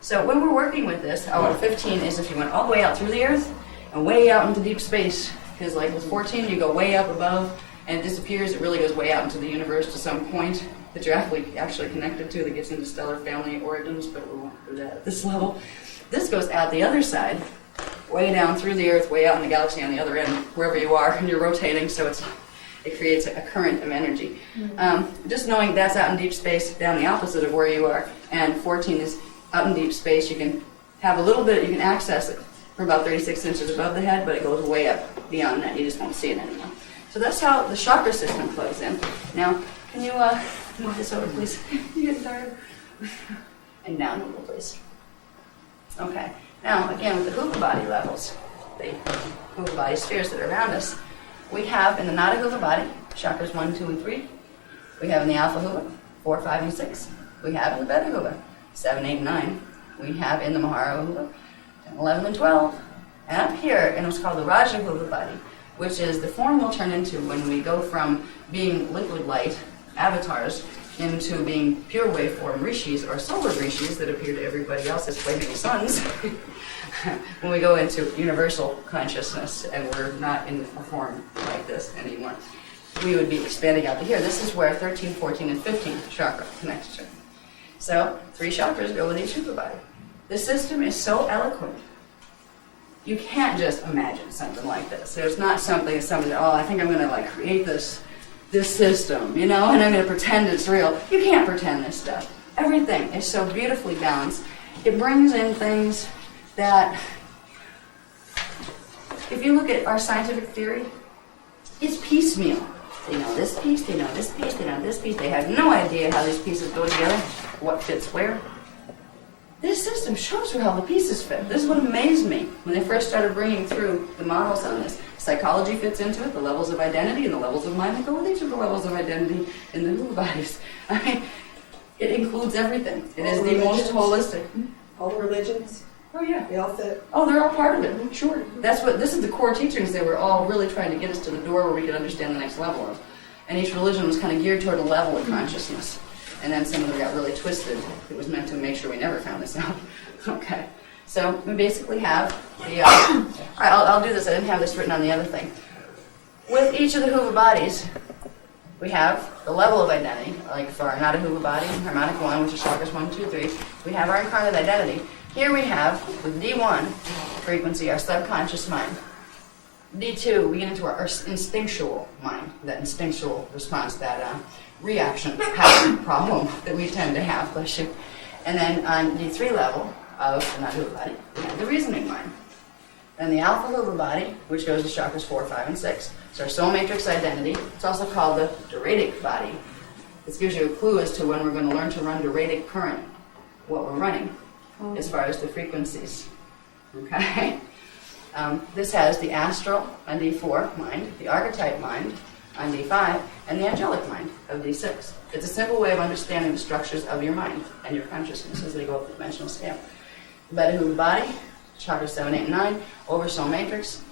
So when we're working with this, 15 is if you went all the way out through the Earth and way out into deep space. Because like with 14, you go way up above and it disappears. It really goes way out into the universe to some point that you're actually connected to that gets into stellar family origins, but we won't do that at this level. This goes out the other side, way down through the Earth, way out in the galaxy on the other end, wherever you are, and you're rotating, so it creates a current of energy. Just knowing that's out in deep space, down the opposite of where you are, and 14 is out in deep space, you can have a little bit, you can access it from about 36 inches above the head, but it goes way up beyond that. You just won't see it anymore. So that's how the chakra system plugs in. Now, can you move this over, please? You get tired? And down a little, please. Okay. Now, again, with the Hoopa body levels, the Hoopa body spheres that are around us, we have in the Nada Hoopa body, chakras 1, 2, and 3. We have in the Alpha Hoopa, 4, 5, and 6. We have in the Beta Hoopa, 7, 8, and 9. We have in the Mahara Hoopa, 10, 11, and 12. And up here, in what's called the Raja Hoopa body, which is the form we'll turn into when we go from being liquid light avatars into being pure waveform rishis or solar rishis that appear to everybody else as flaming suns. When we go into universal consciousness and we're not in a form like this anymore, we would be expanding out to here. This is where 13, 14, and 15 chakra connects to. So 3 chakras go with each Hoopa body. The system is so eloquent. You can't just imagine something like this. There's not something, I think I'm going to create this system, and I'm going to pretend it's real. You can't pretend this stuff. Everything is so beautifully balanced. It brings in things that, if you look at our scientific theory, it's piecemeal. They know this piece, they know this piece, they know this piece. They have no idea how these pieces go together, what fits where. This system shows you how the pieces fit. This is what amazed me when they first started bringing through the models on this. Psychology fits into it, the levels of identity and the levels of mind. They go, well, these are the levels of identity in the Hoover bodies. I mean, it includes everything. It is the most holistic. All the religions, Oh, yeah. they all fit. Oh, they're all part of it. Sure. This is the core teachings they were all really trying to get us to the door where we could understand the next level of. And each religion was kind of geared toward a level of consciousness. And then some of them got really twisted. It was meant to make sure we never found this out. Okay. So we basically have the, all right, I'll do this. I didn't have this written on the other thing. With each of the Hoover bodies, we have the level of identity, like for our Nada Hoover body, harmonic 1, which is chakras 1, 2, 3. We have our incarnate identity. Here we have, with D1 frequency, our subconscious mind. D2, we get into our instinctual mind, that instinctual response, that reaction pattern problem that we tend to have, bless you. And then on D3 level of the Nada Hoover body, we have the reasoning mind. Then the alpha Hoover body, which goes to chakras 4, 5, and 6. It's our soul matrix identity. It's also called the Doradic body. This gives you a clue as to when we're going to learn to run Doradic current, what we're running, as far as the frequencies. Okay? This has the astral on D4 mind, the archetype mind on D5, and the angelic mind of D6. It's a simple way of understanding the structures of your mind and your consciousness as they go up the dimensional scale. The Beta Hoover body, chakras 7, 8, and 9, over soul matrix,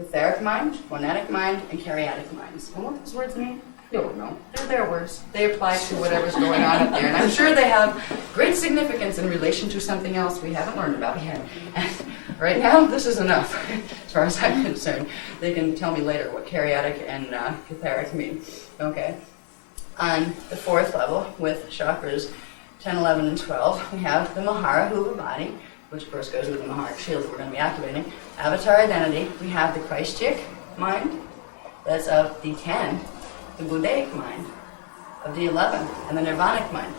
etheric mind, monadic mind, and karyotic minds. And what those words mean? You don't know. They're their words. They apply to whatever's going on up there. And I'm sure they have great significance in relation to something else we haven't learned about yet. And right now, this is enough, as far as I'm concerned. They can tell me later what karyotic and catharic mean. Okay. On the fourth level, with chakras 10, 11, and 12, we have the Mahara Hoover body, which of course goes with the Mahara shield that we're going to be activating. Avatar identity, we have the Christic mind, that's of D10, the Buddhaic mind of D11, and the Nirvanic mind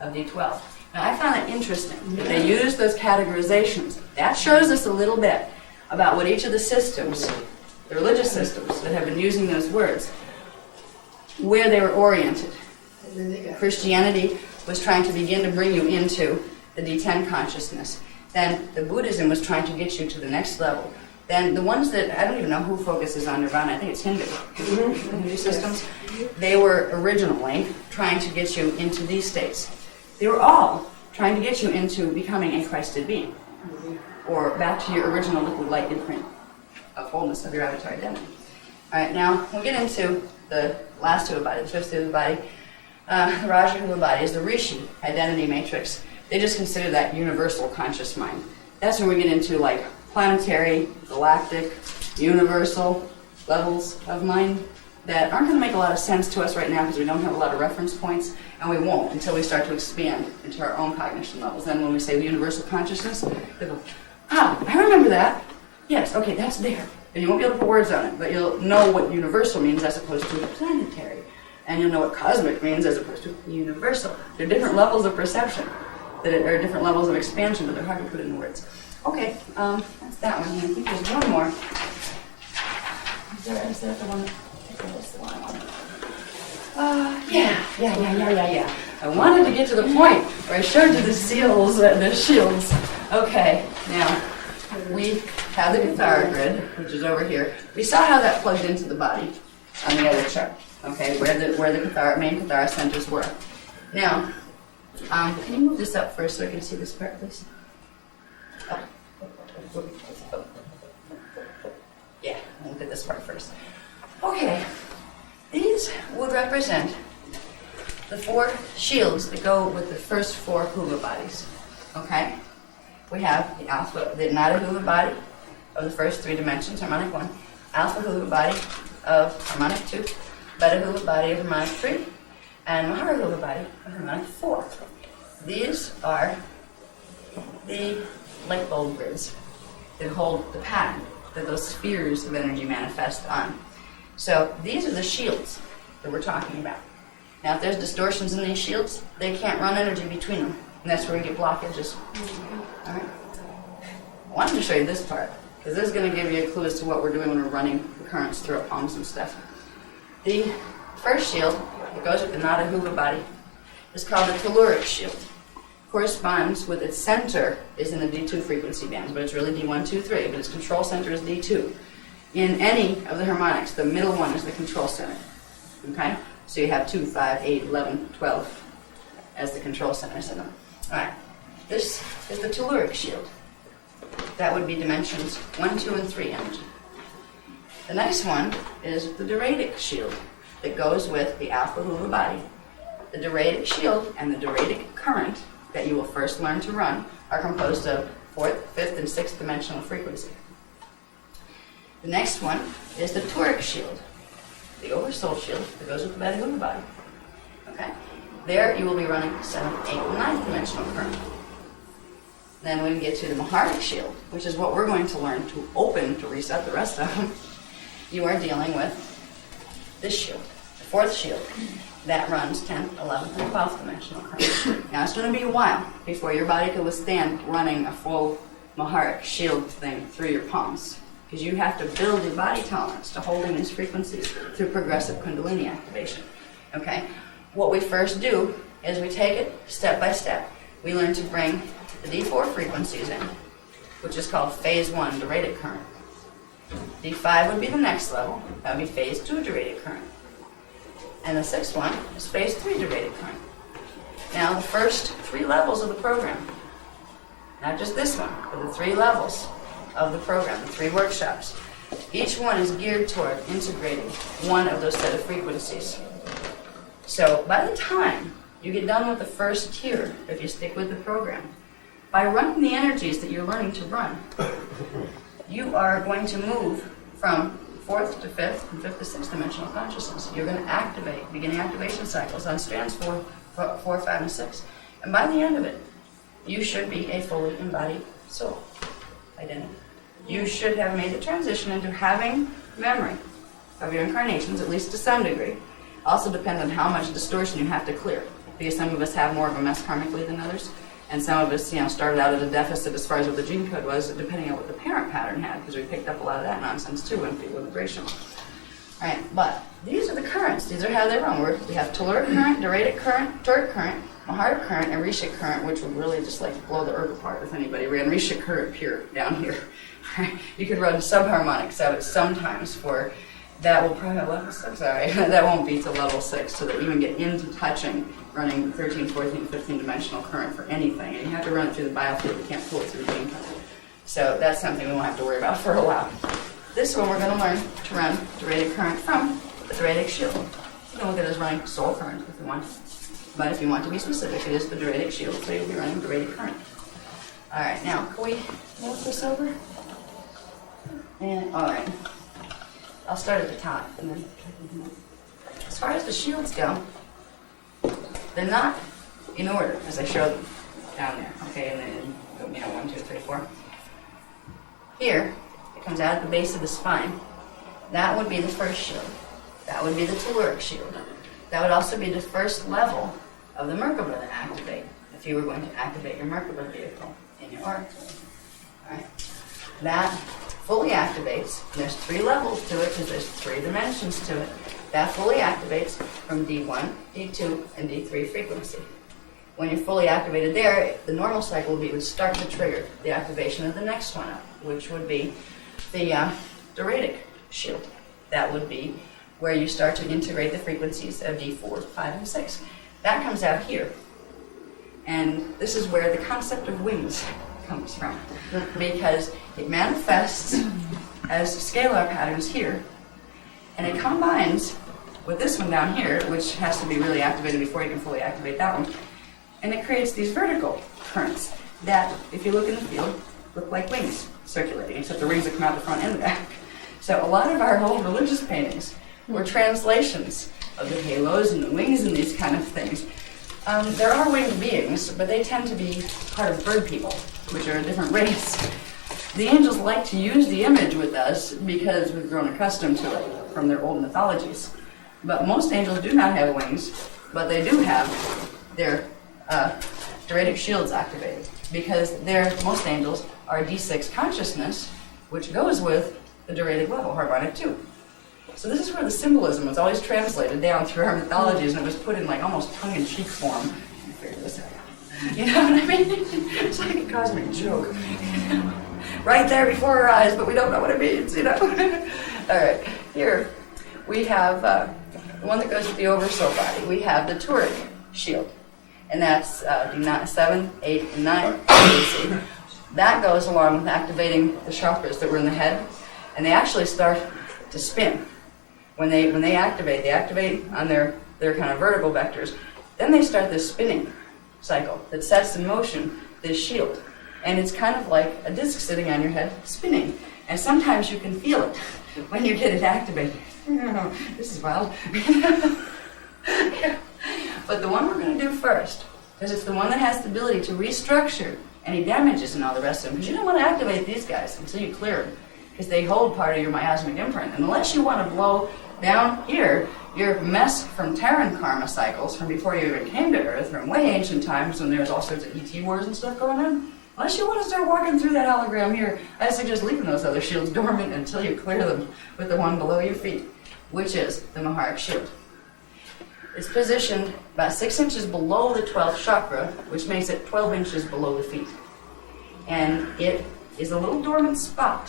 of D12. Now I found it interesting that they use those categorizations. That shows us a little bit about what each of the systems, the religious systems that have been using those words, where they were oriented. Christianity was trying to begin to bring you into the D10 consciousness. Then the Buddhism was trying to get you to the next level. Then the ones that, I don't even know who focuses on Nirvana, I think it's Hindu, Hindu systems, they were originally trying to get you into these states. They were all trying to get you into becoming a Christed being, or back to your original liquid light imprint of wholeness of your avatar identity. All right, now we'll get into the last Hoover body, the fifth Hoover body. The Raja Hoover body is the Rishi identity matrix. They just consider that universal conscious mind. That's when we get into like planetary, galactic, universal levels of mind that aren't going to make a lot of sense to us right now because we don't have a lot of reference points, and we won't until we start to expand into our own cognition levels. Then when we say universal consciousness, they go, ah, I remember that. Yes, okay, that's there. And you won't be able to put words on it, but you'll know what universal means as opposed to planetary. And you'll know what cosmic means as opposed to universal. There are different levels of perception, that are different levels of expansion, but they're hard to put in words. Okay, that's that one. I think there's one more. Is that the one? That's the one I wanted. Yeah. I wanted to get to the point where I showed you the seals, the shields. Okay, now we have the Kathara grid, which is over here. We saw how that plugged into the body on the other chart. Okay, where the Kathara, main Kathara centers were. Now, can you move this up first so I can see this part, please? Up. Yeah, I'll look at this part first. Okay, these would represent the 4 shields that go with the first 4 Hoover bodies. Okay? We have the alpha, the Nada Hoover body of the first 3 dimensions, harmonic 1, alpha Hoover body of harmonic 2, Beta Hoover body of harmonic 3, and Mahara Hoover body of harmonic 4. These are the light bulb grids that hold the pattern that those spheres of energy manifest on. So these are the shields that we're talking about. Now if there's distortions in these shields, they can't run energy between them, and that's where we get blockages. All right. I wanted to show you this part, because this is going to give you a clue as to what we're doing when we're running the currents through our palms and stuff. The first shield that goes with the Nada-Huva body is called the telluric shield. Corresponds with its center is in the D2 frequency bands, but it's really D1, 2, 3, but its control center is D2. In any of the harmonics, the middle one is the control center. Okay? So you have 2, 5, 8, 11, 12 as the control centers in them. All right. This is the telluric shield. That would be dimensions 1, 2, and 3 energy. The next one is the Doradic shield that goes with the alpha-Huva body. The Doradic shield and the Doradic current that you will first learn to run are composed of 4th, 5th, and 6th dimensional frequency. The next one is the toric shield, the oversoul shield that goes with the Beta-Huva body. Okay? There you will be running 7th, 8th, and 9th dimensional current. Then we get to the Maharic shield, which is what we're going to learn to open to reset the rest of them. You are dealing with this shield, the 4th shield. That runs 10th, 11th, and 12th dimensional current. Now, it's going to be a while before your body can withstand running a full Maharic shield thing through your palms, because you have to build your body tolerance to holding these frequencies through progressive Kundalini activation. Okay? What we first do is we take it step by step. We learn to bring the D4 frequencies in, which is called phase 1 Doradic current. D5 would be the next level. That would be phase 2 Doradic current. And the 6th one is phase 3 Doradic current. Now, the first 3 levels of the program, not just this one, but the 3 levels of the program, the 3 workshops, each one is geared toward integrating one of those set of frequencies. So by the time you get done with the first tier, if you stick with the program, by running the energies that you're learning to run, you are going to move from 4th to 5th and 5th to 6th dimensional consciousness. You're going to activate beginning activation cycles on strands 4, 5, and 6. And by the end of it, you should be a fully embodied soul identity. You should have made the transition into having memory of your incarnations, at least to some degree. Also depends on how much distortion you have to clear, because some of us have more of a mess karmically than others, and some of us, started out at a deficit as far as what the gene code was, depending on what the parent pattern had, because we picked up a lot of that nonsense too when people were vibrational. All right, but these are the currents. These are how they run. We have telluric current, Doradic current, toric current, Maharic current, and Rishic current, which would really just blow the earth apart if anybody ran Rishic current pure down here. You could run subharmonics of it sometimes for, that will probably level 6, sorry, that won't be to level 6, so that you even get into touching running 13, 14, 15 dimensional current for anything, and you have to run it through the biofield, you can't pull it through the gene code. So that's something we won't have to worry about for a while. This one we're going to learn to run Doradic current from the Doradic shield. You can look at it as running soul current if you want, but if you want to be specific, it is the Doradic shield, so you'll be running Doradic current. All right, now can we move this over? And all right, I'll start at the top, and then as far as the shields go, they're not in order as I showed them down there. Okay, and then 1, 2, 3, 4. Here, it comes out at the base of the spine. That would be the first shield. That would be the telluric shield. That would also be the first level of the Merkaba to activate, if you were going to activate your Merkaba vehicle in your aura. All right, that fully activates. There's 3 levels to it because there's 3 dimensions to it. That fully activates from D1, D2, and D3 frequency. When you're fully activated there, the normal cycle would start to trigger the activation of the next one up, which would be the Doradic shield. That would be where you start to integrate the frequencies of D4, 5, and 6. That comes out here. And this is where the concept of wings comes from, because it manifests as scalar patterns here, and it combines with this one down here, which has to be really activated before you can fully activate that one, and it creates these vertical currents that, if you look in the field, look like wings circulating, except the rings that come out the front and the back. So a lot of our old religious paintings were translations of the halos and the wings and these kind of things. There are winged beings, but they tend to be part of bird people, which are a different race. The angels like to use the image with us because we've grown accustomed to it from their old mythologies. But most angels do not have wings, but they do have their Doradic shields activated, because most angels are D6 consciousness, which goes with the Doradic level, harmonic 2. So this is where the symbolism was always translated down through our mythologies, and it was put in like almost tongue-in-cheek form. Figure this out. You know what I mean? It's like a cosmic joke. Right there before our eyes, but we don't know what it means, you know? All right, here we have the one that goes with the oversoul body. We have the Turic shield, and that's D7, 8, and 9. That goes along with activating the chakras that were in the head, and they actually start to spin. When they activate on their kind of vertical vectors. Then they start this spinning cycle that sets in motion this shield. And it's kind of like a disc sitting on your head spinning. And sometimes you can feel it when you get it activated. This is wild. But the one we're going to do first, because it's the one that has the ability to restructure any damages and all the rest of them, because you don't want to activate these guys until you clear them, because they hold part of your miasmic imprint. And unless you want to blow down here your mess from Terran karma cycles from before you even came to Earth, from way ancient times when there was all sorts of ET wars and stuff going on, unless you want to start walking through that hologram here, I suggest leaving those other shields dormant until you clear them with the one below your feet, which is the Maharic shield. It's positioned about 6 inches below the 12th chakra, which makes it 12 inches below the feet. And it is a little dormant spot.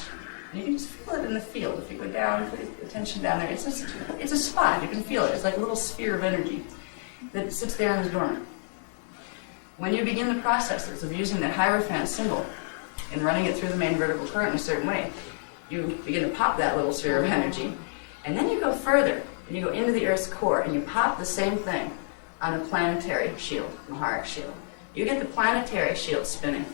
You can just feel it in the field. If you go down, put attention down there, it's a spot. You can feel it. It's like a little sphere of energy that sits there and is dormant. When you begin the processes of using the Hierophant symbol and running it through the main vertical current in a certain way, you begin to pop that little sphere of energy. And then you go further, and you go into the Earth's core, and you pop the same thing on a planetary shield, Maharic shield. You get the planetary shield spinning,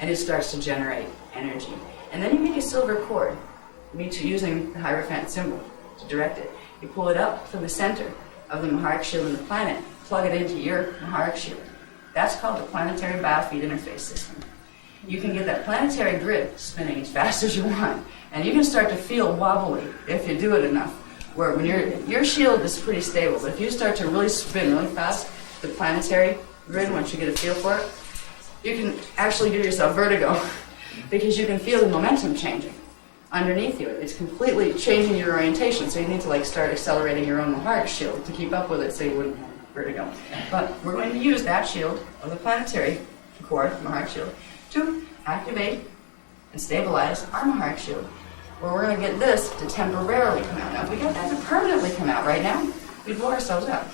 and it starts to generate energy. And then you make a silver cord, using the Hierophant symbol to direct it. You pull it up from the center of the Maharic shield in the planet, plug it into your Maharic shield. That's called the planetary biofeed interface system. You can get that planetary grid spinning as fast as you want, and you can start to feel wobbly if you do it enough. Where when your shield is pretty stable, but if you start to really spin really fast, the planetary grid, once you get a feel for it, you can actually give yourself vertigo because you can feel the momentum changing underneath you. It's completely changing your orientation, so you need to start accelerating your own Maharic shield to keep up with it so you wouldn't have vertigo. But we're going to use that shield of the planetary core, Maharic shield, to activate and stabilize our Maharic shield. Where we're going to get this to temporarily come out. Now, if we got that to permanently come out right now, we'd blow ourselves up.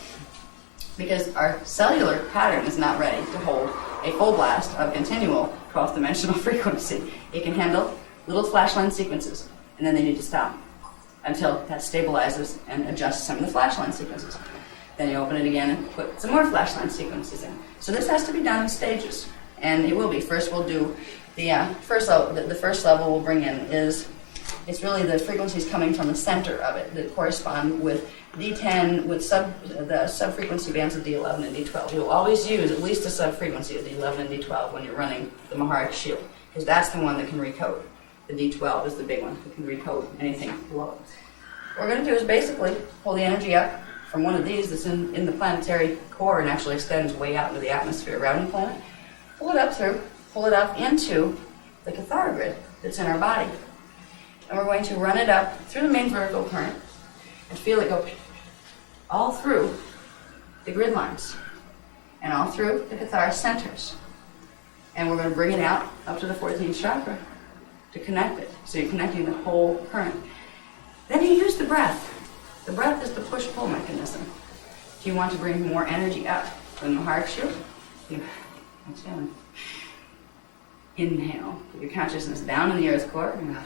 Because our cellular pattern is not ready to hold a full blast of continual 12th dimensional frequency. It can handle little flashline sequences, and then they need to stop until that stabilizes and adjusts some of the flashline sequences. Then you open it again and put some more flashline sequences in. So this has to be done in stages, and it will be. First we'll do the first level. The first level we'll bring in is, it's really the frequencies coming from the center of it that correspond with D10 with the sub-frequency bands of D11 and D12. You'll always use at least a sub-frequency of D11 and D12 when you're running the Maharic shield, because that's the one that can recode. The D12 is the big one that can recode anything below it. What we're going to do is basically pull the energy up from one of these that's in the planetary core and actually extends way out into the atmosphere around the planet. Pull it up into the Kathara grid that's in our body. And we're going to run it up through the main vertical current and feel it go all through the grid lines and all through the Kathara centers. And we're going to bring it out up to the 14th chakra to connect it. So you're connecting the whole current. Then you use the breath. The breath is the push-pull mechanism. If you want to bring more energy up from the Maharic shield, you inhale. Put your consciousness down in the earth core. And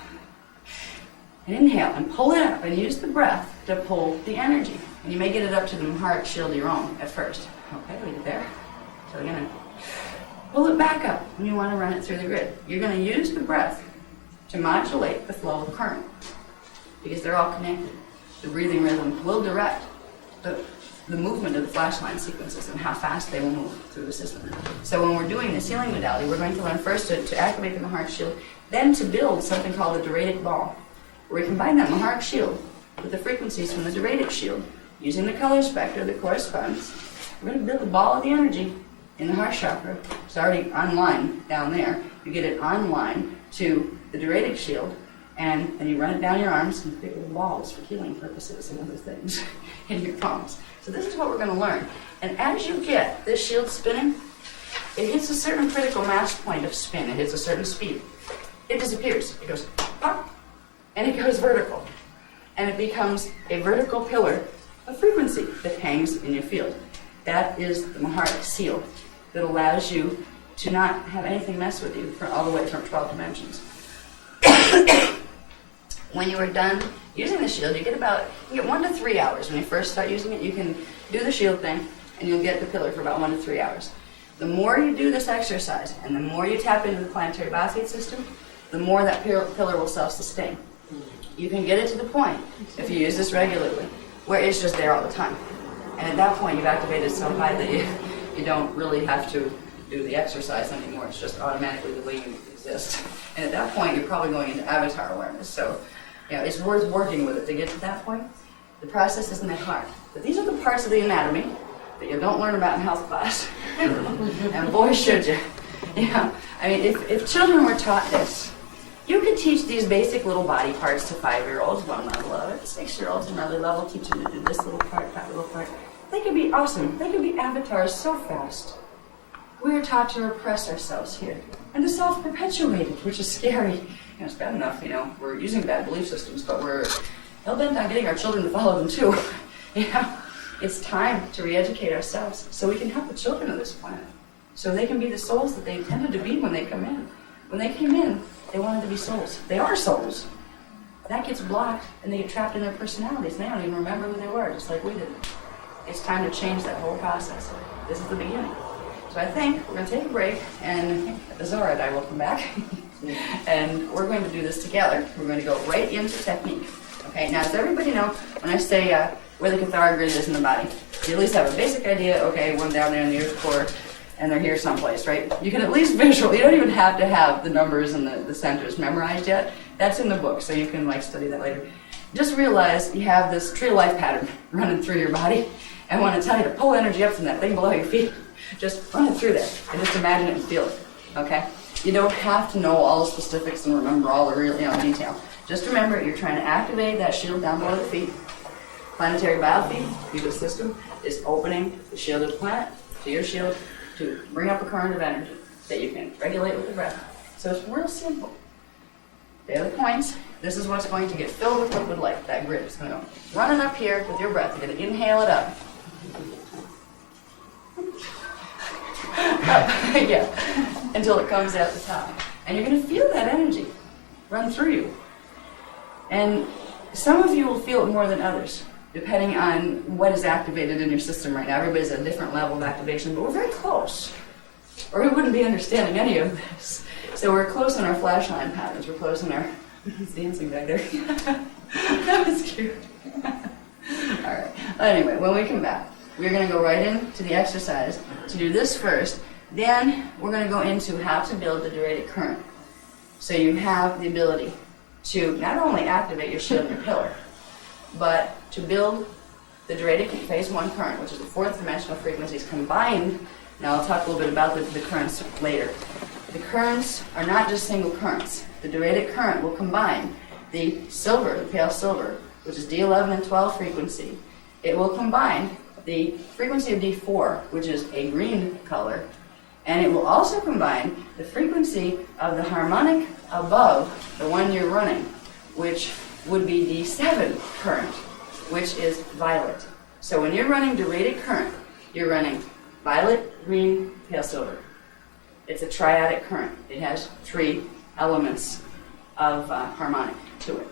inhale and pull it up and use the breath to pull the energy. And you may get it up to the Maharic shield of your own at first. Okay, leave it there. So you're going to pull it back up when you want to run it through the grid. You're going to use the breath to modulate the flow of current because they're all connected. The breathing rhythm will direct the movement of the flashline sequences and how fast they will move through the system. So when we're doing this healing modality, we're going to learn first to activate the Maharic shield, then to build something called the Doradic ball, where we combine that Maharic shield with the frequencies from the Doradic shield using the color spectra that corresponds. We're going to build a ball of the energy in the heart chakra. It's already online down there. You get it online to the Doradic shield, and then you run it down your arms and pick little balls for healing purposes and other things in your palms. So this is what we're going to learn. And as you get this shield spinning, it hits a certain critical mass point of spin. It hits a certain speed. It disappears. It goes pop, and it goes vertical. And it becomes a vertical pillar of frequency that hangs in your field. That is the Maharic seal that allows you to not have anything mess with you for all the way from 12 dimensions. When you are done using the shield, you get 1 to 3 hours. When you first start using it, you can do the shield thing, and you'll get the pillar for about 1 to 3 hours. The more you do this exercise, and the more you tap into the planetary biofeed system, the more that pillar will self-sustain. You can get it to the point, if you use this regularly, where it's just there all the time. And at that point, you've activated so high that you don't really have to do the exercise anymore. It's just automatically the way you exist. And at that point, you're probably going into avatar awareness. So, it's worth working with it to get to that point. The process isn't that hard. But these are the parts of the anatomy that you don't learn about in health class. And boy, should you. If children were taught this, you could teach these basic little body parts to 5-year-olds, one level of it, 6-year-olds, another level, teach them to do this little part, that little part. They could be awesome. They could be avatars so fast. We are taught to repress ourselves here and to self-perpetuate it, which is scary. It's bad enough, we're using bad belief systems, but we're hell-bent on getting our children to follow them too. It's time to re-educate ourselves so we can help the children of this planet, so they can be the souls that they intended to be when they come in. When they came in, they wanted to be souls. They are souls. That gets blocked, and they get trapped in their personalities. They don't even remember who they were, just like we did. It's time to change that whole process. This is the beginning. So I think we're going to take a break, and Zora and I will come back, and we're going to do this together. We're going to go right into technique. Okay, now does everybody know when I say where the Kathara grid is in the body? You at least have a basic idea, okay, one down there in the earth core, and they're here someplace, right? You can at least visually, you don't even have to have the numbers and the centers memorized yet. That's in the book, so you can study that later. Just realize you have this tree of life pattern running through your body, and when I tell you to pull energy up from that thing below your feet, just run it through there, and just imagine it and feel it, okay? You don't have to know all the specifics and remember all the real detail. Just remember, you're trying to activate that shield down below the feet. Planetary biofeed, the system, is opening the shield of the planet to your shield to bring up a current of energy that you can regulate with the breath. So it's real simple. There are the points. This is what's going to get filled with liquid light. That grid is going to go running up here with your breath. You're going to inhale it up. Yeah, until it comes out the top. And you're going to feel that energy run through you. And some of you will feel it more than others, depending on what is activated in your system right now. Everybody's at a different level of activation, but we're very close, or we wouldn't be understanding any of this. So we're close in our flash line patterns. We're close in our... He's dancing back there. That was cute. All right. Anyway, when we come back, we're going to go right into the exercise to do this first. Then we're going to go into how to build the diuretic current. So you have the ability to not only activate your shield and your pillar, but to build the diuretic phase 1 current, which is the 4th dimensional frequencies combined. Now I'll talk a little bit about the currents later. The currents are not just single currents. The diuretic current will combine the silver, the pale silver, which is D11 and 12 frequency. It will combine the frequency of D4, which is a green color, and it will also combine the frequency of the harmonic above the one you're running, which would be D7 current, which is violet. So when you're running diuretic current, you're running violet, green, pale silver. It's a triadic current. It has 3 elements of harmonic to it.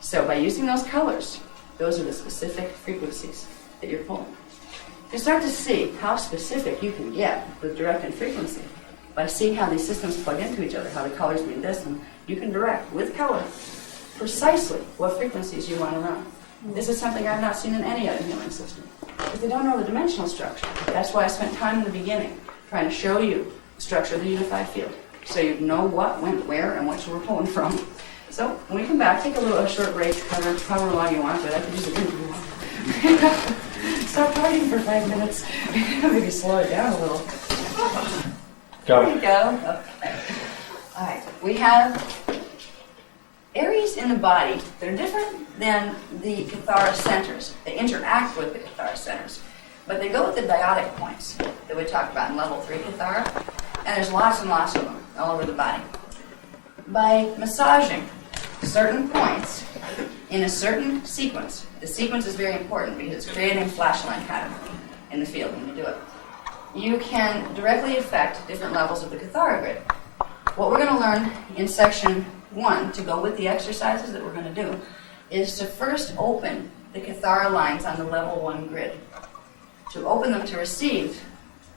So by using those colors, those are the specific frequencies that you're pulling. You start to see how specific you can get with directed frequency by seeing how these systems plug into each other, how the colors mean this, and you can direct with color precisely what frequencies you want to run. This is something I've not seen in any other healing system, because they don't know the dimensional structure. That's why I spent time in the beginning trying to show you the structure of the unified field, so you know what went where and what you were pulling from. So when we come back, take a short break, however long you want, but I could use a drink if you want. Stop talking for 5 minutes. Maybe slow it down a little. Go. There you go. Okay. All right. We have areas in the body that are different than the Kathara centers. They interact with the Kathara centers, but they go with the diotic points that we talked about in level 3 Kathara, and there's lots and lots of them all over the body. By massaging certain points in a certain sequence, the sequence is very important because it's creating a flashline pattern in the field when you do it. You can directly affect different levels of the Kathara grid. What we're going to learn in section 1 to go with the exercises that we're going to do is to first open the Kathara lines on the level 1 grid. To open them to receive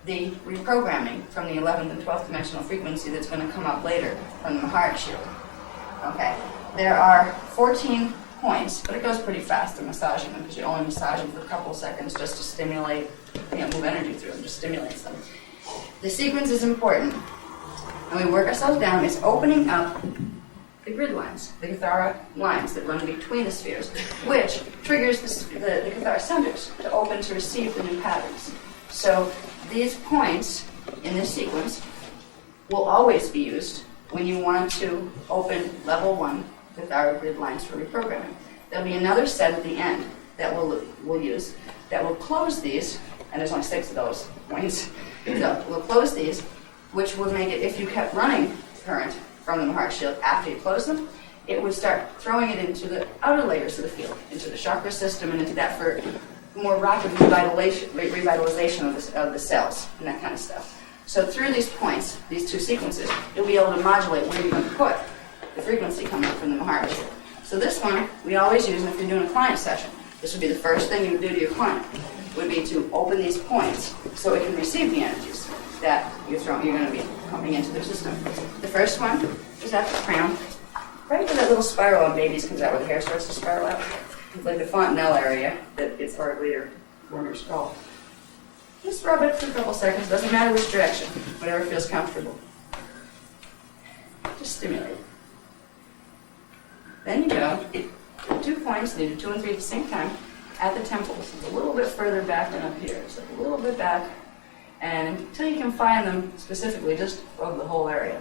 the reprogramming from the 11th and 12th dimensional frequency that's going to come up later from the heart shield. Okay, there are 14 points, but it goes pretty fast to massaging them because you only massage them for a couple seconds just to stimulate, move energy through them, just stimulates them. The sequence is important, and we work ourselves down. It's opening up the grid lines, the Kathara lines that run between the spheres, which triggers the Kathara centers to open to receive the new patterns. So these points in this sequence will always be used when you want to open level 1 Kathara grid lines for reprogramming. There'll be another set at the end that we'll use that will close these, and there's only 6 of those points. So we'll close these, which would make it, if you kept running current from the heart shield after you close them, it would start throwing it into the outer layers of the field, into the chakra system, and into that for more rapid revitalization of the cells and that kind of stuff. So through these points, these 2 sequences, you'll be able to modulate where you're going to put the frequency coming from the heart. So this one we always use if you're doing a client session. This would be the first thing you would do to your client, would be to open these points so it can receive the energies that you're going to be pumping into their system. The first one is at the crown, right where that little spiral on babies comes out where the hair starts to spiral out. It's like the fontanelle area that gets hard later on your skull. Just rub it for a couple seconds, doesn't matter which direction, whatever feels comfortable. Just stimulate. Then you go, 2 points, you do 2 and 3 at the same time, at the temples. It's a little bit further back than up here. So a little bit back, and until you can find them specifically, just rub the whole area.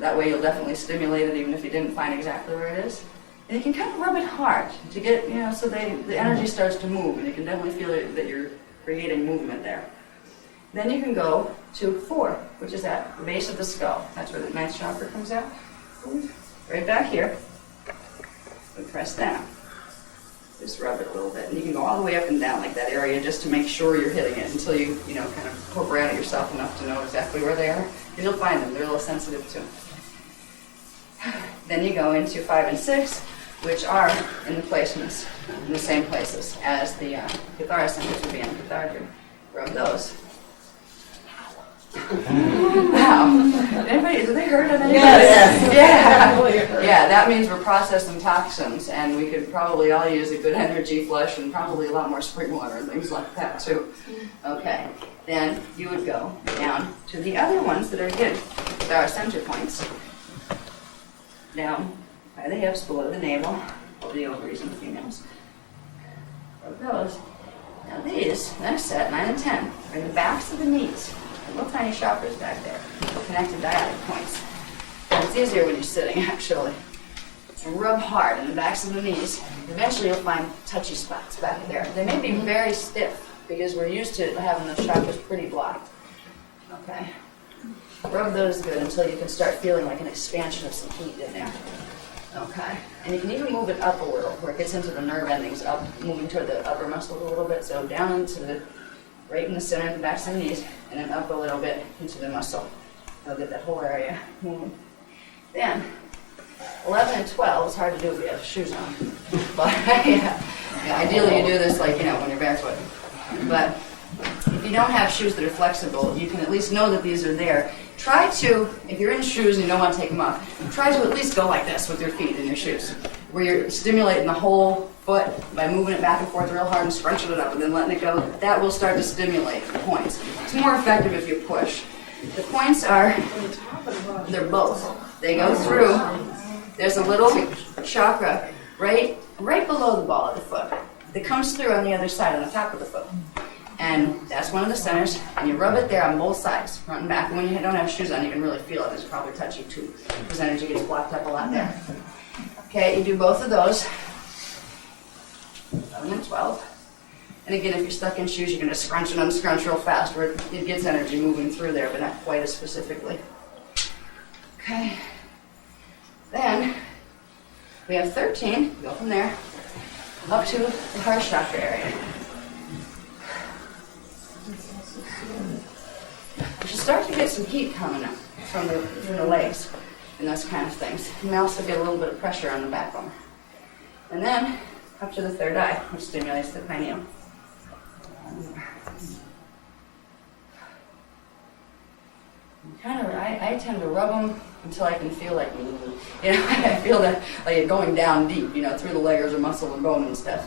That way you'll definitely stimulate it even if you didn't find exactly where it is. And you can kind of rub it hard to get, so the energy starts to move, and you can definitely feel that you're creating movement there. Then you can go to 4, which is at the base of the skull. That's where the 9th chakra comes out. Right back here. We press down. Just rub it a little bit. And you can go all the way up and down like that area just to make sure you're hitting it until you, kind of poke around it yourself enough to know exactly where they are. And you'll find them. They're a little sensitive too. Then you go into 5 and 6, which are in the placements, in the same places as the Kathara centers would be on the Kathara grid. Rub those. Wow. Anybody, do they hurt on anybody? Yes. Yeah, that means we're processing toxins, and we could probably all use a good energy flush and probably a lot more spring water and things like that too. Okay, then you would go down to the other ones that are good. There are center points. Down by the hips, below the navel, over the ovaries in the females. Rub those. Now these, next set, 9 and 10, are in the backs of the knees. Little tiny chakras back there, connected diotic points. And it's easier when you're sitting, actually. So rub hard in the backs of the knees. Eventually you'll find touchy spots back there. They may be very stiff because we're used to having those chakras pretty blocked. Okay. Rub those good until you can start feeling like an expansion of some heat in there. Okay. And you can even move it up a little where it gets into the nerve endings, up, moving toward the upper muscles a little bit. So down into the, right in the center of the backs of the knees, and then up a little bit into the muscle. You'll get that whole area moving. Then, 11 and 12 is hard to do if you have shoes on. But yeah, ideally you do this like, when you're barefoot. But if you don't have shoes that are flexible, you can at least know that these are there. Try to, if you're in shoes and you don't want to take them off, try to at least go like this with your feet in your shoes, where you're stimulating the whole foot by moving it back and forth real hard and scrunching it up and then letting it go. That will start to stimulate the points. It's more effective if you push. The points are, they're both. They go through, there's a little chakra right below the ball of the foot that comes through on the other side, on the top of the foot. And that's one of the centers, and you rub it there on both sides, front and back. And when you don't have shoes on, you can really feel it. It's probably touchy too, because energy gets blocked up a lot there. Okay, you do both of those. 11 and 12. And again, if you're stuck in shoes, you're going to scrunch and unscrunch real fast where it gets energy moving through there, but not quite as specifically. Okay. Then we have 13. Go from there up to the heart chakra area. You should start to get some heat coming up from the legs and those kind of things. You may also get a little bit of pressure on the backbone. And then up to the third eye, which stimulates the pineal. I tend to rub them until I can feel like, I feel that like it going down deep, through the layers of muscle and bone and stuff.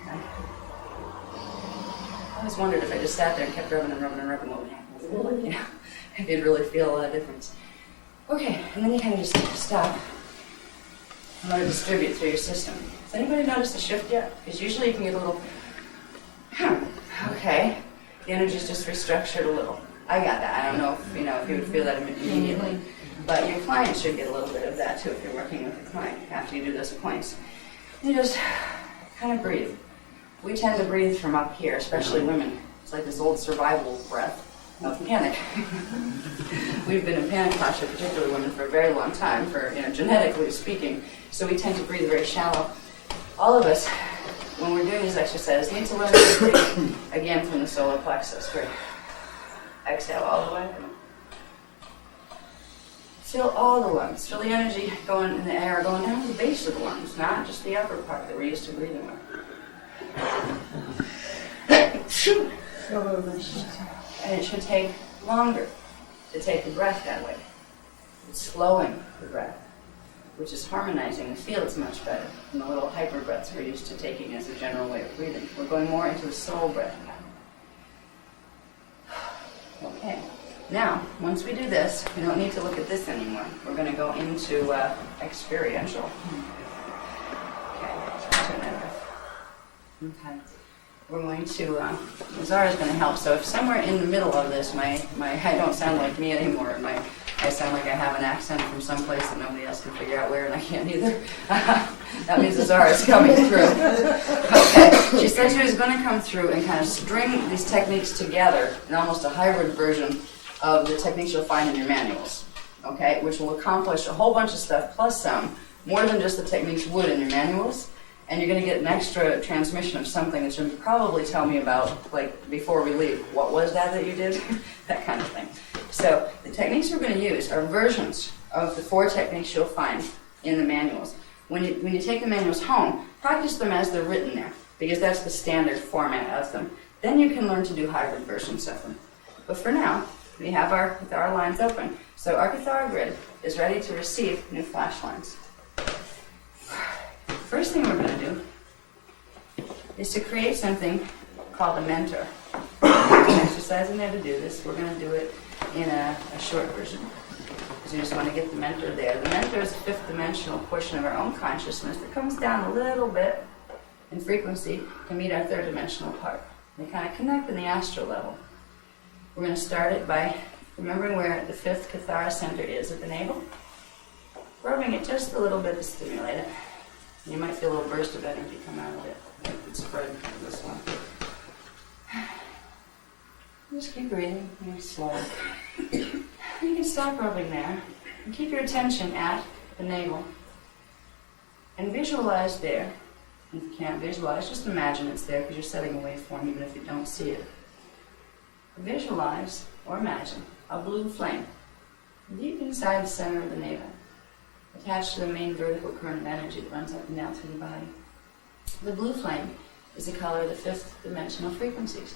Okay. I always wondered if I just sat there and kept rubbing and rubbing and rubbing, what would happen? If you'd really feel a difference. Okay, and then you kind of just stop and let it distribute through your system. Has anybody noticed a shift yet? Because usually you can get a little, okay, the energy's just restructured a little. I got that. I don't know if you would feel that immediately. But your client should get a little bit of that too if you're working with a client after you do those points. You just kind of breathe. We tend to breathe from up here, especially women. It's like this old survival breath of panic. We've been in panic posture, particularly women, for a very long time, genetically speaking. So we tend to breathe very shallow. All of us, when we're doing these exercises, need to learn to breathe again from the solar plexus. Breathe. Exhale all the way. Feel all the lungs. Feel the energy going in the air, going down to the base of the lungs, not just the upper part that we're used to breathing with. And it should take longer to take the breath that way. It's slowing the breath, which is harmonizing the fields much better than the little hyper breaths we're used to taking as a general way of breathing. We're going more into the soul breath now. Okay. Now, once we do this, we don't need to look at this anymore. We're going to go into experiential. Okay, so turn that off. Okay. We're going to, Zara's going to help. So if somewhere in the middle of this, I don't sound like me anymore. I sound like I have an accent from someplace that nobody else can figure out where, and I can't either. That means Zara's coming through. Okay. She said she was going to come through and kind of string these techniques together in almost a hybrid version of the techniques you'll find in your manuals, okay, which will accomplish a whole bunch of stuff, plus some, more than just the techniques would in your manuals, and you're going to get an extra transmission of something that you'll probably tell me about, like, before we leave. What was that you did? That kind of thing. So the techniques we're going to use are versions of the 4 techniques you'll find in the manuals. When you take the manuals home, practice them as they're written there, because that's the standard format of them. Then you can learn to do hybrid versions of them. But for now, we have our Kathara lines open. So our Kathara grid is ready to receive new flash lines. First thing we're going to do is to create something called a mentor. There's an exercise in there to do this. We're going to do it in a short version, because we just want to get the mentor there. The mentor is a 5th dimensional portion of our own consciousness that comes down a little bit in frequency to meet our 3rd dimensional part. They kind of connect in the astral level. We're going to start it by remembering where the 5th Kathara center is at the navel, rubbing it just a little bit to stimulate it. You might feel a little burst of energy come out of it. It's spread this one. Just keep breathing, really slow. You can stop rubbing there and keep your attention at the navel. And visualize there. If you can't visualize, just imagine it's there, because you're setting a waveform even if you don't see it. Visualize or imagine a blue flame deep inside the center of the navel, attached to the main vertical current of energy that runs up and down through the body. The blue flame is the color of the 5th dimensional frequencies.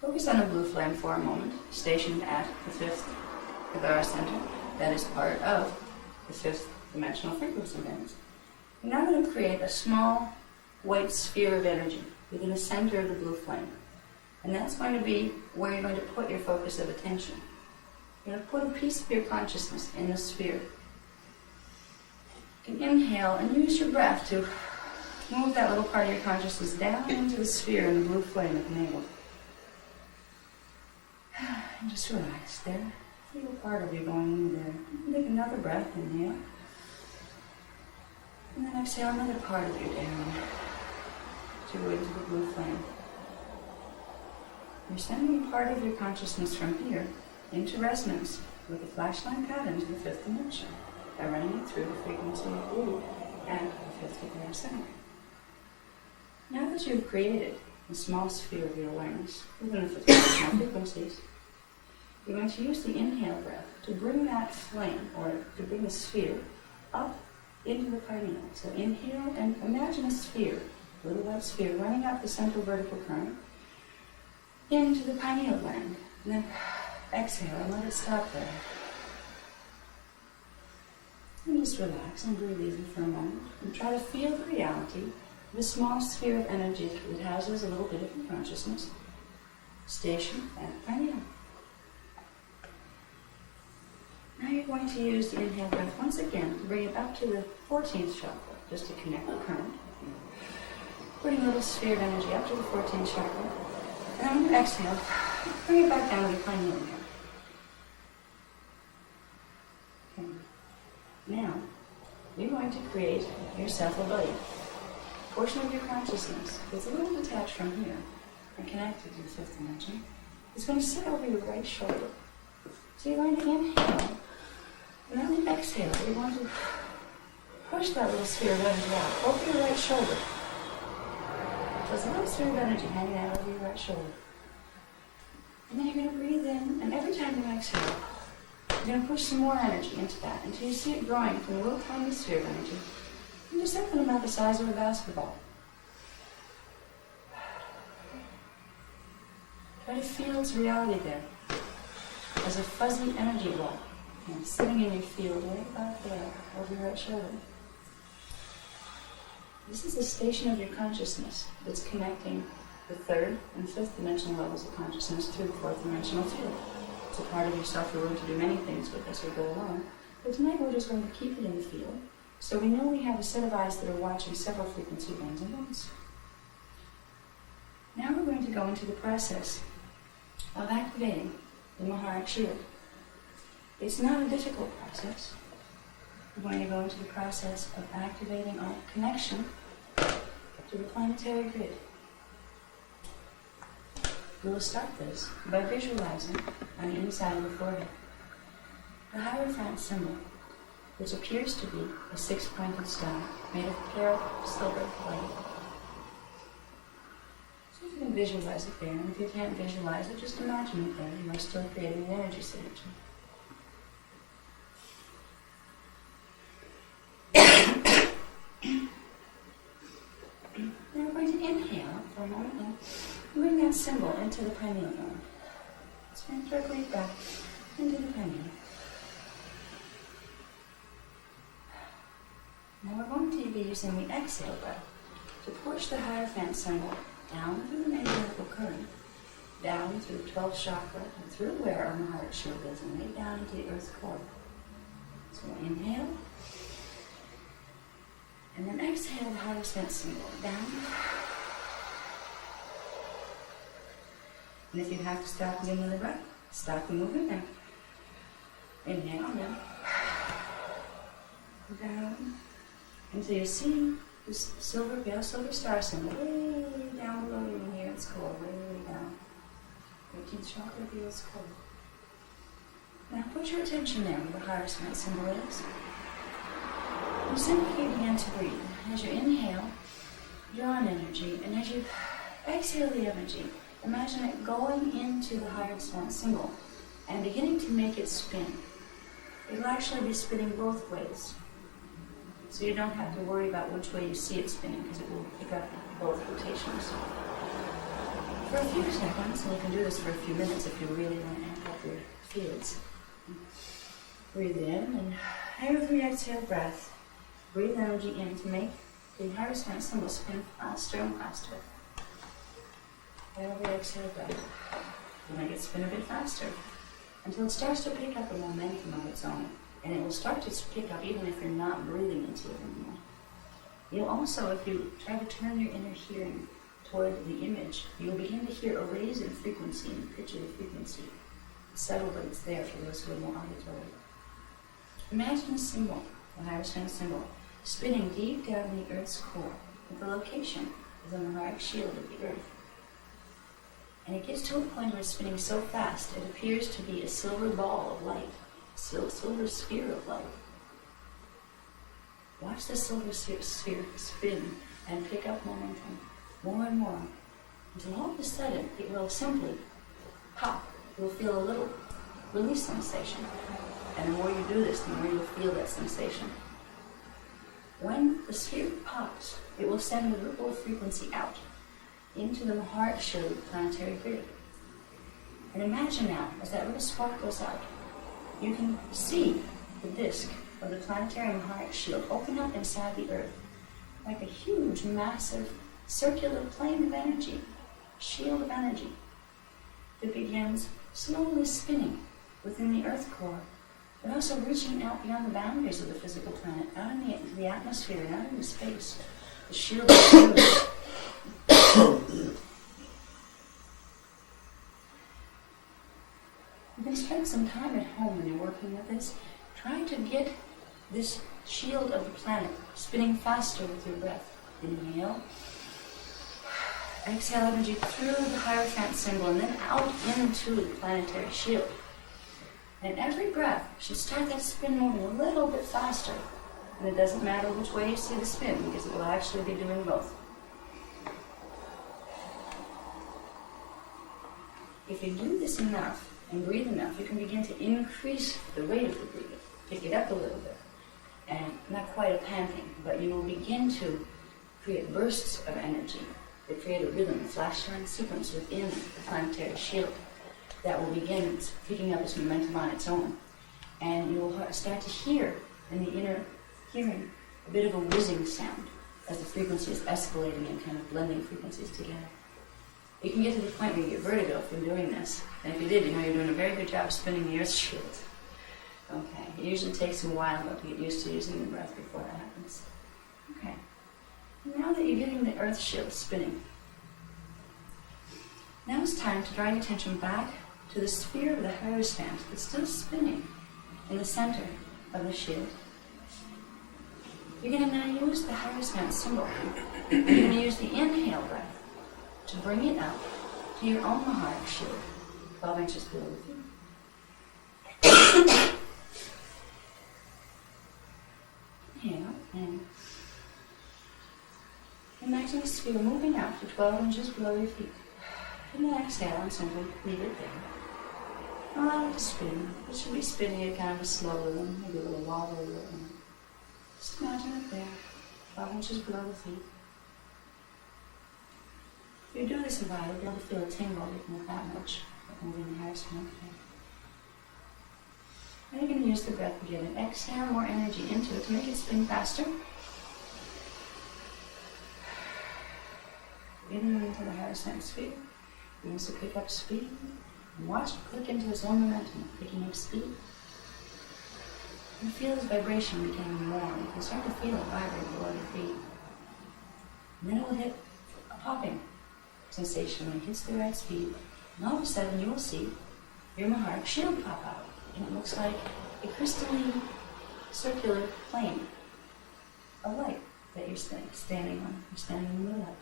Focus on the blue flame for a moment, stationed at the 5th Kathara center. That is part of the 5th dimensional frequency bands. You're now going to create a small white sphere of energy within the center of the blue flame. And that's going to be where you're going to put your focus of attention. You're going to put a piece of your consciousness in the sphere. You can inhale and use your breath to move that little part of your consciousness down into the sphere in the blue flame at the navel. And just relax there. Feel part of you going in there. Take another breath, inhale. And then exhale another part of you down to into the blue flame. You're sending part of your consciousness from here into resonance with the flashline pattern to the fifth dimension by running it through the frequency of blue and the fifth Kathara center. Now that you've created a small sphere of your awareness within the fifth dimensional frequencies, you're going to use the inhale breath to bring that flame, or to bring the sphere, up into the pineal. So inhale and imagine a sphere, a little white sphere, running up the central vertical current into the pineal gland. And then exhale and let it stop there. And just relax and breathe easy for a moment. And try to feel the reality of a small sphere of energy that houses a little bit of your consciousness stationed at the pineal. Now you're going to use the inhale breath once again to bring it up to the 14th chakra, just to connect the current. Bring a little sphere of energy up to the 14th chakra. And on your exhale, bring it back down to the pineal again. Okay. Now, you're going to create yourself a buddy. A portion of your consciousness that's a little detached from here and connected to the fifth dimension. It's going to sit over your right shoulder. So you're going to inhale. And on the exhale, you're going to push that little sphere of energy out over your right shoulder. There's a little sphere of energy hanging out over your right shoulder. And then you're going to breathe in, and every time you exhale, you're going to push some more energy into that until you see it growing from a little tiny sphere of energy into something about the size of a basketball. Try to feel its reality there as a fuzzy energy ball, and sitting in your field right about there over your right shoulder. This is the station of your consciousness that's connecting the third and fifth dimensional levels of consciousness through the fourth dimensional field. It's a part of yourself you're willing to do many things with as we go along. But tonight we're just going to keep it in the field, so we know we have a set of eyes that are watching several frequency bands at once. Now we're going to go into the process of activating the Mahara Shield. It's not a difficult process. We're going to go into the process of activating our connection to the planetary grid. We will start this by visualizing on the inside of the forehead the Hierophant symbol, which appears to be a six-pointed star made of pale silver light. So if you can visualize it there, and if you can't visualize it, just imagine it there. You are still creating the energy signature. Now we're going to inhale for a moment and bring that symbol into the pineal gland. Let's bring directly back into the pineal. Now we're going to be using the exhale breath to push the Hierophant symbol down through the main vertical current, down through the 12th chakra, and through where our Mahara Shield is, and way down into the earth's core. So we'll inhale, and then exhale the Hierophant symbol down. And if you have to stop again with the breath, stop the movement now. Inhale down. Down. Until you see this silver, pale silver star symbol way down below you in here. It's cold, way down. 13th chakra feels cold. Now put your attention there where the Hierophant symbol is. And simply begin to breathe. As you inhale, draw in energy, and as you exhale the energy, imagine it going into the Hierophant symbol and beginning to make it spin. It'll actually be spinning both ways. So you don't have to worry about which way you see it spinning, because it will pick up both rotations. For a few seconds, and you can do this for a few minutes if you really want to amp up your fields. Breathe in, and every exhale breath, breathe energy in to make the Hierophant symbol spin faster and faster. Every exhale breath, you make it spin a bit faster until it starts to pick up a momentum of its own. And it will start to pick up even if you're not breathing into it anymore. You'll also, if you try to turn your inner hearing toward the image, you'll begin to hear a raise in frequency, in the pitch of the frequency. It's subtle, but it's there for those who are more auditory. Imagine a symbol, a Hierophant symbol, spinning deep down in the Earth's core, at the location of the Maharic shield of the Earth. And it gets to a point where it's spinning so fast it appears to be a silver ball of light, a silver sphere of light. Watch the silver sphere spin and pick up momentum more and more until all of a sudden it will simply pop. You'll feel a little release sensation. And the more you do this, the more you'll feel that sensation. When the sphere pops, it will send a ripple of frequency out into the Maharic shield of the planetary grid. And imagine now, as that little spark goes out, you can see the disk of the planetary Maharic shield open up inside the Earth, like a huge, massive, circular plane of energy, shield of energy, that begins slowly spinning within the Earth core, but also reaching out beyond the boundaries of the physical planet, out into the atmosphere and out into space. The shield of energy. You can spend some time at home when you're working with this. Try to get this shield of the planet spinning faster with your breath. Inhale. Exhale energy through the Hierophant symbol and then out into the planetary shield. And every breath should start that spin moving a little bit faster. And it doesn't matter which way you see the spin because it will actually be doing both. If you do this enough and breathe enough, you can begin to increase the rate of the breathing, pick it up a little bit. And not quite a panting, but you will begin to create bursts of energy that create a rhythm, a flash-line sequence within the planetary shield that will begin picking up its momentum on its own. And you will start to hear in the inner hearing a bit of a whizzing sound as the frequency is escalating and kind of blending frequencies together. You can get to the point where you get vertigo from doing this. And if you did, you know you're doing a very good job of spinning the Earth shield. Okay, it usually takes a while though to get used to using the breath before that happens. Okay, now that you're getting the Earth shield spinning, now it's time to draw your attention back to the sphere of the Hierophant that's still spinning in the center of the shield. You're going to now use the Hierophant symbol. You're going to use the inhale breath to bring it up to your own Maharic shield, 12 inches below the feet. Inhale and imagine the sphere moving out to 12 inches below your feet. And then exhale and simply leave it there. Allow it to spin. It should be spinning it kind of slowly, maybe a little wobbly. Just imagine it there, 12 inches below the feet. If you do this a while, you'll be able to feel a tingle even with that much, like moving the Hierophant. Now you're going to use the breath again and exhale more energy into it to make it spin faster. Breathing into the Hierophant sphere. Begins to pick up speed. And watch it click into its own momentum, picking up speed. You feel this vibration becoming more. You can start to feel it vibrate below your feet. And then it will hit a popping sensation when it hits the right speed. And all of a sudden you will see your Maharic shield pop out. And it looks like a crystalline, circular plane of light that you're standing on. You're standing in the middle of it.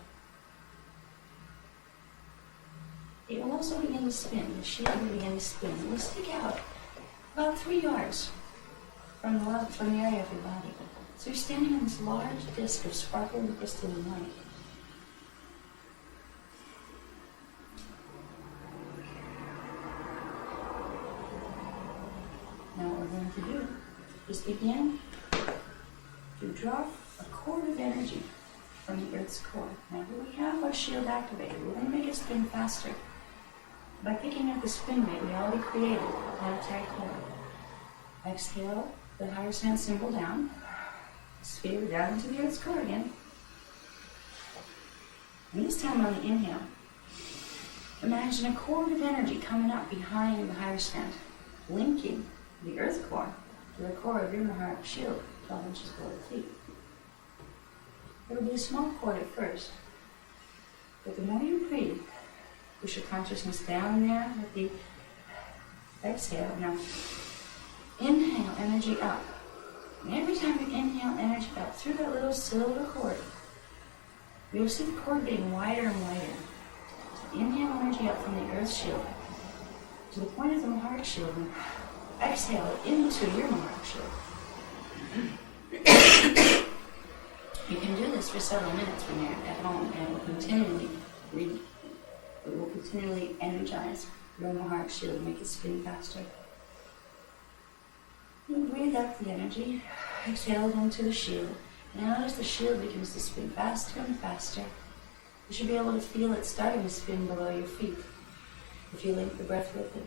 It will also begin to spin. The shield will begin to spin. It will stick out about 3 yards from the area of your body. So you're standing on this large disc of sparkling crystalline light. Now what we're going to do is begin to draw a cord of energy from the Earth's core. Now we have our shield activated. We're going to make it spin faster. By picking up the spin rate we already created, the planetary core. Exhale the Hierophant symbol down, sphere down into the Earth's core again. And this time on the inhale, imagine a cord of energy coming up behind the Hierophant, linking the Earth core to the core of your Maharic shield, 12 inches below the feet. It'll be a small cord at first, but the more you breathe, push your consciousness down there with the exhale. Now, inhale energy up And every time you inhale energy out through that little silver cord, you'll see the cord getting wider and wider. So inhale energy out from the earth shield to the point of the heart shield and exhale it into your heart shield. You can do this for several minutes when you're at home, and it will continually energize your heart shield and make it spin faster. You breathe out the energy, exhale it into the shield. Now as the shield begins to spin faster and faster, you should be able to feel it starting to spin below your feet. If you link the breath with it,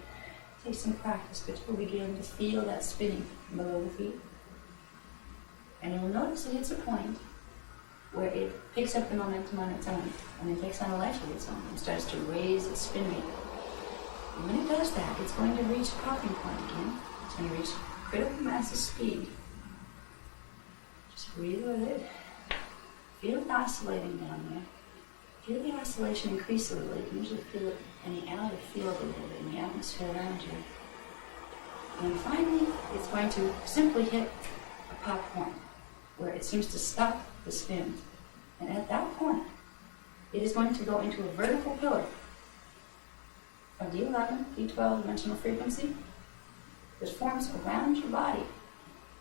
take some practice, but you'll begin to feel that spinning below the feet. And you'll notice it hits a point where it picks up the momentum on its own, and then takes on a life of its own, and starts to raise its spin rate. And when it does that, it's going to reach a popping point again. It's going to reach critical mass of speed. Just breathe with it. Feel it oscillating down there. Feel the oscillation increase a little. You can usually feel it in the outer field a little bit, in the atmosphere around you. And finally, it's going to simply hit a pop point, where it seems to stop the spin. And at that point, it is going to go into a vertical pillar of D11, D12 dimensional frequency that forms around your body.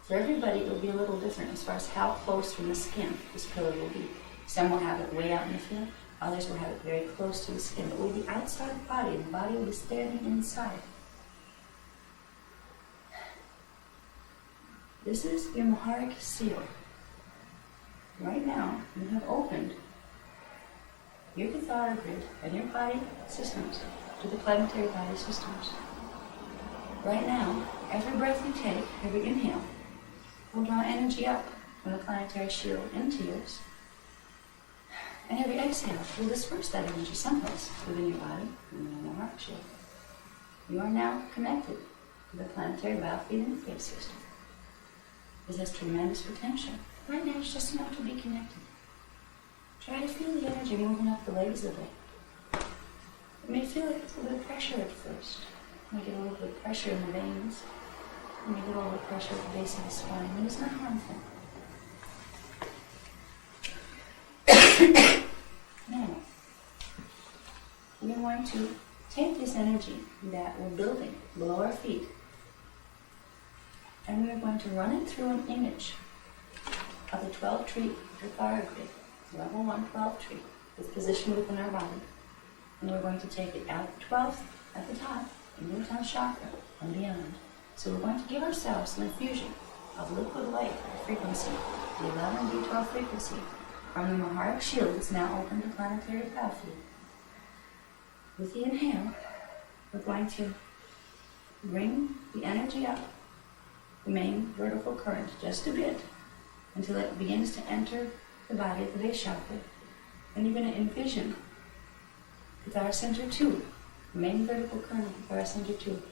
For everybody, it will be a little different as far as how close from the skin this pillar will be. Some will have it way out in the field, others will have it very close to the skin. It will be outside the body, and the body will be standing inside. This is your Maharic seal. Right now, you have opened your Kathara grid and your body systems to the planetary body systems. Right now, every breath you take, every inhale, will draw energy up from the planetary shield into yours. And every exhale will disperse that energy someplace within your body and in the heart shield. You are now connected to the planetary biofeed interface system. This has tremendous potential. Right now, it's just enough to be connected. Try to feel the energy moving up the legs of it. You may feel like it's a little bit of pressure at first. You may get a little bit of pressure in the veins. You may get a little bit of pressure at the base of the spine, but it's not harmful. Now, we're going to take this energy that we're building below our feet, and we're going to run it through an image of the 12-tree Kathara grid, level 1 12-tree, that's positioned within our body. And we're going to take it out 12th at the top, into the 10th chakra, and beyond. So we're going to give ourselves an infusion of liquid light frequency, the 11 D12 frequency, from the Maharic shield that's now open to planetary biofeed. With the inhale, we're going to bring the energy up, the main vertical current, just a bit, until it begins to enter the body at the base chakra. And you're going to envision Kathara Center 2, the main vertical current of Kathara Center 2.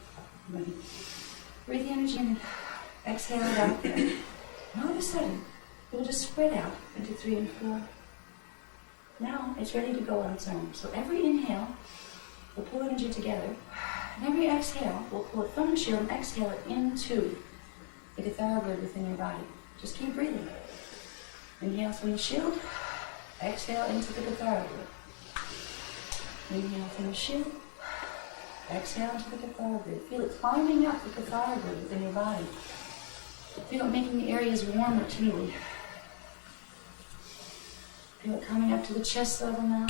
Breathe the energy in, exhale it out there. And all of a sudden, it will just spread out into 3 and 4. Now it's ready to go on its own. So every inhale will pull energy together, and every exhale will pull it from the shield and exhale it into the Kathara grid within your body. Just keep breathing. Inhale from the shield, exhale into the Kathara grid. Inhale from the shield, exhale into the Kathara grid. Feel it climbing up the Kathara grid within your body. Feel it making the areas warmer too. Feel it coming up to the chest level now.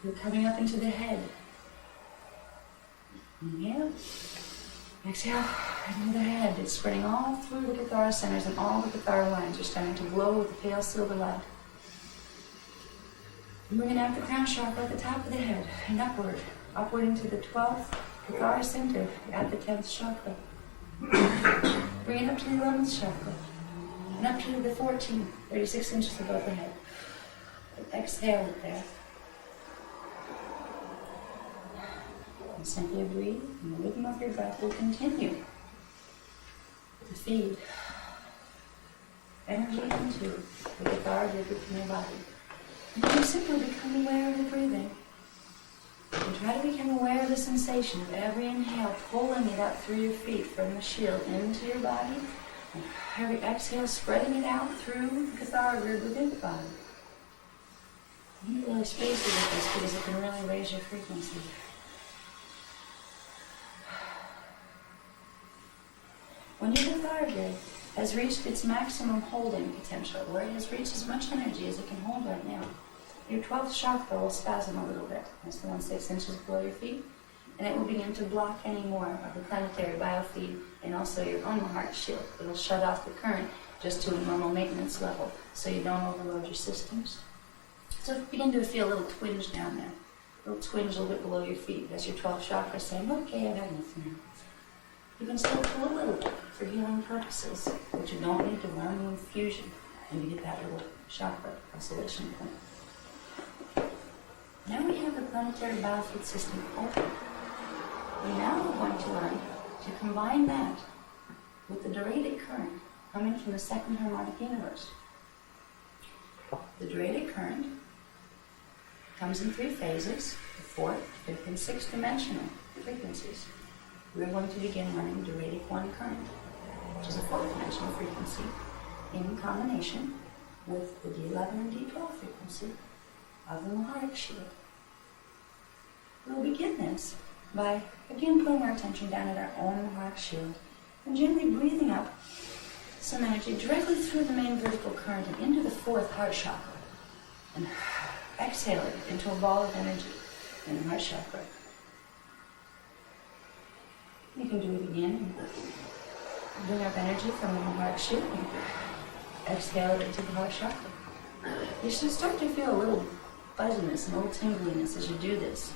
Feel it coming up into the head. Inhale. Exhale, into the head. It's spreading all through the Kathara centers, and all the Kathara lines are starting to glow with the pale silver light. And we're going to have the crown chakra at the top of the head and upward into the 12th Kathara center at the 10th chakra. Bring it up to the 11th chakra, and up to the 14th, 36 inches above the head. And exhale it there. And simply breathe, and the rhythm of your breath will continue to feed energy into the Kathara grid within your body. And you simply become aware of the breathing. And try to become aware of the sensation of every inhale, pulling it up through your feet from the shield into your body. And every exhale, spreading it out through the Kathara grid within the body. You need to really space it with this because it can really raise your frequency. When your Kathara grid has reached its maximum holding potential, where it has reached as much energy as it can hold right now, your 12th chakra will spasm a little bit. That's the one 6 inches below your feet. And it will begin to block any more of the planetary biofeed and also your own heart shield. It will shut off the current just to a normal maintenance level so you don't overload your systems. So begin to feel a little twinge down there. A little twinge a little bit below your feet. That's your 12th chakra saying, okay, I've had enough now. You can still pull a little bit for healing purposes, but you don't need to run the infusion and you get that little chakra oscillation point. Now we have the planetary biofeed system open. We now are going to learn to combine that with the Doradic current coming from the second harmonic universe. The Doradic current comes in 3 phases, the 4th, 5th, and 6th dimensional frequencies. We're going to begin running Doradic 1 current, which is a 4th dimensional frequency, in combination with the D11 and D12 frequency of the Maharic shield. We'll begin this by again putting our attention down at our own Maharic shield and gently breathing up some energy directly through the main vertical current and into the 4th heart chakra, and exhale it into a ball of energy in the heart chakra. You can do it again. Bring up energy from the heart shield and exhale it into the heart chakra. You should start to feel a little fuzziness and a little tingliness as you do this.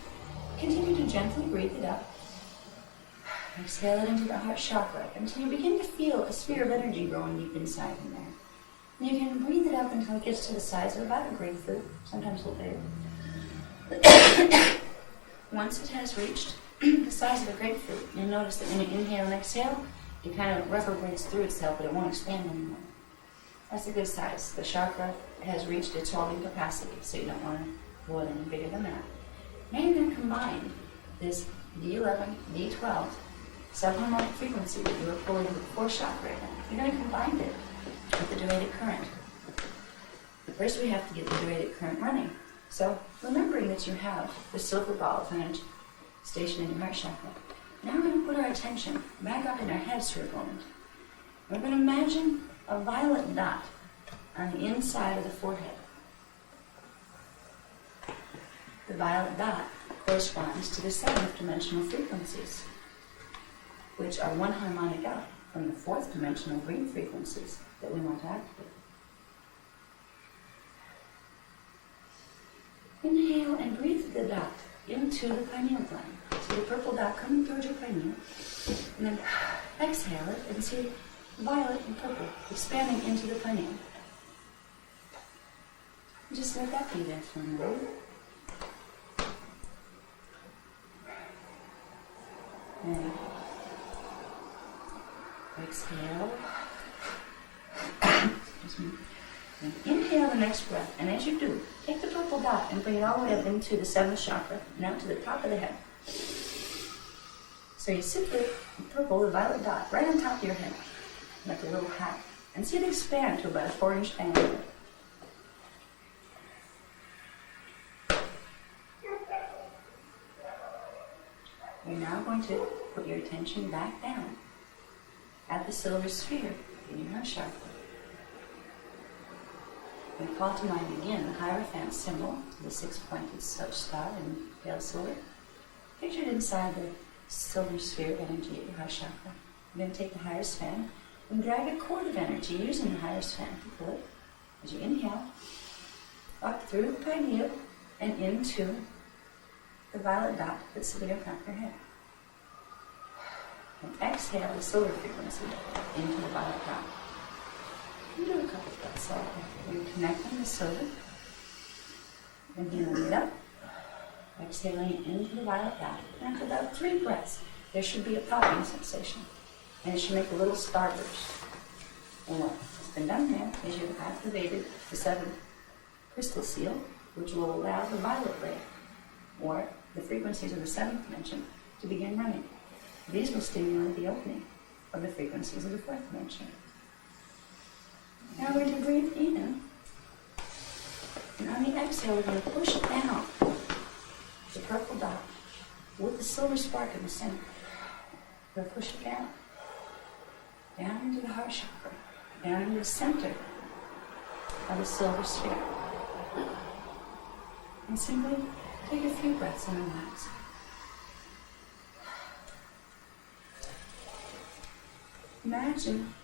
Continue to gently breathe it up. Exhale it into the heart chakra until you begin to feel a sphere of energy growing deep inside in there. And you can breathe it up until it gets to the size of about a grapefruit, sometimes a little bigger. Once it has reached the size of a grapefruit, you'll notice that when you inhale and exhale, it kind of reverberates through itself, but it won't expand anymore. That's a good size. The chakra has reached its holding capacity, so you don't want to go any bigger than that. Now you're going to combine this D11, D12 subharmonic frequency that you were pulling with the 4th chakra. You're going to combine it with the Doradic current. First we have to get the Doradic current running. So remembering that you have the silver ball of energy stationed in your heart chakra, now we're going to put our attention back up in our heads for a moment. We're going to imagine a violet dot on the inside of the forehead. The violet dot corresponds to the 7th dimensional frequencies, which are 1 harmonic up from the 4th dimensional green frequencies that we want to activate. Inhale and breathe the dot into the pineal gland. See the purple dot coming towards your pineal, and then exhale it and see violet and purple expanding into the pineal. Just let that be there for a moment. And exhale. Excuse me. And inhale the next breath, and as you do, take the purple dot and bring it all the way up into the 7th chakra, and out to the top of the head. So you sit the purple, the violet dot, right on top of your head, like a little hat, and see it expand to about a 4-inch diameter. You're now going to put your attention back down at the silver sphere in your heart chakra. And call to mind again the Hierophant symbol, the 6-pointed star in pale silver, pictured inside the silver sphere of energy at your heart chakra. You're going to take the Hierophant and drag a cord of energy using the Hierophant to pull it as you inhale up through the pineal and into the violet dot that's sitting on top of your head. And exhale the silver frequency into the violet dot. You do a couple of breaths like that. You're connecting the silver, inhaling it up, exhaling it into the violet dot. And after about 3 breaths, there should be a popping sensation, and it should make a little starburst. And what has been done there is you've activated the 7th crystal seal, which will allow the violet ray, or the frequencies of the seventh dimension to begin running. These will stimulate the opening of the frequencies of the fourth dimension. Now we're going to breathe in, and on the exhale, we're going to push down the purple dot with the silver spark in the center. We're going to push it down into the heart chakra, down into the center of the silver sphere. And simply take a few breaths and relax. Imagine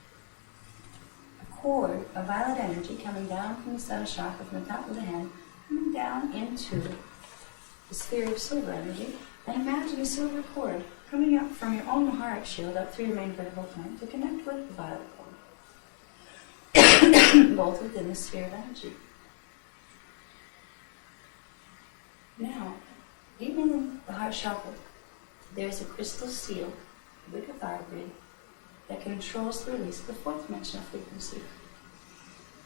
a cord of violet energy coming down from the seventh chakra, from the top of the head, coming down into the sphere of silver energy. And imagine a silver cord coming up from your own heart shield up through your main vertebral point to connect with the violet cord, both within the sphere of energy. Now, even in the heart chakra, there's a crystal seal, the Kathara grid, that controls the release of the fourth dimensional frequency.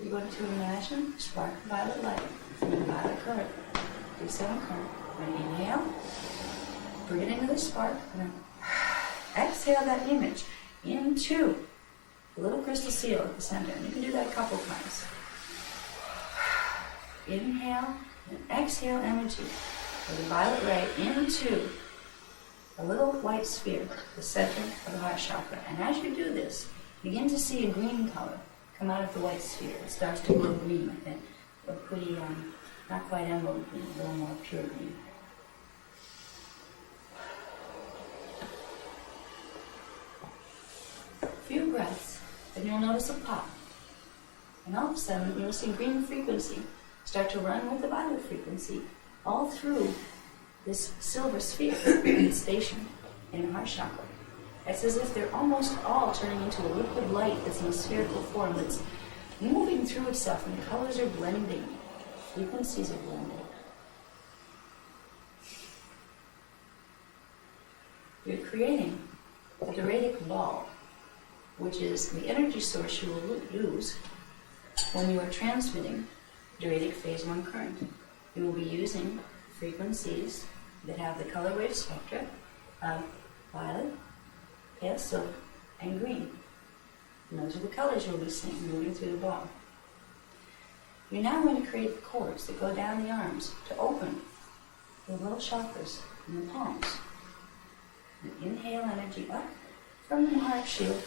You're going to imagine a spark of violet light from the violet current, D7 current. We're going to inhale, bring it into the spark, and then exhale that image into the little crystal seal at the center. And you can do that a couple times. Inhale and exhale energy of the violet ray into a little white sphere, the center of the heart chakra. And as you do this, begin to see a green color come out of the white sphere. It starts to glow green with it. A pretty, not quite emerald green, a little more pure green. A few breaths, and you'll notice a pop. And all of a sudden, you'll see green frequency start to run with the violet frequency all through this silver sphere that's stationed in the heart chakra. It's as if they're almost all turning into a liquid light that's in a spherical form that's moving through itself, and the colors are blending, frequencies are blending. You're creating a Doradic ball, which is the energy source you will use when you are transmitting Doradic phase 1 current. You will be using frequencies that have the color wave spectra of violet, pale silver, and green. And those are the colors you'll be seeing moving through the ball. You're now going to create cords that go down the arms to open the little chakras in the palms. And inhale energy up from the heart shield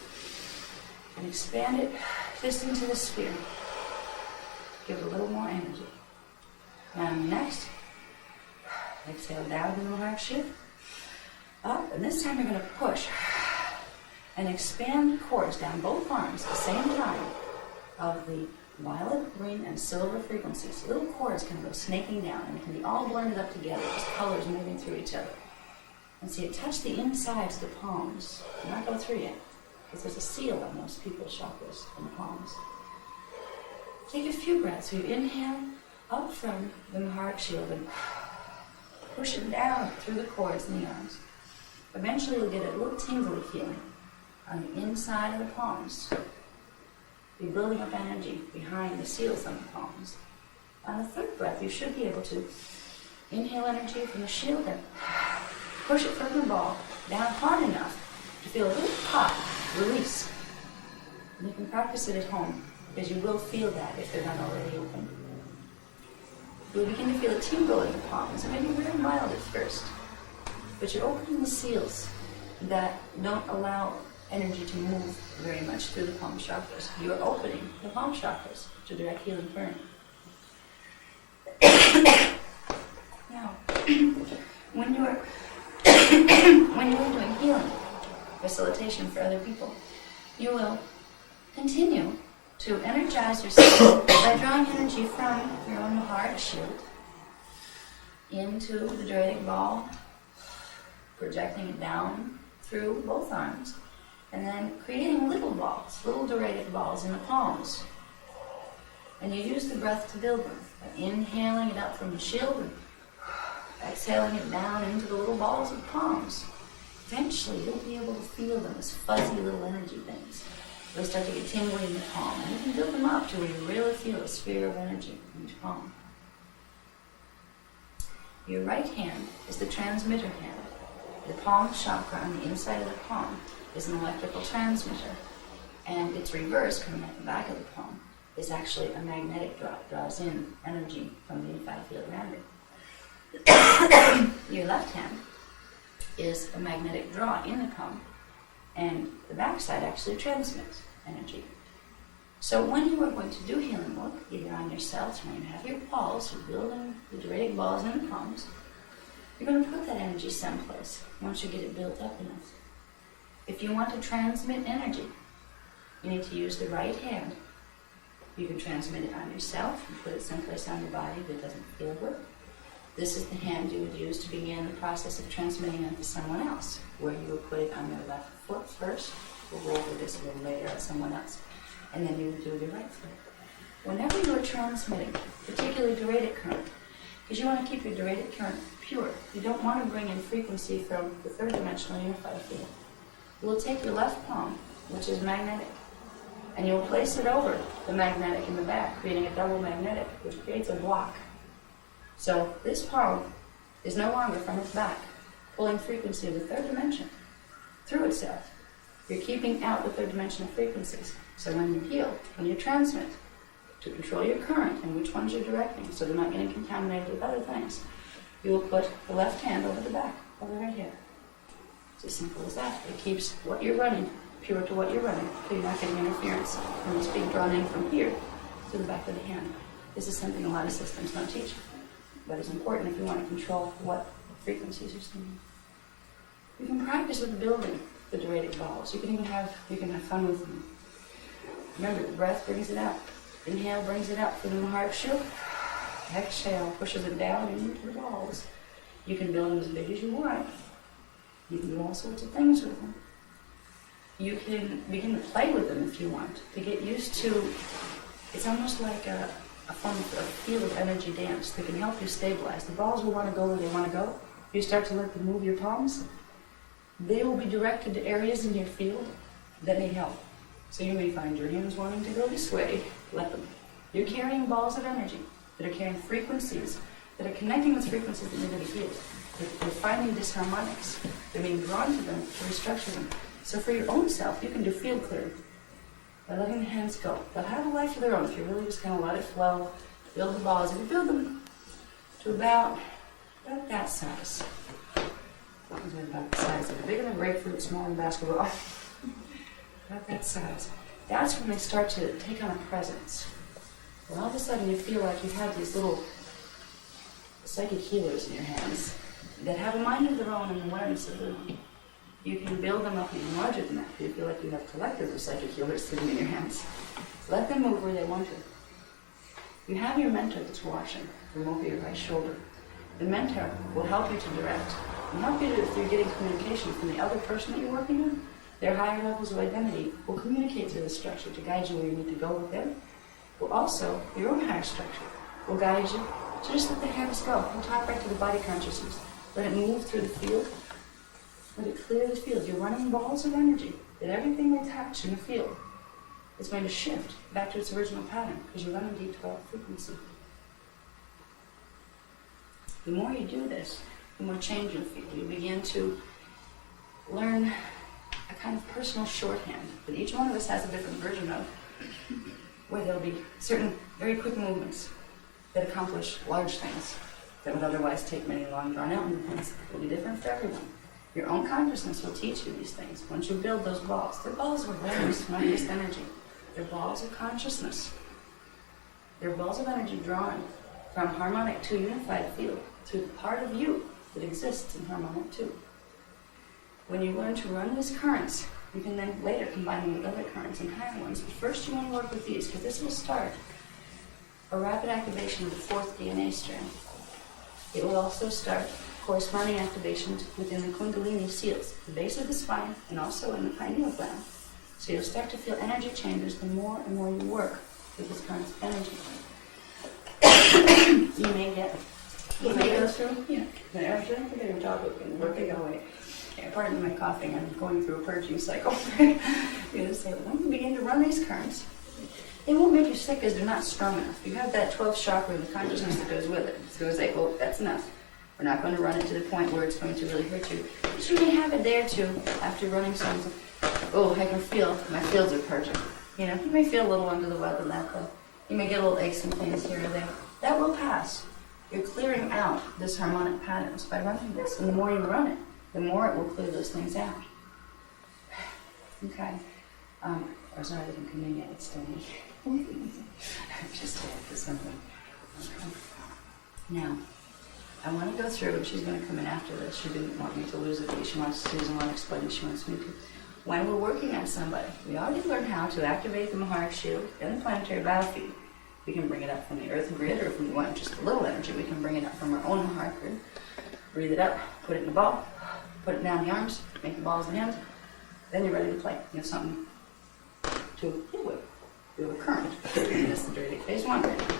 and expand it just into the sphere. Give it a little more energy. And next, exhale down to the heart shield, up, and this time you're going to push and expand the cords down both arms at the same time of the violet, green, and silver frequencies. Little cords can go snaking down, and it can be all blended up together, just colors moving through each other. And see it touch the insides of the palms, not go through yet, because there's a seal on most people's chakras in the palms. Take a few breaths. You inhale up from the heart shield and push it down through the cords in the arms. Eventually you'll get a little tingly feeling on the inside of the palms. You're building up energy behind the seals on the palms. On the third breath, you should be able to inhale energy from the shield and push it from the ball down hard enough to feel a little pop, release. And you can practice it at home, because you will feel that if they're not already open. You'll begin to feel a tingle in the palms. It may be very mild at first, but you're opening the seals that don't allow energy to move very much through the palm chakras. You're opening the palm chakras to direct healing current. Now, when you're doing healing, facilitation for other people, you will continue to energize yourself by drawing energy from your own heart shield into the Doradic ball, projecting it down through both arms, and then creating little balls, little Doradic balls in the palms. And you use the breath to build them, by inhaling it up from the shield and exhaling it down into the little balls of the palms. Eventually, you'll be able to feel them as fuzzy little energy things. They'll start to get tingly in the palm, and you can build them up to where you really feel a sphere of energy in each palm. Your right hand is the transmitter hand. The palm chakra on the inside of the palm is an electrical transmitter, and its reverse, coming at the back of the palm, is actually a magnetic draw. It draws in energy from the unified field around it. Your left hand is a magnetic draw in the palm, and the backside actually transmits energy. So when you are going to do healing work, either on yourself, when you have your balls, you're building the Druidic balls in the palms, you're going to put that energy someplace once you get it built up enough. If you want to transmit energy, you need to use the right hand. You can transmit it on yourself and put it someplace on your body that doesn't feel good. This is the hand you would use to begin the process of transmitting it to someone else, where you would put it on your left foot first. We'll go over this a little later on someone else. And then you would do your right foot. Whenever you are transmitting, particularly Druidic current, because you want to keep your Druidic current pure, you don't want to bring in frequency from the third dimensional unified field. You will take your left palm, which is magnetic, and you'll place it over the magnetic in the back, creating a double magnetic, which creates a block. So this palm is no longer from its back, pulling frequency of the third dimension through itself. You're keeping out the third dimensional frequencies. So when you heal, when you transmit, to control your current and which ones you're directing, so they're not getting contaminated with other things, you will put the left hand over the back, over right here. It's as simple as that. It keeps what you're running pure to what you're running, so you're not getting interference from what's being drawn in from here to the back of the hand. This is something a lot of systems don't teach, but it's important if you want to control what frequencies you're sending. You can practice with building the Druidic balls. You can even have fun with them. Remember, the breath brings it out. Inhale brings it out from the heart shoot. Exhale pushes it down into the balls. You can build them as big as you want. You can do all sorts of things with them. You can begin to play with them if you want, to get used to. It's almost like a form of a field of energy dance that can help you stabilize. The balls will want to go where they want to go. If you start to let them move your palms, they will be directed to areas in your field that need help. So you may find your hands wanting to go this way. Let them. You're carrying balls of energy that are carrying frequencies, that are connecting with frequencies that need to be healed. They're finding disharmonics. They're being drawn to them to restructure them. So for your own self, you can do field clearing by letting the hands go. They'll have a life of their own if you really just kind of let it flow. Build the balls. If you build them to about that size. About the size. They're bigger than grapefruit, smaller than basketball. About that size. That's when they start to take on a presence. Well, all of a sudden you feel like you have these little psychic healers in your hands that have a mind of their own and awareness of their own. You can build them up even larger than that. You feel like you have collectives of psychic healers sitting in your hands. Let them move where they want to. You have your mentor that's watching from over your right shoulder. The mentor will help you to direct and help you to, if you're getting communication from the other person that you're working with, their higher levels of identity will communicate through the structure to guide you where you need to go with them. Will also, your own higher structure will guide you to just let the hands go. We'll talk right to the body consciousness. Let it move through the field. Let it clear the field. You're running balls of energy that everything they touch in the field is going to shift back to its original pattern because you're running deep 12 frequency. The more you do this, the more change you'll feel. You begin to learn a kind of personal shorthand that each one of us has a different version of, where there'll be certain very quick movements that accomplish large things that would otherwise take many long, drawn-out movements. It will be different for everyone. Your own consciousness will teach you these things. Once you build those balls, they're balls of awareness, not just energy. They're balls of consciousness. They're balls of energy drawn from harmonic to unified field to the part of you that exists in harmonic 2. When you learn to run these currents, you can then later combine them with other currents and higher ones. But first you want to work with these, because this will start a rapid activation of the 4th DNA strand. It will also start corresponding activations within the Kundalini seals, the base of the spine, and also in the pineal gland. So you'll start to feel energy changes the more and more you work with this kind of energy. You may go through, after the job and working away. Pardon my coughing, I'm going through a purging cycle. You're going to say, when you begin to run these currents, they won't make you sick because they're not strong enough. You have that 12th chakra and the consciousness that goes with it. So it's like, well, that's enough. We're not going to run it to the point where it's going to really hurt you. But you may have a day or two after running something. Oh, I can feel my fields are purging. You know, you may feel a little under the weather that though. You may get a little aches and pains here or there. That will pass. You're clearing out this harmonic patterns by running this. And the more you run it, the more it will clear those things out. Okay. Or sorry, I didn't come in yet. It's still me. Just this something. Okay. Now, I want to go through, and she's going to come in after this. She didn't want me to lose it. Susan wants to explain. She wants me to. When we're working on somebody, we already learned how to activate the Maharic shield and the planetary battlefield. We can bring it up from the earth grid, or if we want just a little energy, we can bring it up from our own Maharic grid. Breathe it up, put it in a ball, put it down the arms, make the balls in the hands. Then you're ready to play. You have something to hit with. You have a current. And that's the Druidic phase 1 right now.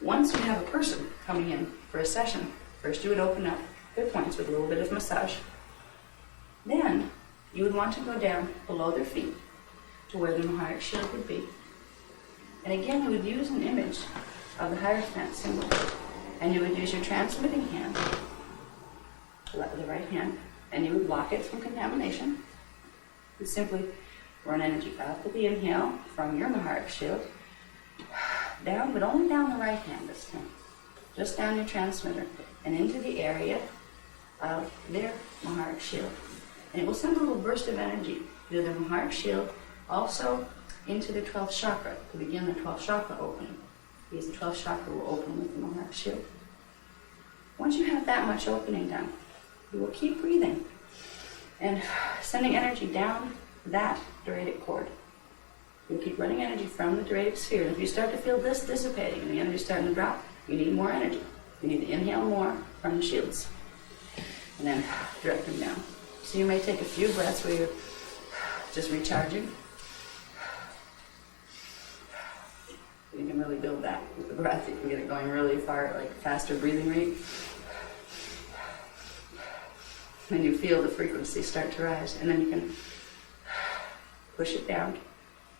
Once you have a person coming in for a session, first you would open up their points with a little bit of massage. Then you would want to go down below their feet to where the Maharic shield would be. And again, you would use an image of the Hierophant symbol. And you would use your transmitting hand, the right hand, and you would block it from contamination. You simply run energy up with the inhale from your Maharic shield, down, but only down the right hand this time. Just down your transmitter and into the area of their Maharic shield. And it will send a little burst of energy through the Maharic shield, also into the 12th chakra, to begin the 12th chakra opening. Because the 12th chakra will open with the Maharic shield. Once you have that much opening done, you will keep breathing and sending energy down that Druidic cord. You'll keep running energy from the Druidic sphere. And if you start to feel this dissipating and the energy starting to drop, you need more energy. You need to inhale more from the shields. And then direct them down. So you may take a few breaths where you're just recharging. You can really build that with the breath. You can get it going really far, like faster breathing rate. And you feel the frequency start to rise. And then you can push it down,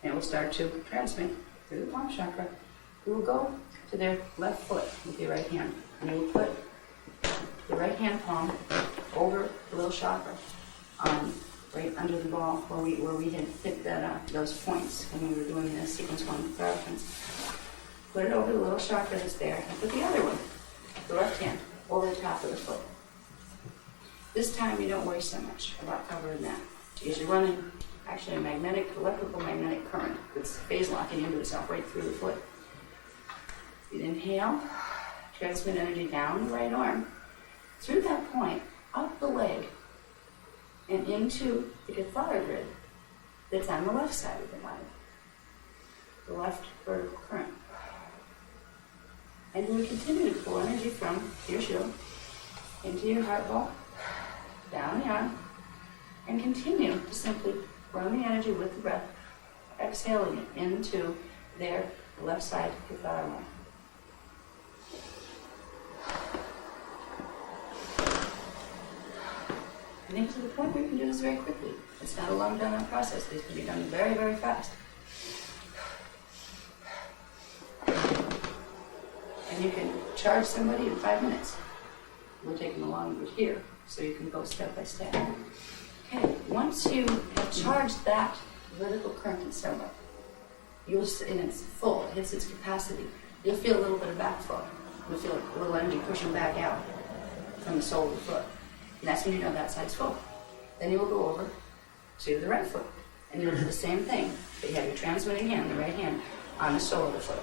and it will start to transmit through the palm chakra. You will go to their left foot with your right hand, and you will put the right hand palm over the little chakra, right under the ball where we had hit that those points when we were doing the sequence 1 therapies. Put it over the little chakra that's there, and put the other one, the left hand, over the top of the foot. This time you don't worry so much about covering that, because you're running actually a electrical magnetic current that's phase locking into itself right through the foot. You inhale, transmit energy down the right arm, through that point, up the leg, and into the Kathara grid that's on the left side of the body, the left vertical current. And you will continue to pull energy from your shield into your heart ball, down the arm, and continue to simply run the energy with the breath, exhaling it into their left side Kathara line. I think to the point where you can do this very quickly. It's not a long drawn-out process. These can be done very, very fast. And you can charge somebody in 5 minutes. We'll take them along with here, so you can go step by step. Okay, once you have charged that vertical current in somewhere, and it's full, it hits its capacity, you'll feel a little bit of backflow. You'll feel a little energy pushing back out from the sole of the foot. And that's when you know that side's full. Then you will go over to the right foot, and you'll do the same thing. But you have your transmitting hand, the right hand, on the sole of the foot.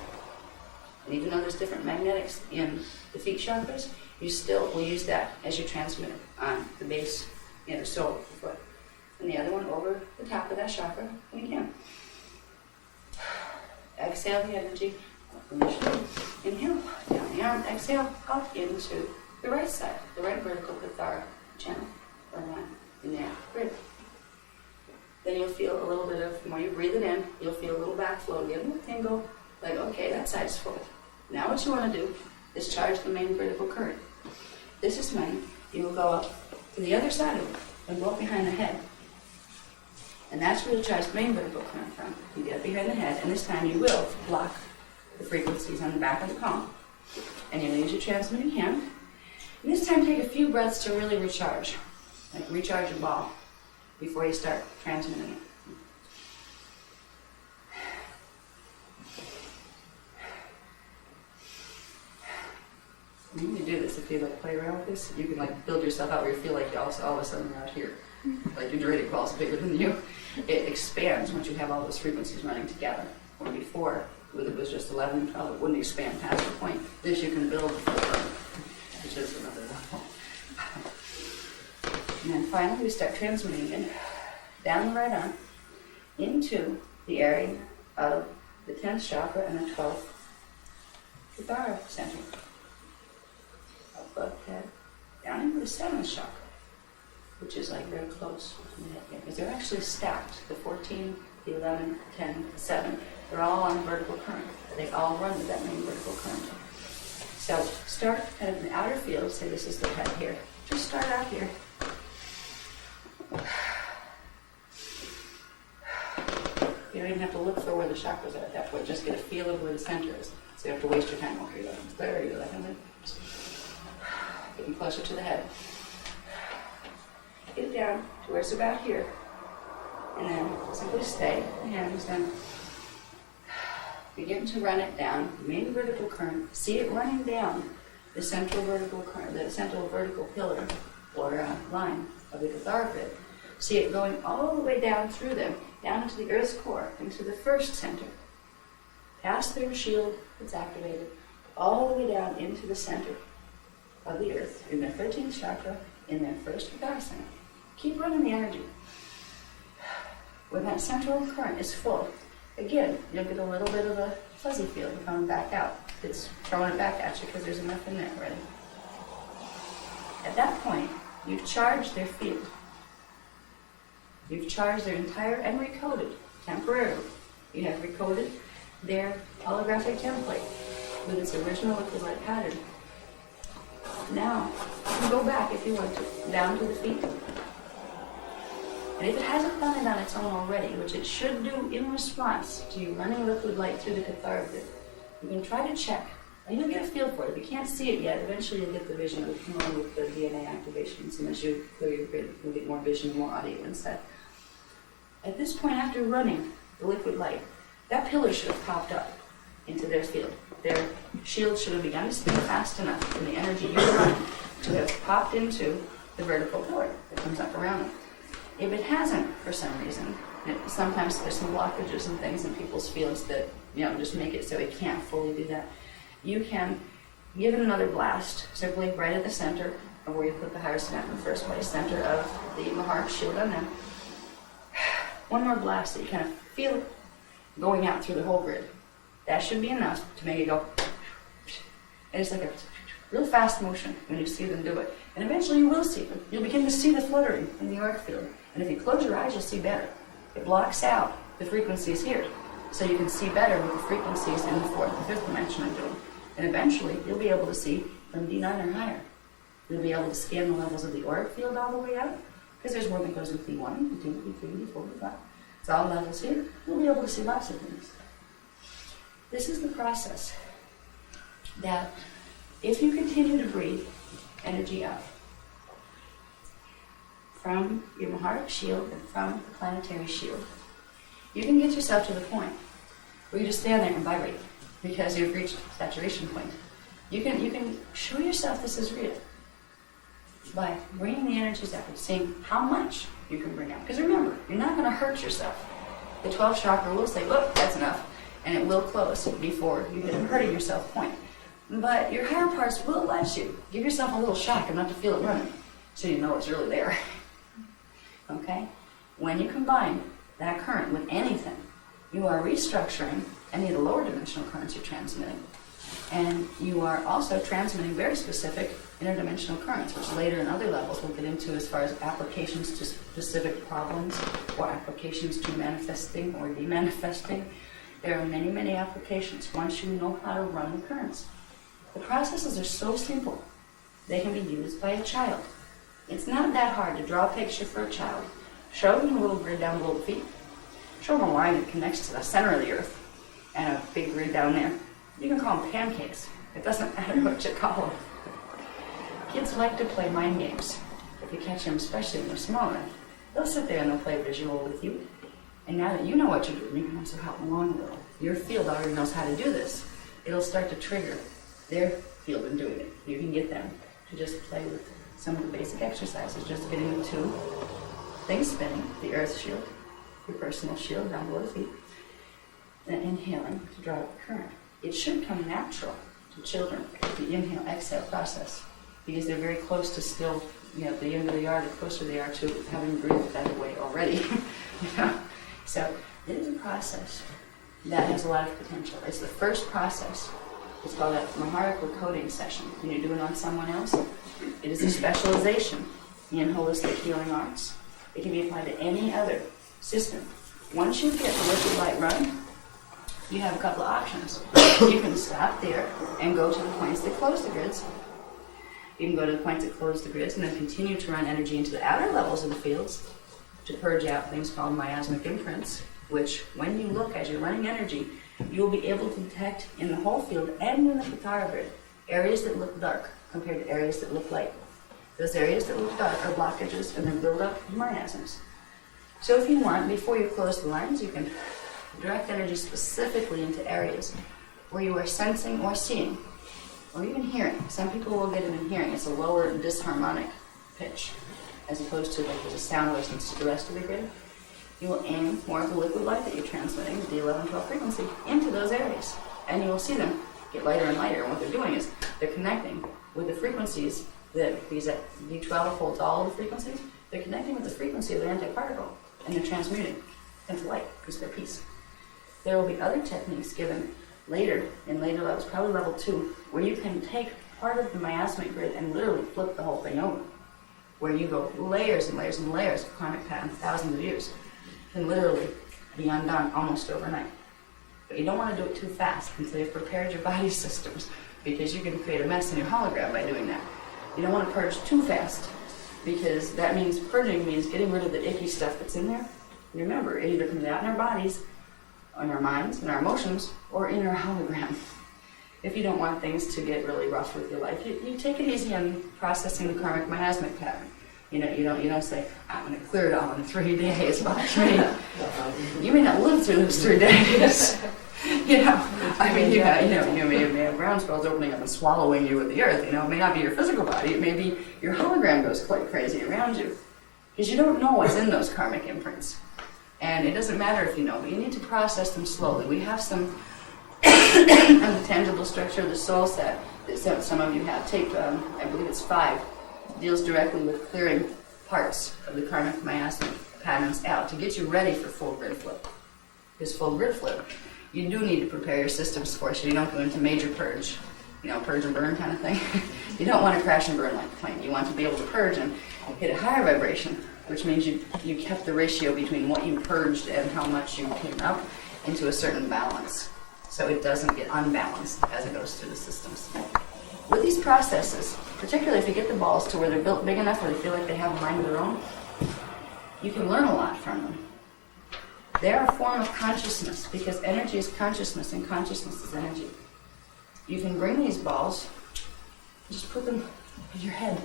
And even though there's different magnetics in the feet chakras, you still will use that as your transmitter on the base, the sole of the foot. And the other one over the top of that chakra, and again. Exhale the energy up from the shoulder. Inhale, down the arm. Exhale, up into the right side, the right vertical Kathara channel, or line in there. Great. Then you'll feel a little bit of, when you breathe it in, you'll feel a little backflow, get a little tingle, like, okay, that side's full. Now what you want to do is charge the main vertical current. This is when you will go up to the other side of it and go up behind the head. And that's where you'll charge the main vertical current from. You get up behind the head, and this time you will block the frequencies on the back of the palm. And you'll use your transmitting hand, And this time take a few breaths to really recharge. Like recharge your ball before you start transmitting it. You can do this if you like play around with this. You can like build yourself out where you feel like you also all of a sudden you're out here. Like your Druidic ball's bigger than you. It expands once you have all those frequencies running together. Where before, when it was just 11 and 12, it wouldn't expand past the point. This you can build further, which is another level. And then finally we start transmitting it down the right arm into the area of the 10th chakra and the 12th Kathara center. Above head, down into the 7th chakra, which is like very close to the head, because they're actually stacked. The 14, the 11, 10, the 7, they're all on vertical current. They all run with that main vertical current. So start kind of in the outer field, say this is the head here. Just start out here. You don't even have to look for where the chakras are at that point. Just get a feel of where the center is. So you don't have to waste your time. Okay, there you go. Getting closer to the head. Get it down to where it's about here. And then simply stay. The hands then begin to run it down, main vertical current. See it running down the central vertical current, the central vertical pillar or line of the Kathara grid. See it going all the way down through them, down into the Earth's core, into the first center. Past their shield that's activated, all the way down into the center of the Earth, in their 13th chakra, in their first Kathara center. Keep running the energy. When that central current is full, again, you'll get a little bit of a fuzzy feel coming back out. It's throwing it back at you because there's enough in there already. At that point, you've charged their field. You've charged their entire and recoded temporarily. You have recoded their holographic template with its original liquid light pattern. Now, you can go back if you want to, down to the feet. And if it hasn't done it on its own already, which it should do in response to you running liquid light through the Kathara grid, you can try to check. And you'll get a feel for it. If you can't see it yet, eventually you'll get the vision. It'll come on with the DNA activations, and as you clear your grid, you'll get more vision, more audio instead. At this point, after running the liquid light, that pillar should have popped up into their field. Their shield should have begun to spin fast enough in the energy you're running to have popped into the vertical pillar that comes up around it. If it hasn't, for some reason, sometimes there's some blockages and things in people's fields that, just make it so it can't fully do that. You can give it another blast, simply right at the center of where you put the higher snap in the first place, center of the Mahar shield on them. One more blast that you kind of feel going out through the whole grid. That should be enough to make it go. And it's like a real fast motion when you see them do it. And eventually you will see them. You'll begin to see the fluttering in the auric field. And if you close your eyes, you'll see better. It blocks out the frequencies here. So you can see better with the frequencies in the fourth and fifth dimension are doing. And eventually you'll be able to see from D9 or higher. You'll be able to scan the levels of the auric field all the way out. Because there's more that goes with D1, D2, D3, D4, D5. It's all levels here. You'll be able to see lots of things. This is the process that if you continue to breathe energy out from your Maharic shield and from the planetary shield, you can get yourself to the point where you just stand there and vibrate because you've reached saturation point. You can show yourself this is real by bringing the energies out and seeing how much you can bring out. Because remember, you're not going to hurt yourself. The 12th chakra will say, look, that's enough, and it will close before you hit a hurting yourself point. But your higher parts will let you give yourself a little shock enough to feel it running, so you know it's really there. Okay? When you combine that current with anything, you are restructuring any of the lower dimensional currents you're transmitting. And you are also transmitting very specific interdimensional currents, which later in other levels we'll get into as far as applications to specific problems or applications to manifesting or demanifesting. There are many, many applications once you know how to run the currents. The processes are so simple, they can be used by a child. It's not that hard to draw a picture for a child. Show them a little grid down below the feet. Show them a line that connects to the center of the earth and a big grid down there. You can call them pancakes. It doesn't matter what you call them. Kids like to play mind games. If you catch them, especially when they're smaller, they'll sit there and they'll play visual with you. And now that you know what you're doing, you can also help them along a little. Your field already knows how to do this. It'll start to trigger their field in doing it. You can get them to just play with some of the basic exercises, just getting the two things spinning, the earth shield, your personal shield down below the feet, and inhaling to draw out the current. It should come natural to children, the inhale-exhale process, because they're very close to still, the younger they are, the closer they are to having breathed that way already. So it is a process that has a lot of potential. It's the first process. It's called a Mahara coding session. When you do it on someone else, it is a specialization in holistic healing arts. It can be applied to any other system. Once you get the liquid light run, you have a couple of options. You can stop there and go to the points that close the grids. You can go to the points that close the grids and then continue to run energy into the outer levels of the fields to purge out things called miasmic imprints, which when you look as you're running energy, you will be able to detect in the whole field and in the Kathara grid areas that look dark compared to areas that look light. Those areas that look dark are blockages and then build up miasms. So if you want, before you close the lines, you can direct energy specifically into areas where you are sensing or seeing, or even hearing. Some people will get it in hearing. It's a lower disharmonic pitch, as opposed to like there's a sound resonance to the rest of the grid. You will aim more of the liquid light that you're transmitting, the D11-12 frequency, into those areas. And you will see them get lighter and lighter. And what they're doing is they're connecting with the frequencies that, because that D12 holds all of the frequencies, they're connecting with the frequency of their antiparticle, and they're transmuting into light, because they're peace. There will be other techniques given later, in later levels, probably level 2, where you can take part of the miasmic grid and literally flip the whole thing over, where you go layers and layers and layers of karmic pattern, thousands of years, can literally be undone almost overnight. But you don't want to do it too fast until you've prepared your body systems, because you can create a mess in your hologram by doing that. You don't want to purge too fast, because that means purging means getting rid of the icky stuff that's in there. And remember, it either comes out in our bodies, in our minds, in our emotions, or in our hologram. If you don't want things to get really rough with your life, you take it easy on processing the karmic miasmic pattern. You don't say, I'm going to clear it all in 3 days. Watch me. You may not live through those 3 days. You may have ground spells opening up and swallowing you with the earth. It may not be your physical body. It may be your hologram goes quite crazy around you, because you don't know what's in those karmic imprints. And it doesn't matter if you know, but you need to process them slowly. We have some of the tangible structure of the soul set that some of you have taped. I believe it's 5. Deals directly with clearing parts of the karmic miasmic patterns out to get you ready for full grid flip. Because full grid flip, you do need to prepare your systems for it so you don't go into major purge, purge and burn kind of thing. You don't want to crash and burn like a plane. You want to be able to purge and hit a higher vibration, which means you kept the ratio between what you purged and how much you came up into a certain balance, so it doesn't get unbalanced as it goes through the systems. With these processes, particularly if you get the balls to where they're built big enough where they feel like they have a mind of their own, you can learn a lot from them. They're a form of consciousness, because energy is consciousness and consciousness is energy. You can bring these balls, just put them in your head,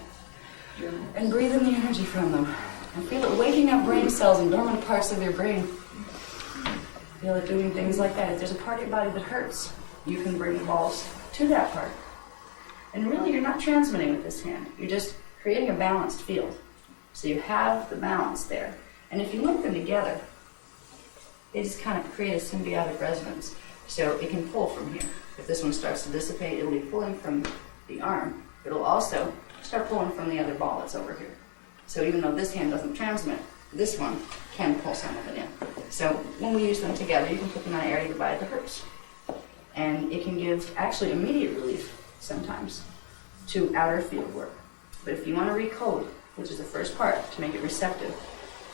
and breathe in the energy from them, and feel it waking up brain cells and dormant parts of your brain. Feel it doing things like that. If there's a part of your body that hurts, you can bring the balls to that part. And really, you're not transmitting with this hand. You're just creating a balanced field. So you have the balance there. And if you link them together, they just kind of create a symbiotic resonance. So it can pull from here. If this one starts to dissipate, it'll be pulling from the arm. It'll also start pulling from the other ball that's over here. So even though this hand doesn't transmit, this one can pull some of it in. So when we use them together, you can put them on an area of the body that hurts. And it can give actually immediate relief sometimes to outer field work. But if you want to recode, which is the first part to make it receptive,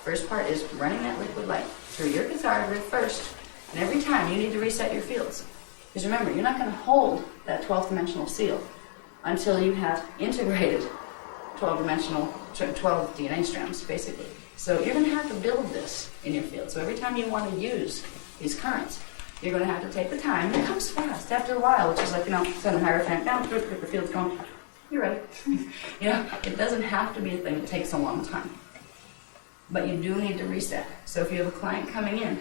first part is running that liquid light through your Kathara grid first, and every time you need to reset your fields. Because remember, you're not going to hold that 12th dimensional seal until you have integrated 12 DNA strands, basically. So you're going to have to build this in your field. So every time you want to use these currents, you're going to have to take the time. It comes fast after a while, which is like, send a Hierophant down, the field's going, you're ready. You know, it doesn't have to be a thing that takes a long time. But you do need to reset. So if you have a client coming in,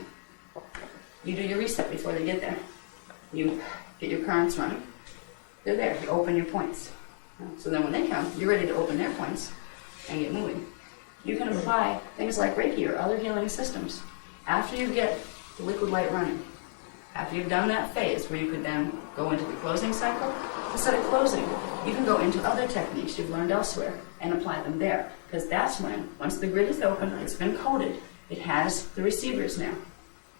you do your reset before they get there. You get your currents running. They're there. You open your points. So then when they come, you're ready to open their points and get moving. You can apply things like Reiki or other healing systems after you get the liquid light running. After you've done that phase where you could then go into the closing cycle, instead of closing, you can go into other techniques you've learned elsewhere and apply them there. Because that's when, once the grid is open, it's been coded, it has the receivers now.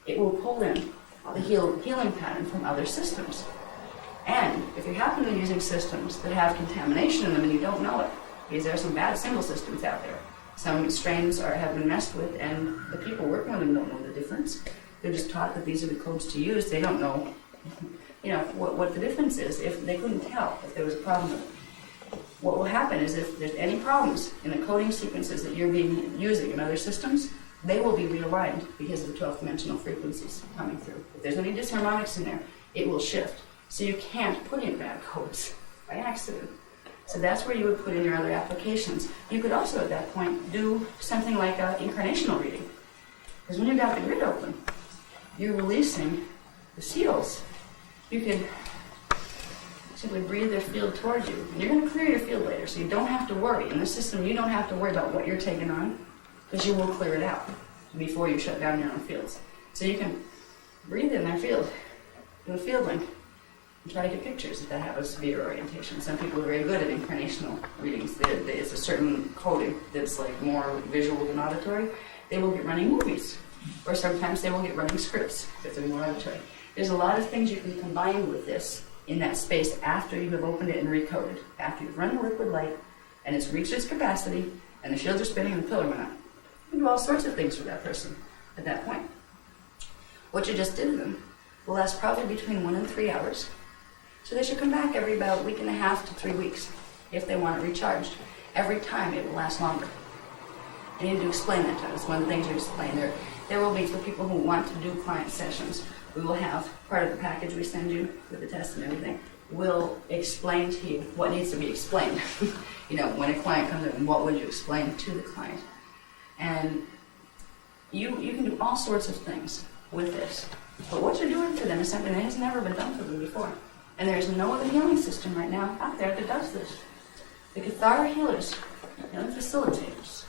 It will pull in the healing pattern from other systems. And if you happen to be using systems that have contamination in them and you don't know it, because there are some bad single systems out there, some strains have been messed with and the people working on them don't know the difference. They're just taught that these are the codes to use. They don't know, what the difference is. If they couldn't tell if there was a problem with it. What will happen is if there's any problems in the coding sequences that you're using in other systems, they will be realigned because of the 12th dimensional frequencies coming through. If there's any disharmonics in there, it will shift. So you can't put in bad codes by accident. So that's where you would put in your other applications. You could also at that point do something like an incarnational reading. Because when you've got the grid open, you're releasing the seals. You could simply breathe their field towards you. And you're going to clear your field later, so you don't have to worry. In the system, you don't have to worry about what you're taking on, because you will clear it out before you shut down your own fields. So you can breathe in their field, do a field link, and try to get pictures if that happens to be your orientation. Some people are very good at incarnational readings. It's a certain coding that's like more visual than auditory. They will get running movies, or sometimes they will get running scripts if they're more auditory. There's a lot of things you can combine with this in that space after you have opened it and recoded. After you've run the liquid light and it's reached its capacity and the shields are spinning and the pillar went up. You can do all sorts of things for that person at that point. What you just did to them will last probably between 1 and 3 hours. So they should come back every about a week and a half to 3 weeks if they want it recharged. Every time it will last longer. And you need to explain that to us. One of the things you explain there will be for people who want to do client sessions. We will have part of the package we send you with the test and everything. We'll explain to you what needs to be explained. When a client comes in, what would you explain to the client? And you can do all sorts of things with this. But what you're doing for them is something that has never been done for them before. And there's no other healing system right now out there that does this. The Kathara healers, healing facilitators,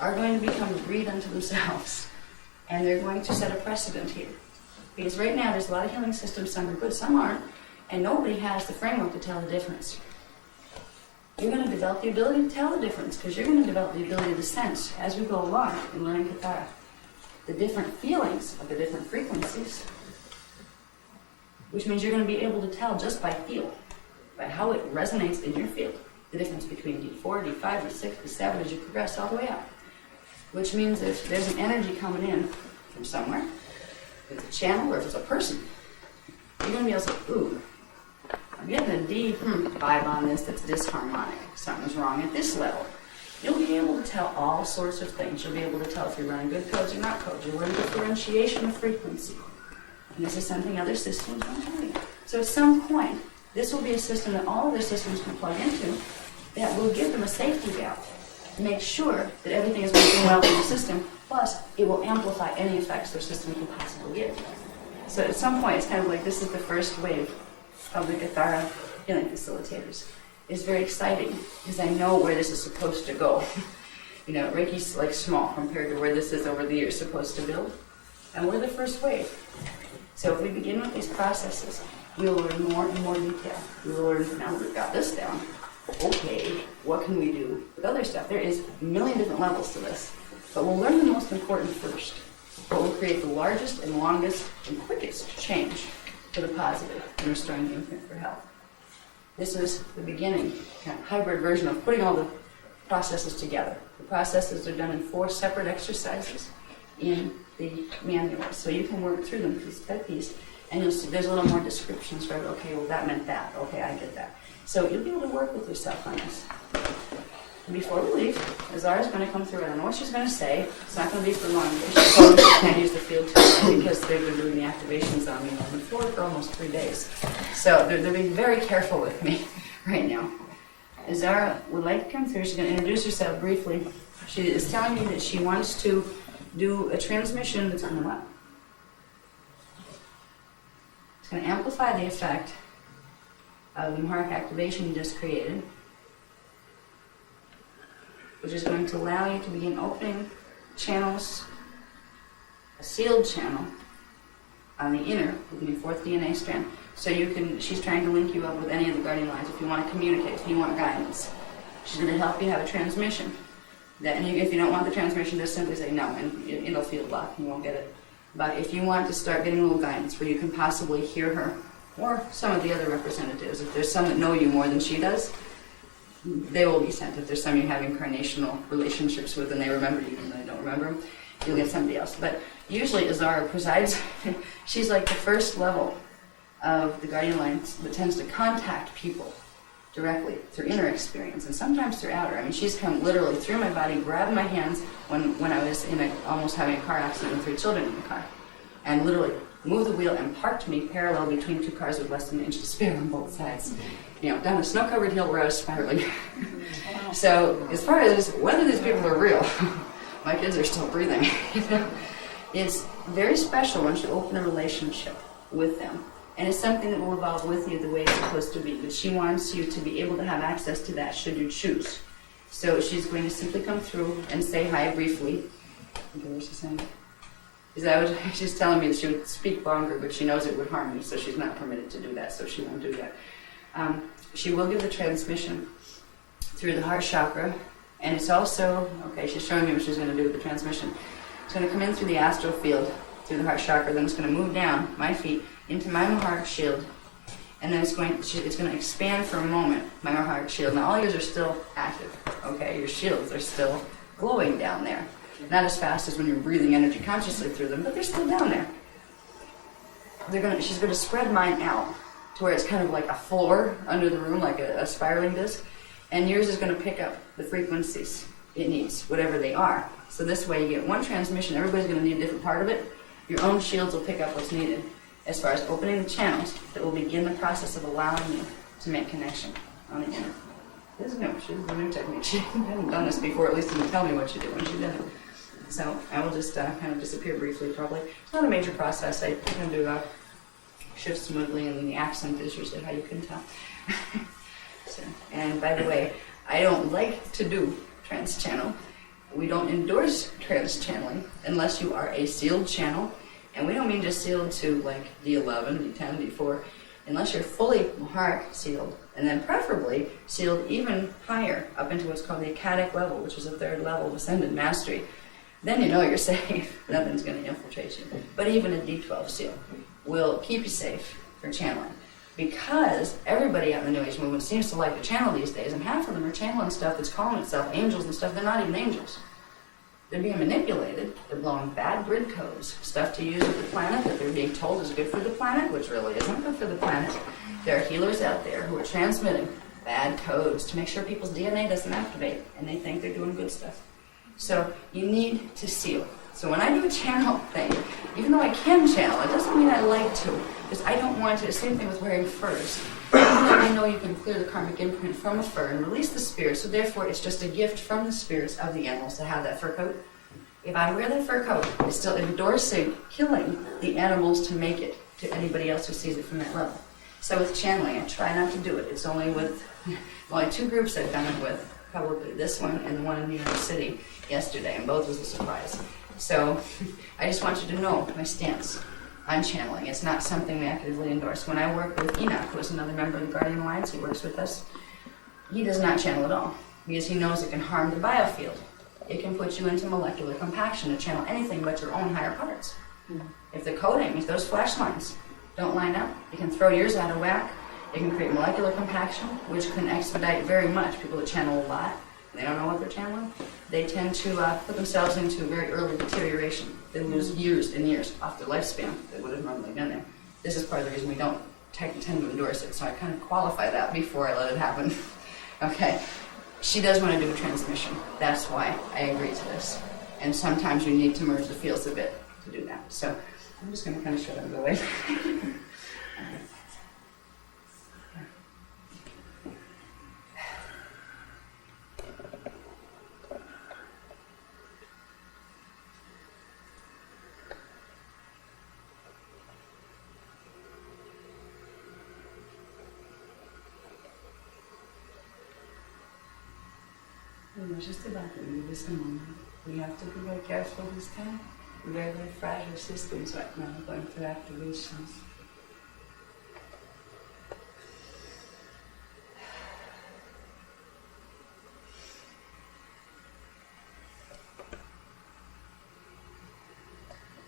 are going to become a breed unto themselves. And they're going to set a precedent here. Because right now there's a lot of healing systems, some are good, some aren't, and nobody has the framework to tell the difference. You're going to develop the ability to tell the difference, because you're going to develop the ability to sense, as we go along in learning Kathara, the different feelings of the different frequencies, which means you're going to be able to tell just by feel, by how it resonates in your field, the difference between D4, D5, D6, D7 as you progress all the way up. Which means if there's an energy coming in from somewhere, if it's a channel or if it's a person, you're going to be able to say, ooh, I'm getting a D vibe on this that's disharmonic. Something's wrong at this level. You'll be able to tell all sorts of things. You'll be able to tell if you're running good codes or not codes. You'll learn differentiation of frequency. And this is something other systems don't tell you. So at some point, this will be a system that all other systems can plug into that will give them a safety valve to make sure that everything is working well in the system. Plus, it will amplify any effects their system can possibly give. So at some point, it's kind of like this is the first wave of the Kathara healing facilitators. It's very exciting because I know where this is supposed to go. Reiki's like small compared to where this is over the years supposed to build. And we're the first wave. So if we begin with these processes, we will learn more and more detail. We will learn, now that we've got this down, okay, what can we do with other stuff? There is a million different levels to this. But we'll learn the most important first. What will create the largest and longest and quickest change for the positive in restoring the infant for health. This is the beginning, kind of hybrid version of putting all the processes together. The processes are done in 4 separate exercises in the manual. So you can work through them piece by piece, and you'll see there's a little more descriptions, right? Okay, well that meant that. Okay, I get that. So you'll be able to work with yourself on this. Before we leave, Azara's going to come through. I don't know what she's going to say. It's not going to be for long. She can't use the field too because they've been doing the activations on me on the floor for almost 3 days. So they're being very careful with me right now. Zara would like to come through. She's going to introduce herself briefly. She is telling me that she wants to do a transmission that's going to what? It's going to amplify the effect of the Mharic activation you just created, which is going to allow you to begin opening channels, a sealed channel on the inner, with your fourth DNA strand. So you can, she's trying to link you up with any of the guardian lines if you want to communicate, if you want guidance. She's going to help you have a transmission. And if you don't want the transmission, just simply say no, and it'll feel blocked, you won't get it. But if you want to start getting a little guidance where you can possibly hear her, or some of the other representatives, if there's some that know you more than she does, they will be sent. If there's some you have incarnational relationships with and they remember you and they don't remember them, you'll get somebody else. But usually Azara presides. She's like the first level of the guardian lines that tends to contact people directly through inner experience and sometimes through outer. I mean, she's come literally through my body, grabbed my hands when I was almost having a car accident with 3 children in the car, and literally moved the wheel and parked me parallel between 2 cars with less than an inch to spare on both sides. You know, down a snow-covered hill where I was spiraling. So as far as whether these people are real, my kids are still breathing. It's very special once you open a relationship with them. And it's something that will evolve with you the way it's supposed to be. But she wants you to be able to have access to that should you choose. So she's going to simply come through and say hi briefly. Okay, what's she saying? She's telling me that she would speak Bongo, but she knows it would harm me, so she's not permitted to do that, so she won't do that. She will give the transmission through the heart chakra, and it's also, okay, she's showing me what she's going to do with the transmission. It's going to come in through the astral field, through the heart chakra, then it's going to move down my feet into my Maharic shield, and then it's going to expand for a moment, my Maharic shield. Now all yours are still active, okay? Your shields are still glowing down there. Not as fast as when you're breathing energy consciously through them, but they're still down there. She's going to spread mine out to where it's kind of like a floor under the room, like a spiraling disc, and yours is going to pick up the frequencies it needs, whatever they are. So this way you get one transmission, everybody's going to need a different part of it. Your own shields will pick up what's needed as far as opening the channels that will begin the process of allowing you to make connection on the inner. This is new. She's a new technique. She hadn't done this before, at least didn't tell me what she did when she did it. So I will just kind of disappear briefly, probably. It's not a major process. I can do shift smoothly, and then the accent is usually how you can tell. So, and by the way, I don't like to do trans-channel. We don't endorse trans-channeling unless you are a sealed channel. And we don't mean just sealed to like D11, D10, D4, unless you're fully Maharic sealed, and then preferably sealed even higher, up into what's called the Akkadic level, which is a 3rd level of ascended mastery. Then you know you're safe. Nothing's going to infiltrate you. But even a D12 seal will keep you safe for channeling. Because everybody out in the New Age movement seems to like to channel these days, and half of them are channeling stuff that's calling itself angels and stuff. They're not even angels. They're being manipulated. They're blowing bad grid codes, stuff to use with the planet that they're being told is good for the planet, which really isn't good for the planet. There are healers out there who are transmitting bad codes to make sure people's DNA doesn't activate, and they think they're doing good stuff. So you need to seal. So when I do a channel thing, even though I can channel, it doesn't mean I like to, because I don't want to. Same thing with wearing furs. Even though I know you can clear the karmic imprint from a fur and release the spirits, so therefore it's just a gift from the spirits of the animals to have that fur coat. If I wear that fur coat, it's still endorsing killing the animals to make it to anybody else who sees it from that level. So with channeling, I try not to do it. It's only 2 groups I've done it with, probably this one and the one in New York City yesterday, and both was a surprise. So I just want you to know my stance on channeling. It's not something we actively endorse. When I work with Enoch, who is another member of the Guardian Alliance, he works with us, he does not channel at all, because he knows it can harm the biofield. It can put you into molecular compaction to channel anything but your own higher parts. If the coding, if those flash lines don't line up, it can throw yours out of whack. It can create molecular compaction, which can expedite very much. People that channel a lot, they don't know what they're channeling, they tend to put themselves into very early deterioration. They lose years and years off their lifespan that would have normally been there. This is part of the reason we don't tend to endorse it, so I kind of qualify that before I let it happen. Okay, she does want to do a transmission. That's why I agree to this. And sometimes you need to merge the fields a bit to do that. So I'm just going to kind of shut up and go away. was just about to leave this moment. We have to be very careful this time. Very, very fragile systems right now going through activations.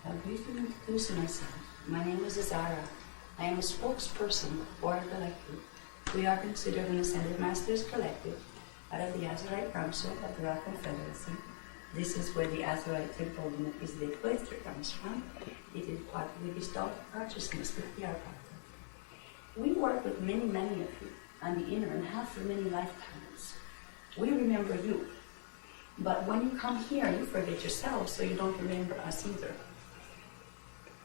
I'll briefly introduce myself. My name is Kathara. I am a spokesperson for the collective. We are considered an Ascended Masters collective out of the Azurite Council of the Rock Confederacy. This is where the Azurite Temple in the Melchizedek Cloister comes from. It is part of the gestalt consciousness that we are part of. We work with many, many of you on the inner and have for many lifetimes. We remember you. But when you come here, you forget yourself, so you don't remember us either.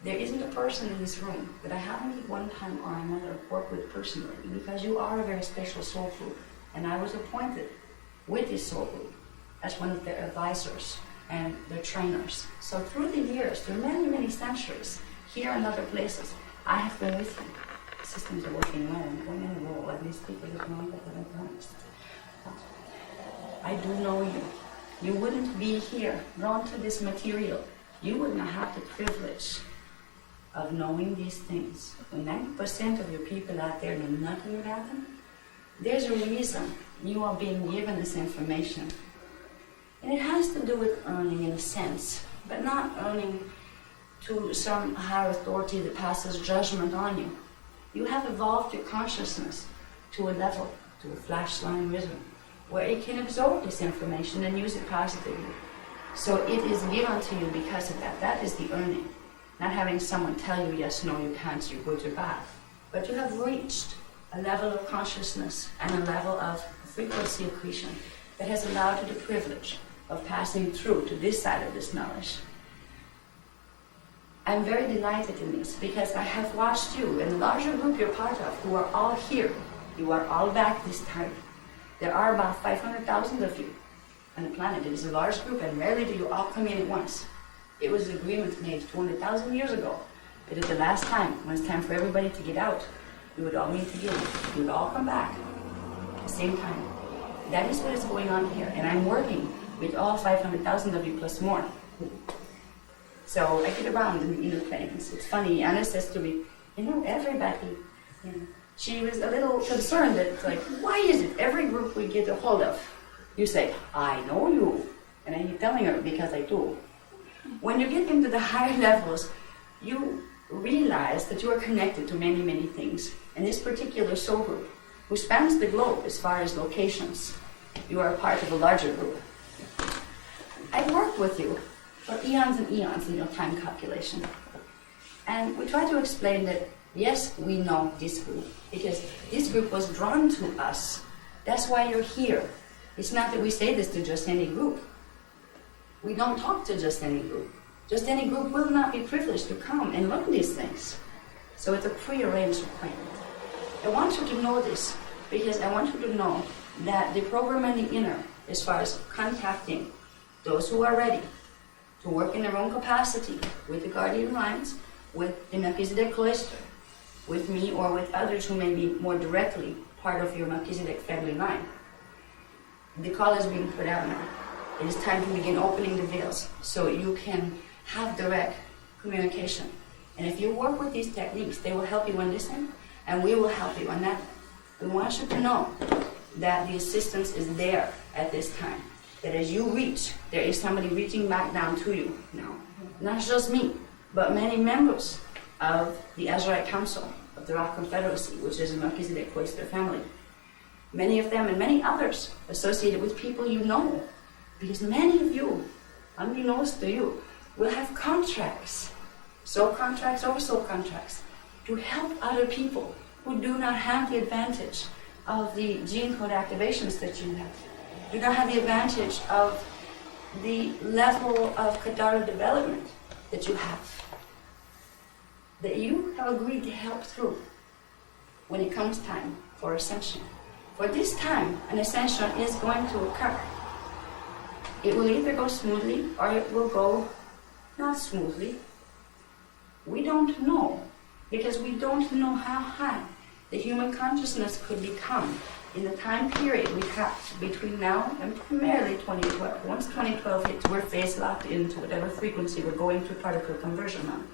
There isn't a person in this room that I haven't at one time or another worked with personally, because you are a very special soul group, and I was appointed with this soul group as one of their advisors and their trainers. So through the years, through many, many centuries, here and other places, I have been with you. Systems are working well and going in a row, at least people that know that I've promised. I do know you. You wouldn't be here, drawn to this material. You would not have the privilege of knowing these things. When 90% of your people out there know nothing about them, there's a reason you are being given this information. And it has to do with earning in a sense, but not earning to some higher authority that passes judgment on you. You have evolved your consciousness to a level, to a flashline rhythm, where it can absorb this information and use it positively. So it is given to you because of that. That is the earning. Not having someone tell you, yes, no, you can't, you're good or bad. But you have reached a level of consciousness and a level of frequency accretion that has allowed you the privilege of passing through to this side of this knowledge. I'm very delighted in this because I have watched you and the larger group you're part of who are all here. You are all back this time. There are about 500,000 of you on the planet. It is a large group, and rarely do you all come in at once. It was an agreement made 200,000 years ago that at the last time, when it's time for everybody to get out, we would all meet together. We would all come back at the same time. That is what is going on here, and I'm working with all 500,000 of you plus more. So I get around in the inner planes. It's funny, Anna says to me, everybody, she was a little concerned that, like, why is it every group we get a hold of, you say, I know you. And I keep telling her, because I do. When you get into the higher levels, you realize that you are connected to many, many things. And this particular soul group, who spans the globe as far as locations, you are a part of a larger group. I've worked with you for eons and eons in your time calculation. And we try to explain that, yes, we know this group, because this group was drawn to us. That's why you're here. It's not that we say this to just any group. We don't talk to just any group. Just any group will not be privileged to come and learn these things. So it's a prearranged appointment. I want you to know this, because I want you to know that the program in the inner, as far as contacting those who are ready to work in their own capacity with the guardian lines, with the Melchizedek Cloister, with me or with others who may be more directly part of your Melchizedek family line. The call is being put out now. It is time to begin opening the veils so you can have direct communication. And if you work with these techniques, they will help you on this end, and we will help you on that. We want you to know that the assistance is there at this time. That as you reach, there is somebody reaching back down to you now. Not just me, but many members of the Azurite Council of the Rock Confederacy, which is a Melchizedek Cloister family. Many of them and many others associated with people you know. Because many of you, unbeknownst to you, will have contracts, soul contracts over soul contracts, to help other people who do not have the advantage of the gene code activations that you have, do not have the advantage of the level of Kathara development that you have, that you have agreed to help through when it comes time for ascension. For this time, an ascension is going to occur. It will either go smoothly or it will go not smoothly. We don't know, because we don't know how high the human consciousness could become in the time period we have between now and primarily 2012. Once 2012 hits, we're phase locked into whatever frequency we're going through particle conversion on.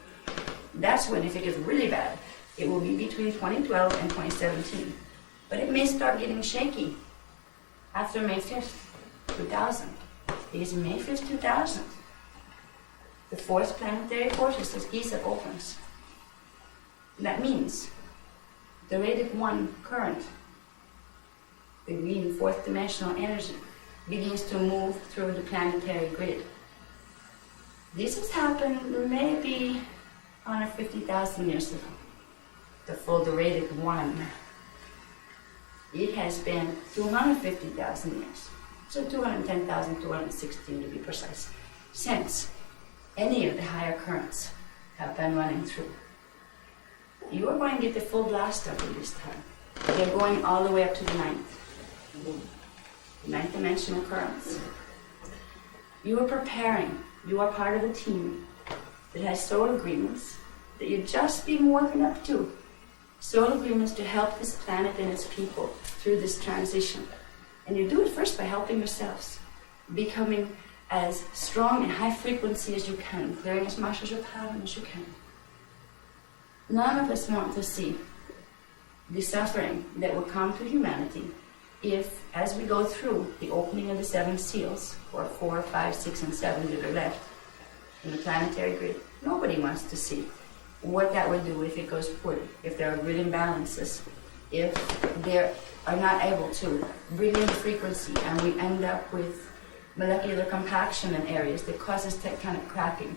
That's when, if it gets really bad, it will be between 2012 and 2017. But it may start getting shaky after May 5th, 2000. Because May 5th, 2000, the fourth planetary vortex, as Giza, opens. That means the radic 1 current, the green fourth dimensional energy, begins to move through the planetary grid. This has happened maybe 150,000 years ago. The full radic 1. It has been 250,000 years, so 210,000, 216 to be precise, since any of the higher currents have been running through. You are going to get the full blast of it this time. They're going all the way up to the ninth dimensional currents. You are preparing. You are part of a team that has soul agreements that you've just been working up to. Soul agreements to help this planet and its people through this transition. And you do it first by helping yourselves, becoming as strong and high frequency as you can, clearing as much as you can as you can. None of us want to see the suffering that will come to humanity if, as we go through the opening of the 7 seals, or 4, 5, 6, and 7 that are left in the planetary grid, nobody wants to see what that would do if it goes poorly, if there are grid imbalances, if they are not able to bring in the frequency and we end up with molecular compaction in areas that causes tectonic cracking,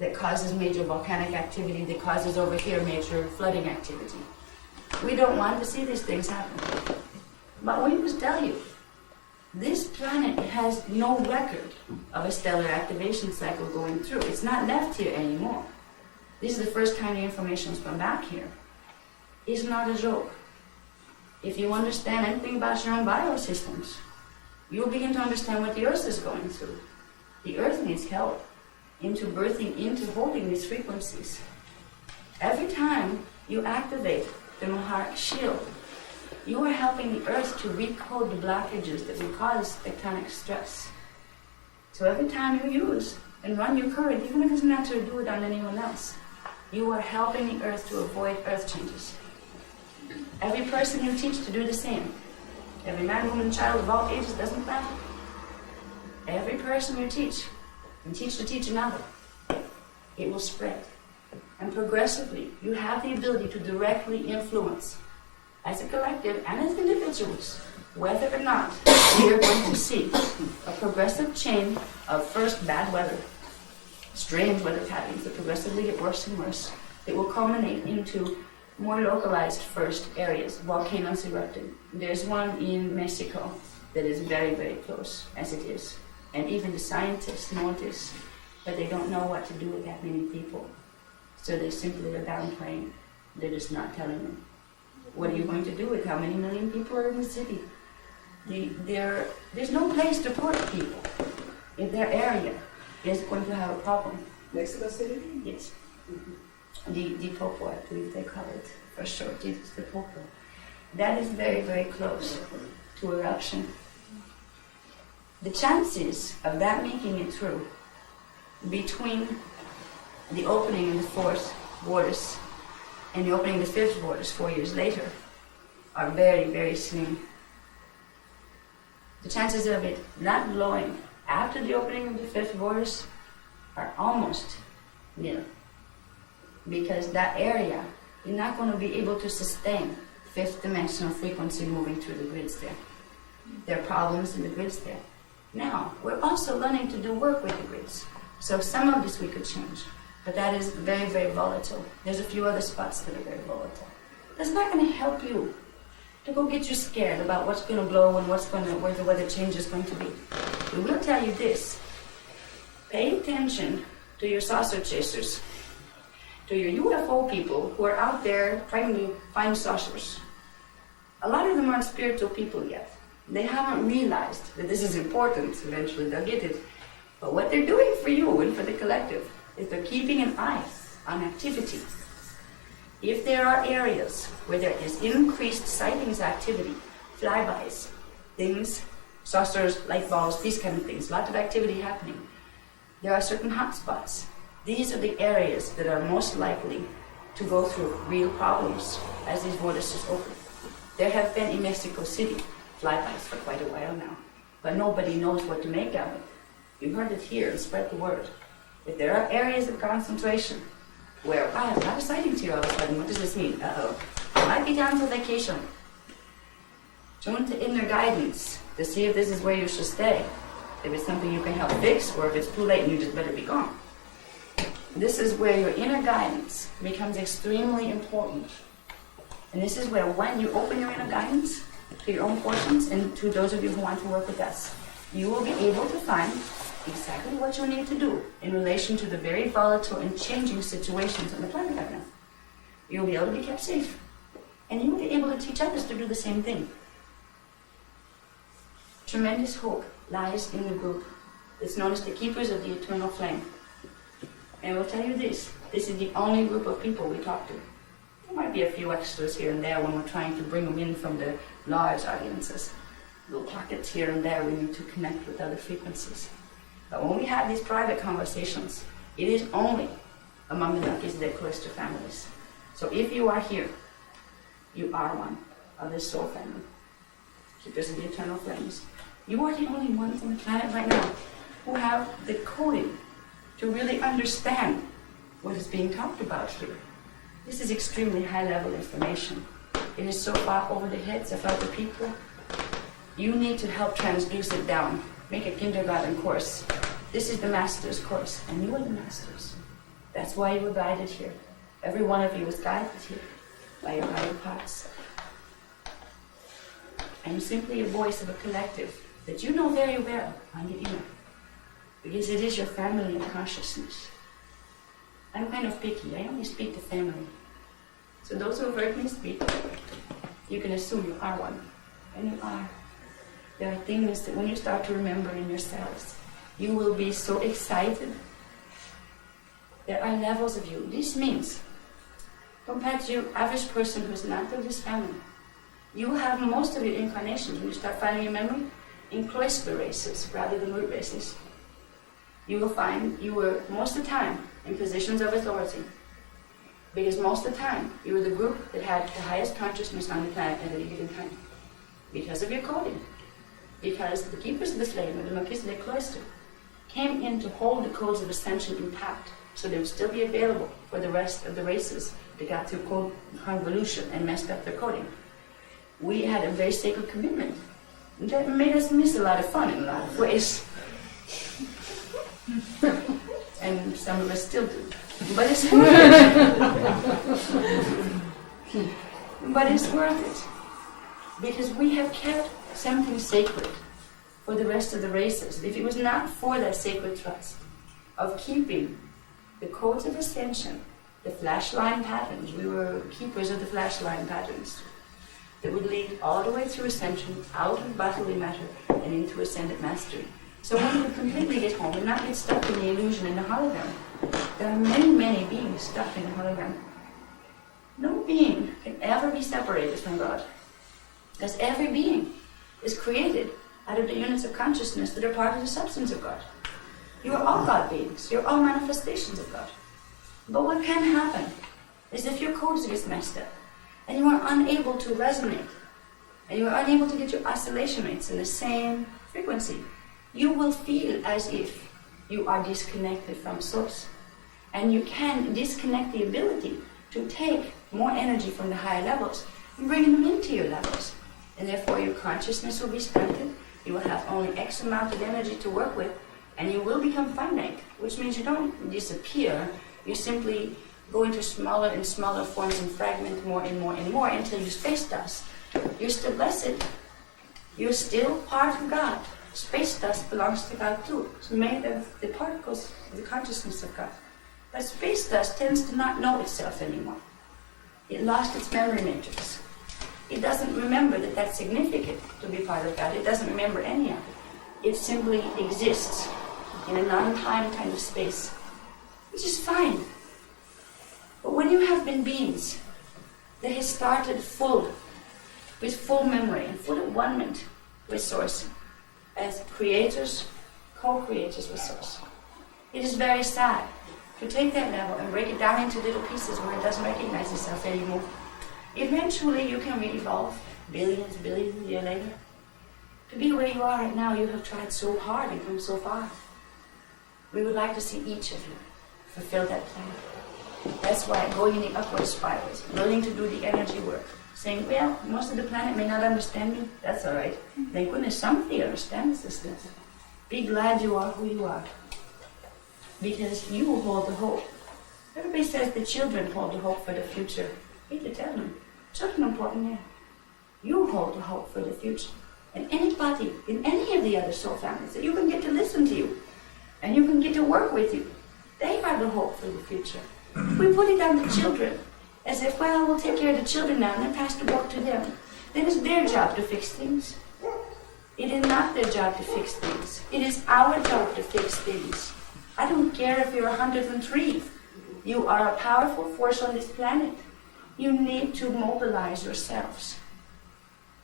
that causes major volcanic activity, that causes over here major flooding activity. We don't want to see these things happen. But we must tell you, this planet has no record of a stellar activation cycle going through. It's not left here anymore. This is the first time the information's come back here. It's not a joke. If you understand anything about your own biosystems, you'll begin to understand what the Earth is going through. The Earth needs help into birthing, into holding these frequencies. Every time you activate the Mahara shield, you are helping the Earth to recode the blockages that will cause tectonic stress. So every time you use and run your current, even if it's not to do it on anyone else, you are helping the Earth to avoid Earth changes. Every person you teach to do the same. Every man, woman, child of all ages, doesn't matter. Every person you teach, and teach to teach another, it will spread. And progressively, you have the ability to directly influence, as a collective and as individuals, whether or not we are going to see a progressive chain of first bad weather, strange weather patterns that progressively get worse and worse, that will culminate into more localized first areas, volcanoes erupting. There's one in Mexico that is very, very close, as it is. And even the scientists know this, but they don't know what to do with that many people. So they simply are downplaying. They're just not telling them. What are you going to do with how many million people are in the city? There's no place to put people if their area is going to have a problem. Mexico City? Yes. The Popo, I believe they call it for short. It's the Popo. That is very, very close to eruption. The chances of that making it through between the opening of the 4th vortex and the opening of the 5th vortex 4 years later are very, very slim. The chances of it not blowing after the opening of the 5th vortex are almost nil, because that area is not going to be able to sustain 5th dimensional frequency moving through the grids there. There are problems in the grids there. Now, we're also learning to do work with the grids, so some of this we could change, but that is very, very volatile. There's a few other spots that are very volatile. That's not going to help you to go get you scared about what's going to blow and where the weather change is going to be. We will tell you this. Pay attention to your saucer chasers, to your UFO people who are out there trying to find saucers. A lot of them aren't spiritual people yet. They haven't realized that this is important. Eventually they'll get it. But what they're doing for you and for the collective is they're keeping an eye on activity. If there are areas where there is increased sightings activity flybys, things, saucers, light balls, these kind of things, lots of activity happening. There are certain hotspots. These are the areas that are most likely to go through real problems as these vortices open. There have been in Mexico City flybys for quite a while now, but nobody knows what to make of it. You heard it here and spread the word. If there are areas of concentration where I have not a sighting here all of a sudden, what does this mean? Uh-oh. I might be down for vacation. Tune to inner guidance to see if this is where you should stay. If it's something you can help fix, or if it's too late and you just better be gone. This is where your inner guidance becomes extremely important. And this is where when you open your inner guidance to your own portions, and to those of you who want to work with us, you will be able to find exactly what you need to do in relation to the very volatile and changing situations on the planet right now. You'll be able to be kept safe. And you will be able to teach others to do the same thing. Tremendous hope lies in the group. It's known as the Keepers of the Eternal Flame. And I will tell you this is the only group of people we talk to. There might be a few extras here and there when we're trying to bring them in from the large audiences. Little pockets here and there we need to connect with other frequencies. But when we have these private conversations, it is only among the Melchizedek Cloister families. So if you are here, you are one of this soul family. Keepers of the Eternal Flames. You are the only ones on the planet right now who have the coding to really understand what is being talked about here. This is extremely high-level information. It is so far over the heads of other people. You need to help transduce it down. Make a kindergarten course. This is the master's course, and you are the masters. That's why you were guided here. Every one of you was guided here by your higher parts. I'm simply a voice of a collective that you know very well on the inner, because it is your family of consciousness. I'm kind of picky. I only speak to family. So those who have heard me speak, you can assume you are one, and you are. There are things that when you start to remember in yourselves, you will be so excited. There are levels of you. This means, compared to your average person who's not of this family, you have most of your incarnations, when you start finding your memory, in cloister races rather than root races. You will find you were most of the time in positions of authority, because most of the time you were the group that had the highest consciousness on the planet at any given time, because of your coding. Because the Keepers of the Flame of the Melchizedek Cloister came in to hold the codes of ascension intact, so they would still be available for the rest of the races that got through code convolution and messed up their coding. We had a very sacred commitment that made us miss a lot of fun in a lot of ways. And some of us still do. But it's worth it. But it's worth it. Because we have kept something sacred for the rest of the races. If it was not for that sacred trust of keeping the codes of ascension, the flashline patterns, we were keepers of the flashline patterns, that would lead all the way through ascension, out of bodily matter, and into ascended mastery. So when we completely get home and not get stuck in the illusion in the hologram, there are many, many beings stuck in the hologram. No being can ever be separated from God, because every being is created out of the units of consciousness that are part of the substance of God. You are all God beings. You're all manifestations of God. But what can happen is if your codes get messed up, and you are unable to resonate, and you are unable to get your oscillation rates in the same frequency, you will feel as if you are disconnected from Source. And you can disconnect the ability to take more energy from the higher levels and bring them into your levels. And therefore your consciousness will be stunted, you will have only X amount of energy to work with, and you will become finite, which means you don't disappear, you simply go into smaller and smaller forms and fragment more and more and more until you space dust. You're still blessed. You're still part of God. Space dust belongs to God too. It's made of the particles of the consciousness of God. But space dust tends to not know itself anymore. It lost its memory matrix. It doesn't remember that that's significant to be part of God. It doesn't remember any of it. It simply exists in a non-time kind of space, which is fine. But when you have been beings that have started full with full memory and full abandonment with Source, as creators, co-creators with Source. It is very sad to take that level and break it down into little pieces where it doesn't recognize itself anymore. Eventually, you can re-evolve billions of years later. To be where you are right now, you have tried so hard and come so far. We would like to see each of you fulfill that plan. That's why going in the upward spirals, learning to do the energy work, saying, well, most of the planet may not understand me, that's all right. Thank goodness somebody understands this stuff. Be glad you are who you are, because you hold the hope. Everybody says the children hold the hope for the future. I hate to tell them, children are important, yeah. You hold the hope for the future. And anybody in any of the other soul families that you can get to listen to you, and you can get to work with you, they are the hope for the future. We put it on the children, as if, well, we'll take care of the children now and then pass the buck to them. Then it's their job to fix things. It is not their job to fix things. It is our job to fix things. I don't care if you're 103. You are a powerful force on this planet. You need to mobilize yourselves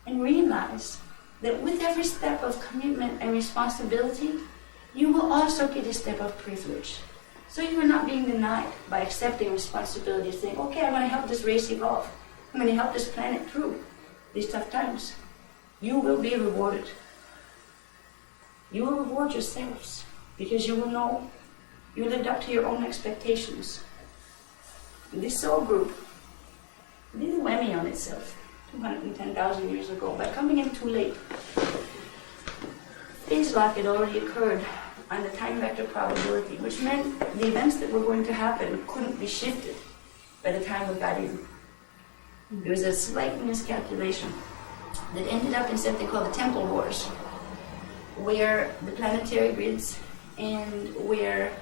and realize that with every step of commitment and responsibility, you will also get a step of privilege. So you are not being denied by accepting responsibility, saying, okay, I'm going to help this race evolve. I'm going to help this planet through these tough times. You will be rewarded. You will reward yourselves because you will know you lived up to your own expectations. This soul group did a whammy on itself 210,000 years ago by coming in too late. Phase lock had already occurred on the time vector probability, which meant the events that were going to happen couldn't be shifted by the time we got in. There was a slight miscalculation that ended up in something called the Temple Wars, where the planetary grids and where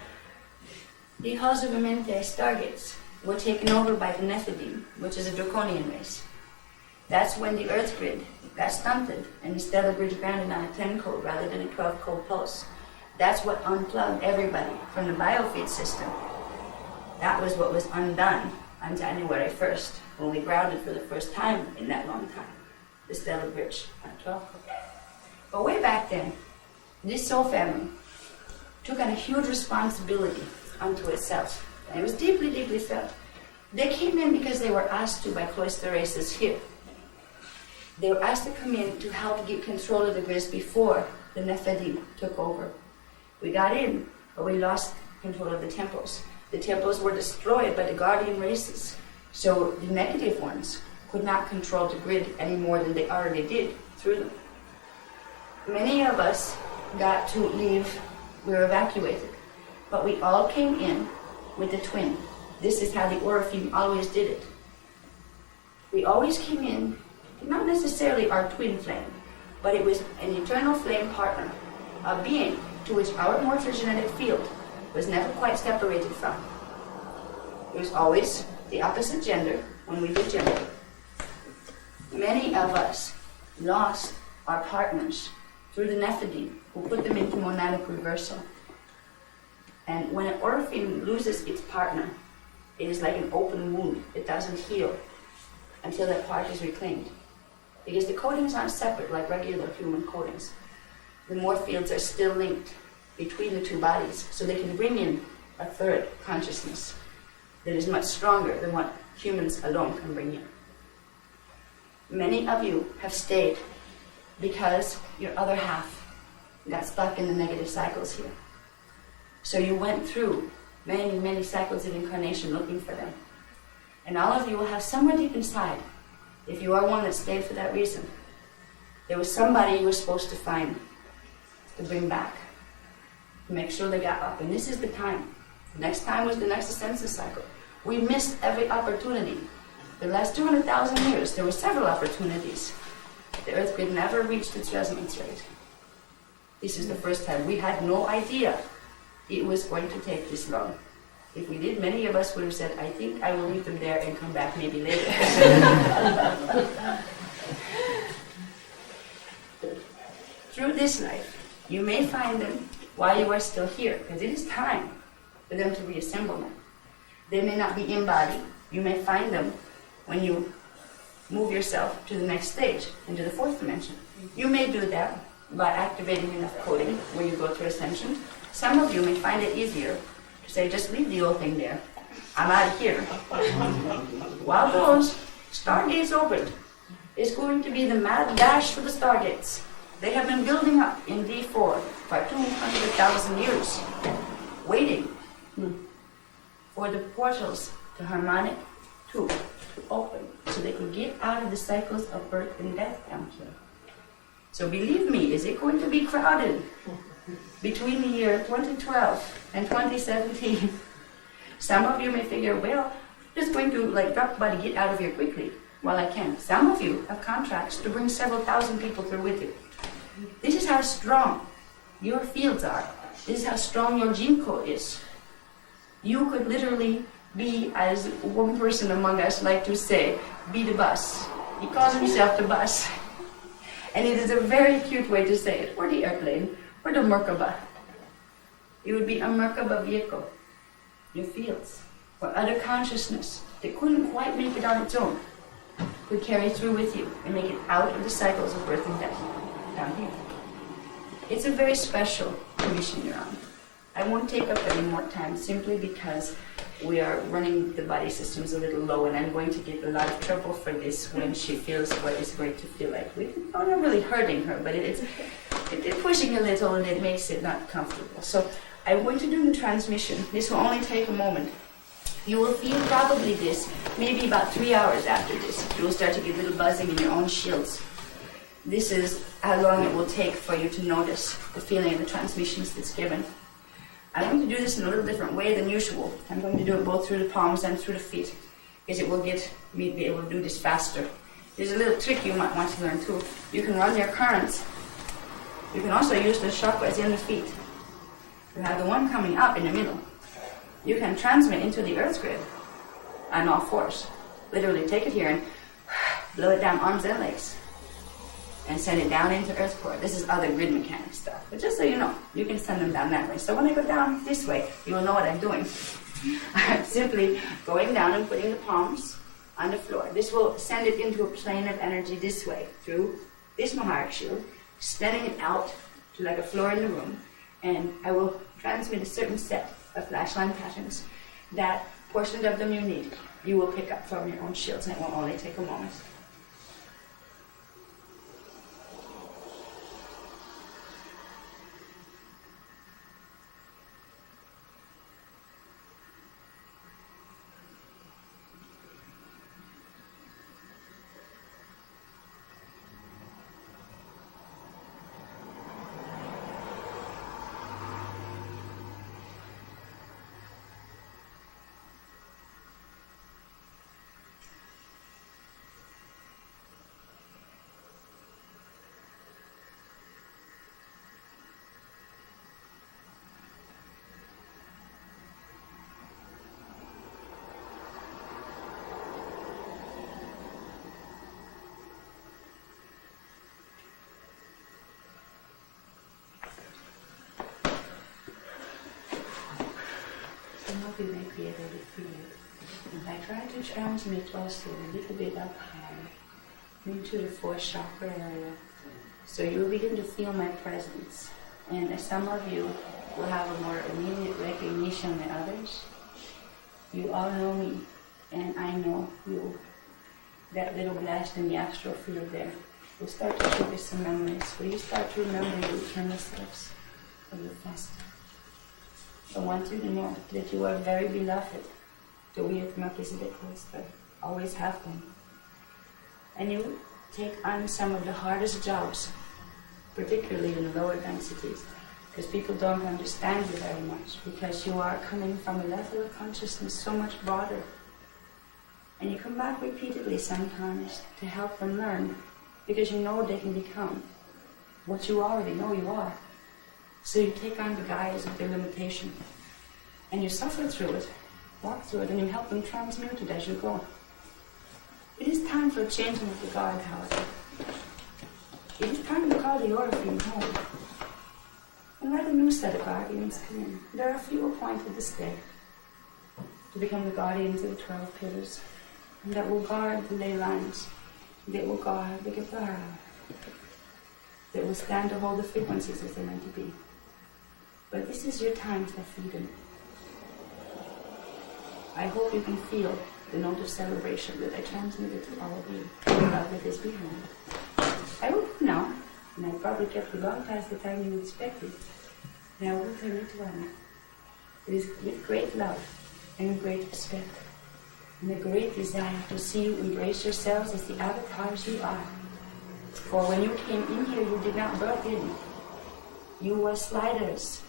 the halls of Amente stargates were taken over by the Nephilim, which is a draconian race. That's when the Earth grid got stunted and the stellar grid grounded on a 10 code rather than a 12 code pulse. That's what unplugged everybody from the biofeed system. That was what was undone on January 1st, when we grounded for the first time in that long time, the stellar bridge on 12 code. But way back then, this soul family took on a huge responsibility unto itself. And it was deeply, deeply felt. They came in because they were asked to by cloister races here. They were asked to come in to help get control of the grids before the Nephilim took over. We got in, but we lost control of the temples. The temples were destroyed by the guardian races, so the negative ones could not control the grid any more than they already did through them. Many of us got to leave, we were evacuated, but we all came in with the twin. This is how the Orifim always did it. We always came in, not necessarily our twin flame, but it was an eternal flame partner, a being to which our morphogenetic field was never quite separated from. It was always the opposite gender when we did gender. Many of us lost our partners through the Nephilim, who put them into monadic reversal. And when an Orifim loses its partner, it is like an open wound. It doesn't heal until that part is reclaimed. Because the codings aren't separate like regular human codings. The morph fields are still linked between the two bodies, so they can bring in a third consciousness that is much stronger than what humans alone can bring in. Many of you have stayed because your other half got stuck in the negative cycles here. So you went through many, many cycles of incarnation looking for them. And all of you will have somewhere deep inside, if you are one that stayed for that reason, there was somebody you were supposed to find to bring back, to make sure they got up. And this is the time. The next time was the next ascension cycle. We missed every opportunity. The last 200,000 years, there were several opportunities. The Earth grid never reached its resonance rate. This is the first time. We had no idea it was going to take this long. If we did, many of us would have said, I think I will leave them there and come back maybe later. Through this life, you may find them while you are still here, because it is time for them to reassemble them. They may not be embodied. You may find them when you move yourself to the next stage, into the fourth dimension. You may do that by activating enough coding when you go through ascension. Some of you may find it easier to say, just leave the old thing there. I'm out of here. While those stargates opened, it's going to be the mad dash for the stargates. They have been building up in D4 for 200,000 years, waiting for the portals to harmonic 2 to open so they could get out of the cycles of birth and death down here. So believe me, is it going to be crowded between the year 2012 and 2017? Some of you may figure, well, I'm just going to drop by to get out of here quickly while I can. Some of you have contracts to bring several thousand people through with you. This is how strong your fields are. This is how strong your gene code is. You could literally be, as one person among us like to say, be the bus. He calls himself the bus. And it is a very cute way to say it. Or the airplane, or the Merkaba. It would be a Merkaba vehicle. Your fields, or other consciousness that couldn't quite make it on its own, could carry through with you and make it out of the cycles of birth and death down here. It's a very special mission you're on. I won't take up any more time simply because we are running the body systems a little low, and I'm going to give a lot of trouble for this when she feels what it's going to feel like. We're not really hurting her, but it's pushing a little and it makes it not comfortable. So I'm going to do the transmission. This will only take a moment. You will feel probably this, maybe about 3 hours after this. You will start to get a little buzzing in your own shields. This is how long it will take for you to notice the feeling of the transmissions that's given. I'm going to do this in a little different way than usual. I'm going to do it both through the palms and through the feet, because it will get me to be able to do this faster. There's a little trick you might want to learn too. You can run your currents. You can also use the chakras in the feet. You have the one coming up in the middle. You can transmit into the earth grid on all fours. Literally take it here and blow it down arms and legs and send it down into earth core. This is other grid mechanic stuff. But just so you know, you can send them down that way. So when I go down this way, you will know what I'm doing. I'm simply going down and putting the palms on the floor. This will send it into a plane of energy this way, through this Maharic shield, sending it out to like a floor in the room. And I will transmit a certain set of flashline patterns that portions of them you will pick up from your own shields, and it will only take a moment. You may be able to feel it. If I try to transmit also a little bit up high into the fourth chakra area, so you will begin to feel my presence. And as some of you will have a more immediate recognition than others, you all know me, and I know you. That little blast in the astral field there will start to trigger some memories, where you start to remember your eternal selves of the past. I want you to know that you are very beloved. The way of Melchizedek always have been. And you take on some of the hardest jobs, particularly in the lower densities, because people don't understand you very much, because you are coming from a level of consciousness so much broader. And you come back repeatedly sometimes to help them learn, because you know they can become what you already know you are. So you take on the guise of their limitation, and you suffer through it, walk through it, and you help them transmute it as you go. It is time for a changing of the guard, however. It is time to call the Orpheum home, and let a new set of guardians come in. There are a few appointed this day to become the guardians of the 12 pillars, and that will guard the ley lines that will guard the Kathara, that will stand to hold the frequencies as they're meant to be. But this is your time for freedom. I hope you can feel the note of celebration that I transmitted to all of you, the love that is behind. I will now, and I probably kept you long past the time you expected, and I will turn it to Anna. It is with great love and great respect, and a great desire to see you embrace yourselves as the avatars you are. For when you came in here, you did not birth in. You were sliders.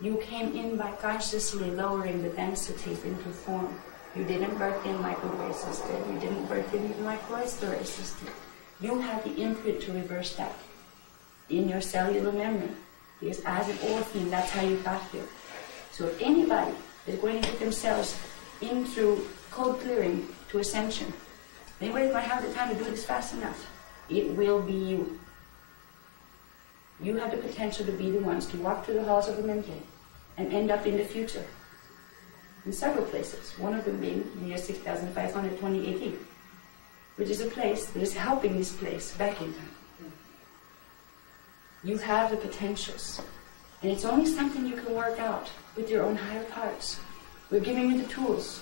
You came in by consciously lowering the densities into form. You didn't birth in like a way sister. You didn't birth in even like a story sister. You had the imprint to reverse that in your cellular memory. Because as an orphan, that's how you got here. So if anybody is going to get themselves in through code clearing to ascension, anybody's going to have the time to do this fast enough, it will be you. You have the potential to be the ones to walk through the halls of the Mente and end up in the future in several places, one of them being the year 6520 AD, which is a place that is helping this place back in time. You have the potentials, and it's only something you can work out with your own higher parts. We're giving you the tools,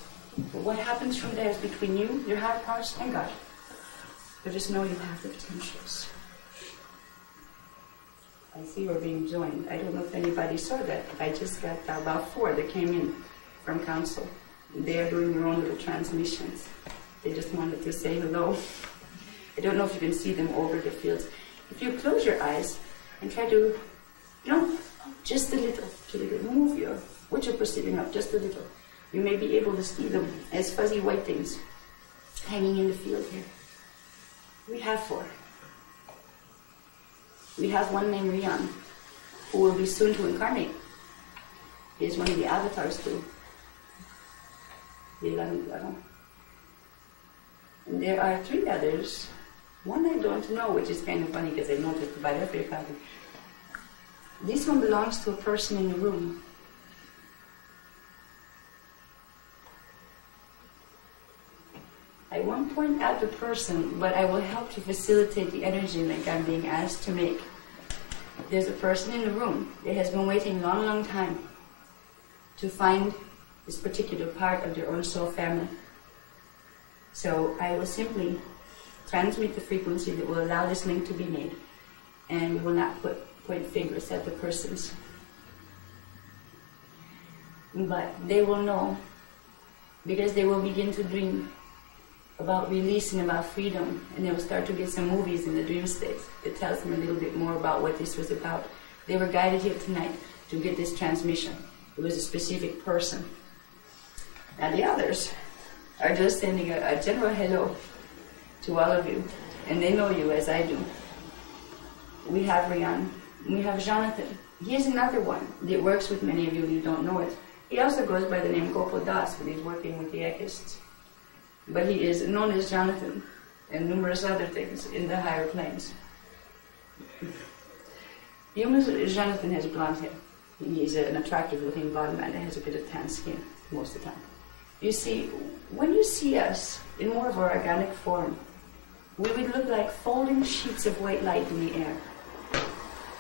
but what happens from there is between you, your higher parts, and God. But just know you have the potentials. I see we're being joined. I don't know if anybody saw that. I just got about 4 that came in from council. They are doing their own little transmissions. They just wanted to say hello. I don't know if you can see them over the fields. If you close your eyes and try to, just a little, move what you're perceiving up just a little, you may be able to see them as fuzzy white things hanging in the field here. We have 4. We have one named Rian, who will be soon to incarnate. He is one of the avatars too. And there are 3 others. One I don't know, which is kind of funny because I noticed about everybody. This one belongs to a person in the room. I won't point out the person, but I will help to facilitate the energy link I'm being asked to make. There's a person in the room that has been waiting a long, long time to find this particular part of their own soul family. So I will simply transmit the frequency that will allow this link to be made, and we will not point fingers at the persons. But they will know, because they will begin to dream about release and about freedom, and they will start to get some movies in the dream state that tells them a little bit more about what this was about. They were guided here tonight to get this transmission. It was a specific person. Now the others are just sending a general hello to all of you, and they know you as I do. We have Rian, we have Jonathan. He is another one that works with many of you who don't know it. He also goes by the name Gopal Das, but he's working with the Ekists. But he is known as Jonathan and numerous other things in the higher planes. Jonathan has blonde hair. He's an attractive-looking blonde man that has a bit of tan skin most of the time. You see, when you see us in more of our organic form, we would look like folding sheets of white light in the air.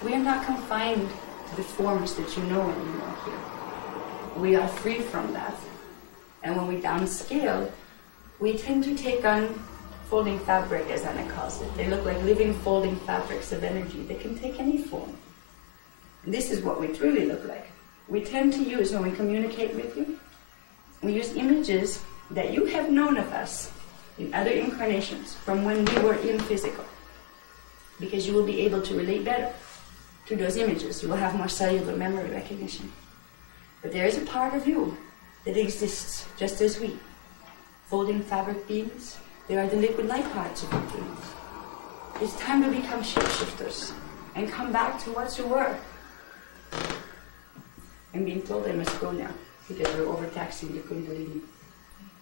We are not confined to the forms that you know anymore here. We are free from that. And when we downscale, we tend to take on folding fabric, as Anna calls it. They look like living folding fabrics of energy that can take any form. And this is what we truly look like. We tend to use, when we communicate with you, we use images that you have known of us in other incarnations from when we were in physical, because you will be able to relate better to those images. You will have more cellular memory recognition. But there is a part of you that exists just as we. Folding fabric beings, they are the liquid light parts of your beings. It's time to become shapeshifters and come back to what you were. I'm being told I must go now because we're overtaxing the Kundalini.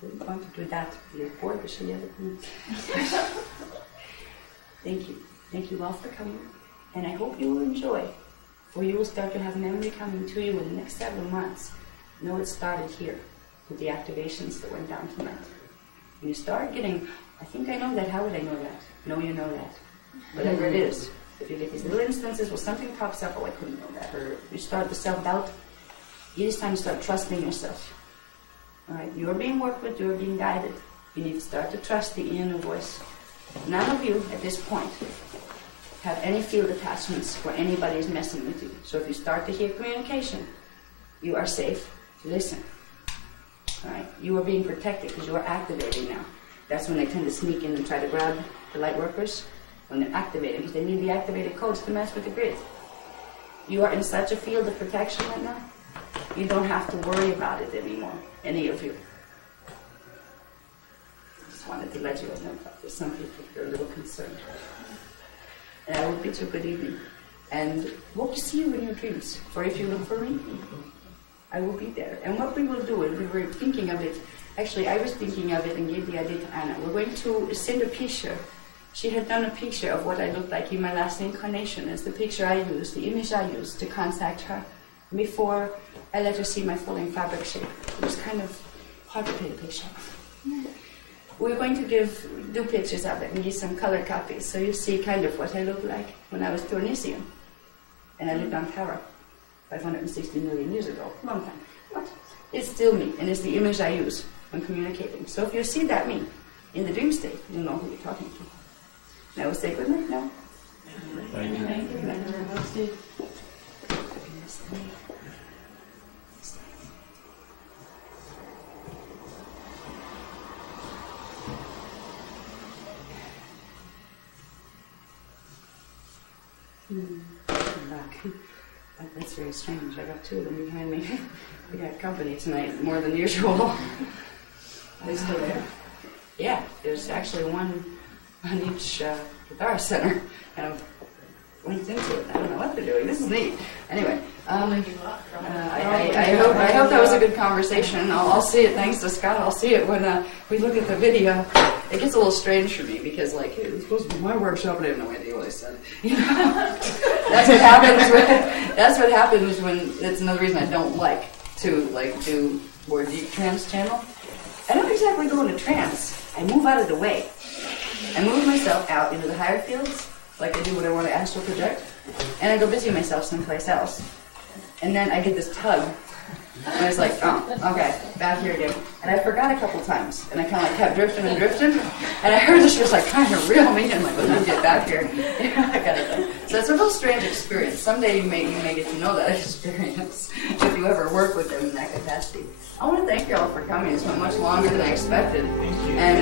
I didn't want to do that. You're bored, but Thank you. Thank you all for coming. And I hope you will enjoy, for you will start to have memory coming to you in the next several months. Know it started here with the activations that went down tonight. you start getting, I think I know that, how would I know that? No, you know that. Whatever it is. If you get these little instances where something pops up, oh, I couldn't know that, or you start the self-doubt, it is time to start trusting yourself. All right, you're being worked with, you're being guided. You need to start to trust the inner voice. None of you, at this point, have any field attachments where anybody is messing with you. So if you start to hear communication, you are safe to listen. All right, you are being protected because you are activating now. That's when they tend to sneak in and try to grab the light workers, when they're activating, because they need the activated codes to mess with the grid. You are in such a field of protection right now, you don't have to worry about it anymore, any of you. Just wanted to let you guys know that there's some people who are a little concerned. And I will bid you good evening. And hope to see you in your dreams. For if you look for me, I will be there. And what we will do, and we were thinking of it, actually I was thinking of it and gave the idea to Anna. We're going to send a picture. She had done a picture of what I looked like in my last incarnation. It's the picture I used, the image I used to contact her before I let her see my falling fabric shape. It was kind of hard to paint a picture. We're going to do pictures of it and give some color copies, so you see kind of what I looked like when I was Tournisian. And I lived on Kathara 560 million years ago, long time. But it's still me, and it's the image I use when communicating. So if you see that me in the dream state, you'll know who you're talking to. Now we'll say good night now. Thank you. Thank you. Good night. Back. That's very strange. I got two of them behind me. We got company tonight, more than usual. Are they still there? Yeah, there's actually one on each Kathara center. And I went into it. I don't know what they're doing. This is neat. Anyway, I hope that was a good conversation. I'll see it. Thanks to Scott. I'll see it when we look at the video. It gets a little strange for me because, like, hey, it's supposed to be my workshop, and I have no idea what I said. You know, that's what happens when. That's another reason I don't like to do more deep trance channel. I don't exactly go into trance. I move out of the way. I move myself out into the higher fields, like I do when I want to astral project, and I go busy myself someplace else. And then I get this tug, and I was like, oh, okay, back here again. And I forgot a couple times, and I kind of like kept drifting and drifting, and I heard this was like kind of reel me in, like, let me get back here. You know, that kind of thing. So it's a real strange experience. Someday you may get to know that experience if you ever work with them in that capacity. I want to thank you all for coming. It's been much longer than I expected. And